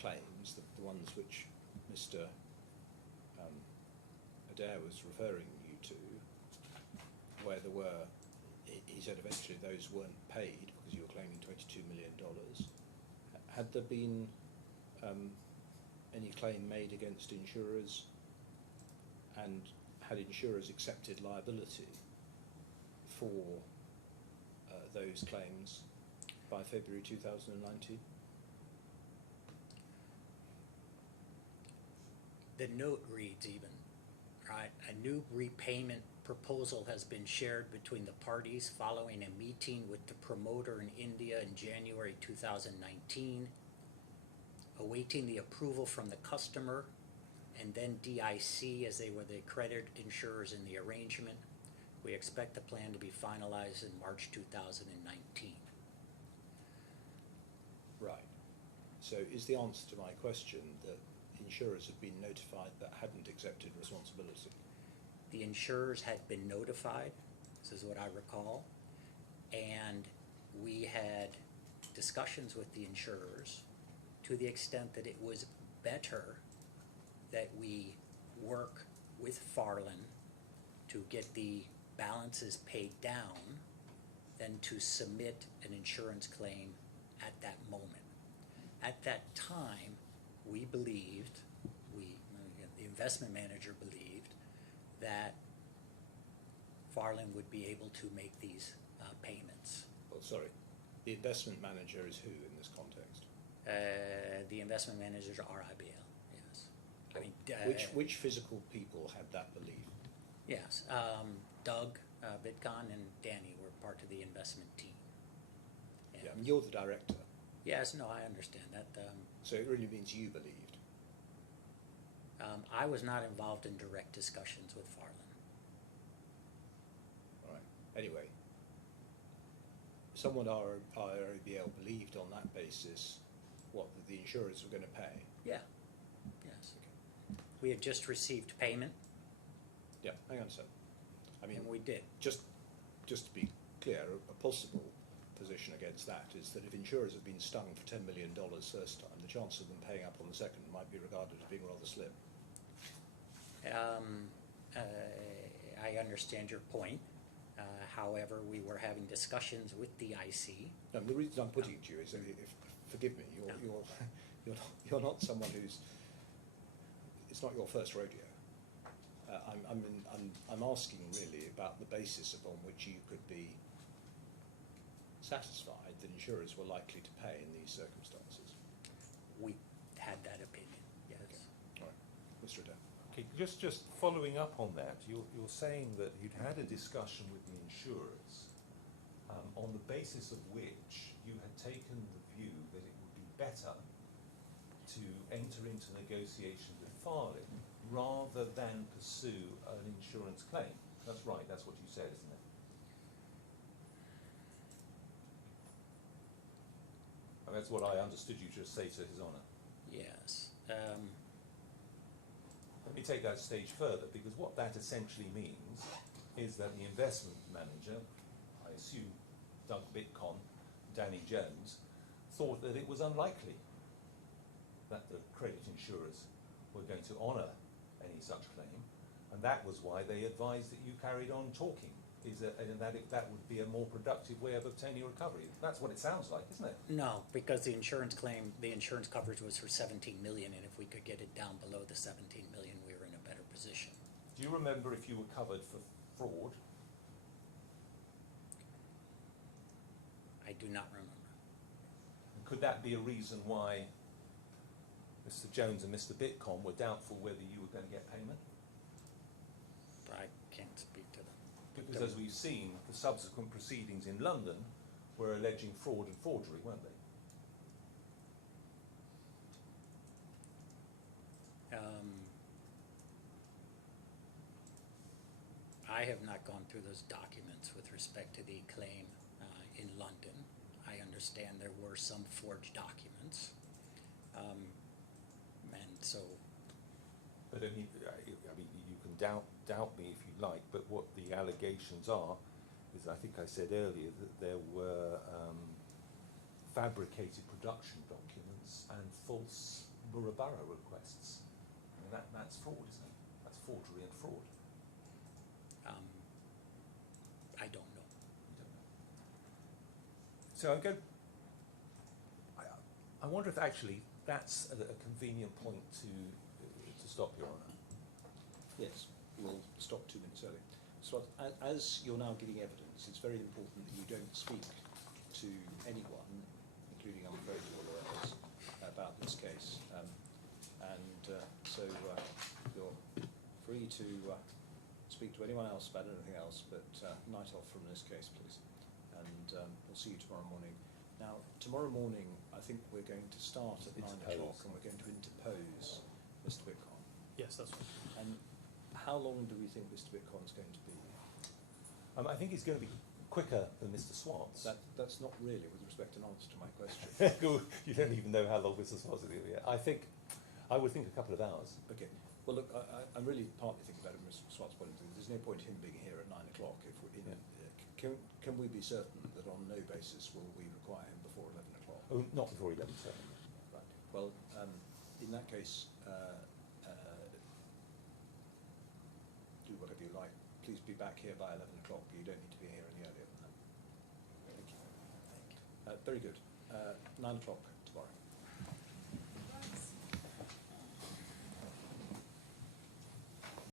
claims, the ones which Mr. Adair was referring you to, where there were, he said eventually those weren't paid because you were claiming $22 million. Had there been any claim made against insurers, and had insurers accepted liability for those claims by February 2019? The note reads even, right? A new repayment proposal has been shared between the parties following a meeting with the promoter in India in January 2019, awaiting the approval from the customer and then DIC, as they were the accredited insurers in the arrangement. We expect the plan to be finalized in March 2019. Right. So is the answer to my question that insurers have been notified that hadn't accepted responsibility? The insurers had been notified, this is what I recall, and we had discussions with the insurers to the extent that it was better that we work with Farland to get the balances paid down than to submit an insurance claim at that moment. At that time, we believed, the investment manager believed, that Farland would be able to make these payments. Well, sorry, the investment manager is who in this context? The investment managers are RIBL, yes. I mean, which physical people had that belief? Yes, Doug Bitcon and Danny were part of the investment team. And Yeah, and you're the director. yes, no, I understand that. So it really means you believed. I was not involved in direct discussions with Farland. All right. Anyway, someone at RABL believed on that basis what that the insurers were going to pay. Yeah, yes. We had just received payment, Yeah, hang on a second. I mean, and we did. just to be clear, a possible position against that is that if insurers have been stung for $10 million first time, the chance of them paying up on the second might be regarded as being rather slim. I understand your point. However, we were having discussions with the IC. No, the reason I'm putting it to you is, forgive me, you're not someone who's. It's not your first rodeo. I'm asking really about the basis upon which you could be satisfied that insurers were likely to pay in these circumstances. We had that opinion, yes. Okay. All right, Mr. Adair. Okay, just following up on that, you're saying that you'd had a discussion with the insurers on the basis of which you had taken the view that it would be better to enter into negotiations with Farland rather than pursue an insurance claim. That's right, that's what you said, isn't it? And that's what I understood you to say to His Honour. Yes. Let me take that a stage further, because what that essentially means is that the investment manager, I assume Doug Bitcon, Danny Jones, thought that it was unlikely that the credit insurers were going to honour any such claim, and that was why they advised that you carried on talking, and that would be a more productive way of obtaining recovery. That's what it sounds like, isn't it? No, because the insurance coverage was for 17 million, and if we could get it down below the 17 million, we were in a better position. Do you remember if you were covered for fraud? I do not remember. And could that be a reason why Mr. Jones and Mr. Bitcon were doubtful whether you were going to get payment? I can't speak to them. Because as we've seen, the subsequent proceedings in London were alleging fraud and forgery, weren't they? I have not gone through those documents with respect to the claim in London. I understand there were some forged documents. And so, But I mean, you can doubt me if you like, but what the allegations are is, I think I said earlier, that there were fabricated production documents and false Burabara requests. I mean, that's fraud, isn't it? That's forgery and fraud. I don't know. You don't know. So I'm going. I wonder if actually that's a convenient point to stop, Your Honour. Yes, we'll stop 2 minutes early. So as you're now giving evidence, it's very important that you don't speak to anyone, including, I'm afraid, your lawyers, about this case. So you're free to speak to anyone else about anything else, but night off from this case, please. And we'll see you tomorrow morning. Now, tomorrow morning, I think we're going to start at 9 o'clock, and we're going to interpose Mr. Whitcomb. Yes, that's right. And how long do we think Mr. Whitcomb's going to be? I think it's going to be quicker than Mr. Swartz. That's not really with respect an answer to my question. You don't even know how long Mr. Swartz is going to be. I would think a couple of hours. Okay. Well, look, I'm really partly thinking about it from Mr. Swartz's point of view. There's no point in him being here at 9 o'clock. If we're in, can we be certain that on no basis will we require him before 11 o'clock? Oh, not before 11, certainly. Right. Well, in that case, do whatever you like. Please be back here by 11 o'clock. You don't need to be here any earlier than that. Thank you. Very good. 9 o'clock tomorrow.